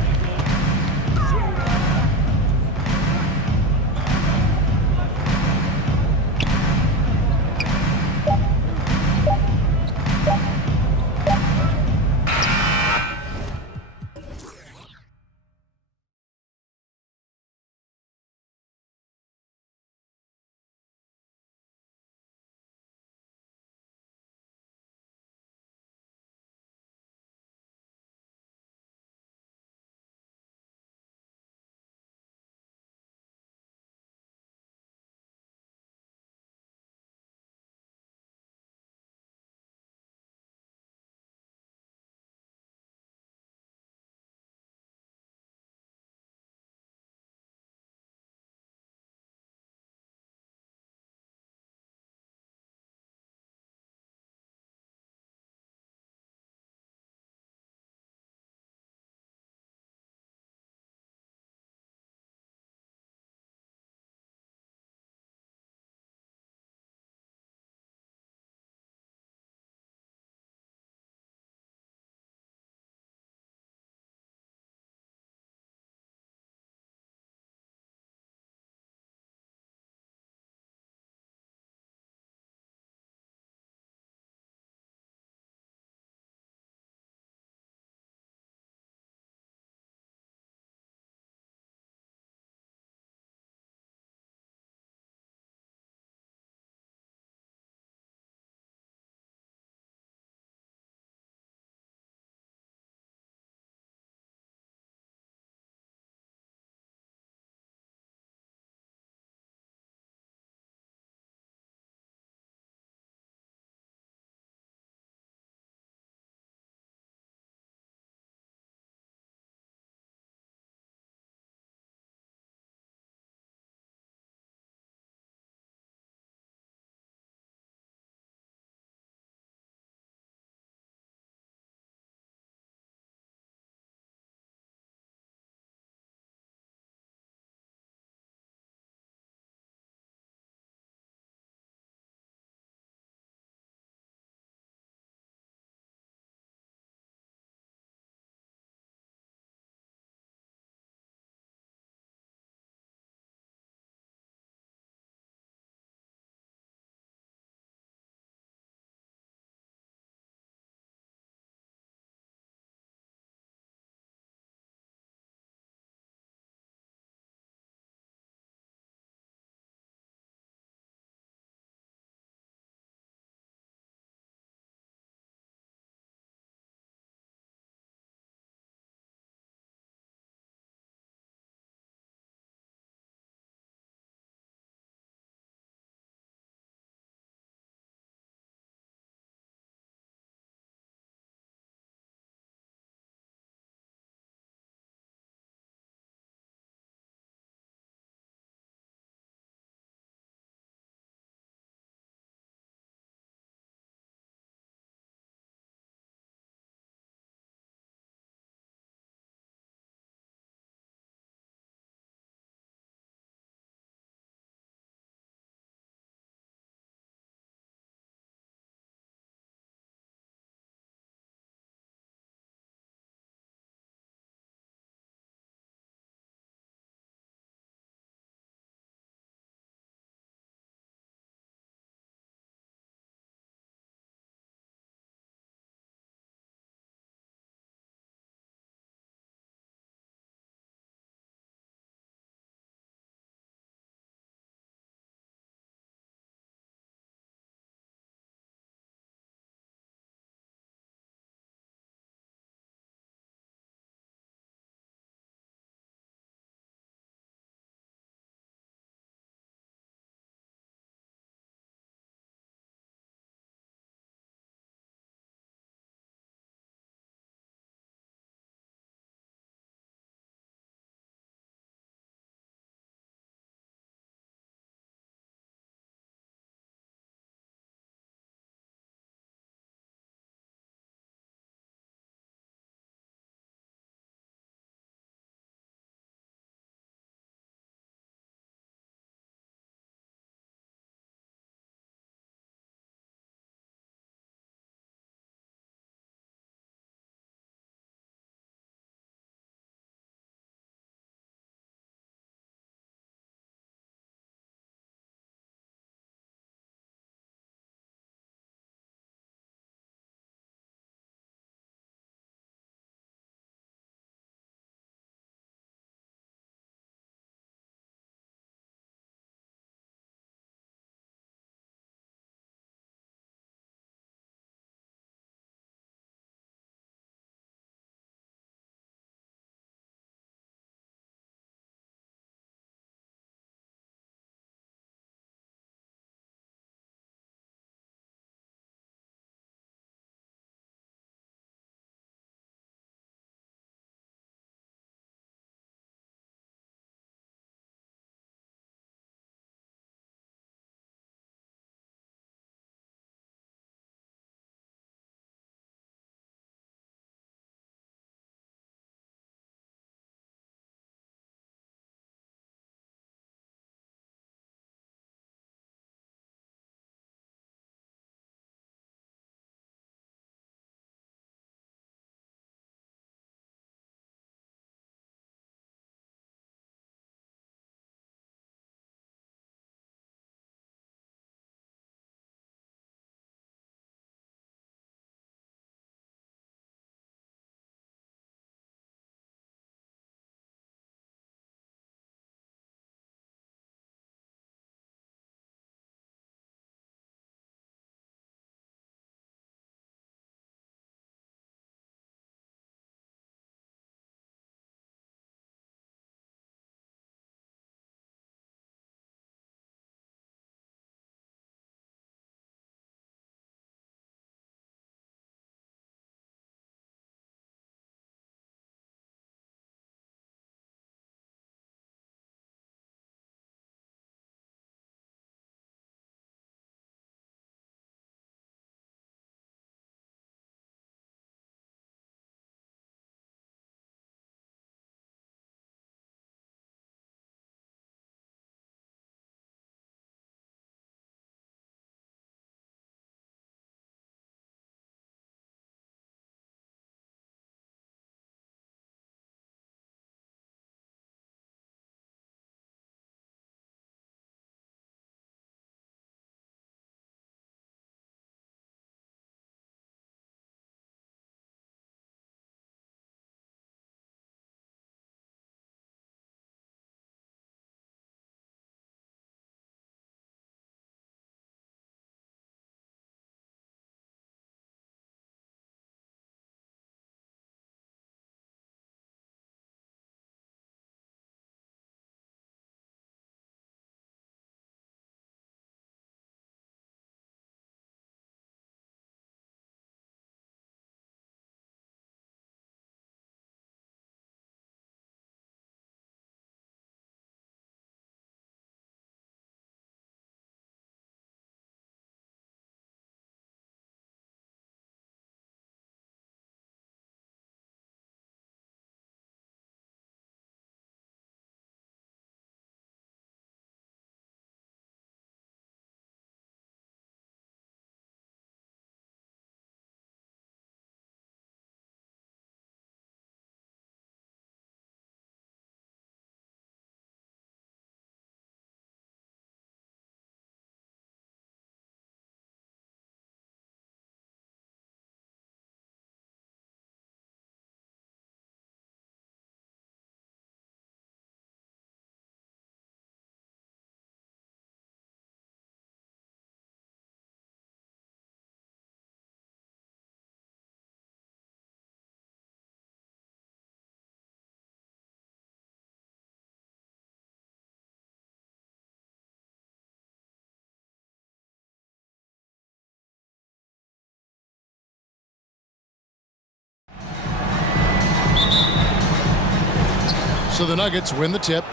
So the Nuggets win the tip.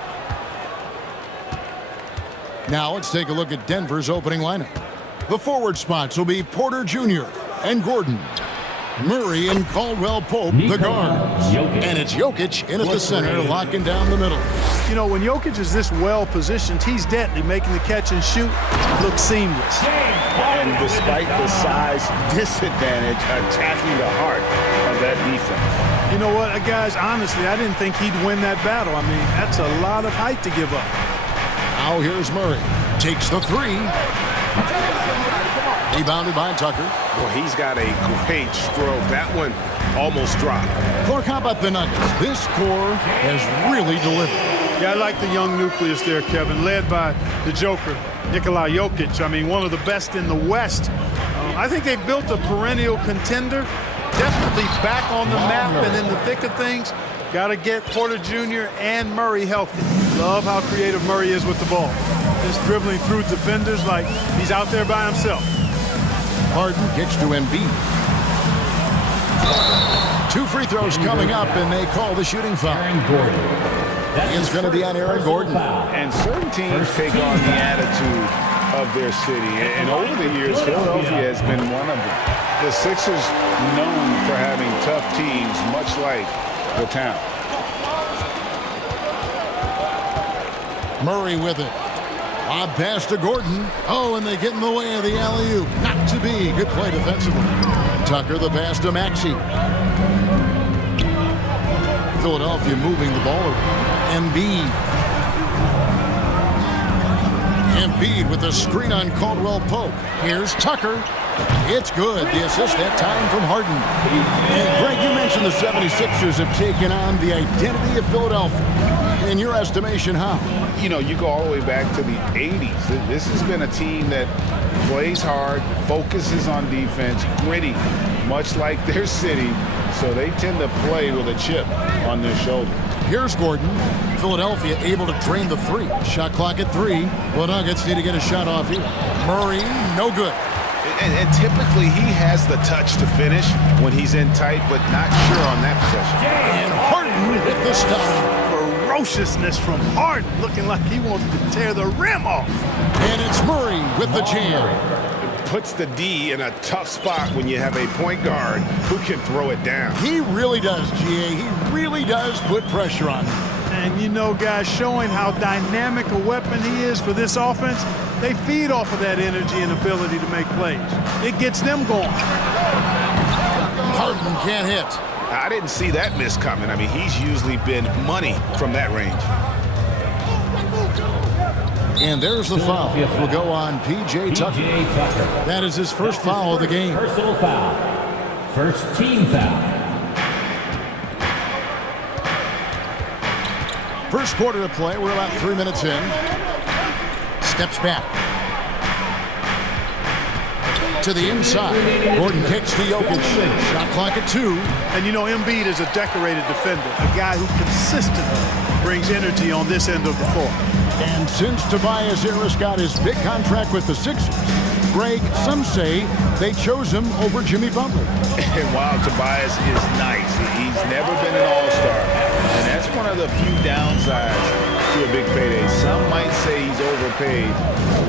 Now let's take a look at Denver's opening lineup. The forward spots will be Porter Jr. and Gordon. Murray and Caldwell Pope, the guards. And it's Jokic in at the center, locking down the middle. You know, when Jokic is this well positioned, he's deadly, making the catch and shoot look seamless. And despite the size disadvantage, attacking the heart of that defense. You know what, guys, honestly, I didn't think he'd win that battle. I mean, that's a lot of height to give up. Now here's Murray. Takes the three. Rebounded by Tucker. Well, he's got a great stroke. That one almost dropped. Clark, how about the Nuggets? This core has really delivered. Yeah, I like the young nucleus there, Kevin, led by the Joker, Nikola Jokic. I mean, one of the best in the West. I think they've built a perennial contender. Definitely back on the map and in the thick of things. Got to get Porter Jr. and Murray healthy. Love how creative Murray is with the ball. Just dribbling through defenders like he's out there by himself. Harden kicks to Embiid. 2 free throws coming up, and they call the shooting foul. It's going to be on Aaron Gordon. And certain teams take on the attitude of their city. And over the years, Philadelphia has been one of them. The Sixers known for having tough teams, much like the town. Murray with it. Lob pass to Gordon. Oh, and they get in the way of the alley-oop. Not to be. Good play defensively. Tucker the pass to Maxey. Philadelphia moving the ball around. Embiid with the screen on Caldwell Pope. Here's Tucker. It's good. The assist that time from Harden. And Greg, you mentioned the 76ers have taken on the identity of Philadelphia. In your estimation, how? You know, you go all the way back to the 80s. This has been a team that plays hard, focuses on defense, gritty, much like their city. So they tend to play with a chip on their shoulder. Here's Gordon. Philadelphia able to drain the three. Shot clock at 3. The Nuggets need to get a shot off here. Murray, no good. And typically he has the touch to finish when he's in tight, but not sure on that possession. And Harden with the stop. Ferociousness from Harden, looking like he wants to tear the rim off. And it's Murray with the jam. It puts the D in a tough spot when you have a point guard who can throw it down. He really does, GA. He really does put pressure on him. And you know, guys, showing how dynamic a weapon he is for this offense, they feed off of that energy and ability to make plays. It gets them going. Harden can't hit. I didn't see that miss coming. I mean, he's usually been money from that range. And there's the foul. Will go on P.J. Tucker. That is his first foul of the game. Personal foul. First team foul. First quarter of play. We're about 3 minutes in. Steps back. To the inside. Gordon kicks to Jokic. Shot clock at 2. And you know, Embiid is a decorated defender, a guy who consistently brings energy on this end of the floor. And since Tobias Harris got his big contract with the Sixers, Greg, some say they chose him over Jimmy Butler. And while Tobias is nice, he's never been an all-star. And that's one of the few downsides to a big payday. Some might say he's overpaid.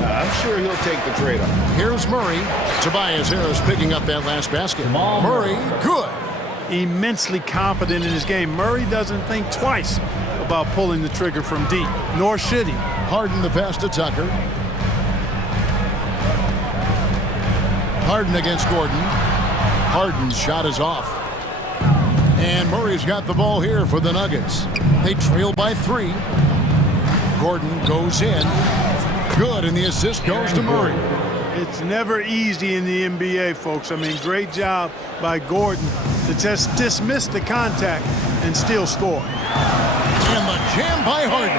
I'm sure he'll take the trade-off. Here's Murray. Tobias Harris picking up that last basket. Murray, good. Immensely confident in his game. Murray doesn't think twice about pulling the trigger from deep, nor should he. Harden the pass to Tucker. Harden against Gordon. Harden's shot is off. And Murray's got the ball here for the Nuggets. They trail by 3. Gordon goes in. Good, and the assist goes to Murray. It's never easy in the NBA, folks. I mean, great job by Gordon to just dismiss the contact and still score. And the jam by Harden.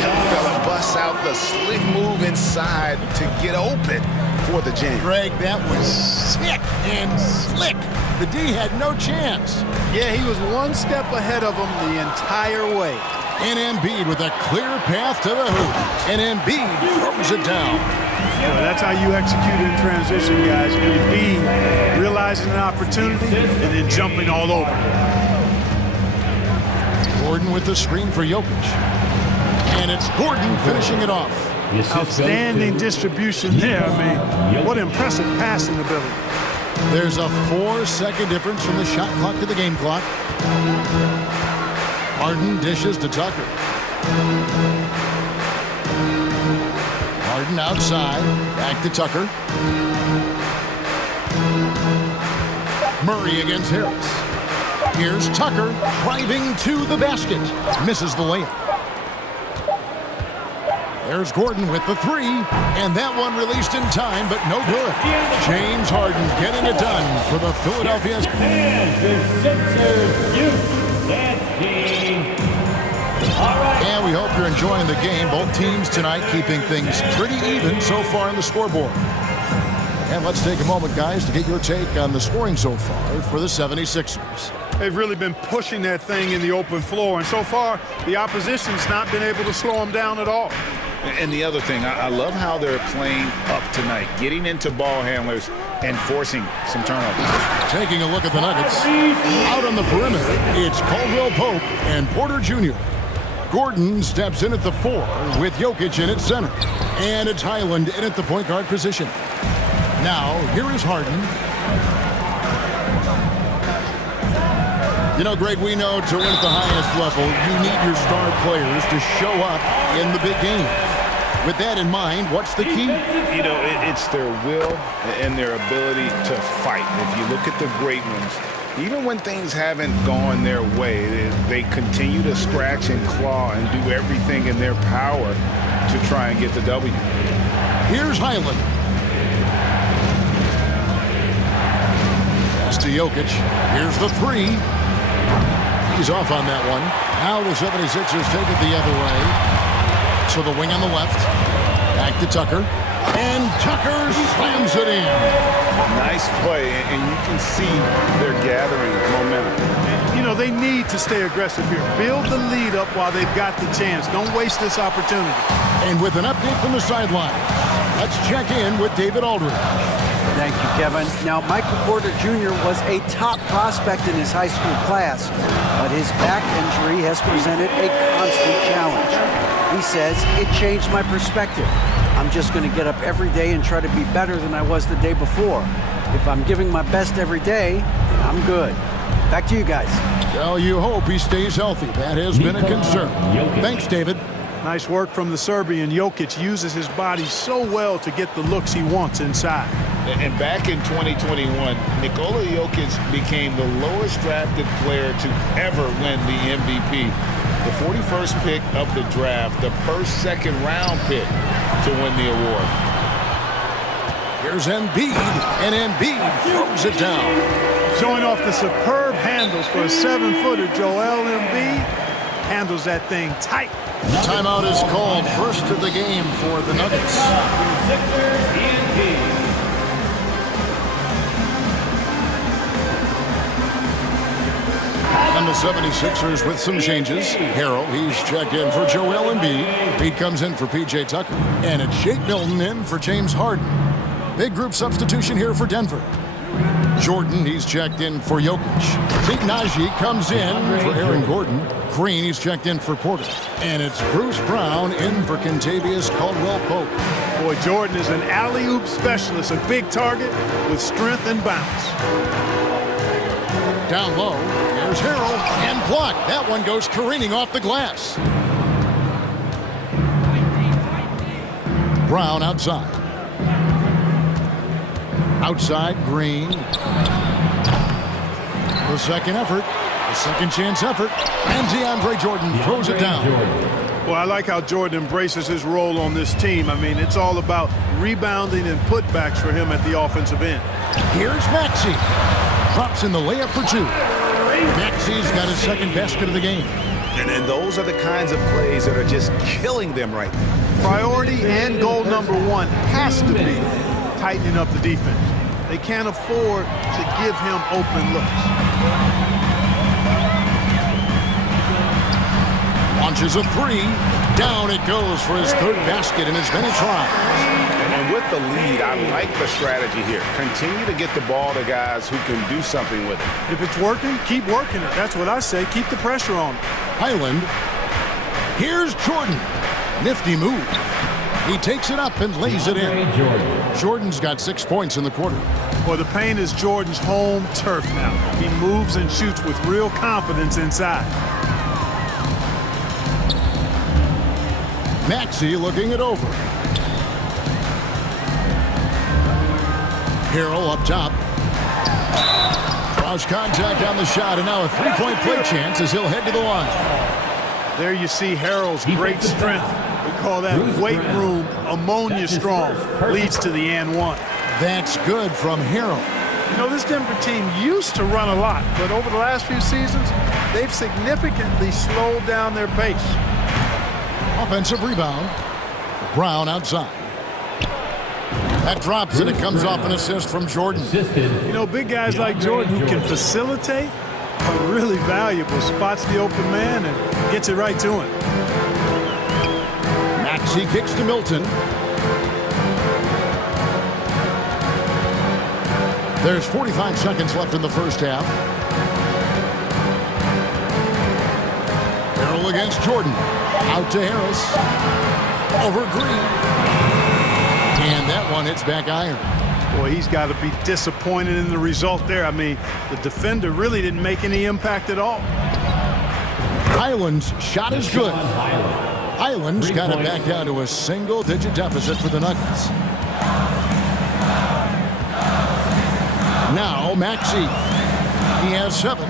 Young fella busts out the slick move inside to get open for the jam. Greg, that was sick and slick. The D had no chance. Yeah, he was one step ahead of him the entire way. And Embiid with a clear path to the hoop. And Embiid throws it down. Well, that's how you execute in transition, guys. Embiid realizing an opportunity and then jumping all over. Gordon with the screen for Jokic. And it's Gordon finishing it off. Outstanding distribution there. I mean, what impressive passing ability. There's a 4-second difference from the shot clock to the game clock. Harden dishes to Tucker. Harden outside, back to Tucker. Murray against Harris. Here's Tucker driving to the basket. Misses the layup. There's Gordon with the three, and that one released in time, but no good. James Harden getting it done for the Philadelphia. And we hope you're enjoying the game. Both teams tonight keeping things pretty even so far on the scoreboard. And let's take a moment, guys, to get your take on the scoring so far for the 76ers. They've really been pushing that thing in the open floor, and so far, the opposition's not been able to slow them down at all. And the other thing, I love how they're playing up tonight, getting into ball handlers and forcing some turnovers. Taking a look at the Nuggets. Out on the perimeter, it's Caldwell Pope and Porter Jr. Gordon steps in at the 4 with Jokic in at center. And it's Highland in at the point guard position. Now, here is Harden. You know, Greg, we know to win at the highest level, you need your star players to show up in the big game. With that in mind, what's the key? You know, it's their will and their ability to fight. If you look at the great ones, even when things haven't gone their way, they continue to scratch and claw and do everything in their power to try and get the W. Here's Highland. Pass to Jokic. Here's the three. He's off on that one. Now the 76ers take it the other way. So the wing on the left. Back to Tucker. And Tucker slams it in. Nice play, and you can see they're gathering momentum. You know, they need to stay aggressive here. Build the lead up while they've got the chance. Don't waste this opportunity. And with an update from the sideline, let's check in with David Aldridge. Thank you, Kevin. Now, Michael Porter Jr. was a top prospect in his high school class, but his back injury has presented a constant challenge. He says, it changed my perspective. I'm just going to get up every day and try to be better than I was the day before. If I'm giving my best every day, then I'm good. Back to you guys. Well, you hope he stays healthy. That has been a concern. Thanks, David. Nice work from the Serbian. Jokic uses his body so well to get the looks he wants inside. And back in 2021, Nikola Jokic became the lowest drafted player to ever win the MVP. The 41st pick of the draft, the first second-round pick to win the award. Here's Embiid, and Embiid throws it down. Showing off the superb handles for a 7-footer, Joel Embiid handles that thing tight. Timeout is called, first of the game for the Nuggets. And the 76ers with some changes. Harrell, he's checked in for Joel Embiid. Pete comes in for P.J. Tucker. And it's Shake Milton in for James Harden. Big group substitution here for Denver. Jordan, he's checked in for Jokic. Pete Nagy comes in for Aaron Gordon. Green, he's checked in for Porter. And it's Bruce Brown in for Kentavious Caldwell-Pope. Boy, Jordan is an alley-oop specialist, a big target with strength and bounce. Down low, there's Harrell, and blocked. That one goes careening off the glass. Brown outside. Outside, Green. The second effort, the second chance effort, and DeAndre Jordan throws it down. Well, I like how Jordan embraces his role on this team. I mean, it's all about rebounding and putbacks for him at the offensive end. Here's Maxey. Drops in the layup for two. Maxey's got his second basket of the game. And those are the kinds of plays that are just killing them right now. Priority and goal number one has to be tightening up the defense. They can't afford to give him open looks. Launches a three. Down it goes for his third basket in as many tries. And with the lead, I like the strategy here. Continue to get the ball to guys who can do something with it. If it's working, keep working it. That's what I say. Keep the pressure on. Highland. Here's Jordan. Nifty move. He takes it up and lays it in. Jordan's got 6 points in the quarter. Well, the paint is Jordan's home turf now. He moves and shoots with real confidence inside. Maxey looking it over. Harrell up top. Cross contact on the shot, and now a three-point play chance as he'll head to the line. There you see Harrell's great strength. We call that weight room ammonia strong. Leads to the and one. That's good from Harrell. You know, this Denver team used to run a lot, but over the last few seasons, they've significantly slowed down their pace. Offensive rebound. Brown outside. That drops and it comes off an assist from Jordan. You know, big guys like Jordan who can facilitate are really valuable. Spots the open man and gets it right to him. Maxey kicks to Milton. There's 45 seconds left in the first half. Harrell against Jordan. Out to Harris. Over Green. And that one hits back iron. Boy, he's got to be disappointed in the result there. I mean, the defender really didn't make any impact at all. Highland's shot is good. Highland's got it back down to a single-digit deficit for the Nuggets. Now Maxey. He has 7.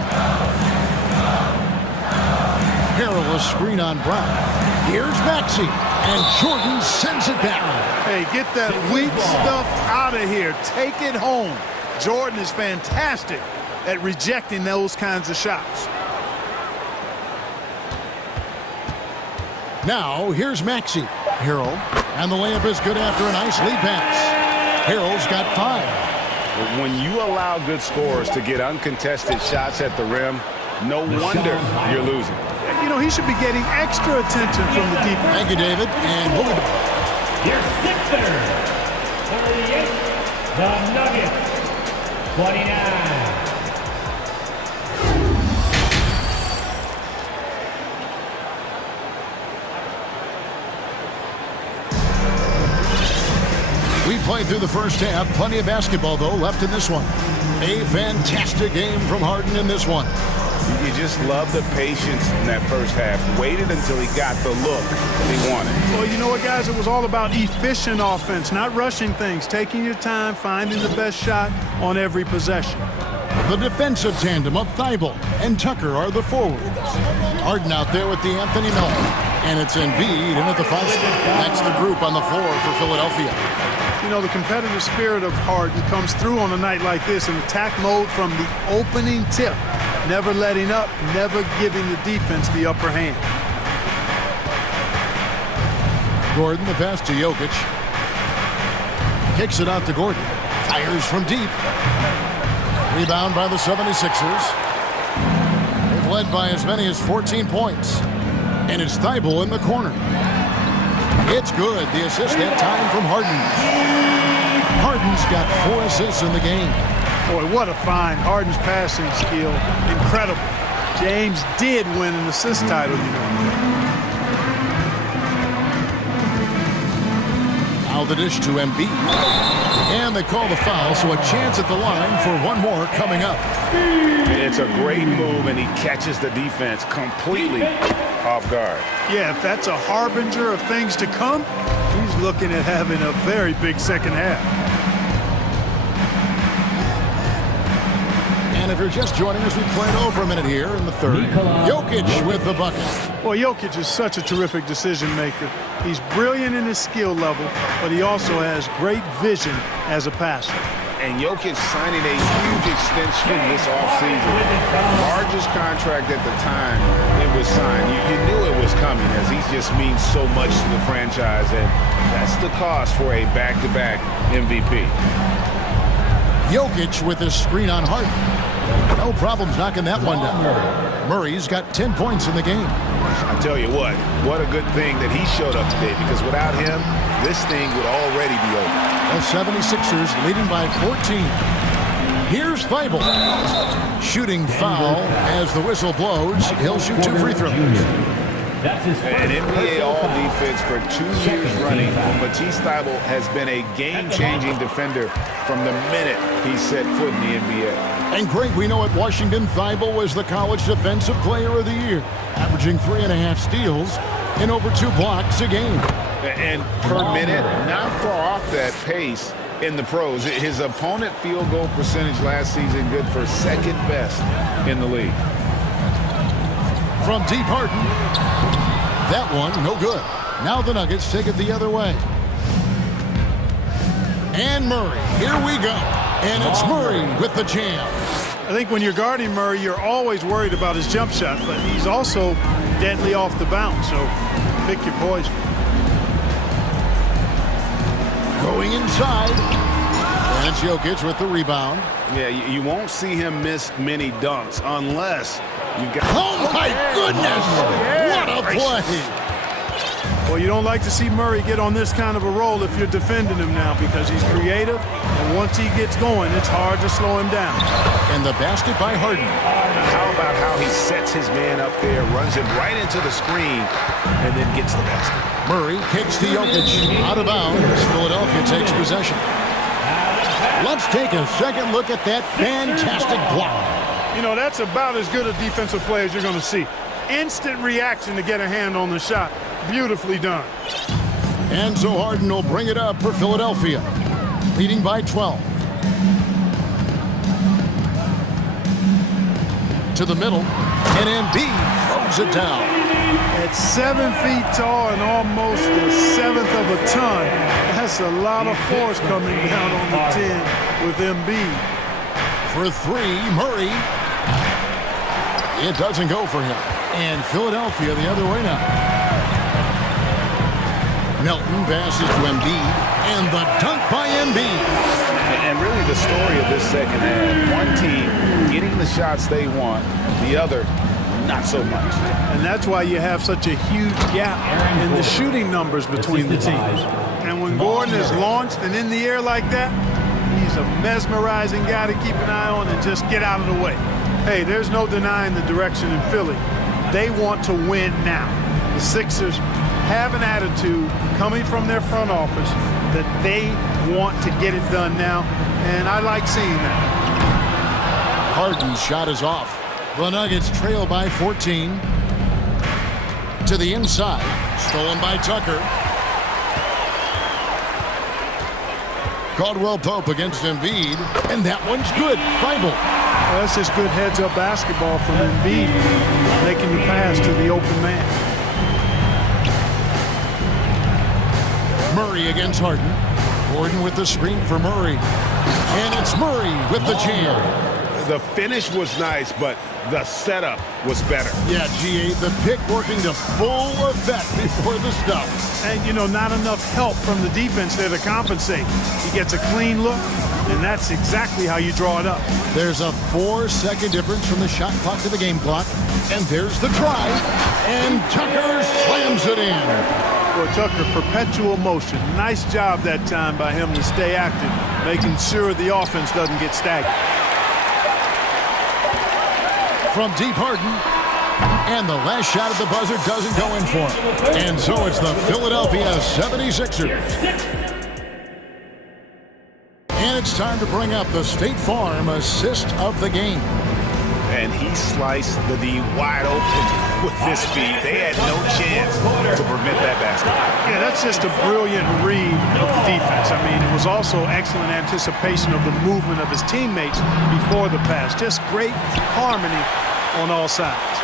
Harrell a screen on Brown. Here's Maxey. And Jordan sends it back. Hey, get that weak stuff out of here. Take it home. Jordan is fantastic at rejecting those kinds of shots. Now, here's Maxey. Harrell. And the layup is good after a nice lead pass. Harrell's got 5. When you allow good scorers to get uncontested shots at the rim, no wonder you're losing. You know, he should be getting extra attention from the defense. Thank you, David. And we'll be back. Your sixer, 38, the Nuggets, 29. We played through the first half. Plenty of basketball, though, left in this one. A fantastic game from Harden in this one. You just love the patience in that first half. Waited until he got the look he wanted. Well, you know what, guys? It was all about efficient offense, not rushing things, taking your time, finding the best shot on every possession. The defensive tandem of Thibault and Tucker are the forwards. Harden out there with the Anthony Miller. And it's Embiid in at the 5 spot. That's the group on the floor for Philadelphia. You know, the competitive spirit of Harden comes through on a night like this in attack mode from the opening tip. Never letting up, never giving the defense the upper hand. Gordon, the pass to Jokic. Kicks it out to Gordon. Fires from deep. Rebound by the 76ers. They've led by as many as 14 points. And it's Thibault in the corner. It's good. The assist that time from Harden. Harden's got 4 assists in the game. Boy, what a find. Harden's passing skill. Incredible. James did win an assist title, you know. Now the dish to Embiid. And they call the foul, so a chance at the line for one more coming up. It's a great move, and he catches the defense completely off guard. Yeah, if that's a harbinger of things to come, he's looking at having a very big second half. And if you're just joining us, we played over a minute here in the third. Jokic with the bucket. Well, Jokic is such a terrific decision maker. He's brilliant in his skill level, but he also has great vision as a passer. And Jokic signing a huge extension this offseason. Largest contract at the time it was signed. You knew it was coming, as he just means so much to the franchise, and that's the cost for a back-to-back MVP. Jokic with his screen on Harden. No problems knocking that one down. Murray's got 10 points in the game. I tell you what a good thing that he showed up today, because without him, this thing would already be over. The 76ers leading by 14. Here's Feibel. Shooting foul as the whistle blows. He'll shoot 2 free throws. An NBA All-Defense for 2 years running. Matisse Thybulle has been a game-changing defender from the minute he set foot in the NBA. And Greg, we know at Washington, Thybulle was the College Defensive Player of the Year, averaging 3.5 steals and over 2 blocks a game. And per minute, not far off that pace in the pros. His opponent field goal percentage last season good for second best in the league. From deep, Harden. That one, no good. Now the Nuggets take it the other way. And Murray, here we go. And it's Murray with the jam. I think when you're guarding Murray, you're always worried about his jump shot, but he's also deadly off the bounce, so pick your poison. Going inside. And Jokic with the rebound. Yeah, you won't see him miss many dunks unless you've got... Oh, my goodness! What a play! Well, you don't like to see Murray get on this kind of a roll if you're defending him now, because he's creative, and once he gets going, it's hard to slow him down. And the basket by Harden. How about how he sets his man up there, runs him right into the screen, and then gets the basket. Murray kicks to Jokic out of bounds. Philadelphia takes possession. Let's take a second look at that fantastic block. You know, that's about as good a defensive play as you're going to see. Instant reaction to get a hand on the shot. Beautifully done. And so Harden will bring it up for Philadelphia, leading by 12. To the middle, and Embiid throws it down. At 7 feet tall and almost a seventh of a ton, that's a lot of force coming down on the 10 with Embiid. For 3, Murray. It doesn't go for him. And Philadelphia the other way now. Melton passes to Embiid, and the dunk by Embiid. And really the story of this second half, one team getting the shots they want, the other not so much. And that's why you have such a huge gap in the shooting numbers between the teams. And when Gordon is launched and in the air like that, he's a mesmerizing guy to keep an eye on and just get out of the way. Hey, there's no denying the direction in Philly. They want to win now. The Sixers have an attitude coming from their front office that they want to get it done now, and I like seeing that. Harden's shot is off. The Nuggets trail by 14. To the inside, stolen by Tucker. Caldwell Pope against Embiid, and that one's good. Feibel. Well, that's just good heads-up basketball from Embiid, making the pass to the open man. Murray against Harden. Gordon with the screen for Murray. And it's Murray with the jam. The finish was nice, but the setup was better. Yeah, GA, the pick working to full effect before the stuff. And, you know, not enough help from the defense there to compensate. He gets a clean look, and that's exactly how you draw it up. There's a 4-second difference from the shot clock to the game clock. And there's the try. And Tucker slams it in. Well, Tucker, perpetual motion. Nice job that time by him to stay active, making sure the offense doesn't get stagnant. From deep, Harden. And the last shot at the buzzer doesn't go in for him. And so it's the Philadelphia 76ers. And it's time to bring up the State Farm assist of the game. And he sliced the D wide open with this speed. They had no chance to prevent that basket. Yeah, that's just a brilliant read of the defense. I mean, it was also excellent anticipation of the movement of his teammates before the pass. Just great harmony on all sides.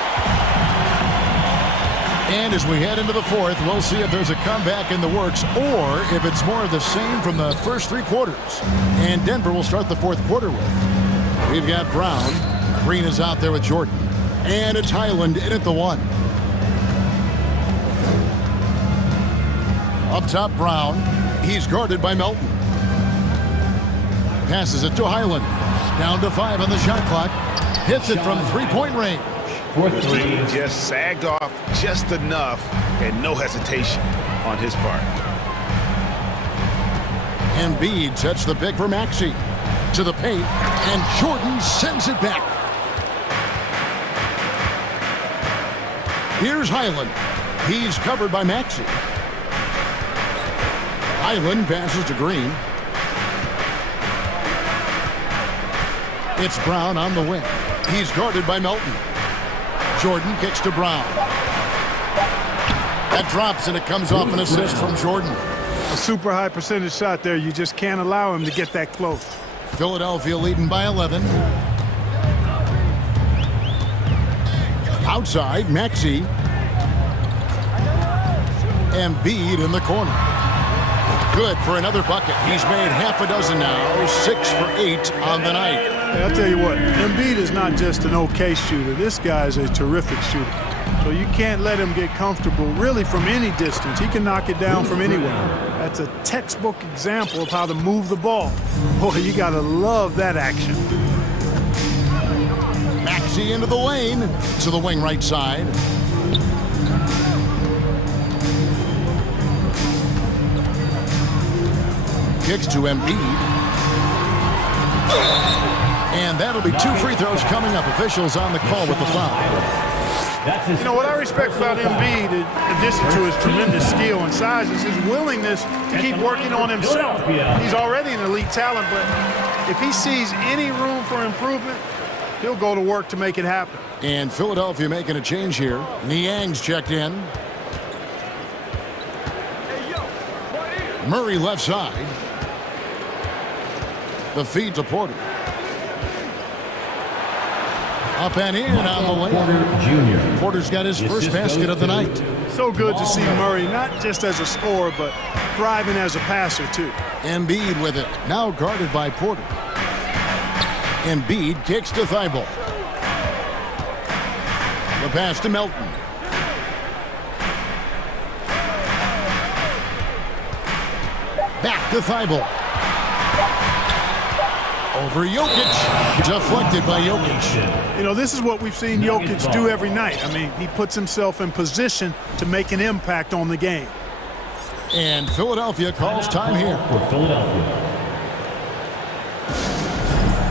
And as we head into the fourth, we'll see if there's a comeback in the works or if it's more of the same from the first 3 quarters. And Denver will start the fourth quarter with. We've got Brown. Green is out there with Jordan. And it's Highland in at the 1. Up top, Brown. He's guarded by Melton. Passes it to Highland. Down to 5 on the shot clock. Hits it from three-point range. The three just sagged off just enough and no hesitation on his part. Embiid sets the pick for Maxey. To the paint, and Jordan sends it back. Here's Highland. He's covered by Maxey. Highland passes to Green. It's Brown on the wing. He's guarded by Melton. Jordan kicks to Brown. That drops, and it comes off an assist from Jordan. A super high percentage shot there. You just can't allow him to get that close. Philadelphia leading by 11. Outside, Maxey. Embiid in the corner. Good for another bucket. He's made half a dozen now, 6 for 8 on the night. Hey, I'll tell you what, Embiid is not just an okay shooter. This guy is a terrific shooter. So you can't let him get comfortable really from any distance. He can knock it down from anywhere. That's a textbook example of how to move the ball. Boy, you gotta love that action. Maxey into the lane, to the wing right side. Kicks to Embiid. And that'll be 2 free throws coming up. Officials on the call with the foul. You know, what I respect about Embiid, in addition to his tremendous skill and size, is his willingness to keep working on himself. He's already an elite talent, but if he sees any room for improvement, he'll go to work to make it happen. And Philadelphia making a change here. Niang's checked in. Murray left side. The feed to Porter. Up and in on the lane. Porter's got his first basket of the night. So good to see Murray, not just as a scorer, but thriving as a passer, too. Embiid with it. Now guarded by Porter. Embiid kicks to Thibault. The pass to Melton. Back to Thibault. Over Jokic. Deflected by Jokic. You know, this is what we've seen Jokic do every night. I mean, he puts himself in position to make an impact on the game. And Philadelphia calls time here. For Philadelphia.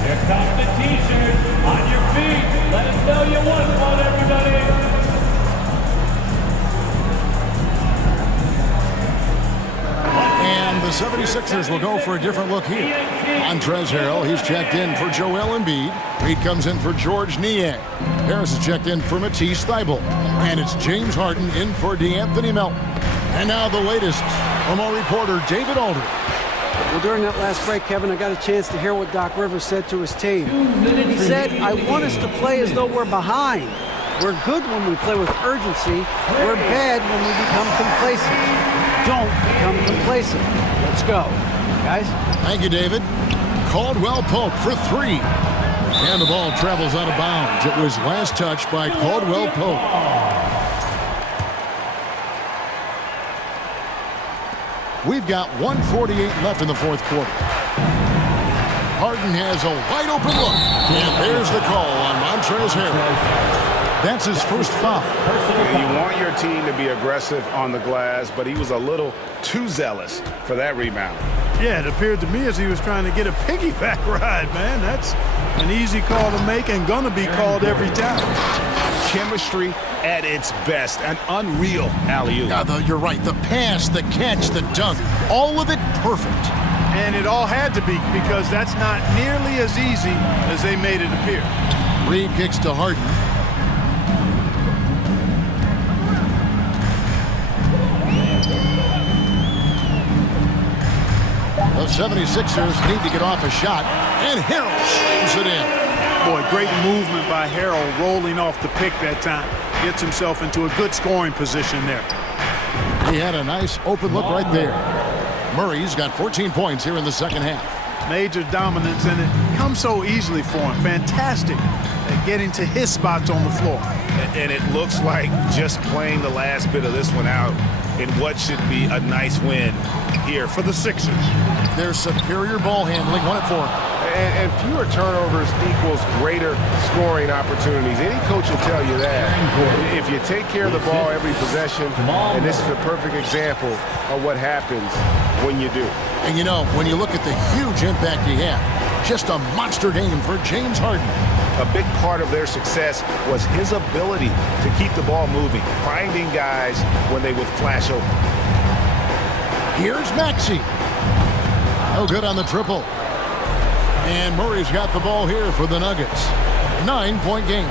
Here comes the T-shirt. On your feet. Let us know you won one, everybody. And the 76ers will go for a different look here. Montrezl Harrell, he's checked in for Joel Embiid. Reed comes in for George Niang. Harris is checked in for Matisse Thybulle. And it's James Harden in for DeAnthony Melton. And now the latest from our reporter, David Aldridge. Well, during that last break, Kevin, I got a chance to hear what Doc Rivers said to his team. He said, I want us to play as though we're behind. We're good when we play with urgency. We're bad when we become complacent. Don't become complacent. Let's go, guys. Thank you, David. Caldwell Pope for 3. And the ball travels out of bounds. It was last touched by Caldwell Pope. We've got 1:48 left in the fourth quarter. Harden has a wide open look. And there's the call on Montrezl Harrell. That's his first foul. You want your team to be aggressive on the glass, but he was a little too zealous for that rebound. Yeah, it appeared to me as he was trying to get a piggyback ride, man. That's an easy call to make and gonna be called every time. Chemistry at its best. An unreal alley-oop. Yeah, you're right. The pass, the catch, the dunk, all of it perfect. And it all had to be, because that's not nearly as easy as they made it appear. Reed kicks to Harden. The 76ers need to get off a shot, and Harrell slams it in. Boy, great movement by Harrell, rolling off the pick that time. Gets himself into a good scoring position there. He had a nice open look right there. Murray's got 14 points here in the second half. Major dominance, and it comes so easily for him. Fantastic at getting to his spots on the floor. And it looks like just playing the last bit of this one out in what should be a nice win here for the Sixers. Their superior ball handling won it for him. And fewer turnovers equals greater scoring opportunities. Any coach will tell you that. If you take care of the ball every possession, and this is a perfect example of what happens when you do. And you know, when you look at the huge impact he had, just a monster game for James Harden. A big part of their success was his ability to keep the ball moving, finding guys when they would flash open. Here's Maxey. No good on the triple. And Murray's got the ball here for the Nuggets. 9-point game.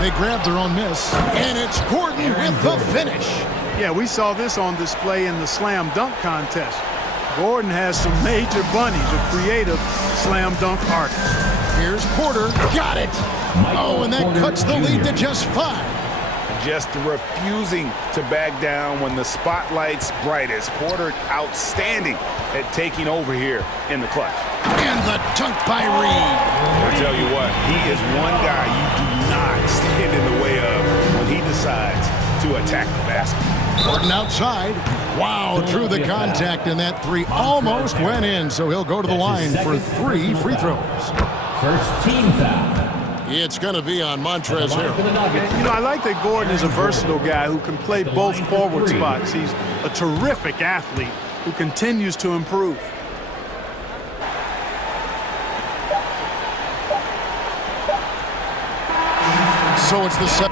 They grab their own miss, and it's Gordon with the finish. Yeah, we saw this on display in the slam dunk contest. Gordon has some major bunnies, a creative slam dunk artist. Here's Porter. Got it. Oh, and that cuts the lead to just 5. Just refusing to back down when the spotlight's brightest. Porter outstanding at taking over here in the clutch. And the dunk by Reed. I'll tell you what, he is one guy you do not stand in the way of when he decides to attack the basket. Gordon outside. Wow, through the contact, and that 3 almost went in, so he'll go to the line for 3 free throws. First team foul. It's going to be on Montrezl Harrell. You know, I like that Gordon is a versatile guy who can play both forward spots. He's a terrific athlete who continues to improve. So it's the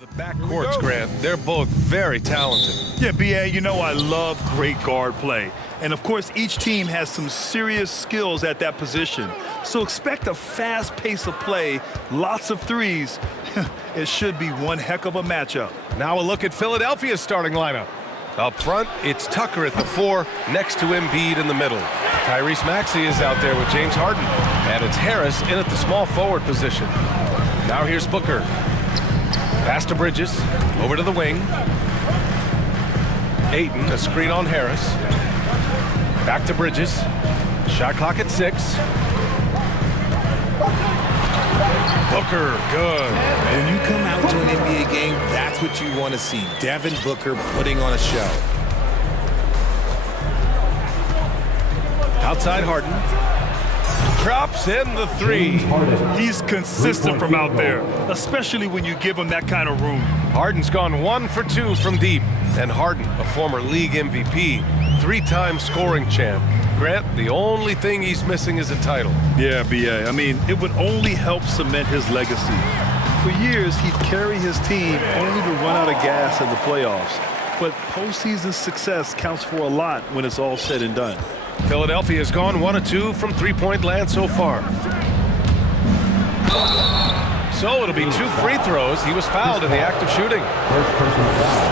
The backcourts, Grant, they're both very talented. Yeah, B.A., you know I love great guard play. And, of course, each team has some serious skills at that position. So expect a fast pace of play, lots of threes. It should be one heck of a matchup. Now a look at Philadelphia's starting lineup. Up front, it's Tucker at the 4, next to Embiid in the middle. Tyrese Maxey is out there with James Harden. And it's Harris in at the small forward position. Now here's Booker. Pass to Bridges, over to the wing. Ayton, a screen on Harris. Back to Bridges. Shot clock at 6. Booker, good. When you come out to an NBA game, that's what you want to see. Devin Booker putting on a show. Outside Harden. Drops in the 3. He's consistent from out there, especially when you give him that kind of room. Harden's gone 1 for 2 from deep. And Harden, a former league MVP, 3-time scoring champ. Grant, the only thing he's missing is a title. Yeah, B.A. I mean, it would only help cement his legacy. For years, he'd carry his team only to run out of gas in the playoffs. But postseason success counts for a lot when it's all said and done. Philadelphia has gone 1 of 2 from three-point land so far. So it'll be 2 free throws. He was fouled in the act of shooting.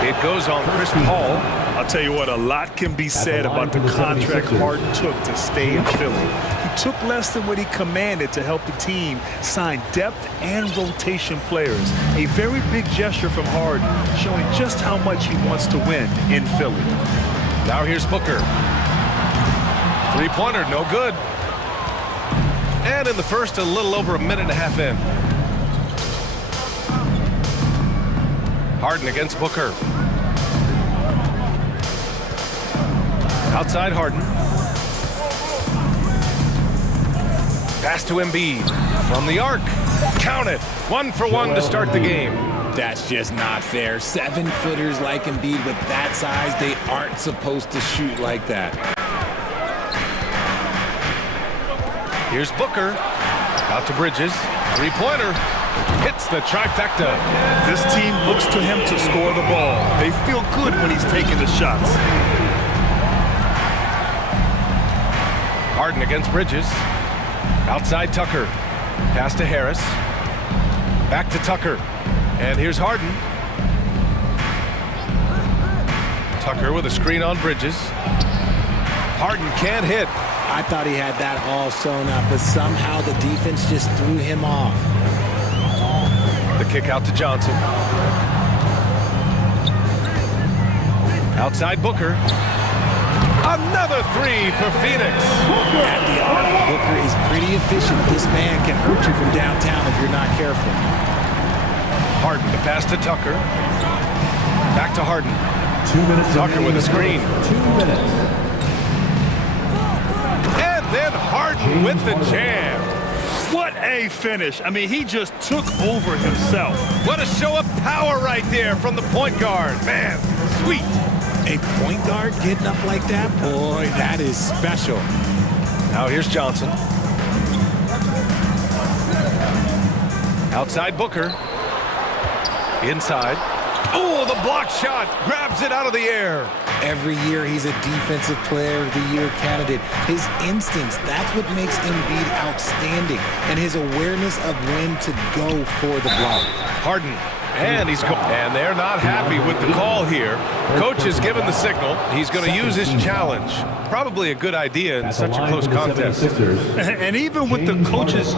It goes on Chris Paul. I'll tell you what, a lot can be said about the contract Harden took to stay in Philly. He took less than what he commanded to help the team sign depth and rotation players. A very big gesture from Harden, showing just how much he wants to win in Philly. Now here's Booker. Three-pointer, no good. And in the first, a little over a minute and a half in. Harden against Booker. Outside Harden. Pass to Embiid. From the arc. Count it. 1 for 1 to start the game. That's just not fair. 7-footers like Embiid with that size, they aren't supposed to shoot like that. Here's Booker. Out to Bridges. Three-pointer. Hits the trifecta. This team looks to him to score the ball. They feel good when he's taking the shots. Harden against Bridges. Outside Tucker. Pass to Harris. Back to Tucker. And here's Harden. Tucker with a screen on Bridges. Harden can't hit. I thought he had that all sewn up, but somehow the defense just threw him off. The kick out to Johnson. Outside Booker. Another 3 for Phoenix. At the arc, Booker is pretty efficient. This man can hurt you from downtown if you're not careful. Harden, the pass to Tucker. Back to Harden. 2 minutes. Tucker with a screen. 2 minutes. And then Harden with the jam. What a finish. I mean, he just took over himself. What a show of power right there from the point guard. Man, sweet. A point guard getting up like that? Boy, that is special. Now here's Johnson. Outside Booker. Inside. Oh, the block shot. Grabs it out of the air. Every year he's a Defensive Player of the Year candidate. His instincts, that's what makes Embiid outstanding. And his awareness of when to go for the block. Harden. And and they're not happy with the call here. Coach has given the signal. He's going to use his challenge. Probably a good idea in such a close contest. And even with the coach's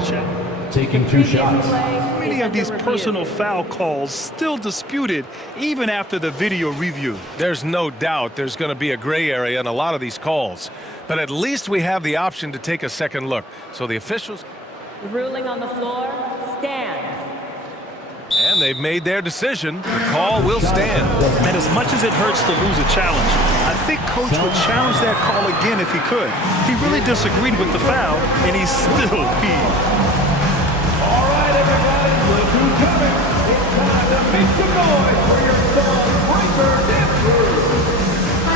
taking 2 shots. Many of these personal foul calls still disputed even after the video review. There's no doubt there's going to be a gray area in a lot of these calls. But at least we have the option to take a second look. So the officials... Ruling on the floor, stands. And they've made their decision. The call will stand. And as much as it hurts to lose a challenge, I think Coach would challenge that call again if he could. He really disagreed with the foul, and he's still peeved. All right, everybody, look who's coming. It's time to make some noise for your song breaker dancers.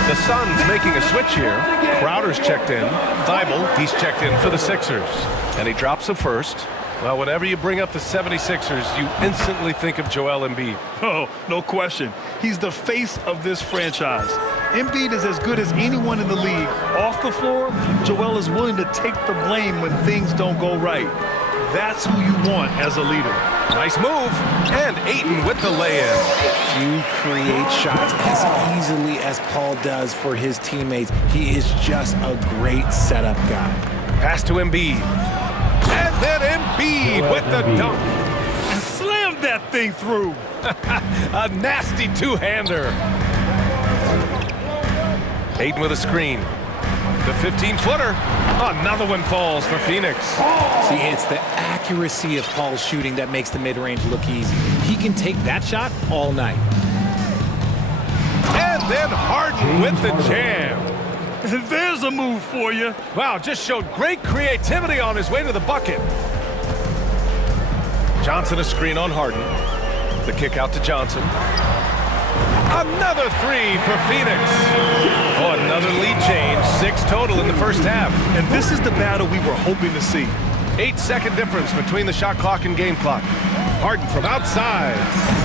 The Suns making a switch here. Crowder's checked in. Thibault, he's checked in for the Sixers. And he drops the first. Well, whenever you bring up the 76ers, you instantly think of Joel Embiid. Oh, no question. He's the face of this franchise. Embiid is as good as anyone in the league. Off the floor, Joel is willing to take the blame when things don't go right. That's who you want as a leader. Nice move. And Ayton with the lay-in. You create shots as easily as Paul does for his teammates. He is just a great setup guy. Pass to Embiid. And then Embiid with the dunk. And slammed that thing through. A nasty two-hander. Ayton with a screen. The 15-footer. Another one falls for Phoenix. See, it's the accuracy of Paul's shooting that makes the mid-range look easy. He can take that shot all night. And then Harden with the jam. There's a move for you. Wow, just showed great creativity on his way to the bucket. Johnson a screen on Harden. The kick out to Johnson. Another three for Phoenix. Oh, another lead change. 6 total in the first half. And this is the battle we were hoping to see. 8-second difference between the shot clock and game clock. Harden from outside.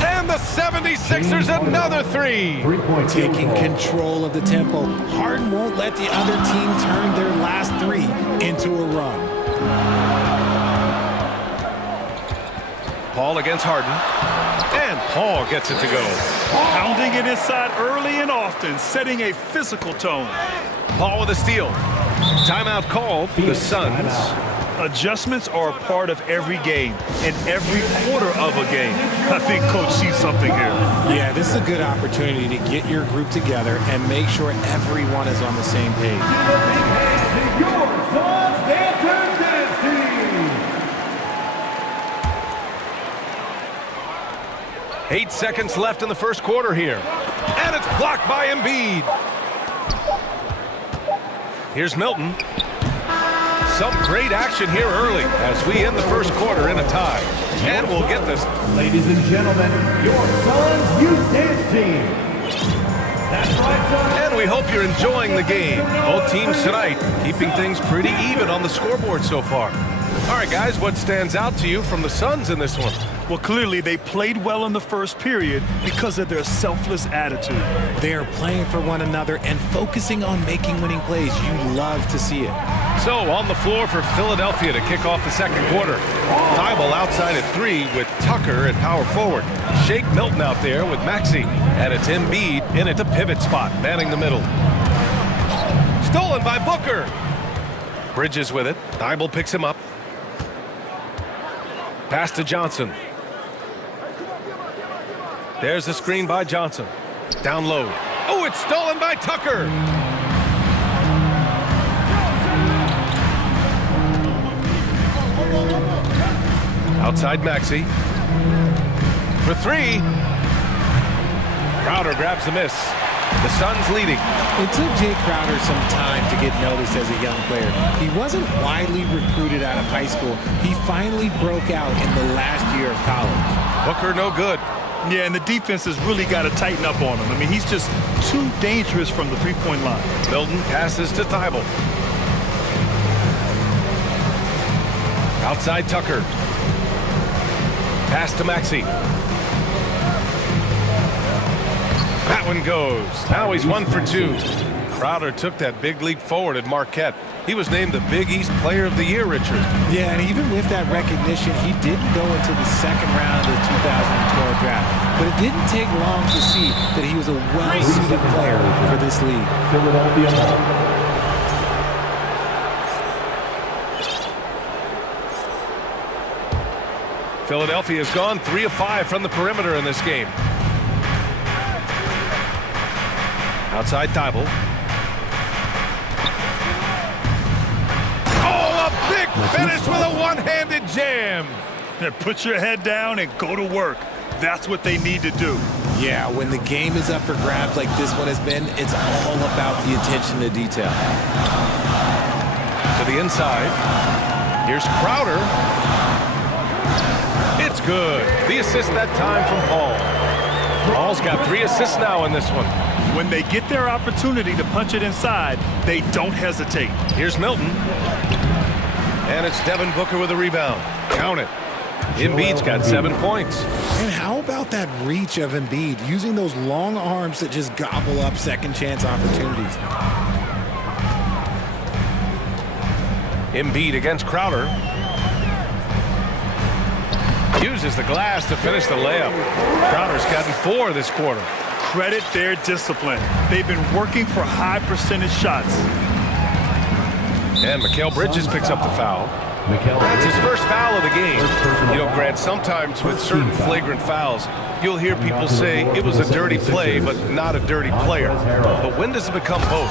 And the 76ers another three. Taking control of the tempo. Harden won't let the other team turn their last three into a run. Paul against Harden. And Paul gets it to go. Pounding it inside early and often, setting a physical tone. Paul with a steal. Timeout called. The Suns. Adjustments are a part of every game and every quarter of a game. I think Coach sees something here. Yeah, this is a good opportunity to get your group together and make sure everyone is on the same page. Your Suns Dancers Dance Team. 8 seconds left in the first quarter here. And it's blocked by Embiid. Here's Milton. Some great action here early as we end the first quarter in a tie. And we'll get this. Ladies and gentlemen, your Suns Youth Dance Team. That's right, Suns. And we hope you're enjoying the game. Both teams tonight keeping things pretty even on the scoreboard so far. All right, guys, what stands out to you from the Suns in this one? Well, clearly they played well in the first period because of their selfless attitude. They are playing for one another and focusing on making winning plays. You love to see it. So on the floor for Philadelphia to kick off the second quarter. Thibault outside at 3 with Tucker at power forward. Shake Milton out there with Maxey. And it's Embiid in at the pivot spot, manning the middle. Stolen by Booker. Bridges with it. Thibault picks him up. Pass to Johnson. There's the screen by Johnson. Down low. Oh, it's stolen by Tucker. Outside Maxey. For 3. Crowder grabs the miss. The Suns leading. It took Jay Crowder some time to get noticed as a young player. He wasn't widely recruited out of high school. He finally broke out in the last year of college. Booker no good. Yeah, and the defense has really got to tighten up on him. I mean, he's just too dangerous from the three-point line. Milton passes to Thibault. Outside Tucker. Pass to Maxey. That one goes. Now he's 1 for 2. Crowder took that big leap forward at Marquette. He was named the Big East Player of the Year, Richard. Yeah, and even with that recognition, he didn't go into the second round of the 2012 draft. But it didn't take long to see that he was a well-suited player for this league. Philadelphia. Philadelphia has gone 3 of 5 from the perimeter in this game. Outside Thibault. Oh, a big finish with a one-handed jam. Put your head down and go to work. That's what they need to do. Yeah, when the game is up for grabs like this one has been, it's all about the attention to detail. To the inside. Here's Crowder. It's good. The assist that time from Paul. Paul's got 3 assists now in this one. When they get their opportunity to punch it inside, they don't hesitate. Here's Milton. And it's Devin Booker with a rebound. Count it. Embiid's got 7 points. And how about that reach of Embiid, using those long arms that just gobble up second chance opportunities? Embiid against Crowder. Uses the glass to finish the layup. Crowder's gotten 4 this quarter. Credit their discipline. They've been working for high percentage shots. And Mikal Bridges picks up the foul. That's his first foul of the game. You know, Grant, sometimes with certain flagrant fouls, you'll hear people say it was a dirty play, but not a dirty player. But when does it become both?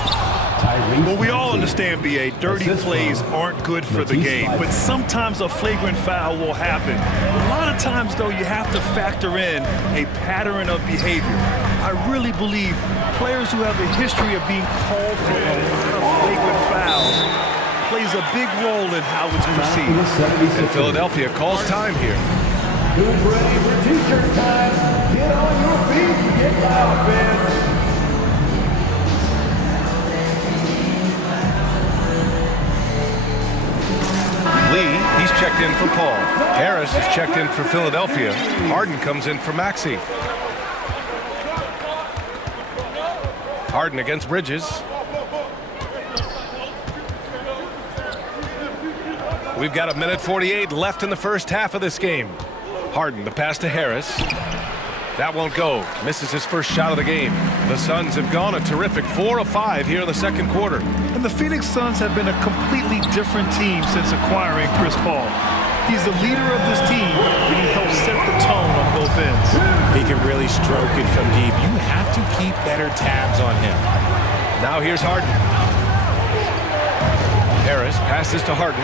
Well, we all understand, B.A., dirty plays aren't good for the game, but sometimes a flagrant foul will happen. A lot of times, though, you have to factor in a pattern of behavior. I really believe players who have a history of being called for a lot of flagrant fouls plays a big role in how it's perceived. And Philadelphia calls time here. Who's ready for t-shirt time? Get on your feet and get loud, fans. Lee, he's checked in for Paul. Harris is checked in for Philadelphia. Harden comes in for Maxey. Harden against Bridges. We've got 1:48 left in the first half of this game. Harden, the pass to Harris. That won't go. Misses his first shot of the game. The Suns have gone a terrific 4 of 5 here in the second quarter. And the Phoenix Suns have been a completely different team since acquiring Chris Paul. He's the leader of this team, and he helps set the tone on both ends. He can really stroke it from deep. You have to keep better tabs on him. Now here's Harden. Harris passes to Harden.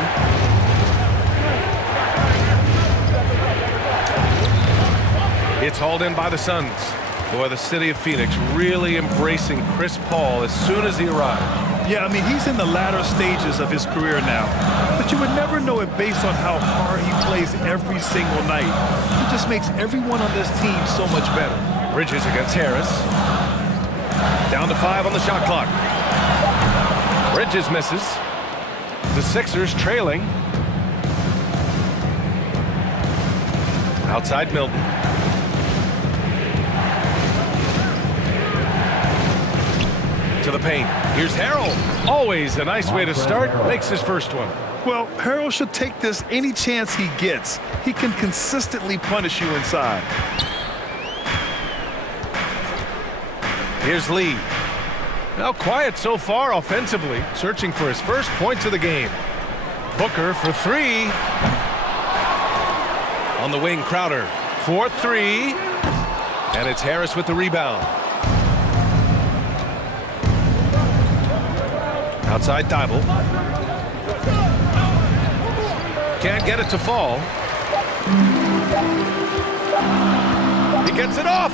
It's hauled in by the Suns. Boy, the city of Phoenix really embracing Chris Paul as soon as he arrived. Yeah, I mean, he's in the latter stages of his career now. But you would never know it based on how hard he plays every single night. He just makes everyone on this team so much better. Bridges against Harris. Down to 5 on the shot clock. Bridges misses. The Sixers trailing. Outside Milton. To the paint. Here's Harrell. Always a nice way to start. Makes his first one. Well, Harrell should take this any chance he gets. He can consistently punish you inside. Here's Lee. Now quiet so far offensively. Searching for his first points of the game. Booker for 3. On the wing, Crowder. 4-3. And it's Harris with the rebound. Outside Thibault. Can't get it to fall. He gets it off.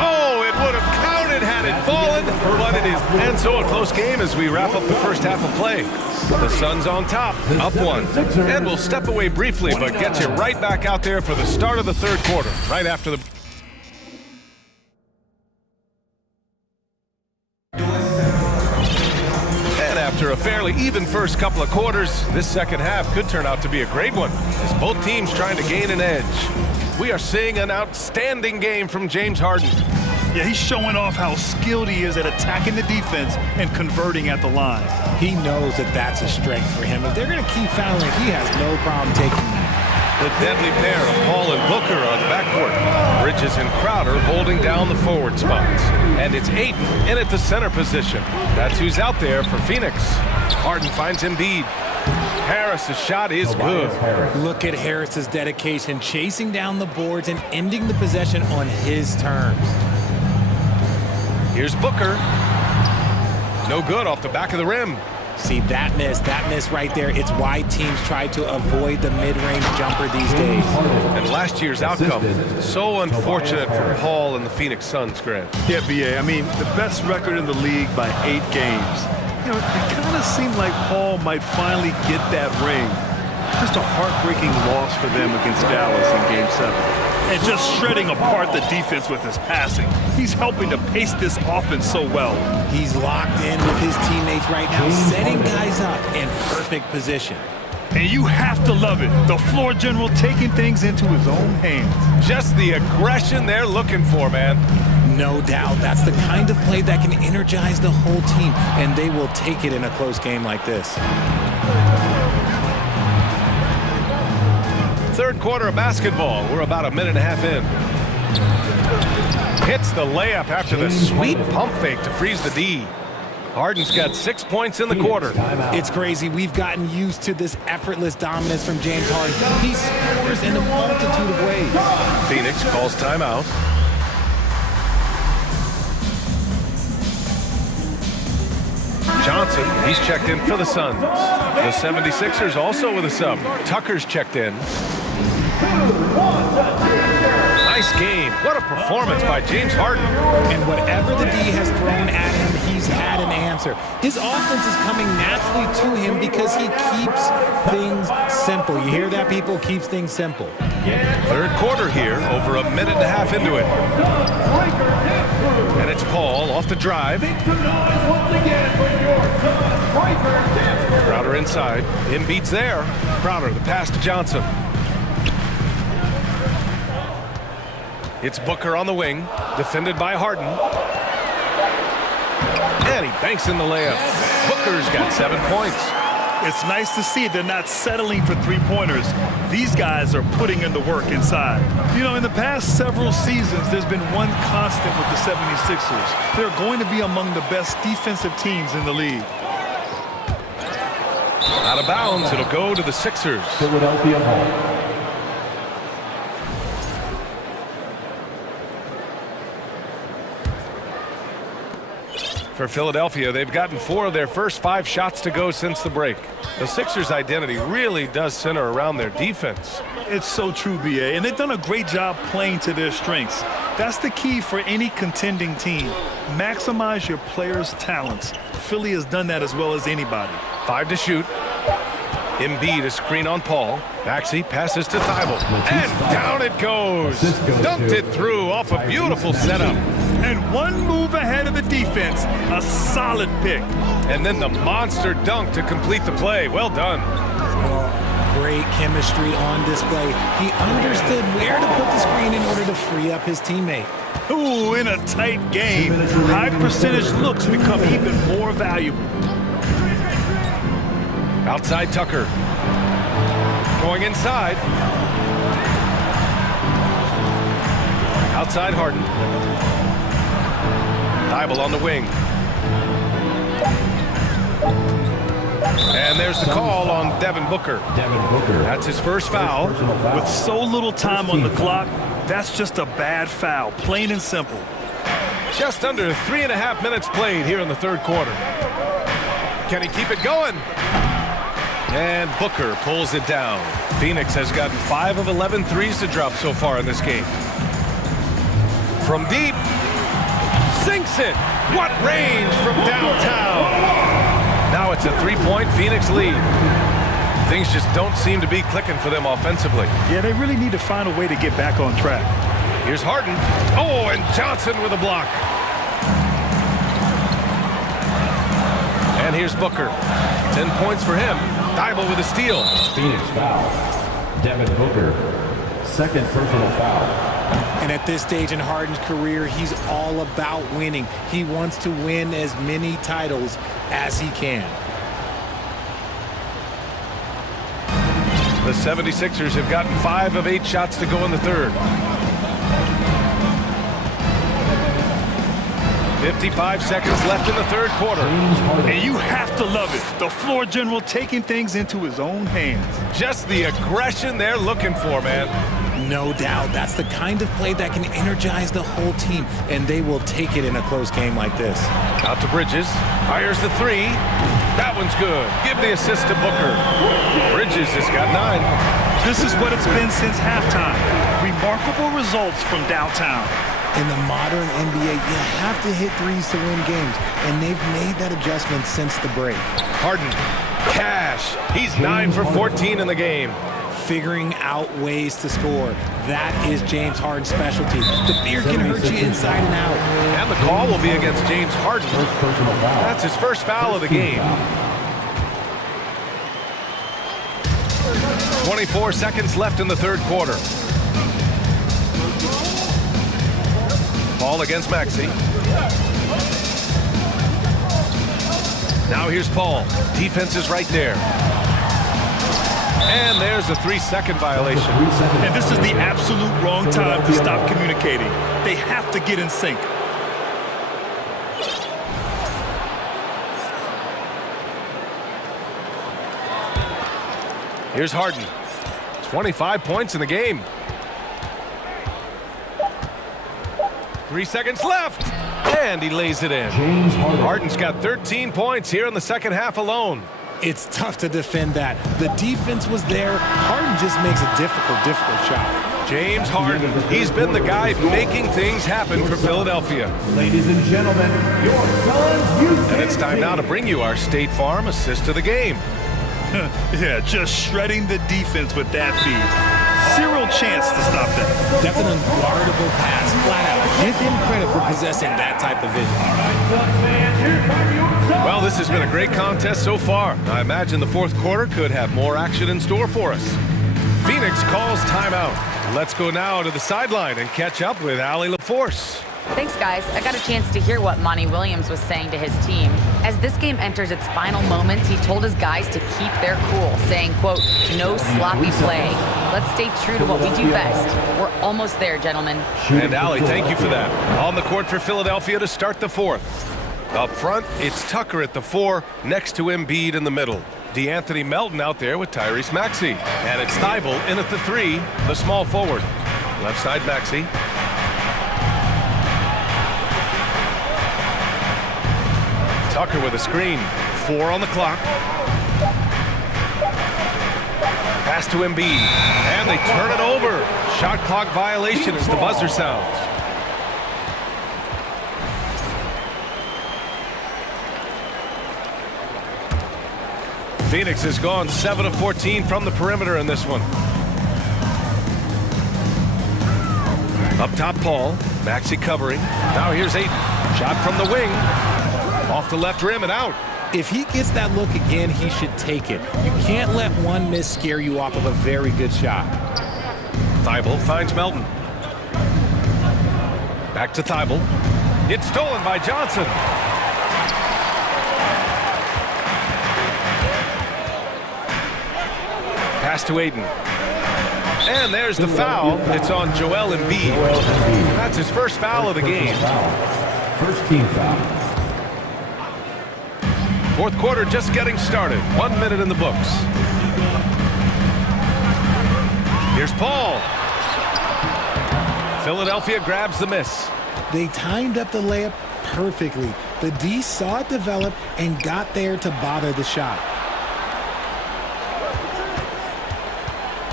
Oh, it would have counted had it fallen, but it is. And so a close game as we wrap up the first half of play. The Suns on top, up 1. And we'll step away briefly, but get you right back out there for the start of the third quarter, right after the... After a fairly even first couple of quarters, this second half could turn out to be a great one, as both teams trying to gain an edge. We are seeing an outstanding game from James Harden. Yeah, he's showing off how skilled he is at attacking the defense and converting at the line. He knows that that's a strength for him. If they're going to keep fouling, he has no problem taking that. The deadly pair of Paul and Booker on the backcourt. Bridges and Crowder holding down the forward spots. And it's Ayton in at the center position. That's who's out there for Phoenix. Harden finds Embiid. Harris's shot is good. Look at Harris's dedication, chasing down the boards and ending the possession on his terms. Here's Booker. No good off the back of the rim. See, that miss right there, it's why teams try to avoid the mid-range jumper these days. And last year's outcome, so unfortunate for Paul and the Phoenix Suns, Grant. Yeah, BA, I mean, the best record in the league by 8 games. You know, it kind of seemed like Paul might finally get that ring. Just a heartbreaking loss for them against Dallas in Game 7. And just shredding apart the defense with his passing. He's helping to pace this offense so well. He's locked in with his teammates right now, setting guys up in perfect position. And you have to love it. The floor general taking things into his own hands. Just the aggression they're looking for, man. No doubt. That's the kind of play that can energize the whole team, and they will take it in a close game like this. Third quarter of basketball. We're about a minute and a half in. Hits the layup after the sweet pump fake to freeze the D. Harden's got 6 points in the quarter. It's crazy. We've gotten used to this effortless dominance from James Harden. He scores in a multitude of ways. Phoenix calls timeout. Johnson, he's checked in for the Suns. The 76ers also with a sub. Tucker's checked in. Nice game. What a performance by James Harden. And whatever the D has thrown at him, he's had an answer. His offense is coming naturally to him because he keeps things simple. You hear that, people? Keeps things simple. Third quarter here, over a minute and a half into it. And it's Paul off the drive. Crowder inside. Embiid's there. Crowder, the pass to Johnson. It's Booker on the wing, defended by Harden. And he banks in the layup. Booker's got 7 points. It's nice to see they're not settling for three-pointers. These guys are putting in the work inside. You know, in the past several seasons, there's been one constant with the 76ers. They're going to be among the best defensive teams in the league. Out of bounds, it'll go to the Sixers. Philadelphia ball. For Philadelphia, they've gotten 4 of their first 5 shots to go since the break. The Sixers' identity really does center around their defense. It's so true, BA, and they've done a great job playing to their strengths. That's the key for any contending team. Maximize your players' talents. Philly has done that as well as anybody. 5 to shoot. Embiid a screen on Paul. Maxey passes to Thibault. And down it goes. Dunked it through off a beautiful setup. And one move ahead of the defense. A solid pick. And then the monster dunk to complete the play. Well done. Great chemistry on display. He understood where to put the screen in order to free up his teammate. Ooh, in a tight game, high percentage looks become even more valuable. Outside Tucker. Going inside. Outside Harden. Thibault on the wing. And there's the call on Devin Booker. That's his first foul. With so little time on the clock, that's just a bad foul, plain and simple. Just under 3.5 minutes played here in the third quarter. Can he keep it going? And Booker pulls it down. Phoenix has gotten 5 of 11 threes to drop so far in this game. From deep, sinks it. What range from downtown. Now it's a 3-point Phoenix lead. Things just don't seem to be clicking for them offensively. Yeah, they really need to find a way to get back on track. Here's Harden. Oh, and Johnson with a block. And here's Booker. 10 points for him. Thibault with a steal. Phoenix foul. Devin Booker. Second personal foul. And at this stage in Harden's career, he's all about winning. He wants to win as many titles as he can. The 76ers have gotten 5 of 8 shots to go in the third. 55 seconds left in the third quarter. And you have to love it. The floor general taking things into his own hands. Just the aggression they're looking for, man. No doubt. That's the kind of play that can energize the whole team, and they will take it in a close game like this. Out to Bridges. Fires the 3. That one's good. Give the assist to Booker. Bridges has got 9. This is what it's been since halftime. Remarkable results from downtown. In the modern NBA, you have to hit threes to win games, and they've made that adjustment since the break. Harden. Cash. He's 9 for 14 in the game. Figuring out ways to score. That is James Harden's specialty. The beard can hurt you inside and out. And the call will be against James Harden. That's his first foul of the game. 24 seconds left in the third quarter. Paul against Maxey. Now here's Paul. Defense is right there. And there's a 3-second violation. And this is the absolute wrong time to stop communicating. They have to get in sync. Here's Harden. 25 points in the game. 3 seconds left. And he lays it in. Harden's got 13 points here in the second half alone. It's tough to defend that. The defense was there. Harden just makes a difficult shot. James Harden, he's been the guy making things happen for Philadelphia. Ladies and gentlemen, your son's youth. And it's time now to bring you our State Farm assist of the game. Yeah, just shredding the defense with that feed. Zero chance to stop that. That's an unguardable pass, flat out. Give him credit for possessing that type of vision. Well, this has been a great contest so far. I imagine the fourth quarter could have more action in store for us. Phoenix calls timeout. Let's go now to the sideline and catch up with Allie LaForce. Thanks, guys. I got a chance to hear what Monty Williams was saying to his team. As this game enters its final moments, he told his guys to keep their cool, saying, quote, no sloppy play. Let's stay true to what we do best. We're almost there, gentlemen. And Allie, thank you for that. On the court for Philadelphia to start the fourth. Up front, it's Tucker at the 4, next to Embiid in the middle. DeAnthony Melton out there with Tyrese Maxey. And it's Thibault in at the 3, the small forward. Left side Maxey. Tucker with a screen. 4 on the clock. Pass to Embiid. And they turn it over. Shot clock violation as the buzzer sounds. Phoenix has gone 7 of 14 from the perimeter in this one. Up top, Paul. Maxey covering. Now here's Ayton. Shot from the wing. Off the left rim and out. If he gets that look again, he should take it. You can't let one miss scare you off of a very good shot. Thibault finds Melton. Back to Thibault. It's stolen by Johnson. Pass to Ayton. And there's the foul. It's on Joel Embiid. That's his first foul of the game. First team foul. Fourth quarter just getting started. 1 minute in the books. Here's Paul. Philadelphia grabs the miss. They timed up the layup perfectly. The D saw it develop and got there to bother the shot.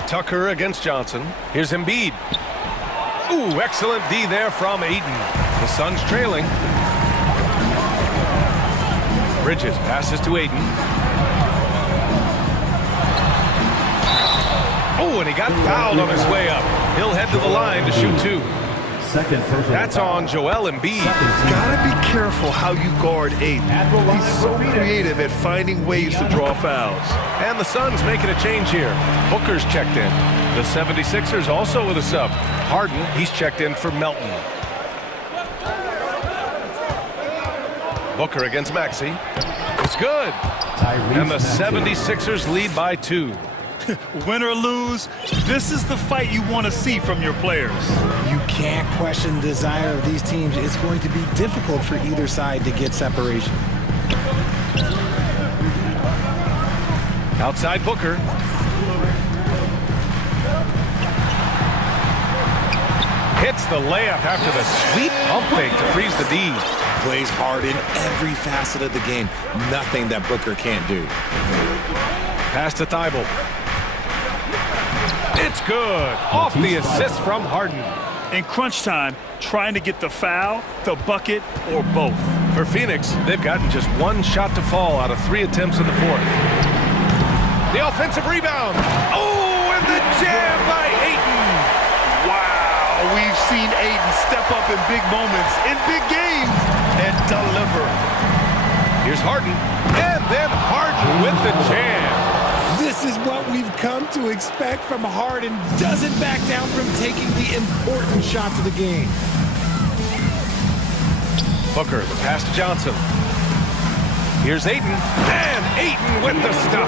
Tucker against Johnson. Here's Embiid. Ooh, excellent D there from Ayton. The Suns trailing. Bridges passes to Ayton. Oh, and he got fouled on his way up. He'll head to the line to shoot 2. That's on Joel Embiid. Gotta be careful how you guard Ayton. He's so creative at finding ways to draw fouls. And the Suns making a change here. Booker's checked in. The 76ers also with a sub. Harden, he's checked in for Melton. Booker against Maxey. It's good. And the 76ers lead by 2. Win or lose, this is the fight you want to see from your players. You can't question the desire of these teams. It's going to be difficult for either side to get separation. Outside Booker. Hits the layup after the sweet pump fake to freeze the D. Plays hard in every facet of the game. Nothing that Booker can't do. Pass to Thibault. It's good. Off the assist from Harden. In crunch time, trying to get the foul, the bucket, or both. For Phoenix, they've gotten just 1 shot to fall out of 3 attempts in the fourth. The offensive rebound. Oh, and the jam by Ayton. Wow, we've seen Ayton step up in big moments, in big games, and deliver. Here's Harden, and then Harden with the jam. This This is what we've come to expect from Harden. Doesn't back down from taking the important shots of the game. Booker, the pass to Johnson. Here's Ayton, and Ayton with the stuff.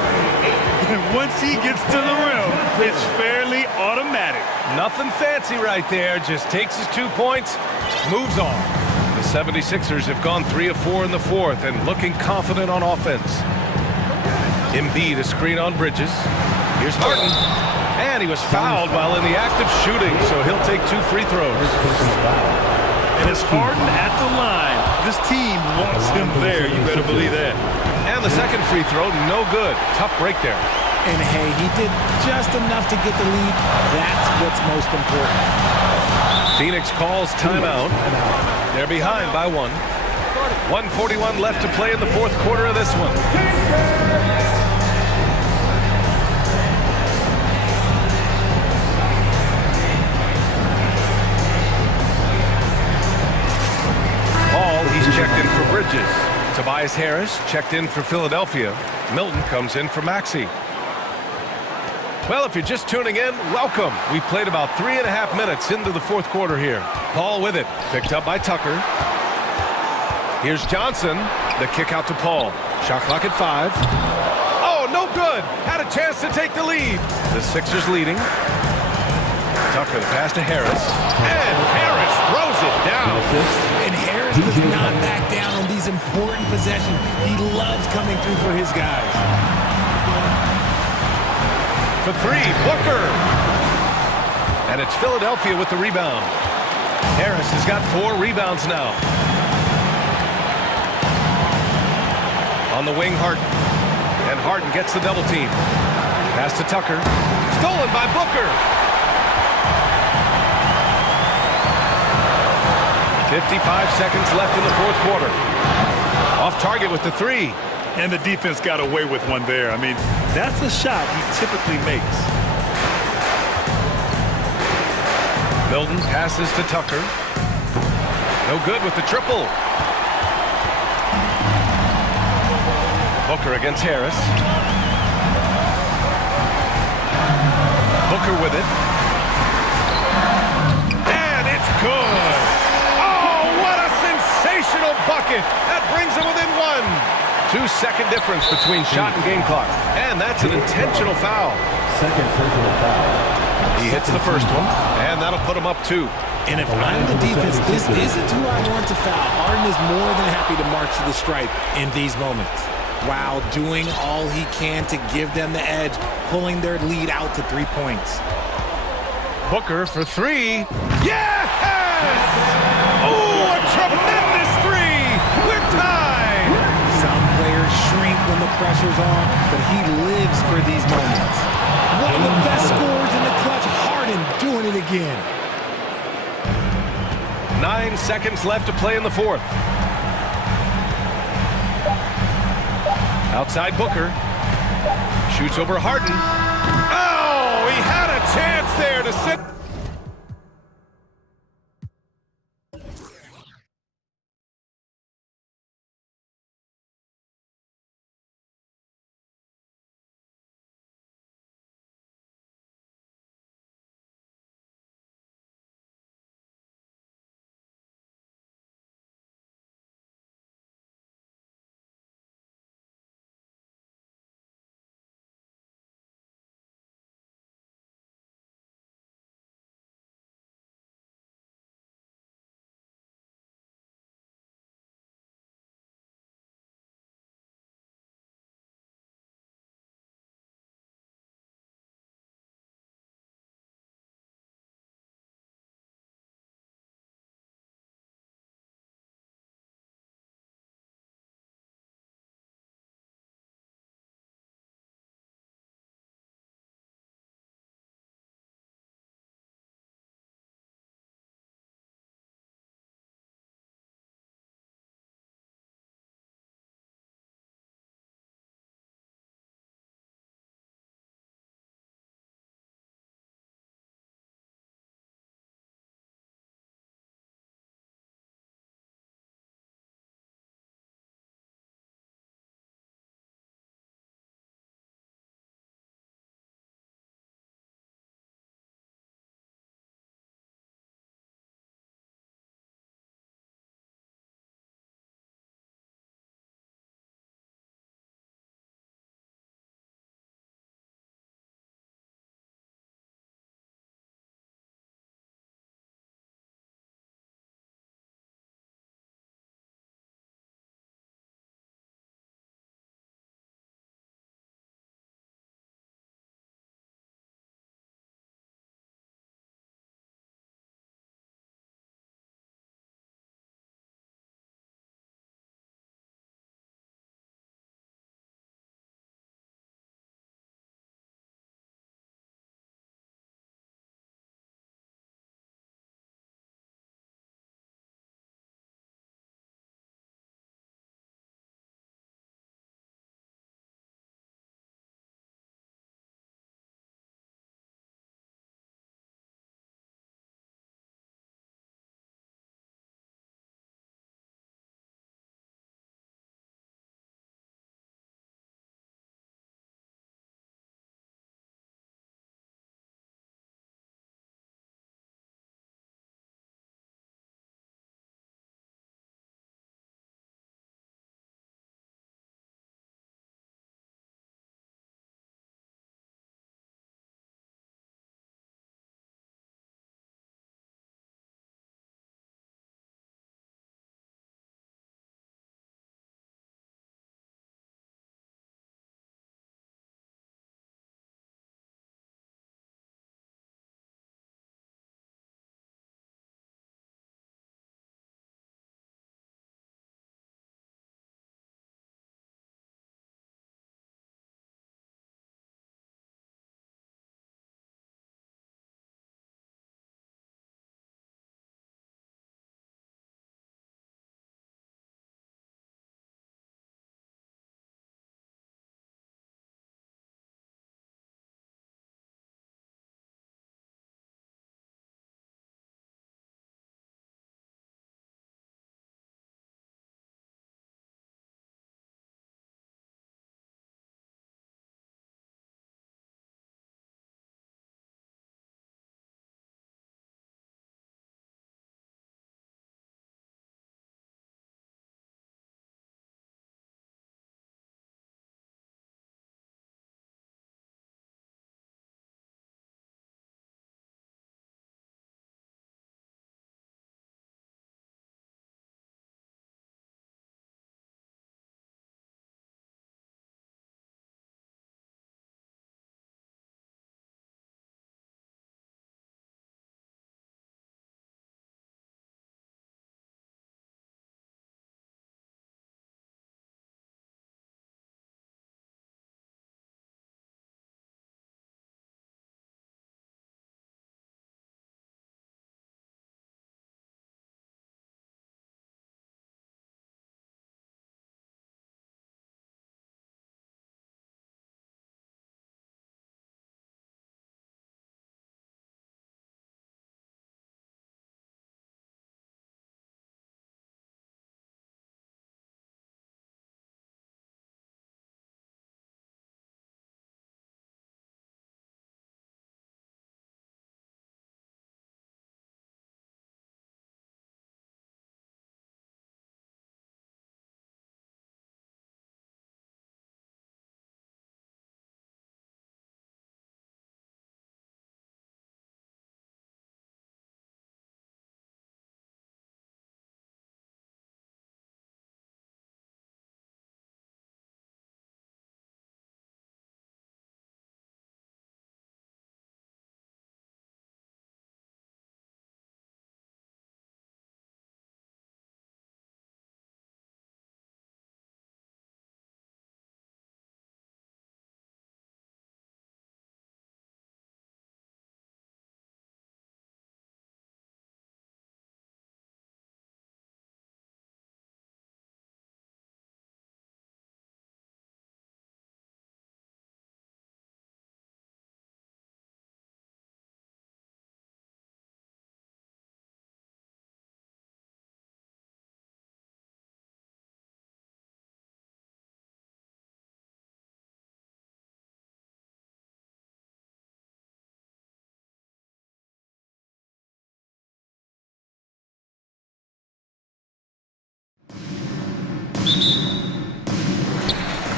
Once he gets to the rim, it's fairly automatic. Nothing fancy right there, just takes his 2 points, moves on. The 76ers have gone 3 of 4 in the fourth and looking confident on offense. Embiid a screen on Bridges. Here's Harden, and he was fouled while in the act of shooting, so he'll take 2 free throws. And it's Harden at the line. This team wants him there. You better believe that. And the second free throw, no good. Tough break there. And hey, he did just enough to get the lead. That's what's most important. Phoenix calls timeout. They're behind by 1. 1:41 left to play in the fourth quarter of this one. He's checked in for Bridges. Tobias Harris checked in for Philadelphia. Milton comes in for Maxey. Well, if you're just tuning in, welcome. We've played about 3.5 minutes into the fourth quarter here. Paul with it, picked up by Tucker. Here's Johnson, the kick out to Paul. Shot clock at 5. Oh, no good. Had a chance to take the lead. The Sixers leading. Tucker, the pass to Harris. And Harris throws it down. And Harris does not back down on these important possessions. He loves coming through for his guys. For 3, Booker. And it's Philadelphia with the rebound. Harris has got 4 rebounds now. On the wing, Harden. And Harden gets the double team. Pass to Tucker. Stolen by Booker. 55 seconds left in the fourth quarter. Off target with the 3. And the defense got away with one there. I mean, that's a shot he typically makes. Milton passes to Tucker. No good with the triple. Booker against Harris. Booker with it. And it's good. Sensational bucket. That brings them within 1. 2-second difference between shot and game clock. And that's an intentional foul. Second personal foul. He hits the first one, and that'll put him up 2. And if I'm the defense, this isn't who I want to foul. Harden is more than happy to march to the stripe in these moments, while doing all he can to give them the edge, pulling their lead out to 3 points. Booker for 3. Yes! Oh, a tremendous 3! We're tied! Some players shrink when the pressure's on, but he lives for these moments. One of the best scorers in the clutch, Harden doing it again. 9 seconds left to play in the fourth. Outside Booker. Shoots over Harden. Oh, he had a chance there to sit.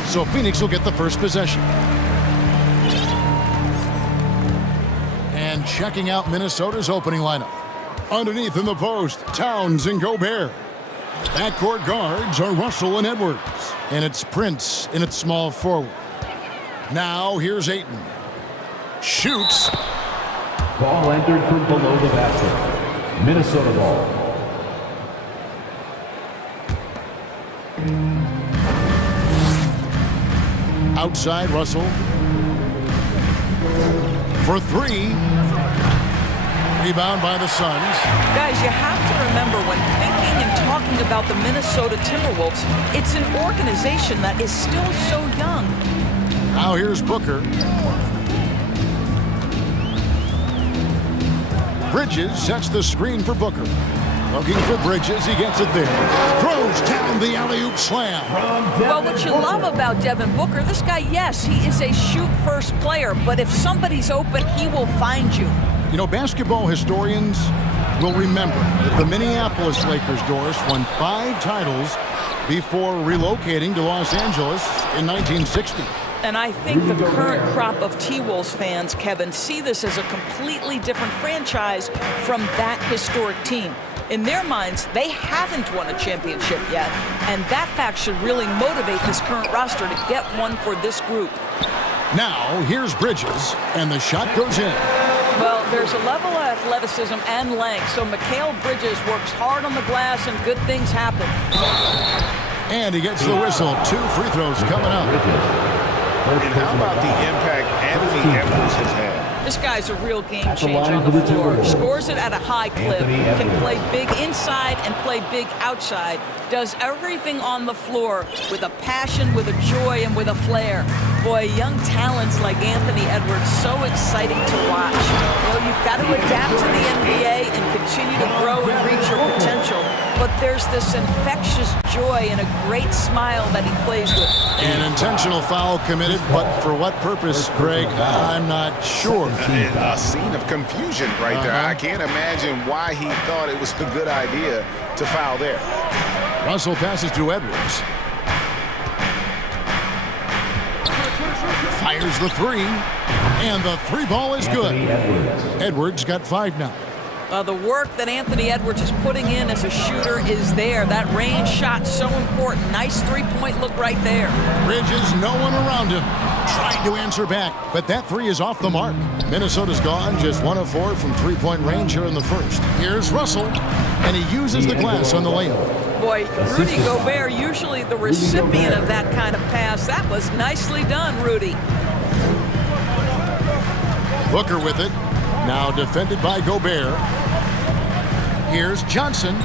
So Phoenix will get the first possession. And checking out Minnesota's opening lineup. Underneath in the post, Towns and Gobert. Backcourt guards are Russell and Edwards. And it's Prince in its small forward. Now here's Ayton. Shoots. Ball entered from below the basket. Minnesota ball. Outside Russell. For three. Rebound by the Suns. Guys, you have to remember when thinking and talking about the Minnesota Timberwolves, it's an organization that is still so young. Now here's Booker. Bridges sets the screen for Booker. Looking for Bridges, he gets it there. Throws down the alley-oop slam. Well, what you love about Devin Booker, this guy, yes, he is a shoot-first player, but if somebody's open, he will find you. You know, basketball historians will remember that the Minneapolis Lakers, Doris, won 5 titles before relocating to Los Angeles in 1960. And I think the current crop of T-Wolves fans, Kevin, see this as a completely different franchise from that historic team. In their minds, they haven't won a championship yet, and that fact should really motivate this current roster to get one for this group. Now, here's Bridges, and the shot goes in. Well, there's a level of athleticism and length, so Mikal Bridges works hard on the glass and good things happen. And he gets the whistle. 2 free throws coming up. And how about the impact Anthony Edwards has had? This guy's a real game changer on the floor. Scores it at a high clip, can play big inside and play big outside, does everything on the floor with a passion, with a joy, and with a flair. Boy, young talents like Anthony Edwards, so exciting to watch. You know, you've got to adapt to the NBA and continue to grow and reach your potential. But there's this infectious joy and a great smile that he plays with. An intentional foul committed, but for what purpose, Greg? I'm not sure. A scene of confusion right there. I can't imagine why he thought it was a good idea to foul there. Russell passes to Edwards. Fires the 3, and the 3 ball is good. Edwards got 5 now. The work that Anthony Edwards is putting in as a shooter is there. That range shot so important. Nice three-point look right there. Bridges, no one around him. Trying to answer back, but that 3 is off the mark. Minnesota's gone just 1 of 4 from three-point range here in the first. Here's Russell, and he uses the glass on the layup. Boy, Rudy Gobert, usually the recipient of that kind of pass. That was nicely done, Rudy. Booker with it. Now defended by Gobert. Here's Johnson.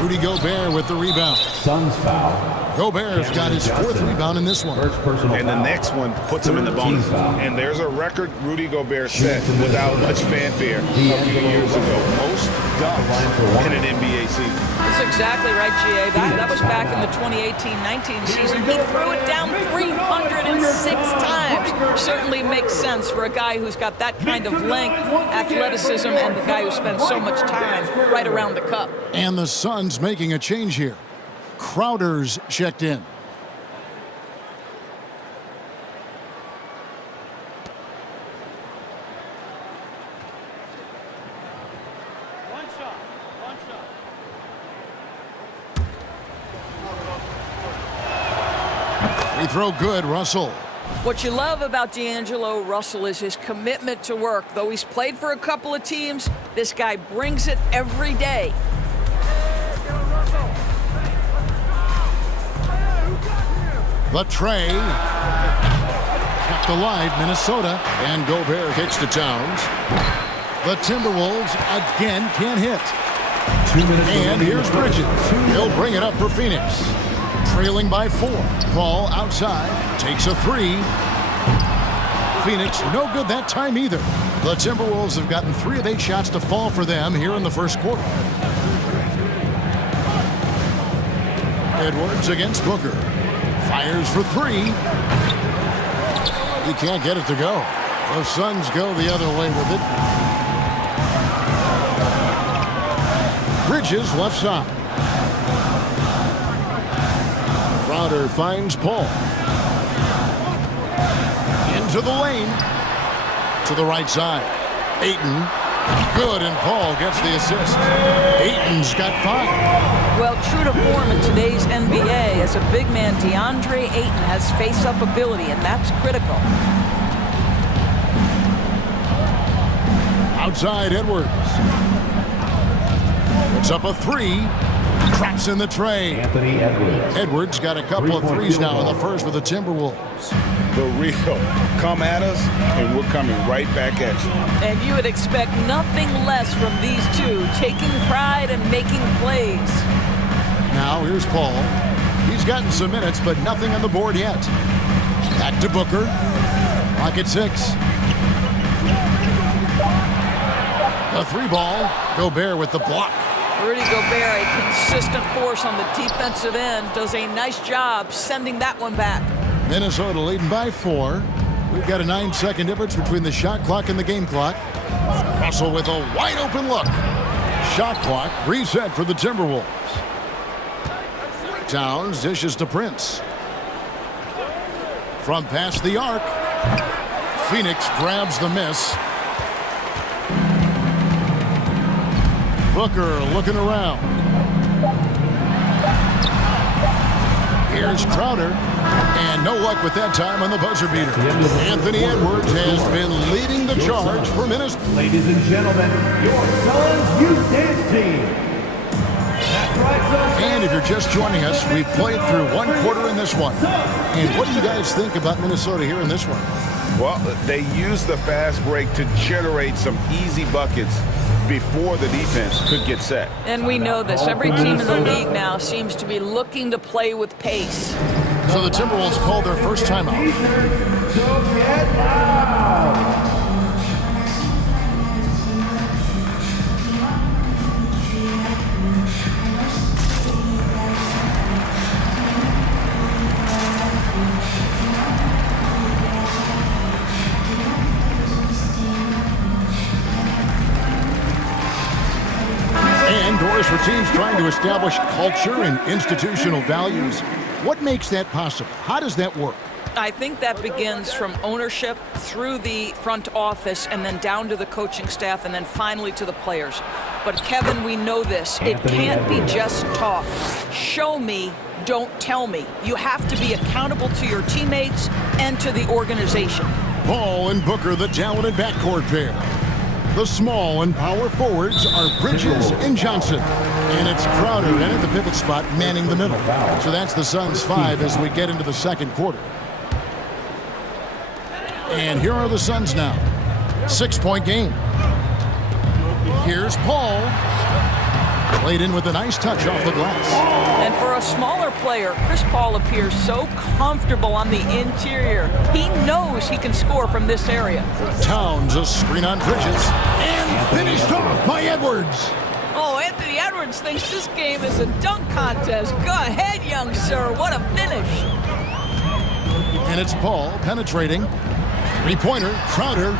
Rudy Gobert with the rebound. Suns foul. Gobert's got his 4th rebound in this one. And the next one puts him in the bonus. And there's a record Rudy Gobert set without much fanfare a few years ago. Most dunks in an NBA season. That's exactly right, G.A. That was back in the 2018-19 season. He threw it down 306 times. Certainly makes sense for a guy who's got that kind of length, athleticism, and the guy who spends so much time right around the cup. And the Suns making a change here. Crowder's checked in. Free throw good, Russell. What you love about D'Angelo Russell is his commitment to work. Though he's played for a couple of teams, this guy brings it every day. The tray. Kept alive, Minnesota. And Gobert hits to Towns. The Timberwolves again can't hit. 2 minutes. And here's Bridges. He'll bring it up for Phoenix. Trailing by 4. Ball outside. Takes a 3. Phoenix, no good that time either. The Timberwolves have gotten 3 of 8 shots to fall for them here in the first quarter. Edwards against Booker. Fires for 3. He can't get it to go. The Suns go the other way with it. Bridges left side. Crowder finds Paul. Into the lane. To the right side. Ayton. Good, and Paul gets the assist. Ayton's got 5. Well, true to form in today's NBA, as a big man, DeAndre Ayton has face-up ability, and that's critical. Outside Edwards. Puts up a 3. Traps in the tray. Anthony Edwards. Edwards got a couple of threes now in the first with the Timberwolves. The real come at us, and we're coming right back at you. And you would expect nothing less from these two, taking pride and making plays. Now here's Paul. He's gotten some minutes, but nothing on the board yet. Back to Booker. Clock at 6. A 3-ball. Gobert with the block. Rudy Gobert, a consistent force on the defensive end, does a nice job sending that one back. Minnesota leading by 4. We've got a 9-second difference between the shot clock and the game clock. Russell with a wide open look. Shot clock reset for the Timberwolves. Towns dishes to Prince. From past the arc. Phoenix grabs the miss. Booker looking around. Here's Crowder. And no luck with that time on the buzzer beater. Anthony Edwards has been leading the charge for Minnesota. Ladies and gentlemen, your Suns Youth Dance Team. And if you're just joining us, we've played through 1 quarter in this one. And what do you guys think about Minnesota here in this one? Well, they used the fast break to generate some easy buckets before the defense could get set. And we know this. Every team in the league now seems to be looking to play with pace. So the Timberwolves called their first timeout. And doors for teams trying to establish culture and institutional values. What makes that possible? How does that work? I think that begins from ownership through the front office and then down to the coaching staff and then finally to the players. But Kevin, we know this. It can't be just talk. Show me, don't tell me. You have to be accountable to your teammates and to the organization. Paul and Booker, the talented backcourt pair. The small and power forwards are Bridges and Johnson. And it's Crowder in at the pivot spot, manning the middle. So that's the Suns' 5 as we get into the second quarter. And here are the Suns now. 6-point game. Here's Paul. Played in with a nice touch off the glass. And for a smaller player, Chris Paul appears so comfortable on the interior. He knows he can score from this area. Towns, a screen on Bridges. And finished off by Edwards. Oh, Anthony Edwards thinks this game is a dunk contest. Go ahead, young sir. What a finish. And it's Paul penetrating. 3-pointer, Crowder.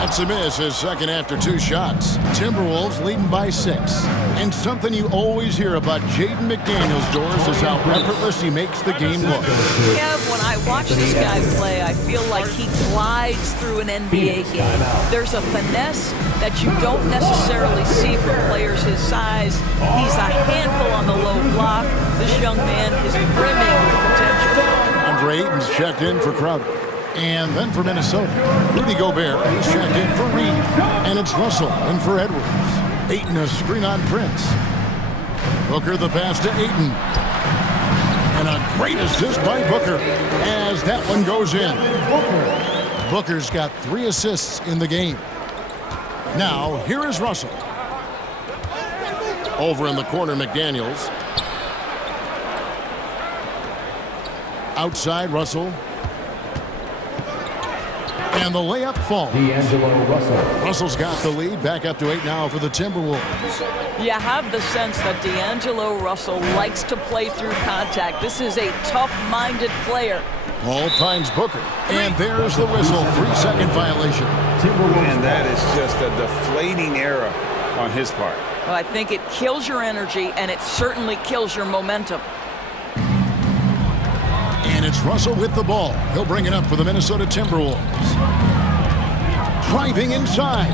That's a miss, his second after 2 shots. Timberwolves leading by 6. And something you always hear about Jaden McDaniels, Doris, is how effortless he makes the game look. Kev, when I watch this guy play, I feel like he glides through an NBA game. There's a finesse that you don't necessarily see from players his size. He's a handful on the low block. This young man is brimming with potential. Andre Ayton's checked in for Crowder. And then for Minnesota, Rudy Gobert is checked in for Reed. And it's Russell in for Edwards. Ayton a screen on Prince. Booker the pass to Ayton. And a great assist by Booker as that one goes in. Booker's got 3 assists in the game. Now, here is Russell. Over in the corner, McDaniels. Outside, Russell. And the layup falls. D'Angelo Russell. Russell's got the lead. Back up to 8 now for the Timberwolves. You have the sense that D'Angelo Russell likes to play through contact. This is a tough-minded player. Paul finds Booker. And there's the whistle. 3-second violation. And that is just a deflating error on his part. Well, I think it kills your energy, and it certainly kills your momentum. it's Russell with the ball. He'll bring it up for the Minnesota Timberwolves. Driving inside.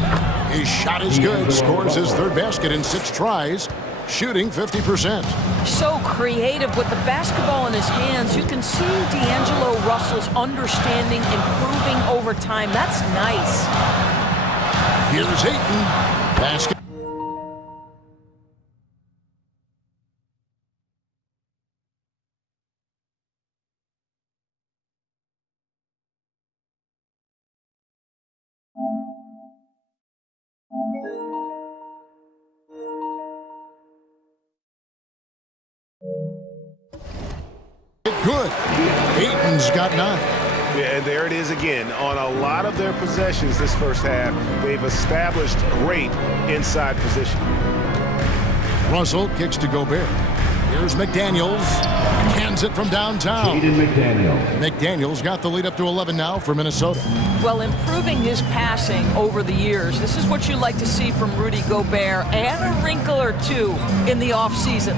His shot is good. Scores his third basket in 6 tries. Shooting 50%. So creative with the basketball in his hands. You can see D'Angelo Russell's understanding improving over time. That's nice. Here's Ayton. Basket. Good. Ayton's got 9. Yeah, and there it is again. On a lot of their possessions this first half, they've established great inside position. Russell kicks to Gobert. Here's McDaniels. Hands it from downtown. McDaniels got the lead up to 11 now for Minnesota. Well, improving his passing over the years, this is what you like to see from Rudy Gobert, and a wrinkle or two in the offseason.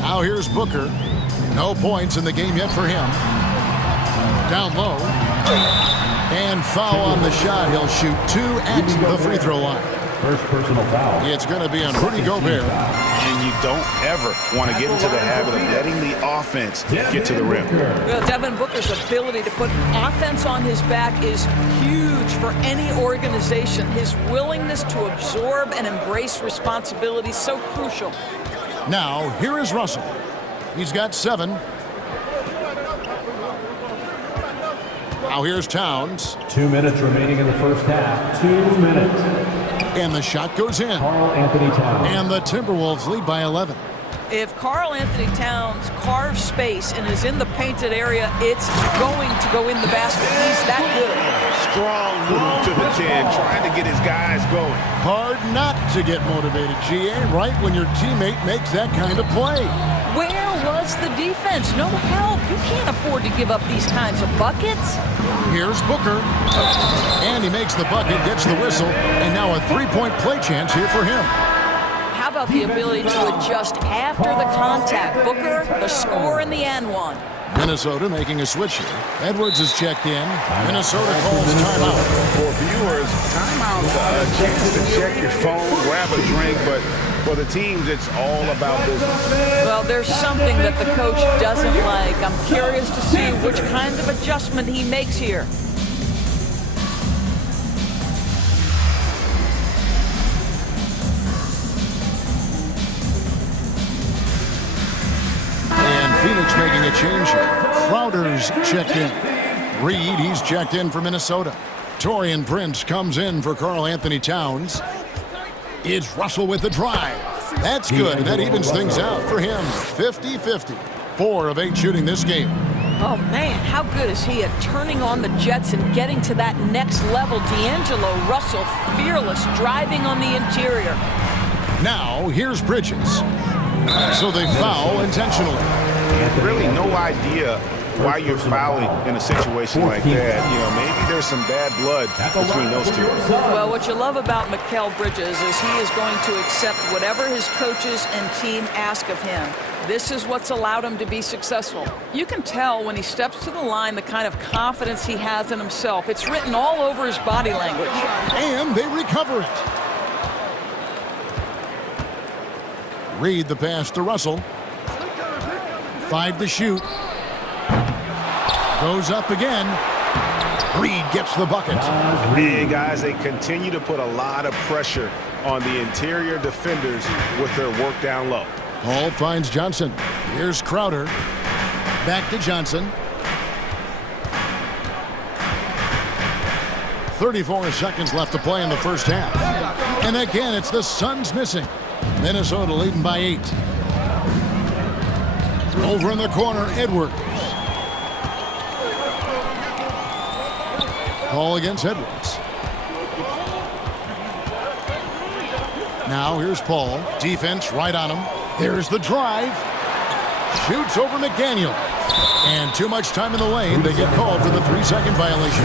Now here's Booker. No points in the game yet for him. Down low. And foul on the shot. He'll shoot 2 at the free throw line. First personal foul. It's going to be on Rudy Gobert. And you don't ever want to get into the habit of letting the offense get to the rim. Well, Devin Booker's ability to put offense on his back is huge for any organization. His willingness to absorb and embrace responsibility is so crucial. Now, here is Russell. He's got 7. Now here's Towns. 2 minutes remaining in the first half. 2 minutes. And the shot goes in. Karl Anthony Towns. And the Timberwolves lead by 11. If Karl Anthony Towns carves space and is in the painted area, it's going to go in the basket. He's that good. Strong move to the 10, trying to get his guys going. Hard not to get motivated, GA, right when your teammate makes that kind of play. Where was the defense? No help. You can't afford to give up these kinds of buckets. Here's Booker. And he makes the bucket, gets the whistle, and now a 3-point play chance here for him. How about the ability to adjust after the contact? Booker, the score in the and one. Minnesota making a switch here. Edwards is checked in. Minnesota calls timeout. For viewers, timeout's a chance to check your phone, grab a drink, but for the teams, it's all about business. Well, there's something that the coach doesn't like. I'm curious to see which kind of adjustment he makes here. Phoenix making a change here. Crowder's checked in. Reed, he's checked in for Minnesota. Taurean Prince comes in for Karl Anthony Towns. It's Russell with the drive. That's good, and that evens things out for him. 50-50. 4 of 8 shooting this game. Oh, man, how good is he at turning on the Jets and getting to that next level? D'Angelo Russell, fearless, driving on the interior. Now, here's Bridges. So they foul intentionally. Really no idea why you're fouling in a situation like that. You know, maybe there's some bad blood between those two. Well, what you love about Mikal Bridges is he is going to accept whatever his coaches and team ask of him. This is what's allowed him to be successful. You can tell when he steps to the line the kind of confidence he has in himself. It's written all over his body language. And they recover it. Reed the pass to Russell. 5 to shoot. Goes up again. Reed gets the bucket. Hey, guys, they continue to put a lot of pressure on the interior defenders with their work down low. Paul finds Johnson. Here's Crowder. Back to Johnson. 34 seconds left to play in the first half. And again, it's the Suns missing. Minnesota leading by 8. Over in the corner, Edwards. Ball against Edwards. Now here's Paul. Defense right on him. There's the drive. Shoots over McDaniel. And too much time in the lane. They get called for the 3-second violation.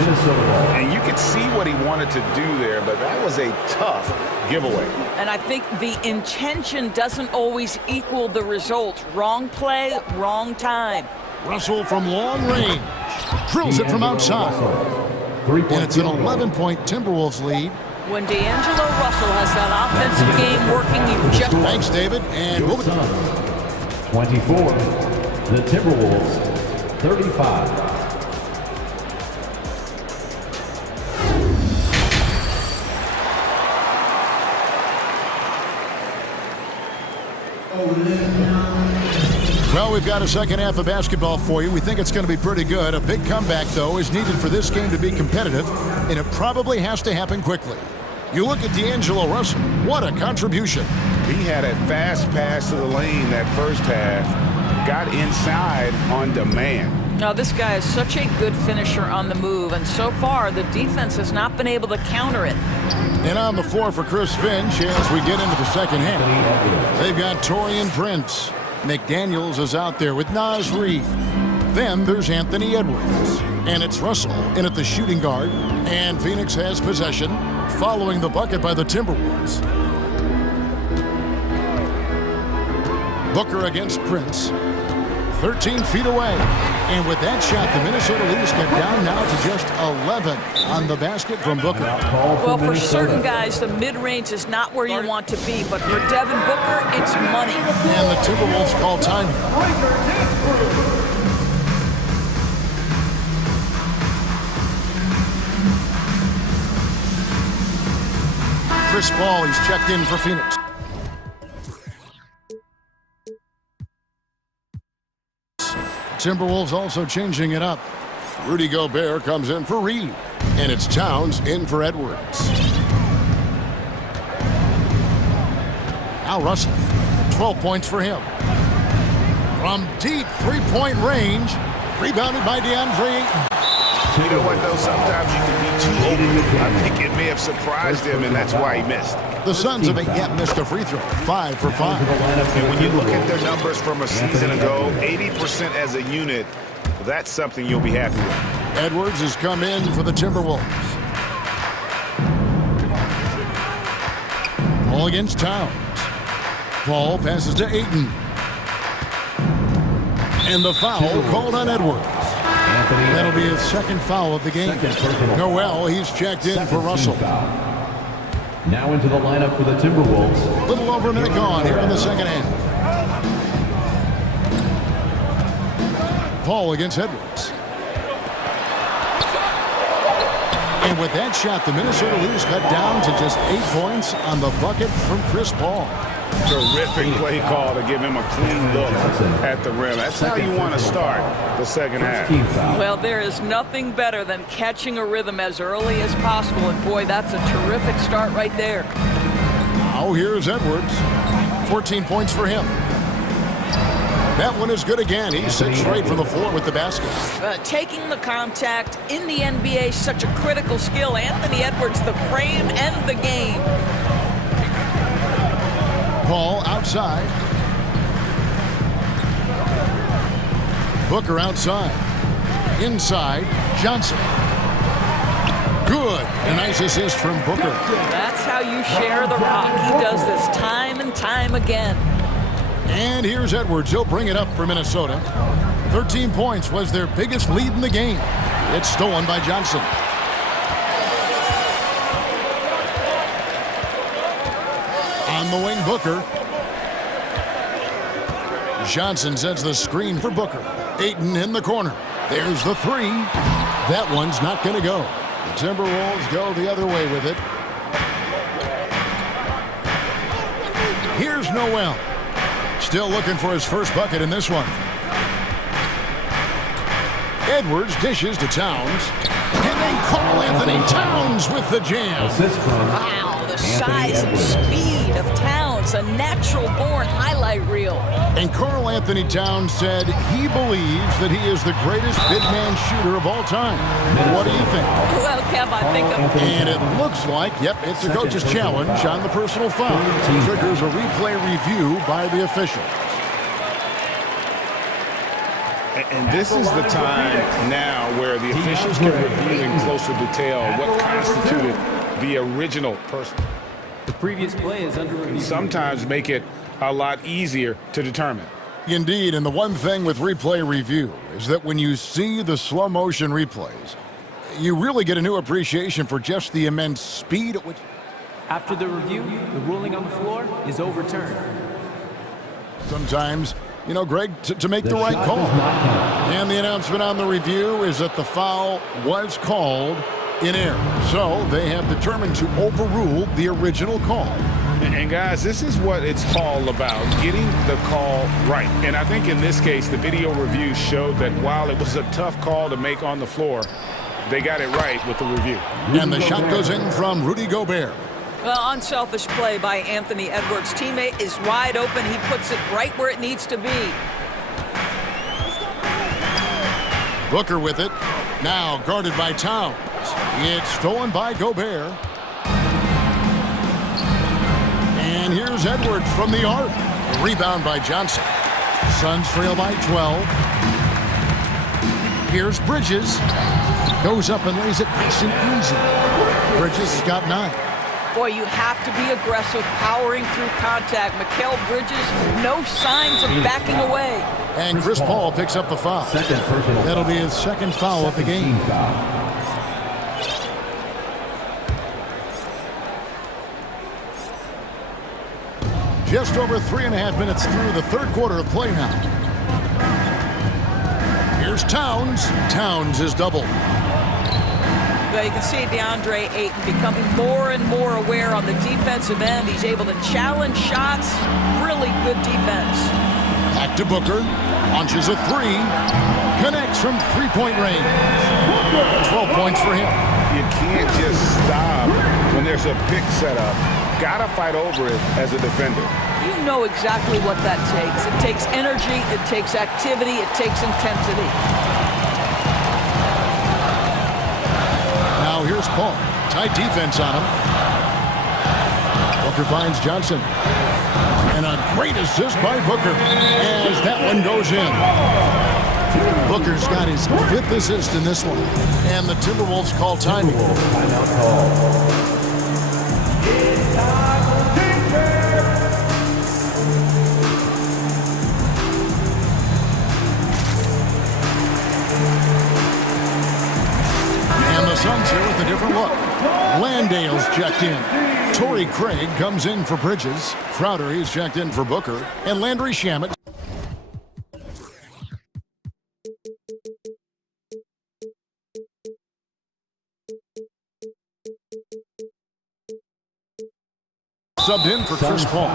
And you could see what he wanted to do there, but that was a tough giveaway. And I think the intention doesn't always equal the result. Wrong play, wrong time. Russell from long range. Drills it from outside. And it's an 11-point Timberwolves lead. When D'Angelo Russell has that offensive game working, you just... Thanks, David. And we'll... 24. The Timberwolves, 35. Well, we've got a second half of basketball for you. We think it's going to be pretty good. A big comeback, though, is needed for this game to be competitive, and it probably has to happen quickly. You look at D'Angelo Russell. What a contribution. He had a fast pass to the lane that first half. Got inside on demand. Now, this guy is such a good finisher on the move, and so far, the defense has not been able to counter it. And on the floor for Chris Finch as we get into the second half. They've got Taurean Prince. McDaniels is out there with Naz Reid. Then there's Anthony Edwards. And it's Russell in at the shooting guard. And Phoenix has possession, following the bucket by the Timberwolves. Booker against Prince. 13 feet away. And with that shot, the Minnesota Leafs get down now to just 11 on the basket from Booker. Well, for certain guys, the mid-range is not where you want to be, but for Devin Booker, it's money. And the Timberwolves call time. Chris Paul, he's checked in for Phoenix. Timberwolves also changing it up. Rudy Gobert comes in for Reed. And it's Towns in for Edwards. Now Russell. 12 points for him. From deep three-point range. Rebounded by DeAndre Ayton. You know what, though? Sometimes you can be too open. I think it may have surprised him, and that's why he missed. The Suns haven't yet missed a free throw. 5 for 5. And when you look at their numbers from a season ago, 80% as a unit, that's something you'll be happy with. Edwards has come in for the Timberwolves. Ball against Towns. Paul passes to Ayton. And the foul called on Edwards. That'll be his second foul of the game. Noel, he's checked in for Russell. Now into the lineup for the Timberwolves. A little over a minute gone here in the second half. Paul against Edwards. And with that shot, the Minnesota Leafs cut down to just 8 points on the bucket from Chris Paul. Terrific play call to give him a clean look at the rim. That's how you want to start the second half. Well, there is nothing better than catching a rhythm as early as possible. And boy, that's a terrific start right there. Now here's Edwards. 14 points for him. That one is good again. He sits straight from the floor with the basket. Taking the contact in the NBA, such a critical skill. Anthony Edwards, the frame and the game. Paul outside. Booker outside. Inside, Johnson. Good. A nice assist from Booker. That's how you share the rock. He does this time and time again. And here's Edwards. He'll bring it up for Minnesota. 13 points was their biggest lead in the game. It's stolen by Johnson. On the wing, Booker. Johnson sets the screen for Booker. Ayton in the corner. There's the three. That one's not going to go. The Timberwolves go the other way with it. Here's Noel. Still looking for his first bucket in this one. Edwards dishes to Towns. And then Karl Anthony Towns with the jam. Wow, the size and speed of Towns, a natural-born highlight reel. And Karl Anthony Towns said he believes that he is the greatest big-man shooter of all time. What do you think? Well, Kev, I think And it looks like, yep, it's a coach's challenge on the personal foul. Triggers a replay review by the official. And this is the time now where the officials can review in closer detail what constituted the original person. The previous play is under review. Sometimes make it a lot easier to determine. Indeed, and the one thing with replay review is that when you see the slow motion replays, you really get a new appreciation for just the immense speed at which... After the review, the ruling on the floor is overturned. Sometimes, you know, Greg, to make the right call. And the announcement on the review is that the foul was called in error. So they have determined to overrule the original call. And guys, this is what it's all about, getting the call right. And I think in this case, the video review showed that while it was a tough call to make on the floor, they got it right with the review. And the shot goes in from Rudy Gobert. Well, unselfish play by Anthony Edwards. Teammate is wide open. He puts it right where it needs to be. Booker with it. Now guarded by Towns. It's stolen by Gobert. And here's Edwards from the arc. Rebound by Johnson. Suns trail by 12. Here's Bridges. Goes up and lays it nice and easy. Bridges has got 9. Boy, you have to be aggressive, powering through contact. Mikal Bridges, no signs of backing away. And Chris Paul picks up the foul. That'll be his second foul of the game. Just over 3.5 minutes through the third quarter of play now. Here's Towns. Towns is doubled. Well, you can see DeAndre Ayton becoming more and more aware on the defensive end. He's able to challenge shots. Really good defense. Back to Booker. Launches a 3. Connects from three-point range. 12 points for him. You can't just stop when there's a pick set up. Gotta fight over it as a defender. You know exactly what that takes. It takes energy, it takes activity, it takes intensity. Now here's Paul. Tight defense on him. Booker finds Johnson. And a great assist by Booker as that one goes in. Booker's got his 5th assist in this one. And the Timberwolves call timing. And the Suns here with a different look. Landale's checked in. Torrey Craig comes in for Bridges. Crowder, he's checked in for Booker. And Landry Shamet. Subbed in for Chris Paul.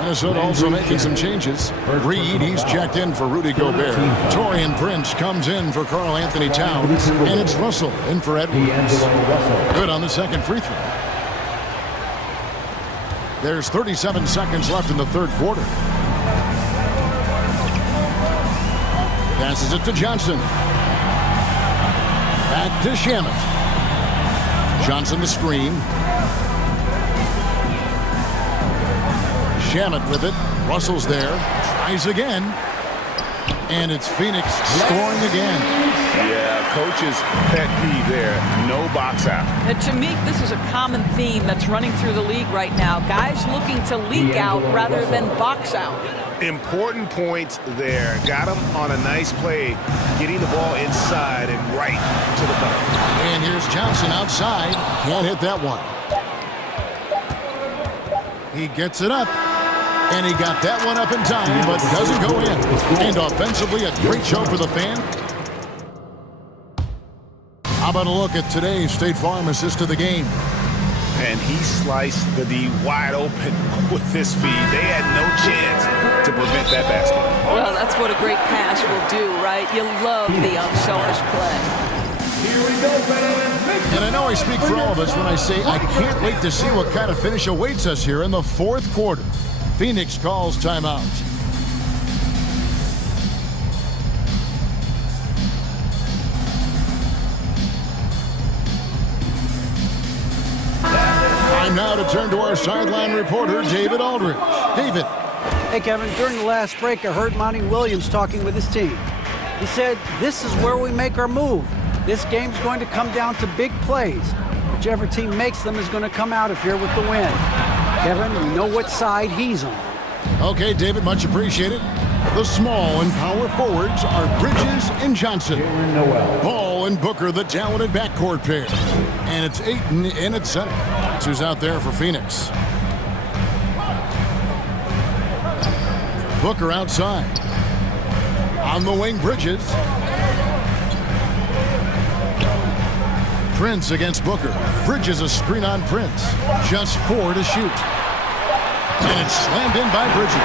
Minnesota also making some changes. Reed, he's checked in for Rudy Gobert. Torian Prince comes in for Karl Anthony Towns. And it's Russell in for Edwards. Good on the second free throw. There's 37 seconds left in the third quarter. Passes it to Johnson. Back to Shamet. Johnson the screen. Shamet with it. Russell's there. Tries again. And it's Phoenix scoring again. Yeah, coach's pet peeve there. No box out. And to me, this is a common theme that's running through the league right now. Guys looking to leak out rather than box out. Important points there. Got him on a nice play, getting the ball inside and right to the bucket. And here's Johnson outside. Can't hit that one. He gets it up. And he got that one up in time, but doesn't go in. And offensively, a great show for the fan. How about a look at today's State Farm assist of the game? And he sliced the D wide open with this feed. They had no chance to prevent that basket. Well, that's what a great pass will do, right? You love the unselfish play. Here we go, man. And I know I speak for all of us when I say I can't wait to see what kind of finish awaits us here in the fourth quarter. Phoenix calls timeout. Time now to turn to our sideline reporter, David Aldridge. David. Hey, Kevin, during the last break, I heard Monty Williams talking with his team. He said, this is where we make our move. This game's going to come down to big plays. Whichever team makes them is going to come out of here with the win. Kevin, we know what side he's on. Okay, David, much appreciated. The small and power forwards are Bridges and Johnson. Ball and Booker, the talented backcourt pair. And it's Ayton in at center. That's who's out there for Phoenix. Booker outside. On the wing, Bridges. Prince against Booker. Bridges a screen on Prince. Just 4 to shoot. And it's slammed in by Bridges.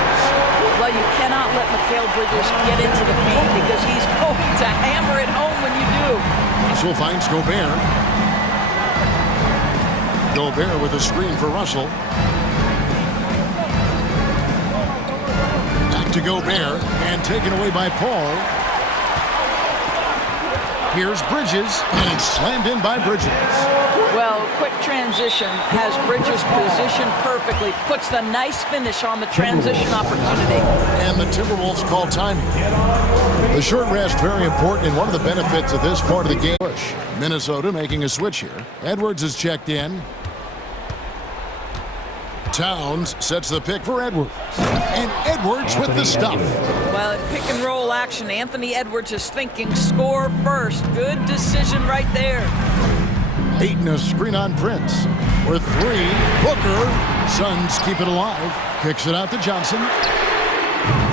Well, you cannot let Mikal Bridges get into the paint because he's going to hammer it home when you do. Russell finds Gobert. Gobert with a screen for Russell. Back to Gobert and taken away by Paul. Here's Bridges, and it's slammed in by Bridges. Well, quick transition has Bridges positioned perfectly, puts the nice finish on the transition opportunity. And the Timberwolves call timing. The short rest very important, and one of the benefits of this part of the game. Minnesota making a switch here. Edwards is checked in. Towns sets the pick for Edwards. And Edwards with the stuff. Well, in pick and roll action, Anthony Edwards is thinking score first. Good decision right there. Ayton a screen on Prince. For 3, Booker. Suns keep it alive. Kicks it out to Johnson.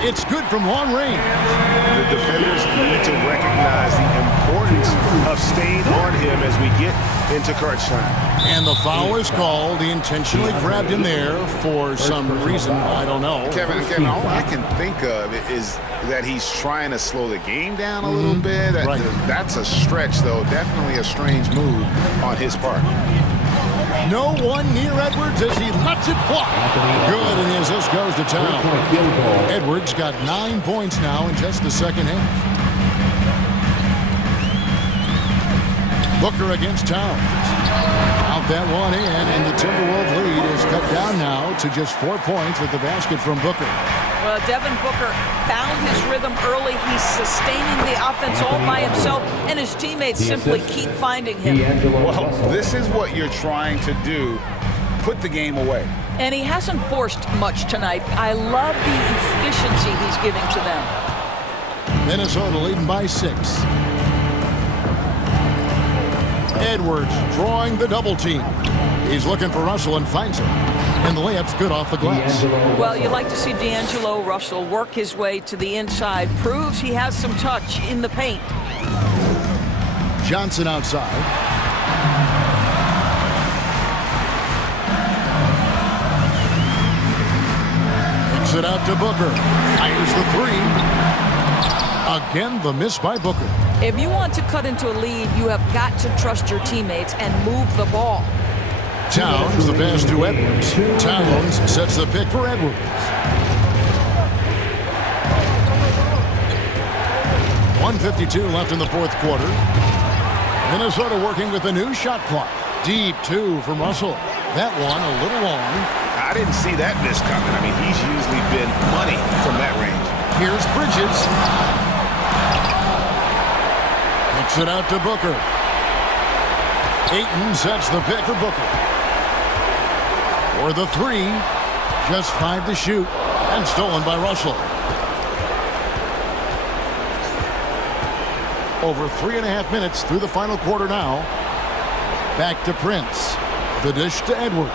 It's good from long range. The defenders need to recognize the importance of staying on him as we get into crunch time. And the foul is called. He intentionally grabbed him there for some reason. I don't know. Kevin, all I can think of is that he's trying to slow the game down a little bit. Right. That's a stretch, though. Definitely a strange move on his part. No one near Edwards as he lets it fly. Good, and the assist goes to Town. Edwards got 9 points now in just the second half. Booker against Towns. Out that one in, and the Timberwolves lead is cut down now to just 4 points with the basket from Booker. Well, Devin Booker found his rhythm early. He's sustaining the offense all by himself, and his teammates simply keep finding him. Well, this is what you're trying to do. Put the game away. And he hasn't forced much tonight. I love the efficiency he's giving to them. Minnesota leading by 6. Edwards drawing the double team. He's looking for Russell and finds him. And the layup's good off the glass. Well, you like to see D'Angelo Russell work his way to the inside. Proves he has some touch in the paint. Johnson outside. Kicks it out to Booker. Fires the 3. Again, the miss by Booker. If you want to cut into a lead, you have got to trust your teammates and move the ball. Towns, the pass to Edwards. Towns sets the pick for Edwards. .152 left in the fourth quarter. Minnesota working with a new shot clock. Deep 2 from Russell. That one a little long. I didn't see that miss coming. I mean, he's usually been money from that range. Here's Bridges. Kicks it out to Booker. Ayton sets the pick for Booker. For the 3. Just 5 to shoot. And stolen by Russell. Over 3.5 minutes through the final quarter now. Back to Prince. The dish to Edwards.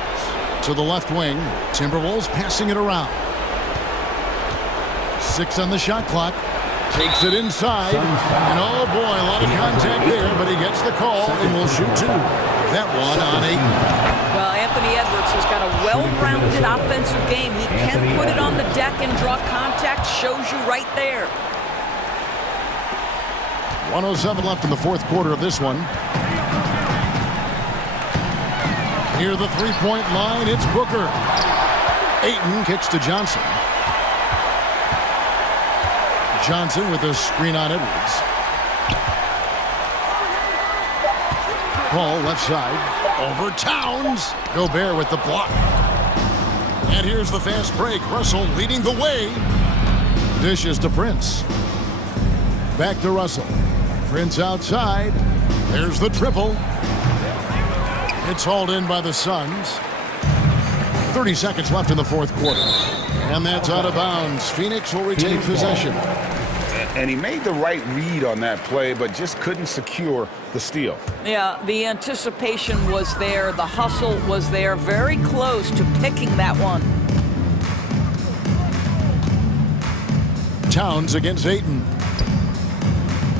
To the left wing. Timberwolves passing it around. 6 on the shot clock. Takes it inside. And oh boy, a lot of contact there, but he gets the call and will shoot 2. That one on 8. Well, Anthony Edwards has got a well-rounded offensive game. He can put it on the deck and draw contact. Shows you right there. 1:07 left in the fourth quarter of this one. Near the three-point line, it's Booker. Ayton kicks to Johnson. Johnson with a screen on Edwards. Paul left side. Over Towns. Gobert with the block. And here's the fast break. Russell leading the way. Dishes to Prince. Back to Russell. Prince outside. There's the triple. It's hauled in by the Suns. 30 seconds left in the fourth quarter. And that's out of bounds. Phoenix will retain possession. And he made the right read on that play, but just couldn't secure the steal. Yeah, the anticipation was there. The hustle was there. Very close to picking that one. Towns against Ayton.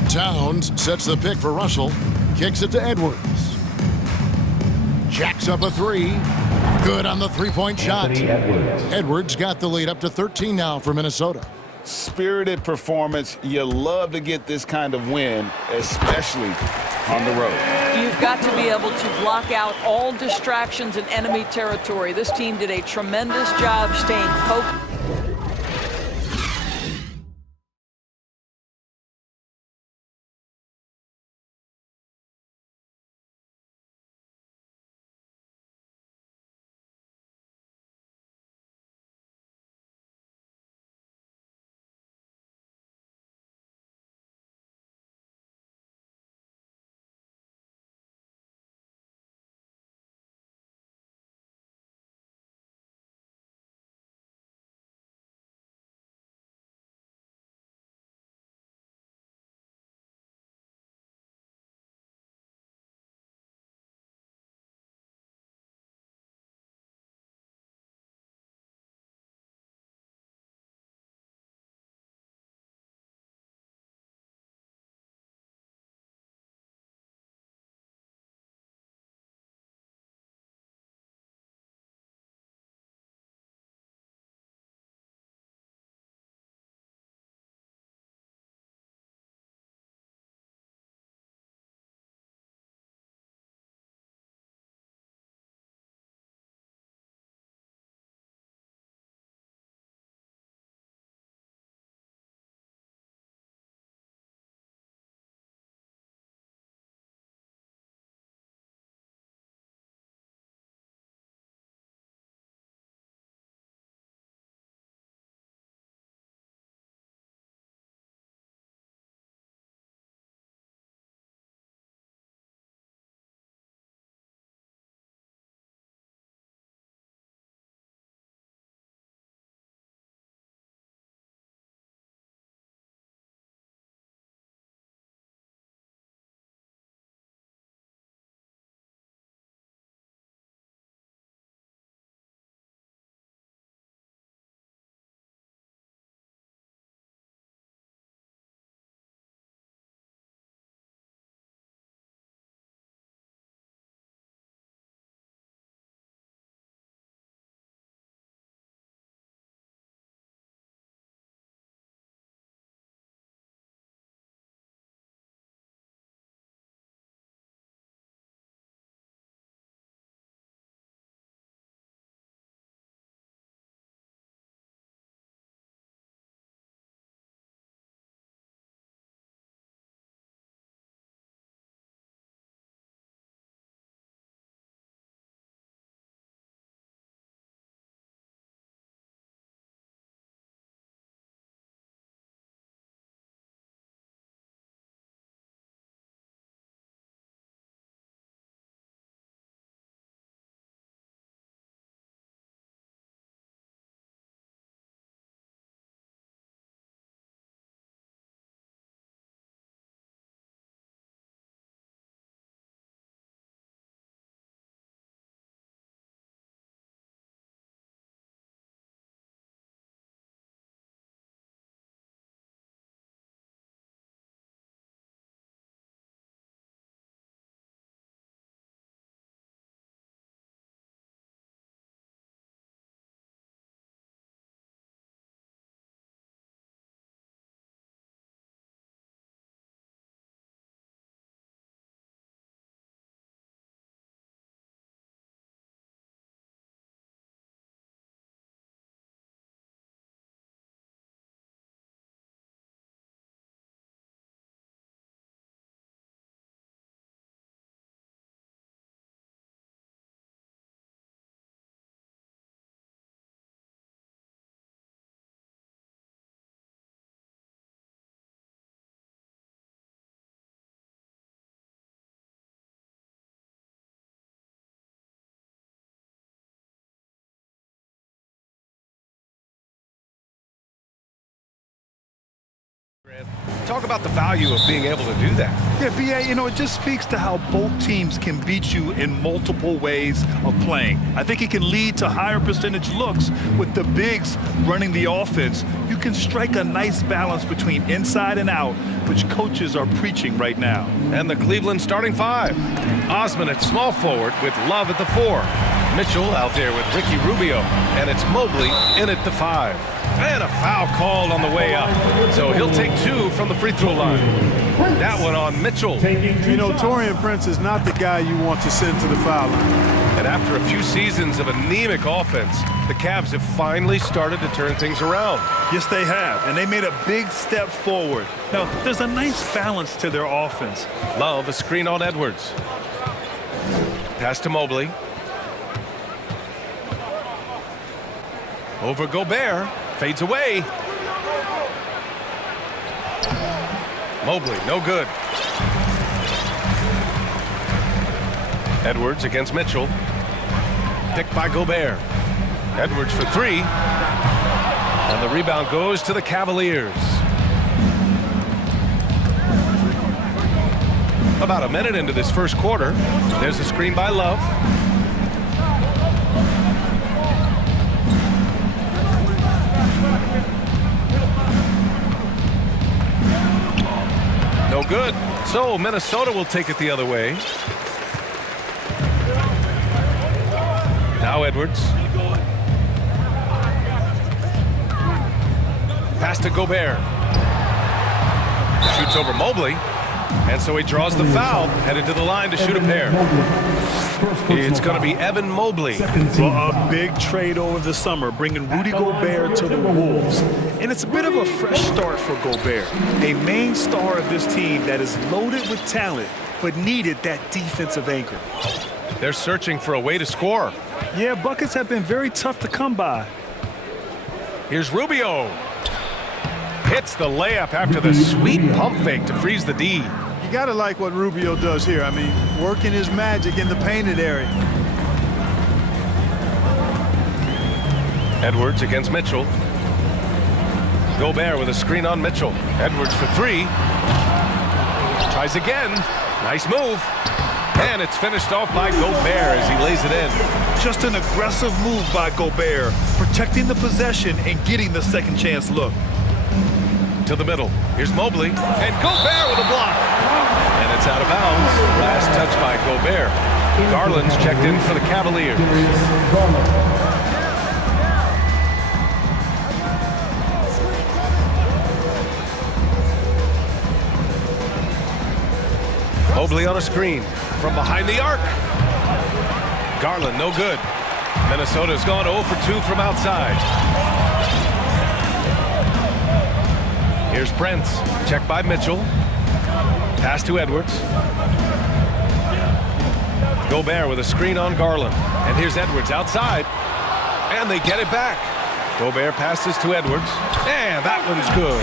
Towns sets the pick for Russell. Kicks it to Edwards. Jacks up a three. Good on the three-point shot. Edwards got the lead up to 13 now for Minnesota. Spirited performance. You love to get this kind of win, especially on the road. You've got to be able to block out all distractions in enemy territory. This team did a tremendous job staying focused. Talk about the value of being able to do that. Yeah, B.A., you know, it just speaks to how both teams can beat you in multiple ways of playing. I think it can lead to higher percentage looks with the bigs running the offense. You can strike a nice balance between inside and out, which coaches are preaching right now. And the Cleveland starting five. Osman at small forward with Love at the 4. Mitchell out there with Ricky Rubio. And it's Mobley in at the 5. And a foul called on the way up. So he'll take 2 from the free throw line. That one on Mitchell. You know, Taurean Prince is not the guy you want to send to the foul line. And after a few seasons of anemic offense, the Cavs have finally started to turn things around. Yes, they have. And they made a big step forward. Now, there's a nice balance to their offense. Love a screen on Edwards. Pass to Mobley. Over Gobert. Fades away. Mobley, no good. Edwards against Mitchell. Picked by Gobert. Edwards for 3. And the rebound goes to the Cavaliers. About a minute into this first quarter. There's a screen by Love. No good. So Minnesota will take it the other way. Now Edwards. Pass to Gobert. Shoots over Mobley. And so he draws the foul, headed to the line to shoot a pair. It's going to be Evan Mobley. Well, a big trade over the summer, bringing Rudy Gobert to the Wolves. And it's a bit of a fresh start for Gobert, a main star of this team that is loaded with talent, but needed that defensive anchor. They're searching for a way to score. Yeah, buckets have been very tough to come by. Here's Rubio. Hits the layup after the sweet pump fake to freeze the D. You got to like what Rubio does here. I mean, working his magic in the painted area. Edwards against Mitchell. Gobert with a screen on Mitchell. Edwards for 3. Tries again. Nice move. And it's finished off by Gobert as he lays it in. Just an aggressive move by Gobert, protecting the possession and getting the second chance look. To the middle. Here's Mobley. And Gobert with a block. And it's out of bounds. Last touch by Gobert. Garland's checked in for the Cavaliers. Mobley on a screen from behind the arc. Garland, no good. Minnesota's gone 0 for 2 from outside. Here's Brents, checked by Mitchell. Pass to Edwards. Gobert with a screen on Garland. And here's Edwards outside. And they get it back. Gobert passes to Edwards. And that one's good.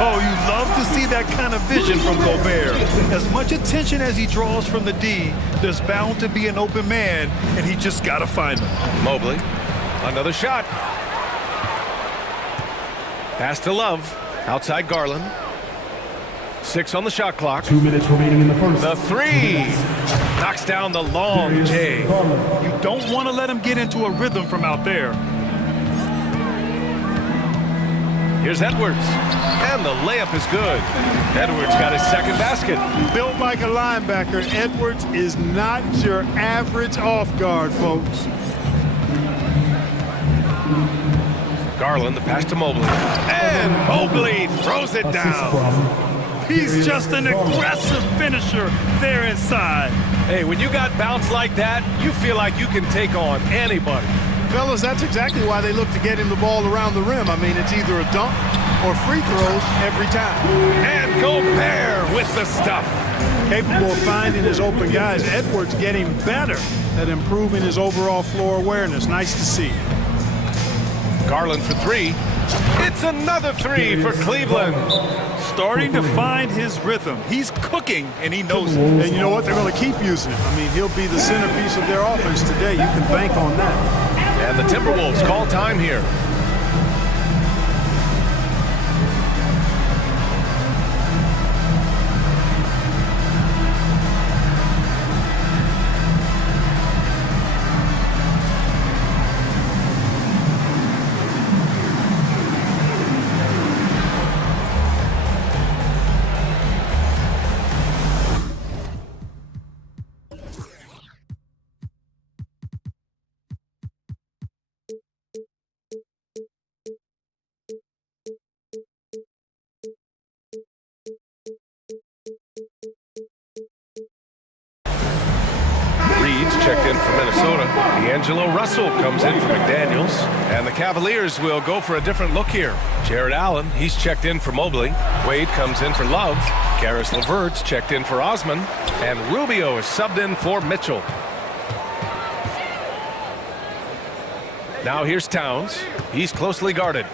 Oh, you love to see that kind of vision from Gobert. As much attention as he draws from the D, there's bound to be an open man, and he just got to find him. Mobley, another shot. Pass to Love, outside Garland. 6 on the shot clock. 2 minutes remaining in the first. The 3 knocks down the long J. You don't want to let him get into a rhythm from out there. Here's Edwards, and the layup is good. Edwards got his second basket. Built like a linebacker, Edwards is not your average off guard, folks. Garland, the pass to Mobley. And Mobley throws it down. He's just an aggressive finisher there inside. Hey, when you got bounce like that, you feel like you can take on anybody. Fellas, that's exactly why they look to get him the ball around the rim. I mean, it's either a dunk or free throws every time. And Gobert with the stuff. Capable of finding his open guys. Edwards getting better at improving his overall floor awareness. Nice to see. Garland for 3. It's another 3 for Cleveland. Starting to find his rhythm. He's cooking, and he knows it. And you know what? They're going to keep using him. I mean, he'll be the centerpiece of their offense today. You can bank on that. And the Timberwolves call time here. D'Angelo Russell comes in for McDaniels. And the Cavaliers will go for a different look here. Jared Allen, he's checked in for Mobley. Wade comes in for Love. Karis LeVert's checked in for Osman. And Rubio is subbed in for Mitchell. Now here's Towns. He's closely guarded.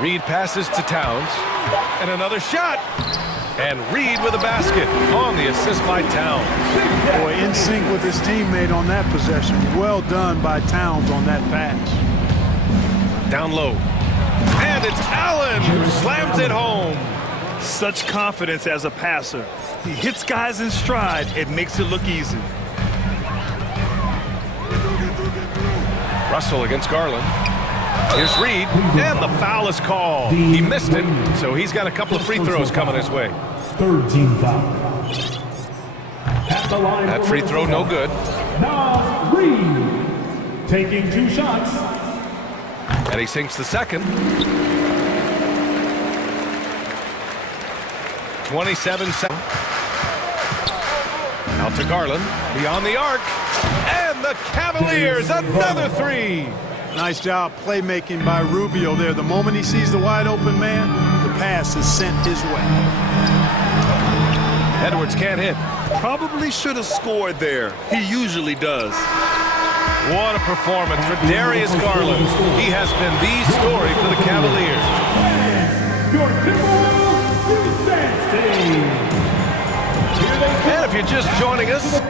Reed passes to Towns. And another shot. And Reed with a basket on the assist by Towns. Boy, in sync with his teammate on that possession. Well done by Towns on that pass. Down low. And it's Allen who slams it home. Such confidence as a passer. He hits guys in stride. It makes it look easy. Russell against Garland. Here's Reed, and the foul is called. He missed it, so he's got a couple of free throws coming his way. Third team foul. That free throw no good. Now Reed taking 2 shots. And he sinks the second. 27-7. Out to Garland, beyond the arc. And the Cavaliers, another three. Nice job playmaking by Rubio there. The moment he sees the wide open man, the pass is sent his way. Edwards can't hit. Probably should have scored there. He usually does. What a performance for Darius Garland. He has been the story for the Cavaliers. And if you're just joining us,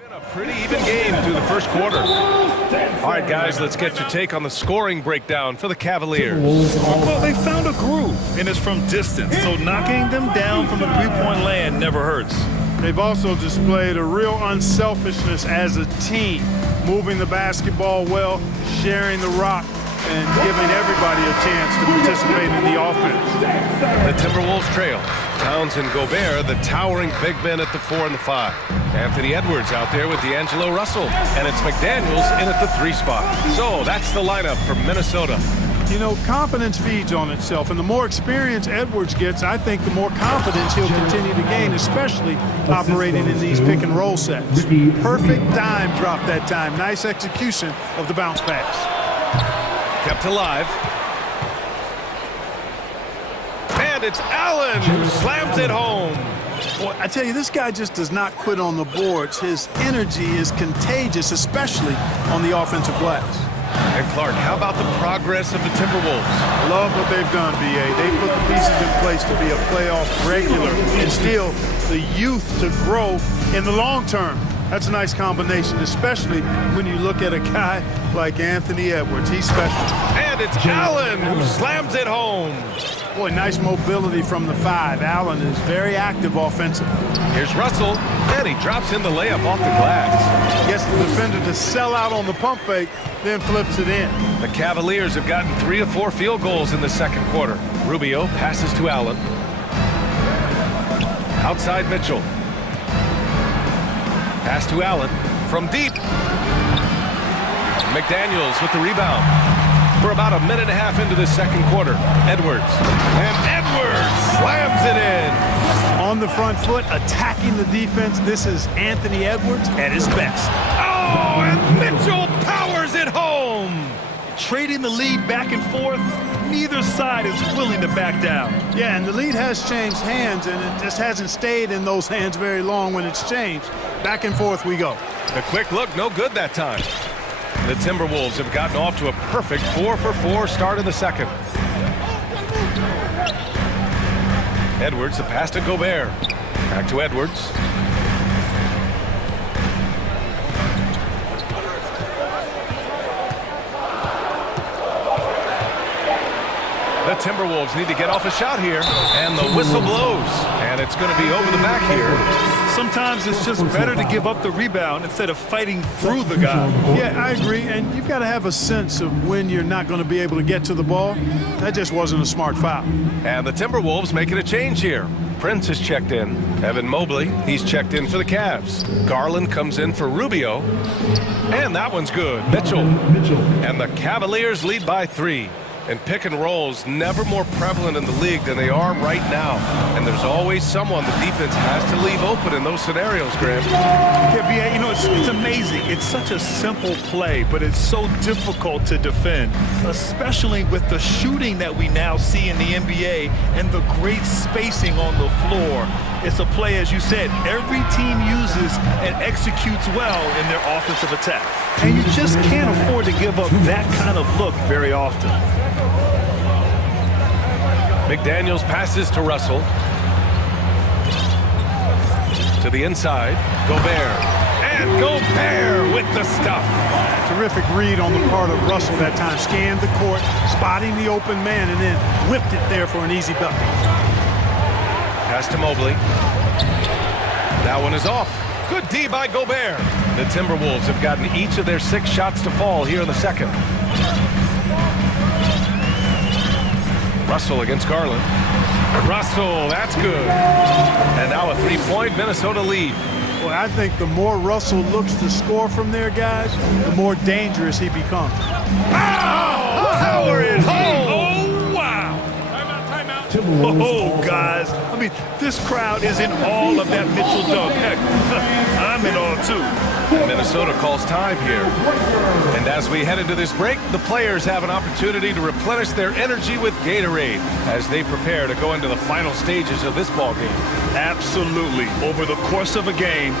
been a pretty even game through the first quarter. All right, guys, let's get your take on the scoring breakdown for the Cavaliers. Well, they found a groove, and it's from distance, so knocking them down from the three-point land never hurts. They've also displayed a real unselfishness as a team, moving the basketball well, sharing the rock, and giving everybody a chance to participate in the offense. The Timberwolves trail. Towns and Gobert, the towering big men at the 4 and the 5. Anthony Edwards out there with D'Angelo Russell. And it's McDaniels in at the 3 spot. So that's the lineup for Minnesota. You know, confidence feeds on itself, and the more experience Edwards gets, I think the more confidence he'll continue to gain, especially operating in these pick-and-roll sets. Perfect dime drop that time. Nice execution of the bounce pass. Kept alive. And it's Allen who slams it home. Boy, I tell you, this guy just does not quit on the boards. His energy is contagious, especially on the offensive glass. And Clark, how about the progress of the Timberwolves? Love what they've done, B.A. They put the pieces in place to be a playoff regular and still the youth to grow in the long term. That's a nice combination, especially when you look at a guy like Anthony Edwards. He's special. And it's Allen who slams it home. Boy, nice mobility from the 5. Allen is very active offensively. Here's Russell, and he drops in the layup off the glass. Gets the defender to sell out on the pump fake, then flips it in. The Cavaliers have gotten 3 of 4 field goals in the second quarter. Rubio passes to Allen. Outside Mitchell. Pass to Allen from deep. McDaniels with the rebound. We're about a minute and a half into the second quarter. Edwards. And Edwards slams it in. On the front foot, attacking the defense. This is Anthony Edwards at his best. Oh, and Mitchell powers it home. Trading the lead back and forth, neither side is willing to back down. Yeah, and the lead has changed hands, and it just hasn't stayed in those hands very long when it's changed. Back and forth we go. The quick look, no good that time. The Timberwolves have gotten off to a perfect 4-for-4 start in the second. Edwards, the pass to Gobert. Back to Edwards. The Timberwolves need to get off a shot here, and the whistle blows, and it's going to be over the back here. Sometimes it's just better to give up the rebound instead of fighting through the guy. Yeah, I agree, and you've got to have a sense of when you're not going to be able to get to the ball. That just wasn't a smart foul. And the Timberwolves making a change here. Prince is checked in. Evan Mobley, he's checked in for the Cavs. Garland comes in for Rubio. And that one's good. Mitchell. And the Cavaliers lead by 3. And pick and rolls never more prevalent in the league than they are right now. And there's always someone the defense has to leave open in those scenarios, Graham. Yeah, B.A., you know, it's amazing. It's such a simple play, but it's so difficult to defend, especially with the shooting that we now see in the NBA and the great spacing on the floor. It's a play, as you said, every team uses and executes well in their offensive attack. And you just can't afford to give up that kind of look very often. McDaniels passes to Russell. To the inside, Gobert. And Gobert with the stuff. Terrific read on the part of Russell that time. Scanned the court, spotting the open man, and then whipped it there for an easy bucket. Pass to Mobley. That one is off. Good D by Gobert. The Timberwolves have gotten each of their 6 shots to fall here in the second. Russell against Garland. Russell, that's good. And now a 3-point Minnesota lead. Well, I think the more Russell looks to score from there, guys, the more dangerous he becomes. Oh, power it home. Oh, wow. Timeout. Oh, guys. I mean, this crowd is in all of that Mitchell dunk. Heck, I'm in awe, too. And Minnesota calls time here. And as we head into this break, the players have an opportunity to replenish their energy with Gatorade as they prepare to go into the final stages of this ball game. Absolutely. Over the course of a game,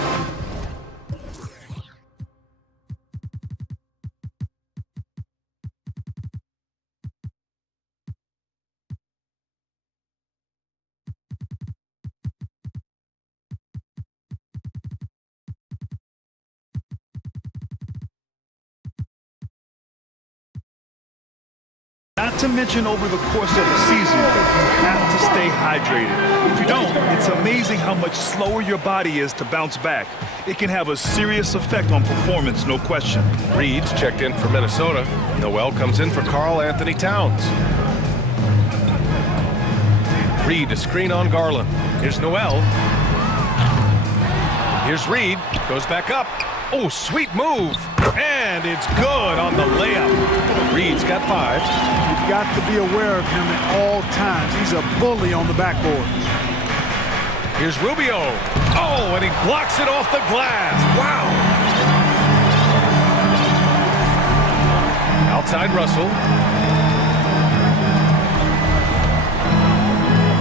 not to mention over the course of the season, you have to stay hydrated. If you don't, it's amazing how much slower your body is to bounce back. It can have a serious effect on performance, no question. Reed's checked in for Minnesota. Noel comes in for Karl Anthony Towns. Reed, a screen on Garland. Here's Noel. Here's Reed, goes back up. Oh, sweet move. And it's good on the layup. Reed's got 5. You've got to be aware of him at all times. He's a bully on the backboard. Here's Rubio. Oh, and he blocks it off the glass. Wow. Outside Russell.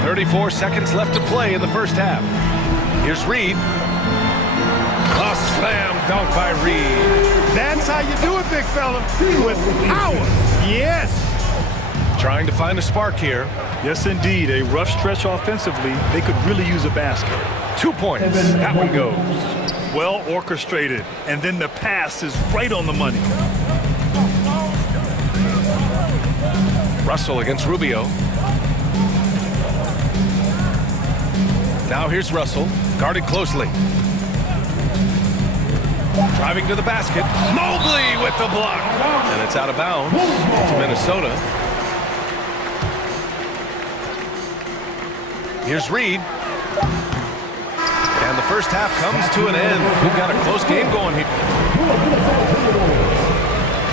34 seconds left to play in the first half. Here's Reed. A slam dunk by Reed. That's how you do it, big fella. With power. Yes. Trying to find a spark here. Yes, indeed. A rough stretch offensively. They could really use a basket. 2 points. That one goes. Well orchestrated. And then the pass is right on the money. Russell against Rubio. Now here's Russell, guarded closely. Driving to the basket. Mobley with the block. And it's out of bounds to Minnesota. Here's Reed. And the first half comes to an end. We've got a close game going here.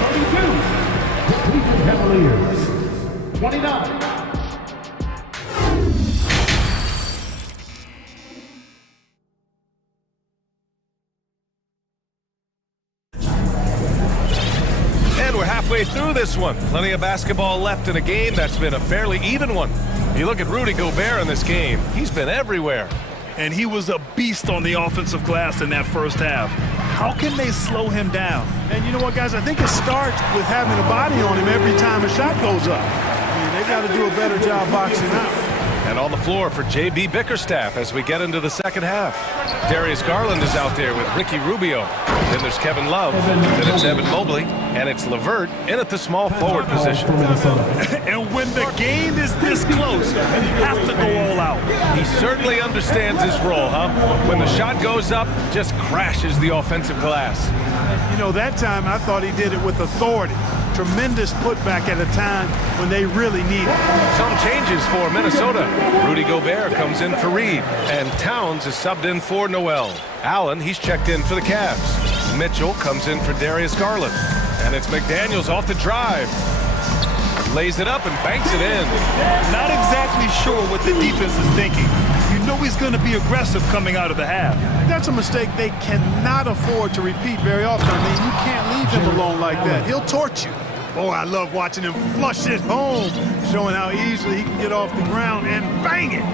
32, Cavaliers. 29. And we're halfway through this one. Plenty of basketball left in a game that's been a fairly even one. You look at Rudy Gobert in this game. He's been everywhere. And he was a beast on the offensive glass in that first half. How can they slow him down? And you know what, guys? I think it starts with having a body on him every time a shot goes up. I mean, they've got to do a better job boxing out. And on the floor for J.B. Bickerstaff as we get into the second half. Darius Garland is out there with Ricky Rubio. Then there's Kevin Love. Then it's Evan Mobley. And it's LeVert in at the small forward position. And when the game is this close, you have to go all out. He certainly understands his role, huh? When the shot goes up, just crashes the offensive glass. You know, that time I thought he did it with authority. Tremendous putback at a time when they really need it. Some changes for Minnesota. Rudy Gobert comes in for Reed, and Towns is subbed in for Noel. Allen, he's checked in for the Cavs. Mitchell comes in for Darius Garland. And it's McDaniels off the drive. Lays it up and banks it in. Not exactly sure what the defense is thinking. You know he's going to be aggressive coming out of the half. That's a mistake they cannot afford to repeat very often. I mean, you can't leave him alone like that. He'll torch you. Boy, I love watching him flush it home, showing how easily he can get off the ground and bang it.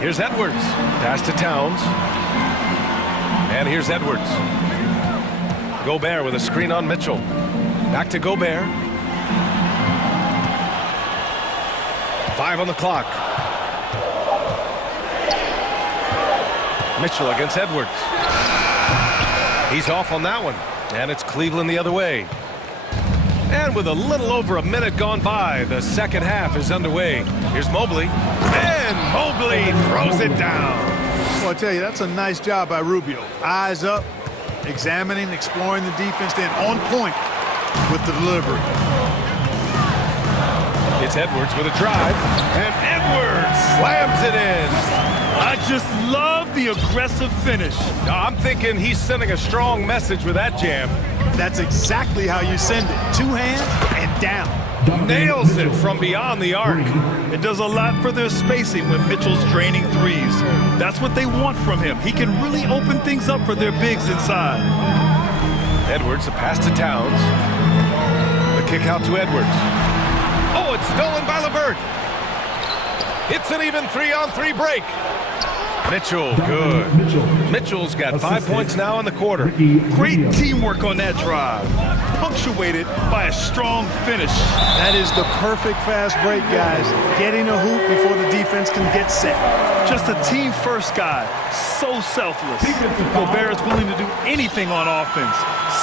Here's Edwards. Pass to Towns. And here's Edwards. Gobert with a screen on Mitchell. Back to Gobert. 5 on the clock. Mitchell against Edwards. He's off on that one. And it's Cleveland the other way. And with a little over a minute gone by, the second half is underway. Here's Mobley. And Mobley throws it down. Well, I tell you, that's a nice job by Rubio. Eyes up, examining, exploring the defense, then on point with the delivery. It's Edwards with a drive, and Edwards slams it in. I just love the aggressive finish. I'm thinking he's sending a strong message with that jam. That's exactly how you send it. 2 hands and down. Nails it from beyond the arc. It does a lot for their spacing when Mitchell's draining threes. That's what they want from him. He can really open things up for their bigs inside. Edwards, a pass to Towns. The kick out to Edwards. Oh, it's stolen by LeVert. It's an even 3-on-3 break. Mitchell, good. Mitchell's got 5 points now in the quarter. Great teamwork on that drive, punctuated by a strong finish. That is the perfect fast break, guys. Getting a hoop before the defense can get set. Just a team-first guy, so selfless. Gobert is willing to do anything on offense.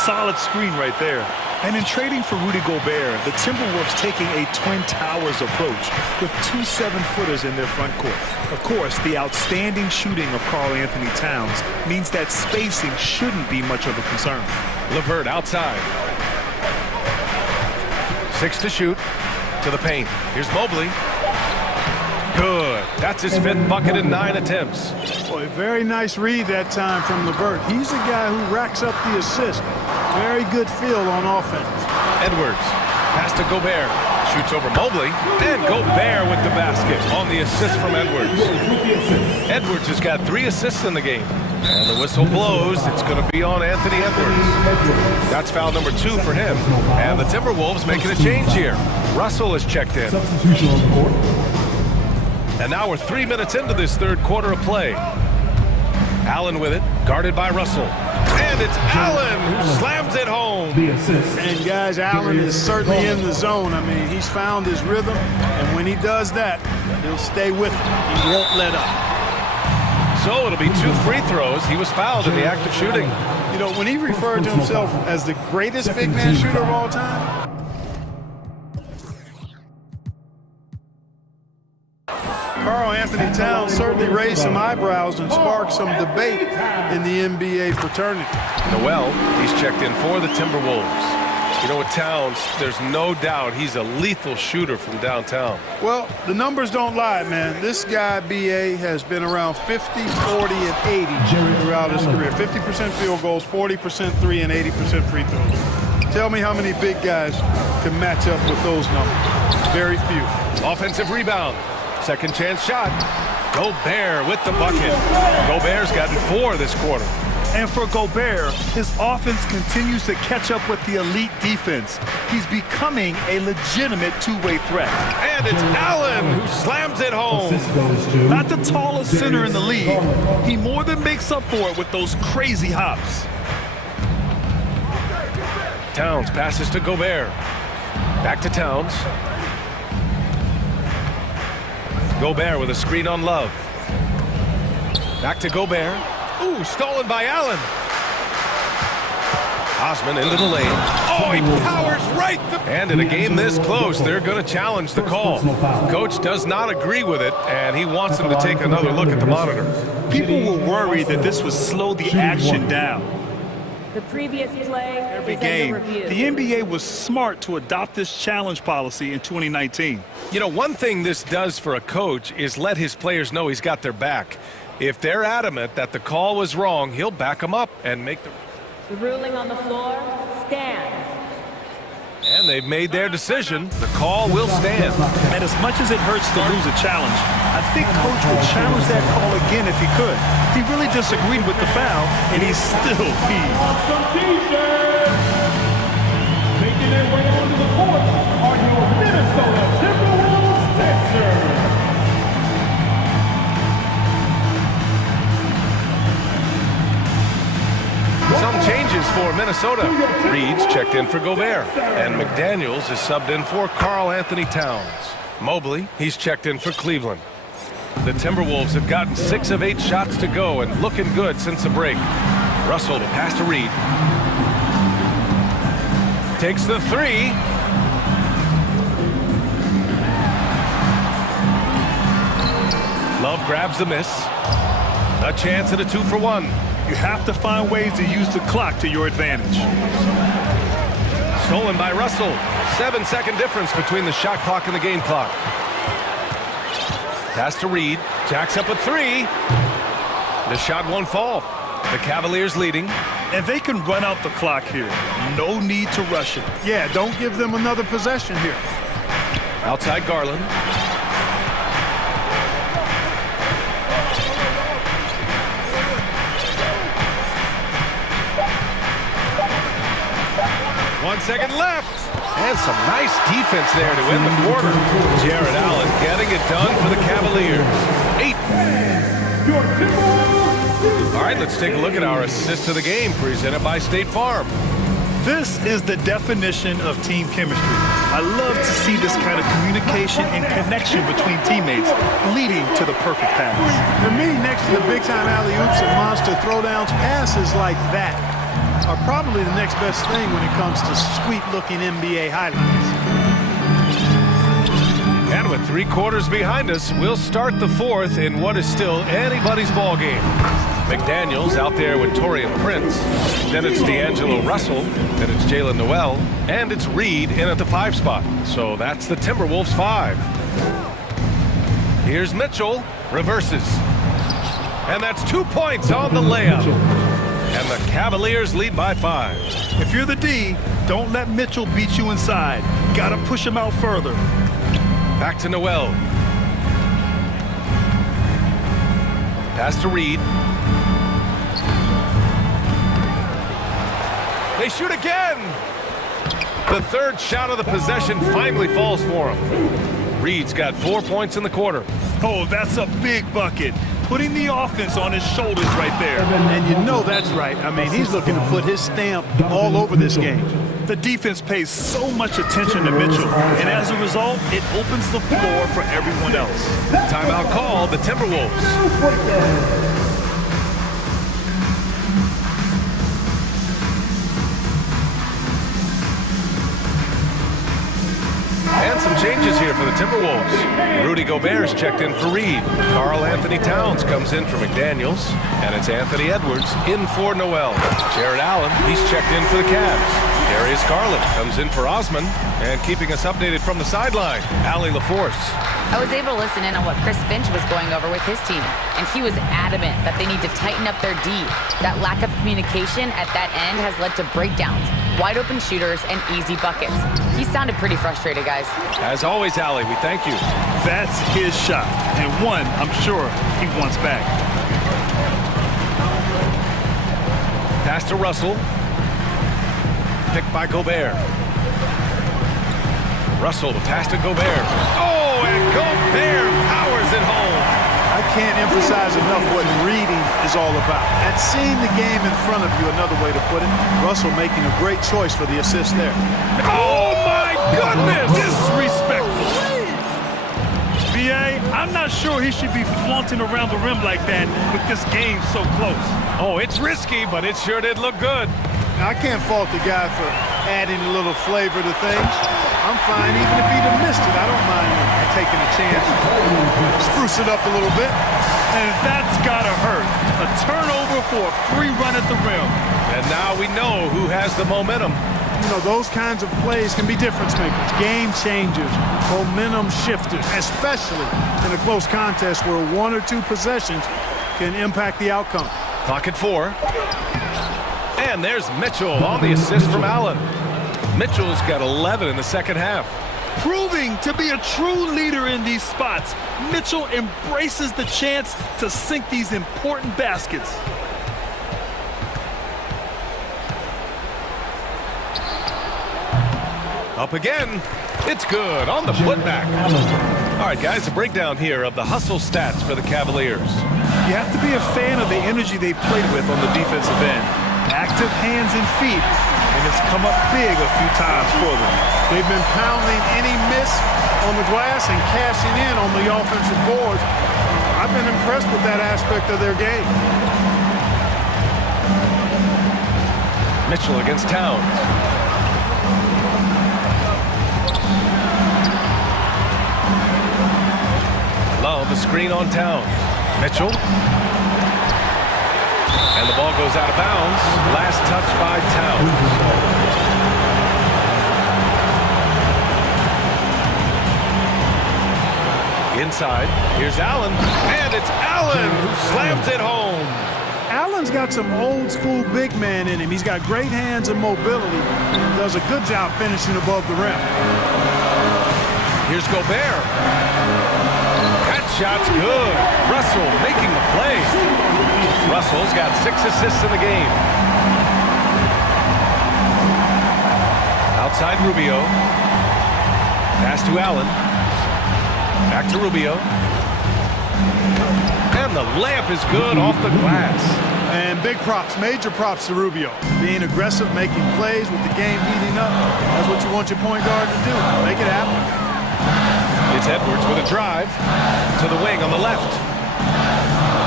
Solid screen right there. And in trading for Rudy Gobert, the Timberwolves taking a Twin Towers approach with 2 7-footers in their front court. Of course, the outstanding shooting of Karl Anthony Towns means that spacing shouldn't be much of a concern. LeVert outside. 6 to shoot. To the paint. Here's Mobley. Good. That's his 5th bucket in 9 attempts. Boy, very nice read that time from LeVert. He's a guy who racks up the assist. Very good feel on offense. Edwards. Pass to Gobert. Shoots over Mobley. And Gobert with the basket on the assist from Edwards. Edwards has got 3 assists in the game. And the whistle blows. It's going to be on Anthony Edwards. That's foul number 2 for him. And the Timberwolves making a change here. Russell is checked in. And now we're 3 minutes into this third quarter of play. Allen with it, guarded by Russell. And it's Allen who slams it home. And guys, Allen is certainly in the zone. I mean, he's found his rhythm, and when he does that, he'll stay with it. He won't let up. So it'll be 2 free throws. He was fouled in the act of shooting. You know, when he referred to himself as the greatest big man shooter of all time, Karl Anthony Towns certainly raised some eyebrows and sparked some debate in the NBA fraternity. Noel, he's checked in for the Timberwolves. You know, with Towns, there's no doubt he's a lethal shooter from downtown. Well, the numbers don't lie, man. This guy, B.A., has been around 50, 40, and 80 throughout his career. 50% field goals, 40% three, and 80% free throws. Tell me how many big guys can match up with those numbers. Very few. Offensive rebound. Second chance shot. Gobert with the bucket. Gobert's gotten 4 this quarter. And for Gobert, his offense continues to catch up with the elite defense. He's becoming a legitimate two-way threat. And it's Allen who slams it home. Not the tallest center in the league. He more than makes up for it with those crazy hops. Towns passes to Gobert. Back to Towns. Gobert with a screen on Love. Back to Gobert. Ooh, stolen by Allen. Osman into the lane. Oh, he powers right through. And in a game this close, they're going to challenge the call. Coach does not agree with it, and he wants him to take another look at the monitor. People were worried that this would slow the action down. The previous play Every is game, under review. the NBA was smart to adopt this challenge policy in 2019. You know, one thing this does for a coach is let his players know he's got their back. If they're adamant that the call was wrong, he'll back them up and make the... The ruling on the floor stands. And they've made their decision. The call will stand. And as much as it hurts to lose a challenge, I think Coach would challenge that call again if he could. He really disagreed with the foul, and he's still peeved. Some T-shirts. Making their way onto the court are your Minnesota Timberwolves Sixers. Some changes for Minnesota. Reed's checked in for Gobert, and McDaniels is subbed in for Karl Anthony Towns. Mobley, he's checked in for Cleveland. The Timberwolves have gotten 6 of 8 shots to go and looking good since the break. Russell to pass to Reed. Takes the 3. Love grabs the miss. A chance at a 2-for-1. You have to find ways to use the clock to your advantage. Stolen by Russell. 7-second difference between the shot clock and the game clock. Pass to Reed. Jacks up a 3. The shot won't fall. The Cavaliers leading. And they can run out the clock here. No need to rush it. Yeah, don't give them another possession here. Outside Garland. One second left. And some nice defense there to end the quarter. Jared Allen getting it done for the Cavaliers. 8. All right, let's take a look at our assist to the game presented by State Farm. This is the definition of team chemistry. I love to see this kind of communication and connection between teammates leading to the perfect pass. For me, next to the big-time alley-oops and monster throwdowns, passes like that are probably the next best thing when it comes to sweet-looking NBA highlights. And with 3 quarters behind us, we'll start the 4th in what is still anybody's ball game. McDaniels out there with Taurean Prince. Then it's D'Angelo Russell. Then it's Jalen Noel. And it's Reed in at the 5 spot. So that's the Timberwolves 5. Here's Mitchell. Reverses. And that's 2 points on the layup. And the Cavaliers lead by 5. If you're the D, don't let Mitchell beat you inside. Gotta push him out further. Back to Noel. Pass to Reed. They shoot again. The 3rd shot of the possession finally falls for him. Reed's got 4 points in the quarter. Oh, that's a big bucket. Putting the offense on his shoulders right there. And you know that's right. I mean, he's looking to put his stamp all over this game. The defense pays so much attention to Mitchell, and as a result, it opens the floor for everyone else. Timeout call, the Timberwolves. And some changes here for the Timberwolves. Rudy Gobert's checked in for Reed. Karl Anthony Towns comes in for McDaniels. And it's Anthony Edwards in for Noel. Jared Allen, he's checked in for the Cavs. Darius Garland comes in for Osman. And keeping us updated from the sideline, Allie LaForce. I was able to listen in on what Chris Finch was going over with his team, and he was adamant that they need to tighten up their D. That lack of communication at that end has led to breakdowns, wide open shooters, and easy buckets. He sounded pretty frustrated, guys. As always, Allie, we thank you. That's his shot, and one I'm sure he wants back. Pass to Russell. Picked by Gobert. Russell to pass to Gobert. Oh, and Gobert powers it home. I can't emphasize enough what reading is all about. That's seeing the game in front of you, another way to put it. Russell making a great choice for the assist there. Oh, my goodness! Disrespectful. BA, I'm not sure he should be flaunting around the rim like that with this game so close. Oh, it's risky, but it sure did look good. Now, I can't fault the guy for adding a little flavor to things. I'm fine even if he'd have missed it. I don't mind taking a chance. Spruce it up a little bit. And that's gotta hurt. A turnover for a free run at the rim. And now we know who has the momentum. You know, those kinds of plays can be difference makers, game changers, momentum shifters, especially in a close contest where 1 or 2 possessions can impact the outcome. Clock at 4. And there's Mitchell on the assist from Allen. Mitchell's got 11 in the second half. Proving to be a true leader in these spots, Mitchell embraces the chance to sink these important baskets. Up again. It's good on the putback. All right, guys, a breakdown here of the hustle stats for the Cavaliers. You have to be a fan of the energy they've played with on the defensive end. Active hands and feet, and it's come up big a few times for them. They've been pounding any miss on the glass and cashing in on the offensive boards. I've been impressed with that aspect of their game. Mitchell against Towns. Love a screen on Towns. Mitchell. And the ball goes out of bounds. Last touch by Towns. Inside, here's Allen, and it's Allen who slams it home. Allen's got some old school big man in him. He's got great hands and mobility and does a good job finishing above the rim. Here's Gobert. That shot's good. Russell making the play. Russell's got 6 assists in the game. Outside Rubio. Pass to Allen. Back to Rubio. And the layup is good off the glass. And big props, major props to Rubio. Being aggressive, making plays with the game heating up. That's what you want your point guard to do. Make it happen. It's Edwards with a drive to the wing on the left.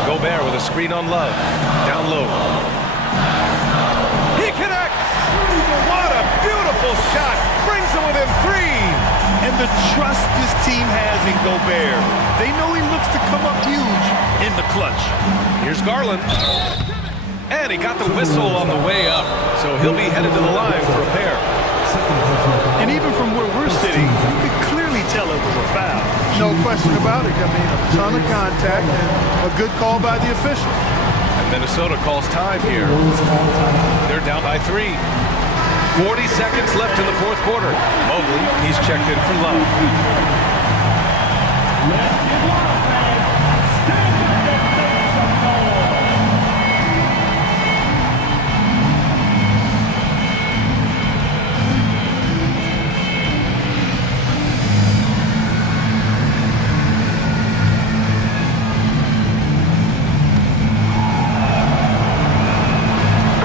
Gobert with a screen on Love. Down low. He connects! What a beautiful shot! Brings him within 3! And the trust this team has in Gobert. They know he looks to come up huge in the clutch. Here's Garland. And he got the whistle on the way up, so he'll be headed to the line for a pair. And even from where we're sitting, you could clearly tell it was a foul. No question about it. I mean, a ton of contact and a good call by the official. And Minnesota calls time here. They're down by 3. 40 seconds left in the fourth quarter. Mobley, he's checked in for Love.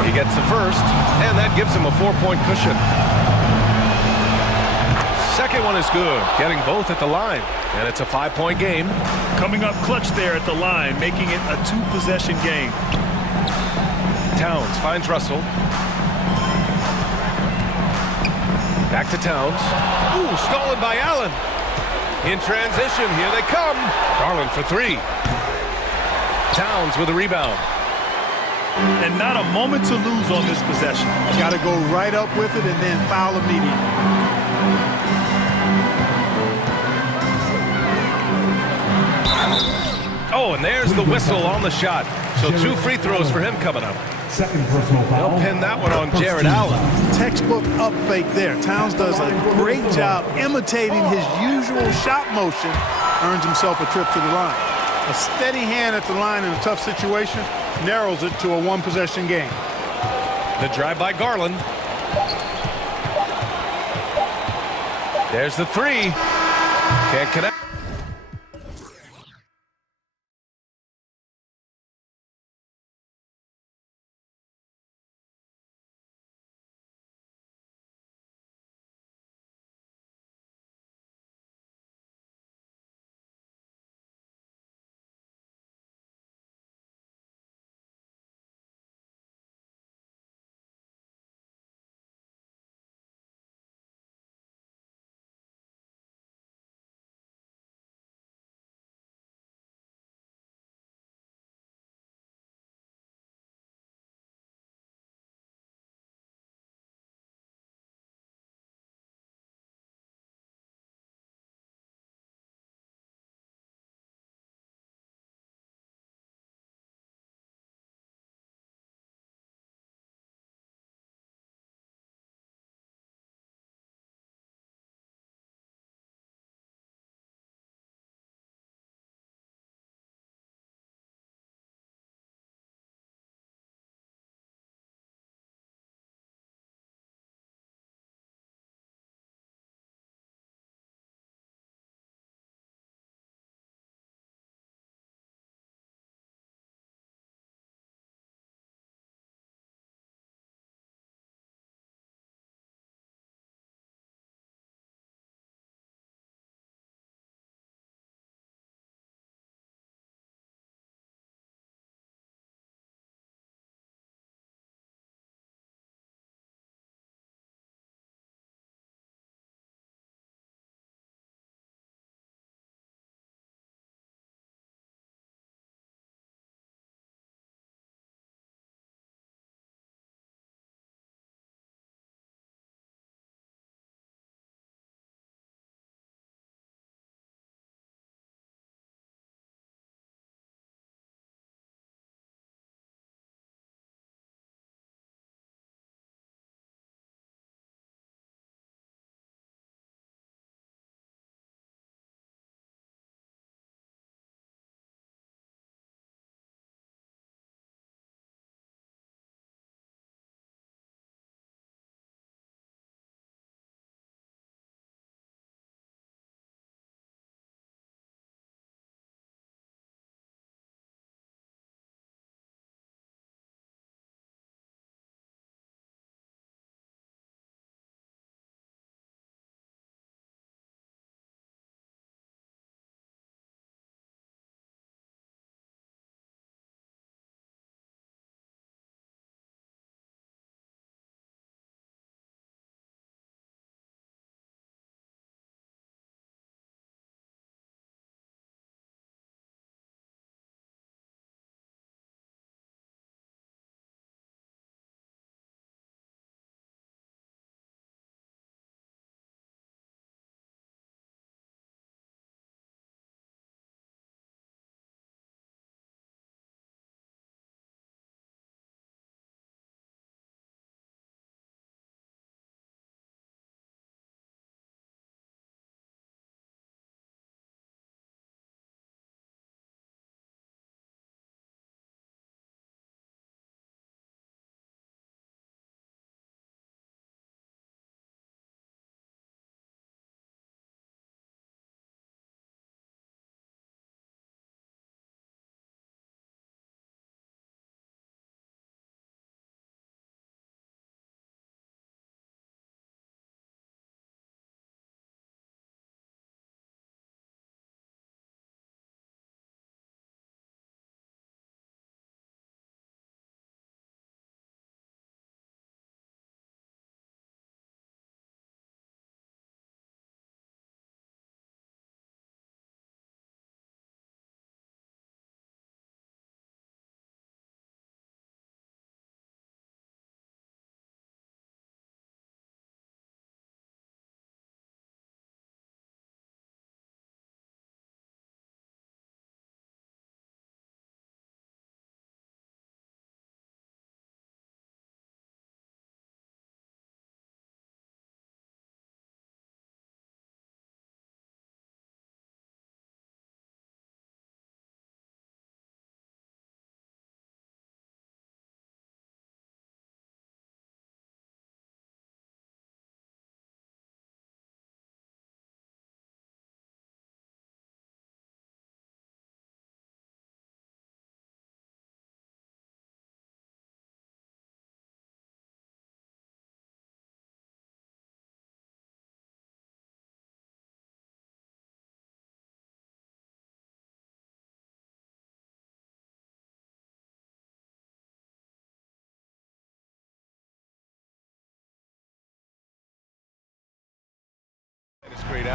He gets the first, and that gives him a 4-point cushion. Second one is good, getting both at the line, and it's a 5-point game. Coming up clutch there at the line, making it a 2-possession game. Towns finds Russell. Back to Towns. Ooh, stolen by Allen. In transition, here they come. Garland for 3. Towns with a rebound. And not a moment to lose on this possession. Got to go right up with it and then foul immediately. Oh, and there's the whistle on the shot. So 2 free throws for him coming up. Second personal foul. They'll pin that one on Jared Allen. Textbook up fake there. Towns does a great job imitating his usual shot motion. Earns himself a trip to the line. A steady hand at the line in a tough situation narrows it to a 1-possession game. The drive by Garland. There's the 3. Can't connect.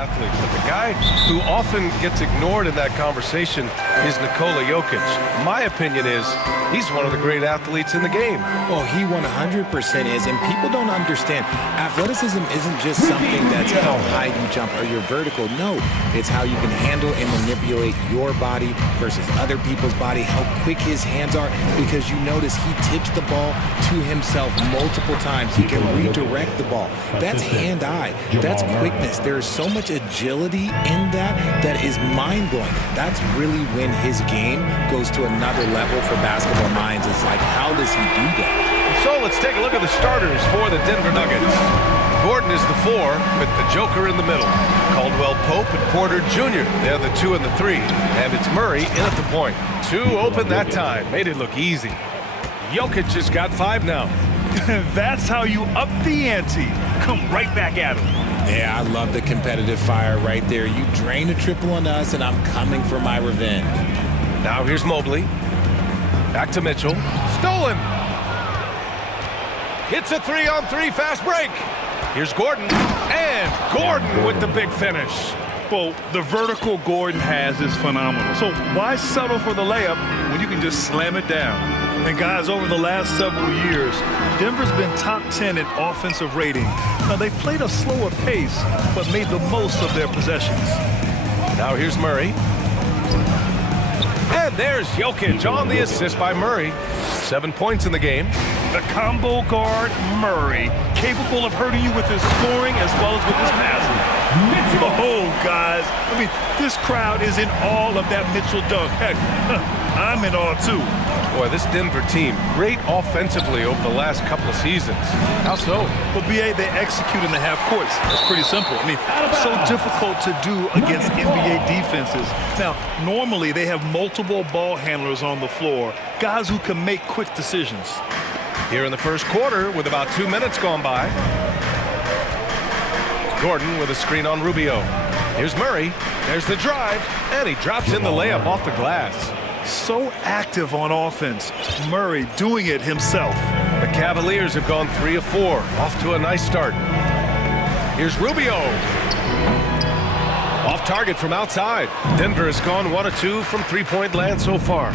athlete, but the guy who often gets ignored in that conversation is Nikola Jokic. My opinion is he's one of the great athletes in the game. Oh, he 100% is, and people don't understand. Athleticism isn't just something that's how high you jump or you're vertical. No, it's how you can handle and manipulate your body versus other people's body, how quick his hands are, because you notice he tips the ball to himself multiple times. He can redirect the ball. That's hand-eye. That's quickness. There is so much agility in that is mind-blowing. That's really when his game goes to another level for basketball minds. It's like, how does he do that? So let's take a look at the starters for the Denver Nuggets. Gordon is the 4 with the Joker in the middle. Caldwell Pope and Porter Jr. They're the 2 and the 3. And it's Murray in at the point. 2 open that time. Made it look easy. Jokic has got 5 now. That's how you up the ante. Come right back at him. Yeah, I love the competitive fire right there. You drain a triple on us, and I'm coming for my revenge. Now here's Mobley. Back to Mitchell. Stolen. Hits a 3-on-3 fast break. Here's Gordon. And Gordon with the big finish. Well, the vertical Gordon has is phenomenal. So why settle for the layup when you can just slam it down? And guys, over the last several years, Denver's been top 10 in offensive rating. Now, they've played a slower pace, but made the most of their possessions. Now here's Murray. And there's Jokic on the assist by Murray. 7 points in the game. The combo guard, Murray, capable of hurting you with his scoring as well as with his passing. Oh, guys, I mean, this crowd is in awe of that Mitchell dunk. Heck, I'm in awe, too. Boy, this Denver team, great offensively over the last couple of seasons. How so? Well, BA, they execute in the half courts. That's pretty simple. I mean, so difficult to do against NBA defenses. Now, normally they have multiple ball handlers on the floor, guys who can make quick decisions. Here in the first quarter, with about 2 minutes gone by. Gordon with a screen on Rubio. Here's Murray. There's the drive, and he drops in the layup off the glass. So active on offense. Murray doing it himself. The Cavaliers have gone 3 of 4, off to a nice start. Here's Rubio. Off target from outside. Denver has gone 1 of 2 from three-point land so far.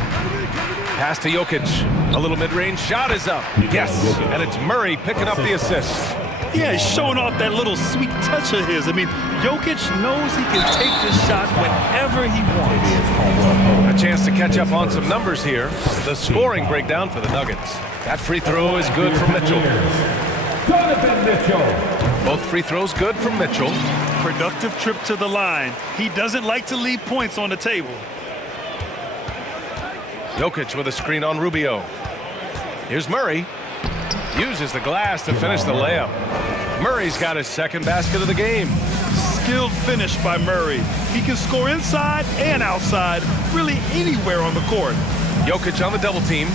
Pass to Jokic. A little mid-range shot is up. Yes, and it's Murray picking up the assist. Yeah, he's showing off that little sweet touch of his. I mean, Jokic knows he can take this shot whenever he wants. A chance to catch up on some numbers here. The scoring breakdown for the Nuggets. That free throw is good from Mitchell. Both free throws good from Mitchell. Productive trip to the line. He doesn't like to leave points on the table. Jokic with a screen on Rubio. Here's Murray. Uses the glass to finish the layup. Murray's got his second basket of the game. Skilled finish by Murray. He can score inside and outside, really anywhere on the court. Jokic on the double team.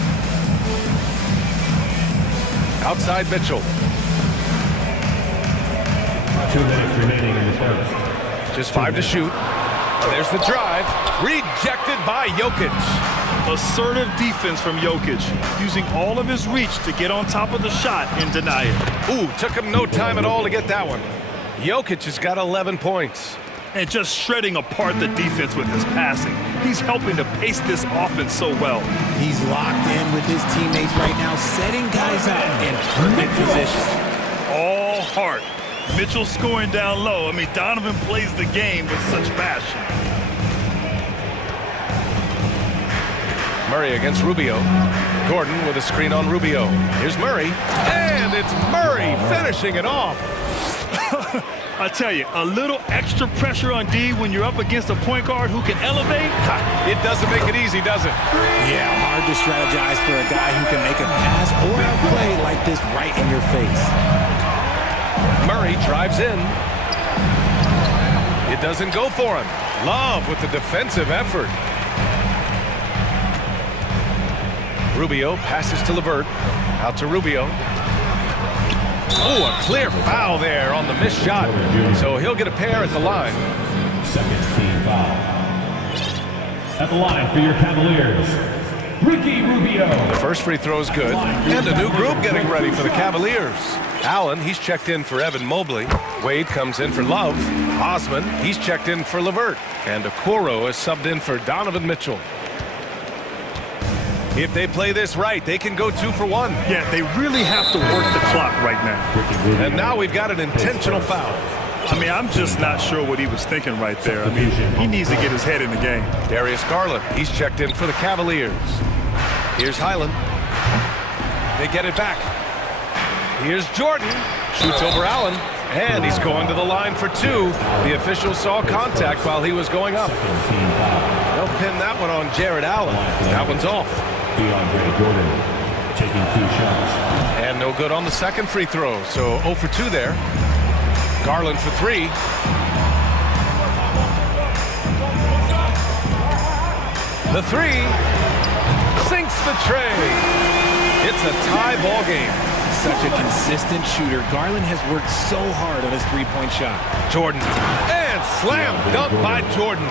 Outside Mitchell. 2 minutes remaining in the first. Just 5 to shoot. There's the drive. Rejected by Jokic. Assertive defense from Jokic, using all of his reach to get on top of the shot and deny it. Ooh, took him no time at all to get that one. Jokic has got 11 points. And just shredding apart the defense with his passing. He's helping to pace this offense so well. He's locked in with his teammates right now, setting guys up in perfect position. All heart. Mitchell scoring down low. I mean, Donovan plays the game with such passion. Murray against Rubio. Gordon with a screen on Rubio. Here's Murray. And it's Murray finishing it off. I tell you, a little extra pressure on D when you're up against a point guard who can elevate. It doesn't make it easy, does it? Yeah, hard to strategize for a guy who can make a pass or a play like this right in your face. Murray drives in. It doesn't go for him. Love with the defensive effort. Rubio passes to LeVert. Out to Rubio. Oh, a clear foul there on the missed shot. So he'll get a pair at the line. Second team foul. At the line for your Cavaliers, Ricky Rubio. The first free throw is good. And a new group getting ready for the Cavaliers. Allen, he's checked in for Evan Mobley. Wade comes in for Love. Osman, he's checked in for Levert. And Okoro is subbed in for Donovan Mitchell. If they play this right, they can go 2 for 1. Yeah, they really have to work the clock right now. And now we've got an intentional foul. I mean, I'm just not sure what he was thinking right there. I mean, he needs to get his head in the game. Darius Garland, he's checked in for the Cavaliers. Here's Highland. They get it back. Here's Jordan. Shoots over Allen. And he's going to the line for 2. The official saw contact while he was going up. They'll pin that one on Jared Allen. That one's off. Jordan taking 2 shots. And no good on the second free throw. So 0 for 2 there. Garland for 3. The 3 sinks the tray. It's a tie ball game. Such a consistent shooter. Garland has worked so hard on his three-point shot. Jordan. And slam dunk by Jordan.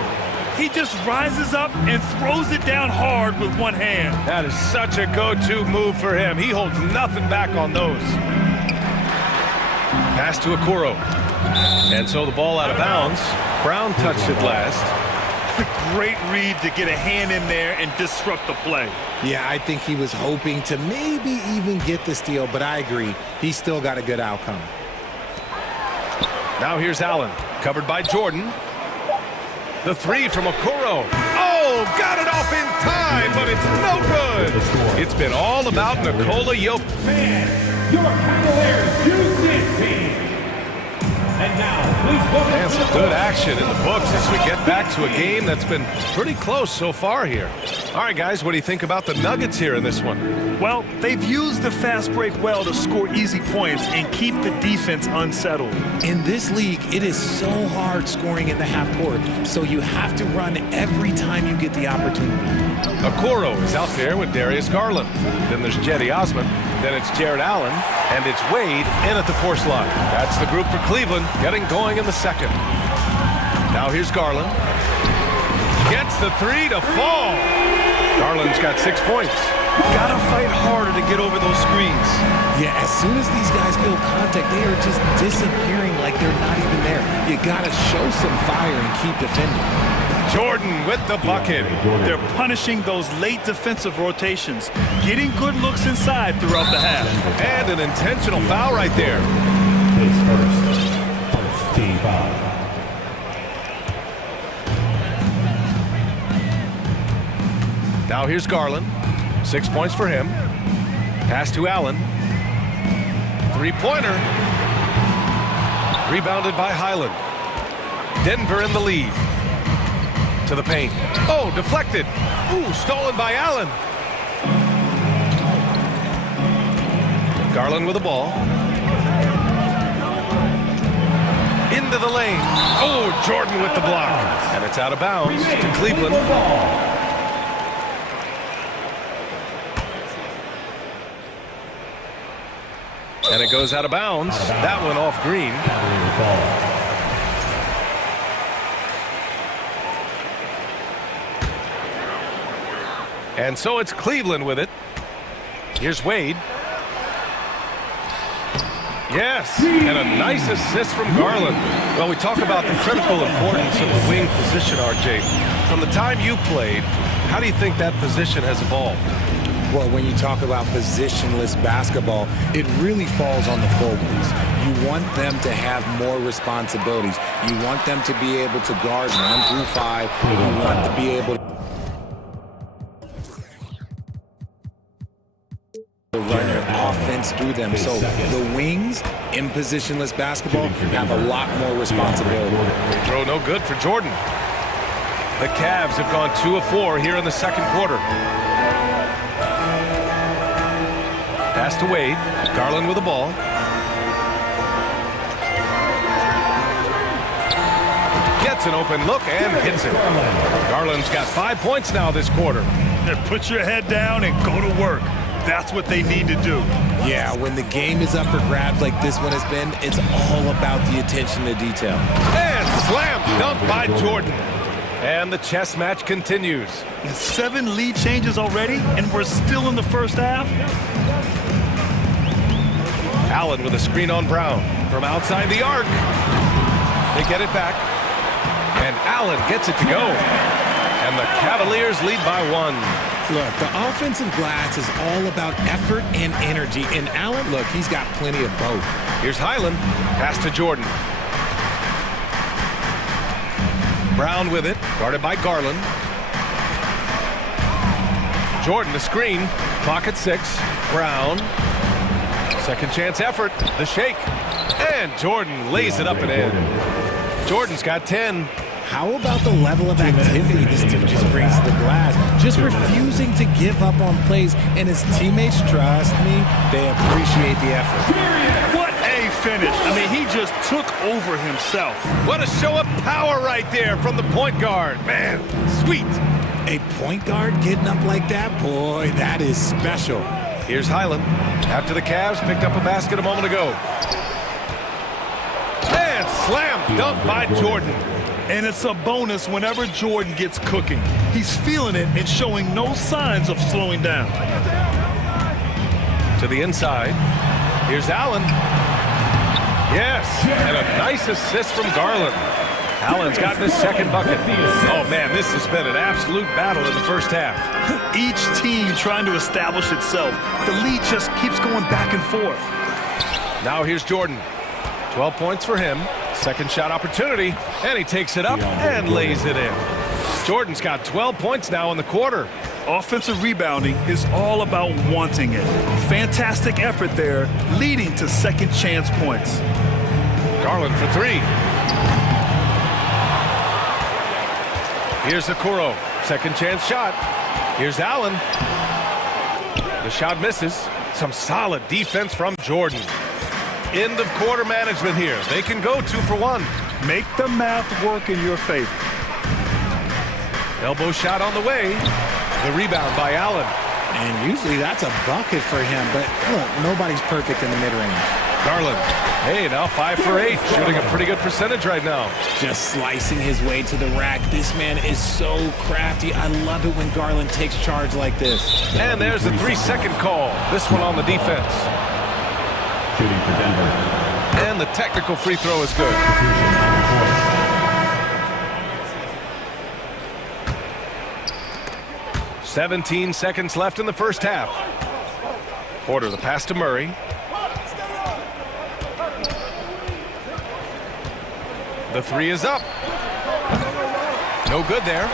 He just rises up and throws it down hard with one hand. That is such a go-to move for him. He holds nothing back on those. Pass to Okoro. And so the ball out of bounds. Brown touched it last. Great read to get a hand in there and disrupt the play. Yeah, I think he was hoping to maybe even get the steal, but I agree. He still got a good outcome. Now here's Allen, covered by Jordan. The 3 from Okoro. Oh, got it off in time, but it's no good. It's been all about Nikola Jokic. Fans, your Cavaliers use this team. And now, please welcome and some good action in the books as we get back to a game that's been pretty close so far here. All right, guys, what do you think about the Nuggets here in this one? Well, they've used the fast break well to score easy points and keep the defense unsettled. In this league, it is so hard scoring in the half court, so you have to run every time you get the opportunity. Okoro is out there with Darius Garland. Then there's Cedi Osman. Then it's Jared Allen. And it's Wade in at the force line. That's the group for Cleveland getting going in the second. Now here's Garland. Gets the 3 to fall. Garland's got 6 points. Gotta fight harder to get over those screens. Yeah, as soon as these guys feel contact, they are just disappearing like they're not even there. You gotta show some fire and keep defending. Jordan with the bucket. They're punishing those late defensive rotations, getting good looks inside throughout the half. And an intentional foul right there. His first team foul. Now here's Garland. 6 points for him. Pass to Allen. 3-pointer. Rebounded by Highland. Denver in the lead. To the paint. Oh, deflected. Ooh, stolen by Allen. Garland with the ball. Into the lane. Oh, Jordan with the block. And it's out of bounds to Cleveland. And it goes out of bounds. That one off Green. And so it's Cleveland with it. Here's Wade. Yes, and a nice assist from Garland. Well, we talk about the critical importance of the wing position, RJ. From the time you played, how do you think that position has evolved? Well, when you talk about positionless basketball, it really falls on the forwards. You want them to have more responsibilities. You want them to be able to guard 1 through 5. You want to be able to run your offense through them. So the wings in positionless basketball have a lot more responsibility. Throw no good for Jordan. The Cavs have gone 2 of 4 here in the second quarter. Pass to Wade. Garland with the ball. Gets an open look and hits it. Garland's got 5 points now this quarter. Put your head down and go to work. That's what they need to do. Yeah, when the game is up for grabs like this one has been, it's all about the attention to detail. And slam dunk by Jordan. And the chess match continues. 7 lead changes already, and we're still in the first half. Allen with a screen on Brown. From outside the arc. They get it back. And Allen gets it to go. And the Cavaliers lead by 1. Look, the offensive glass is all about effort and energy. And Allen, look, he's got plenty of both. Here's Highland. Pass to Jordan. Brown with it. Guarded by Garland. Jordan the screen. Clock at 6. Brown. Second chance effort. The shake. And Jordan lays it up and in. Jordan's got 10. How about the level of activity this team just brings to the glass? Just refusing to give up on plays, and his teammates, trust me, they appreciate the effort. What a finish. I mean, he just took over himself. What a show of power right there from the point guard. Man, sweet. A point guard getting up like that? Boy, that is special. Here's Highland. After the Cavs picked up a basket a moment ago. And slam dunk by Jordan. And it's a bonus whenever Jordan gets cooking. He's feeling it and showing no signs of slowing down. To the inside. Here's Allen. Yes, and a nice assist from Garland. Allen's gotten his second bucket. Oh, man, this has been an absolute battle in the first half. Each team trying to establish itself. The lead just keeps going back and forth. Now here's Jordan. 12 points for him. Second shot opportunity, and he takes it up and lays it in. Jordan's got 12 points now in the quarter. Offensive rebounding is all about wanting it. Fantastic effort there, leading to second chance points. Garland for 3. Here's Okoro. Second chance shot. Here's Allen. The shot misses. Some solid defense from Jordan. End of quarter management here. They can go 2 for 1. Make the math work in your favor. Elbow shot on the way. The rebound by Allen. And usually that's a bucket for him, but look, nobody's perfect in the mid-range. Garland. Hey, now 5 for 8. Shooting a pretty good percentage right now. Just slicing his way to the rack. This man is so crafty. I love it when Garland takes charge like this. And there's the 3-second call. This one on the defense. Shooting for Denver. And the technical free throw is good. 17 seconds left in the first half. Porter the pass to Murray. The 3 is up. No good there.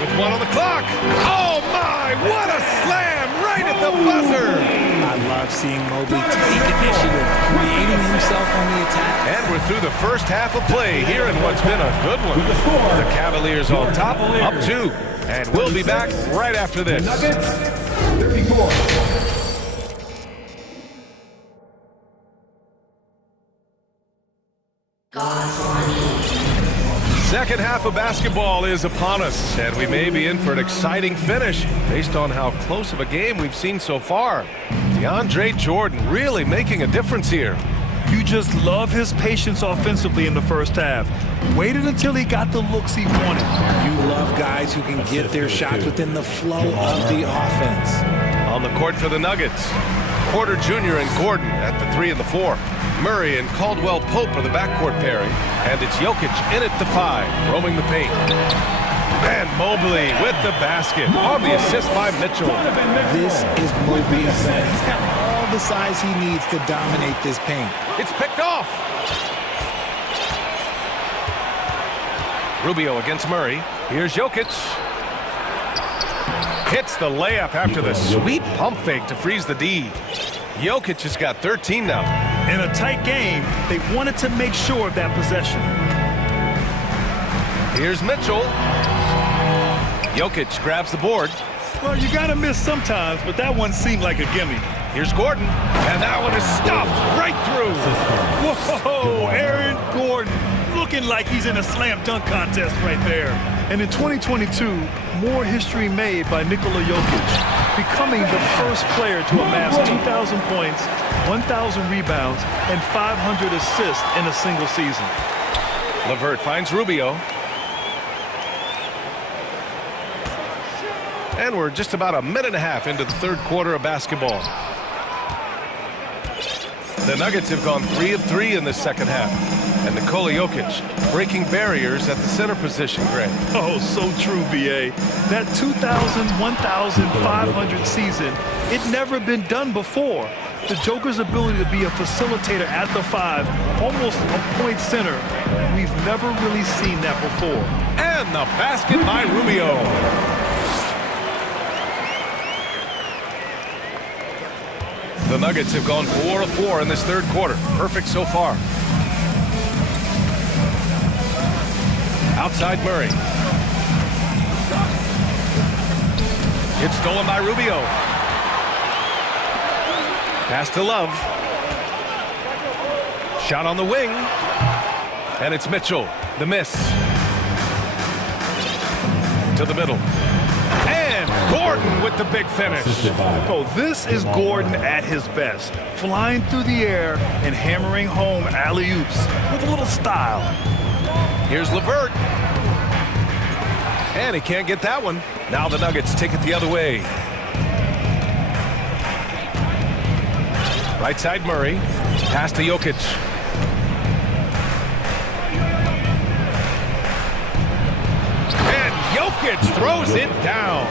With 1 on the clock. Oh my, what a slam right at the buzzer. I love seeing Mobley take initiative, creating himself on the attack. And we're through the first half of play here in what's been a good one. The Cavaliers on top, up 2. And we'll be back right after this. Nuggets, 34. Second half of basketball is upon us, and we may be in for an exciting finish based on how close of a game we've seen so far. DeAndre Jordan really making a difference here. You just love his patience offensively in the first half. Waited until he got the looks he wanted. You love guys who can get their shots within the flow of the offense. On the court for the Nuggets, Porter Jr. and Gordon at the 3 and the 4. Murray and Caldwell Pope are the backcourt pairing, and it's Jokic in at the 5, roaming the paint. And Mobley with the basket on the assist by Mitchell. This is Mobley's set. He's got all the size he needs to dominate this paint. It's picked off. Rubio against Murray. Here's Jokic. Hits the layup after the sweet pump fake to freeze the D. Jokic has got 13 now. In a tight game, they wanted to make sure of that possession. Here's Mitchell. Jokic grabs the board. Well, you gotta miss sometimes, but that one seemed like a gimme. Here's Gordon, and that one is stuffed right through. Whoa, Aaron Gordon, looking like he's in a slam dunk contest right there. And in 2022, more history made by Nikola Jokic, becoming the first player to amass 2,000 points, 1,000 rebounds, and 500 assists in a single season. LeVert finds Rubio. And we're just about a minute and a half into the third quarter of basketball. The Nuggets have gone 3 of 3 in this second half. And Nikola Jokic breaking barriers at the center position, Greg. Oh, so true, B.A. That 1,500 season, it never been done before. The Joker's ability to be a facilitator at the 5, almost a point center, we've never really seen that before. And the basket by Rubio. The Nuggets have gone 4 of 4 in this third quarter. Perfect so far. Outside Murray. It's stolen by Rubio. Pass to Love. Shot on the wing. And it's Mitchell. The miss. To the middle. And Gordon with the big finish. Oh, this is Gordon at his best. Flying through the air and hammering home alley-oops with a little style. Here's LeVert. And he can't get that one. Now the Nuggets take it the other way. Right side Murray. Pass to Jokic. And Jokic throws it down.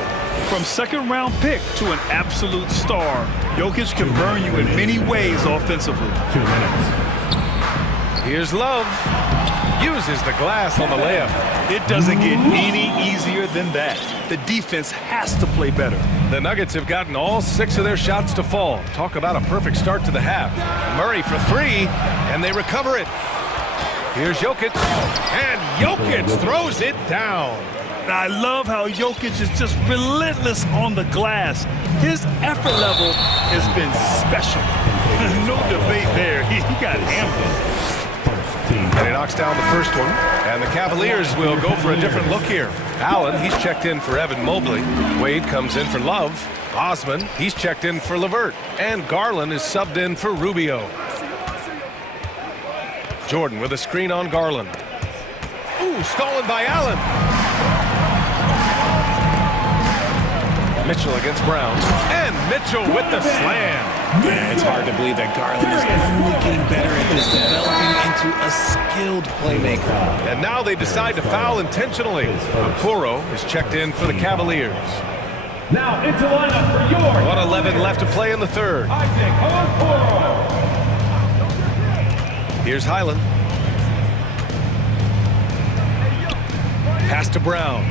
From second-round pick to an absolute star, Jokic can burn you in many ways offensively. 2 minutes. Here's Love. Uses the glass on the layup. It doesn't get any easier than that. The defense has to play better. The Nuggets have gotten all 6 of their shots to fall. Talk about a perfect start to the half. Murray for 3, and they recover it. Here's Jokic, and Jokic throws it down. I love how Jokic is just relentless on the glass. His effort level has been special. No debate there. He got hammered. And he knocks down the first one. And the Cavaliers will go for a different look here. Allen, he's checked in for Evan Mobley. Wade comes in for Love. Osman, he's checked in for LeVert. And Garland is subbed in for Rubio. Jordan with a screen on Garland. Ooh, stolen by Allen. Mitchell against Brown. And Mitchell with the slam. Yeah, it's hard to believe that Garland is only getting better at this, developing into a skilled playmaker. And now they decide to foul intentionally. Okoro is checked in for the Cavaliers. Now into lineup for your 1:11 left to play in the third. Here's Highland. Pass to Brown.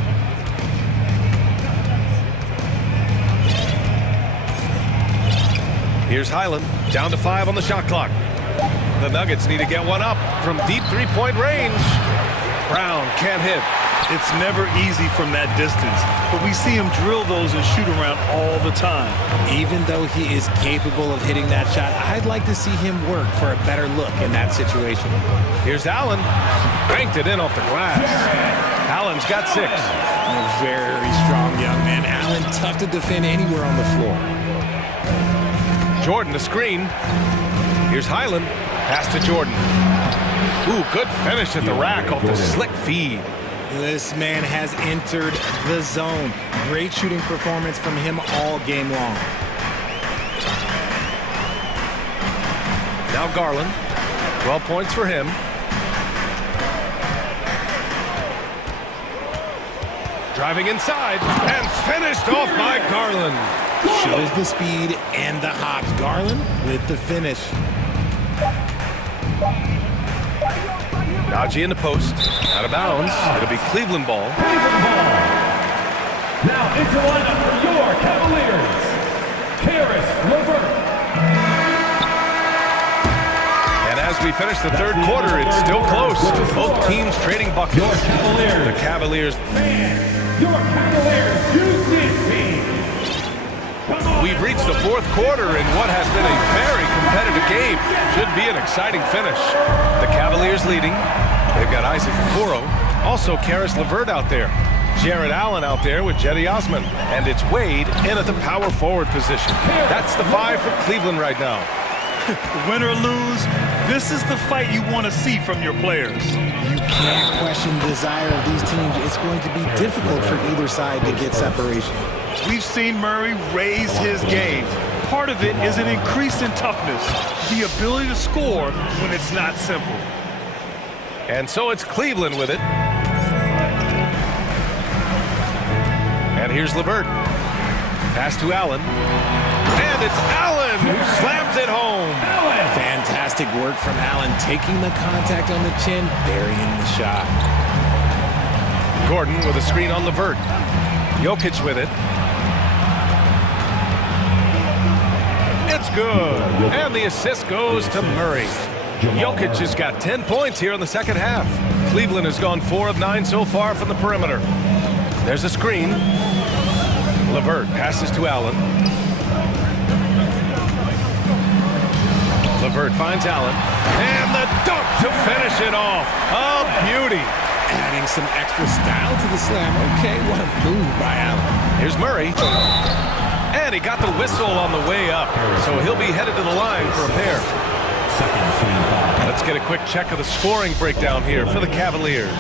Here's Highland, down to 5 on the shot clock. The Nuggets need to get one up from deep three-point range. Brown can't hit. It's never easy from that distance, but we see him drill those and shoot around all the time. Even though he is capable of hitting that shot, I'd like to see him work for a better look in that situation. Here's Allen. Banked it in off the glass. Allen's got 6. A very strong young man. Allen, tough to defend anywhere on the floor. Jordan, the screen. Here's Highland. Pass to Jordan. Ooh, good finish at the rack off the slick feed. This man has entered the zone. Great shooting performance from him all game long. Now Garland. 12 points for him. Driving inside and finished off by Garland. Shows the speed and the hops. Garland with the finish. Najee in the post. Out of bounds. It'll be Cleveland ball. Now into lineup for your Cavaliers, Karis LeVert. And as we finish the third quarter, it's still close. Both teams trading buckets. The Cavaliers. Your Cavaliers use this team. We've reached the fourth quarter in what has been a very competitive game. Should be an exciting finish. The Cavaliers leading. They've got Isaac Okoro. Also Karis LeVert out there. Jared Allen out there with Jetty Osman. And it's Wade in at the power forward position. That's the 5 for Cleveland right now. Win or lose, this is the fight you want to see from your players. You can't question the desire of these teams. It's going to be difficult for either side to get separation. We've seen Murray raise his game. part of it is an increase in toughness, the ability to score when it's not simple. And so it's Cleveland with it. And here's LeVert. Pass to Allen. And it's Allen who slams it home. Fantastic work from Allen, taking the contact on the chin, burying the shot. Gordon with a screen on LeVert. Jokic with it. It's good. And the assist goes to Murray. Jokic has got 10 points here in the second half. Cleveland has gone 4 of 9 so far from the perimeter. There's a screen. LeVert passes to Allen. LeVert finds Allen. And the dunk to finish it off. A beauty. Adding some extra style to the slam. Okay, what a move by Allen. Here's Murray. And he got the whistle on the way up. So he'll be headed to the line for a pair. Let's get a quick check of the scoring breakdown here for the Cavaliers.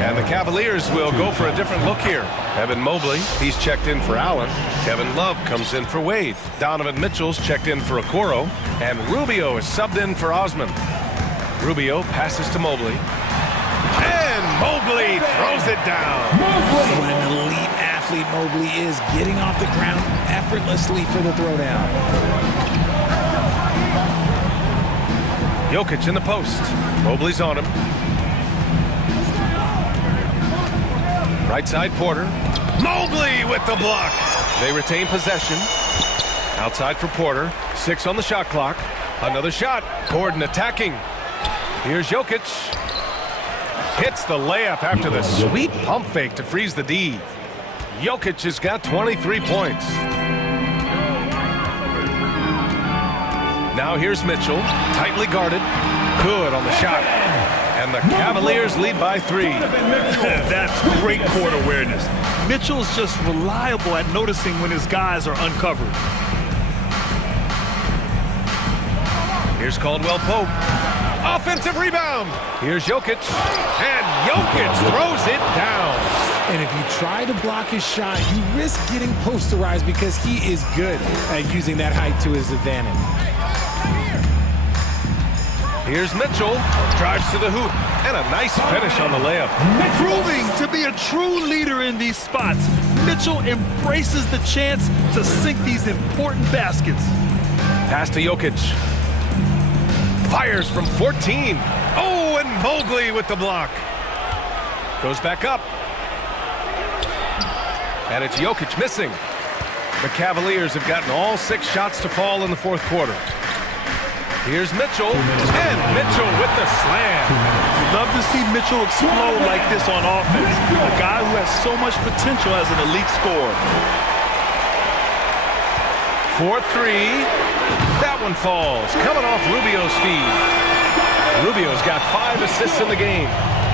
And the Cavaliers will go for a different look here. Evan Mobley, he's checked in for Allen. Kevin Love comes in for Wade. Donovan Mitchell's checked in for Okoro. And Rubio is subbed in for Osman. Rubio passes to Mobley. And Mobley throws it down. What an elite athlete Mobley is, getting off the ground effortlessly for the throwdown. Jokic in the post. Mobley's on him. Right side Porter. Mobley with the block. They retain possession. Outside for Porter. 6 on the shot clock. Another shot. Gordon attacking. Here's Jokic. Hits the layup after the sweet pump fake to freeze the D. Jokic has got 23 points. Now here's Mitchell, tightly guarded, good on the shot. And the Cavaliers lead by 3. That's great court awareness. Mitchell's just reliable at noticing when his guys are uncovered. Here's Caldwell Pope. Offensive rebound. Here's Jokic. And Jokic throws it down. And if you try to block his shot, you risk getting posterized because he is good at using that height to his advantage. Here's Mitchell, drives to the hoop, and a nice finish on the layup. Proving to be a true leader in these spots, Mitchell embraces the chance to sink these important baskets. Pass to Jokic. Fires from 14. Oh, and Mobley with the block. Goes back up. And it's Jokic missing. The Cavaliers have gotten all 6 shots to fall in the fourth quarter. Here's Mitchell, and Mitchell with the slam. Love to see Mitchell explode like this on offense. A guy who has so much potential as an elite scorer. 4-3. That one falls, coming off Rubio's feed. Rubio's got 5 assists in the game.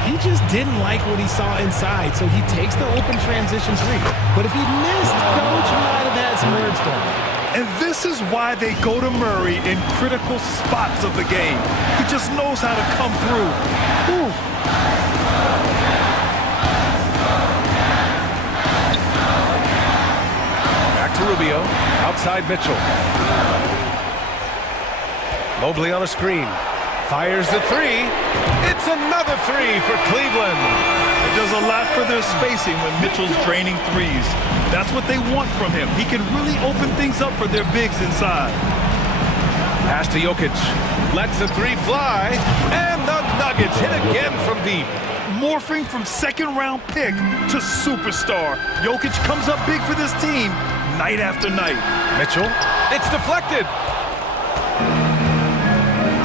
He just didn't like what he saw inside, so he takes the open transition 3. But if he missed, Coach might have had some words for him. And this is why they go to Murray in critical spots of the game. He just knows how to come through. Ooh. Back to Rubio. Outside Mitchell. Mobley on a screen. Fires the 3. It's another 3 for Cleveland. It does a lot for their spacing when Mitchell's draining threes. That's what they want from him. He can really open things up for their bigs inside. Pass to Jokic. Lets the 3 fly. And the Nuggets hit again from deep. Morphing from second-round pick to superstar. Jokic comes up big for this team night after night. Mitchell. It's deflected.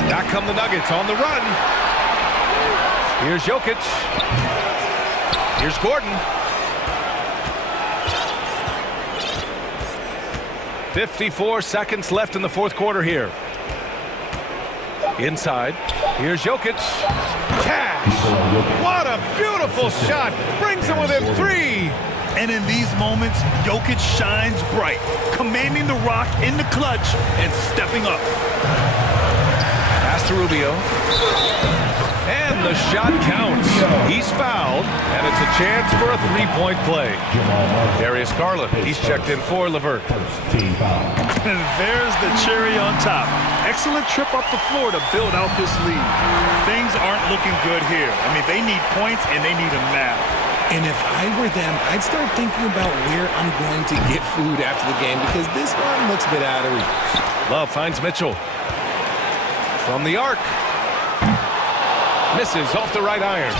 Back come the Nuggets on the run. Here's Jokic. Here's Gordon. 54 seconds left in the fourth quarter here. Inside. Here's Jokic. Cash. What a beautiful shot. Brings him within 3. And in these moments, Jokic shines bright, commanding the rock in the clutch and stepping up. Pass to Rubio. And the shot counts. He's fouled, and it's a chance for a three-point play. Darius Garland, he's checked in for Levert. And there's the cherry on top. Excellent trip up the floor to build out this lead. Things aren't looking good here. I mean, they need points, and they need them now. And if I were them, I'd start thinking about where I'm going to get food after the game because this one looks a bit out of reach. Love finds Mitchell. From the arc. Misses off the right iron.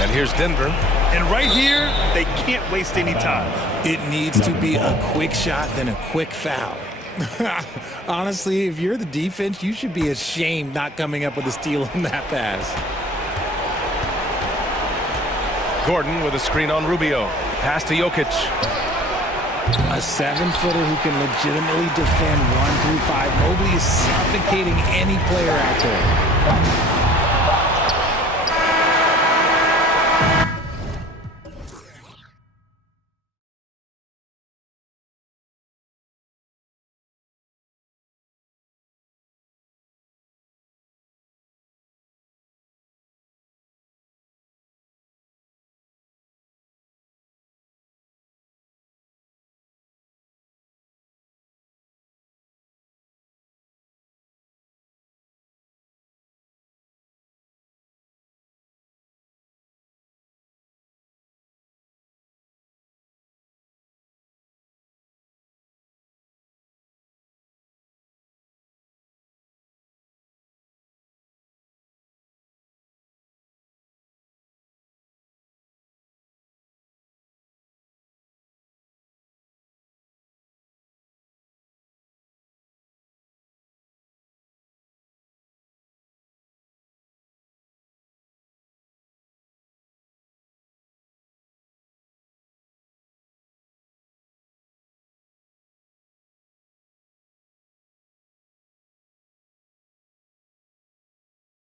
And here's Denver. And right here, they can't waste any time. It needs to be a quick shot, then a quick foul. Honestly, if you're the defense, you should be ashamed not coming up with a steal on that pass. Gordon with a screen on Rubio. Pass to Jokic. A 7-footer who can legitimately defend 1 through 5. Mobley is suffocating any player out there.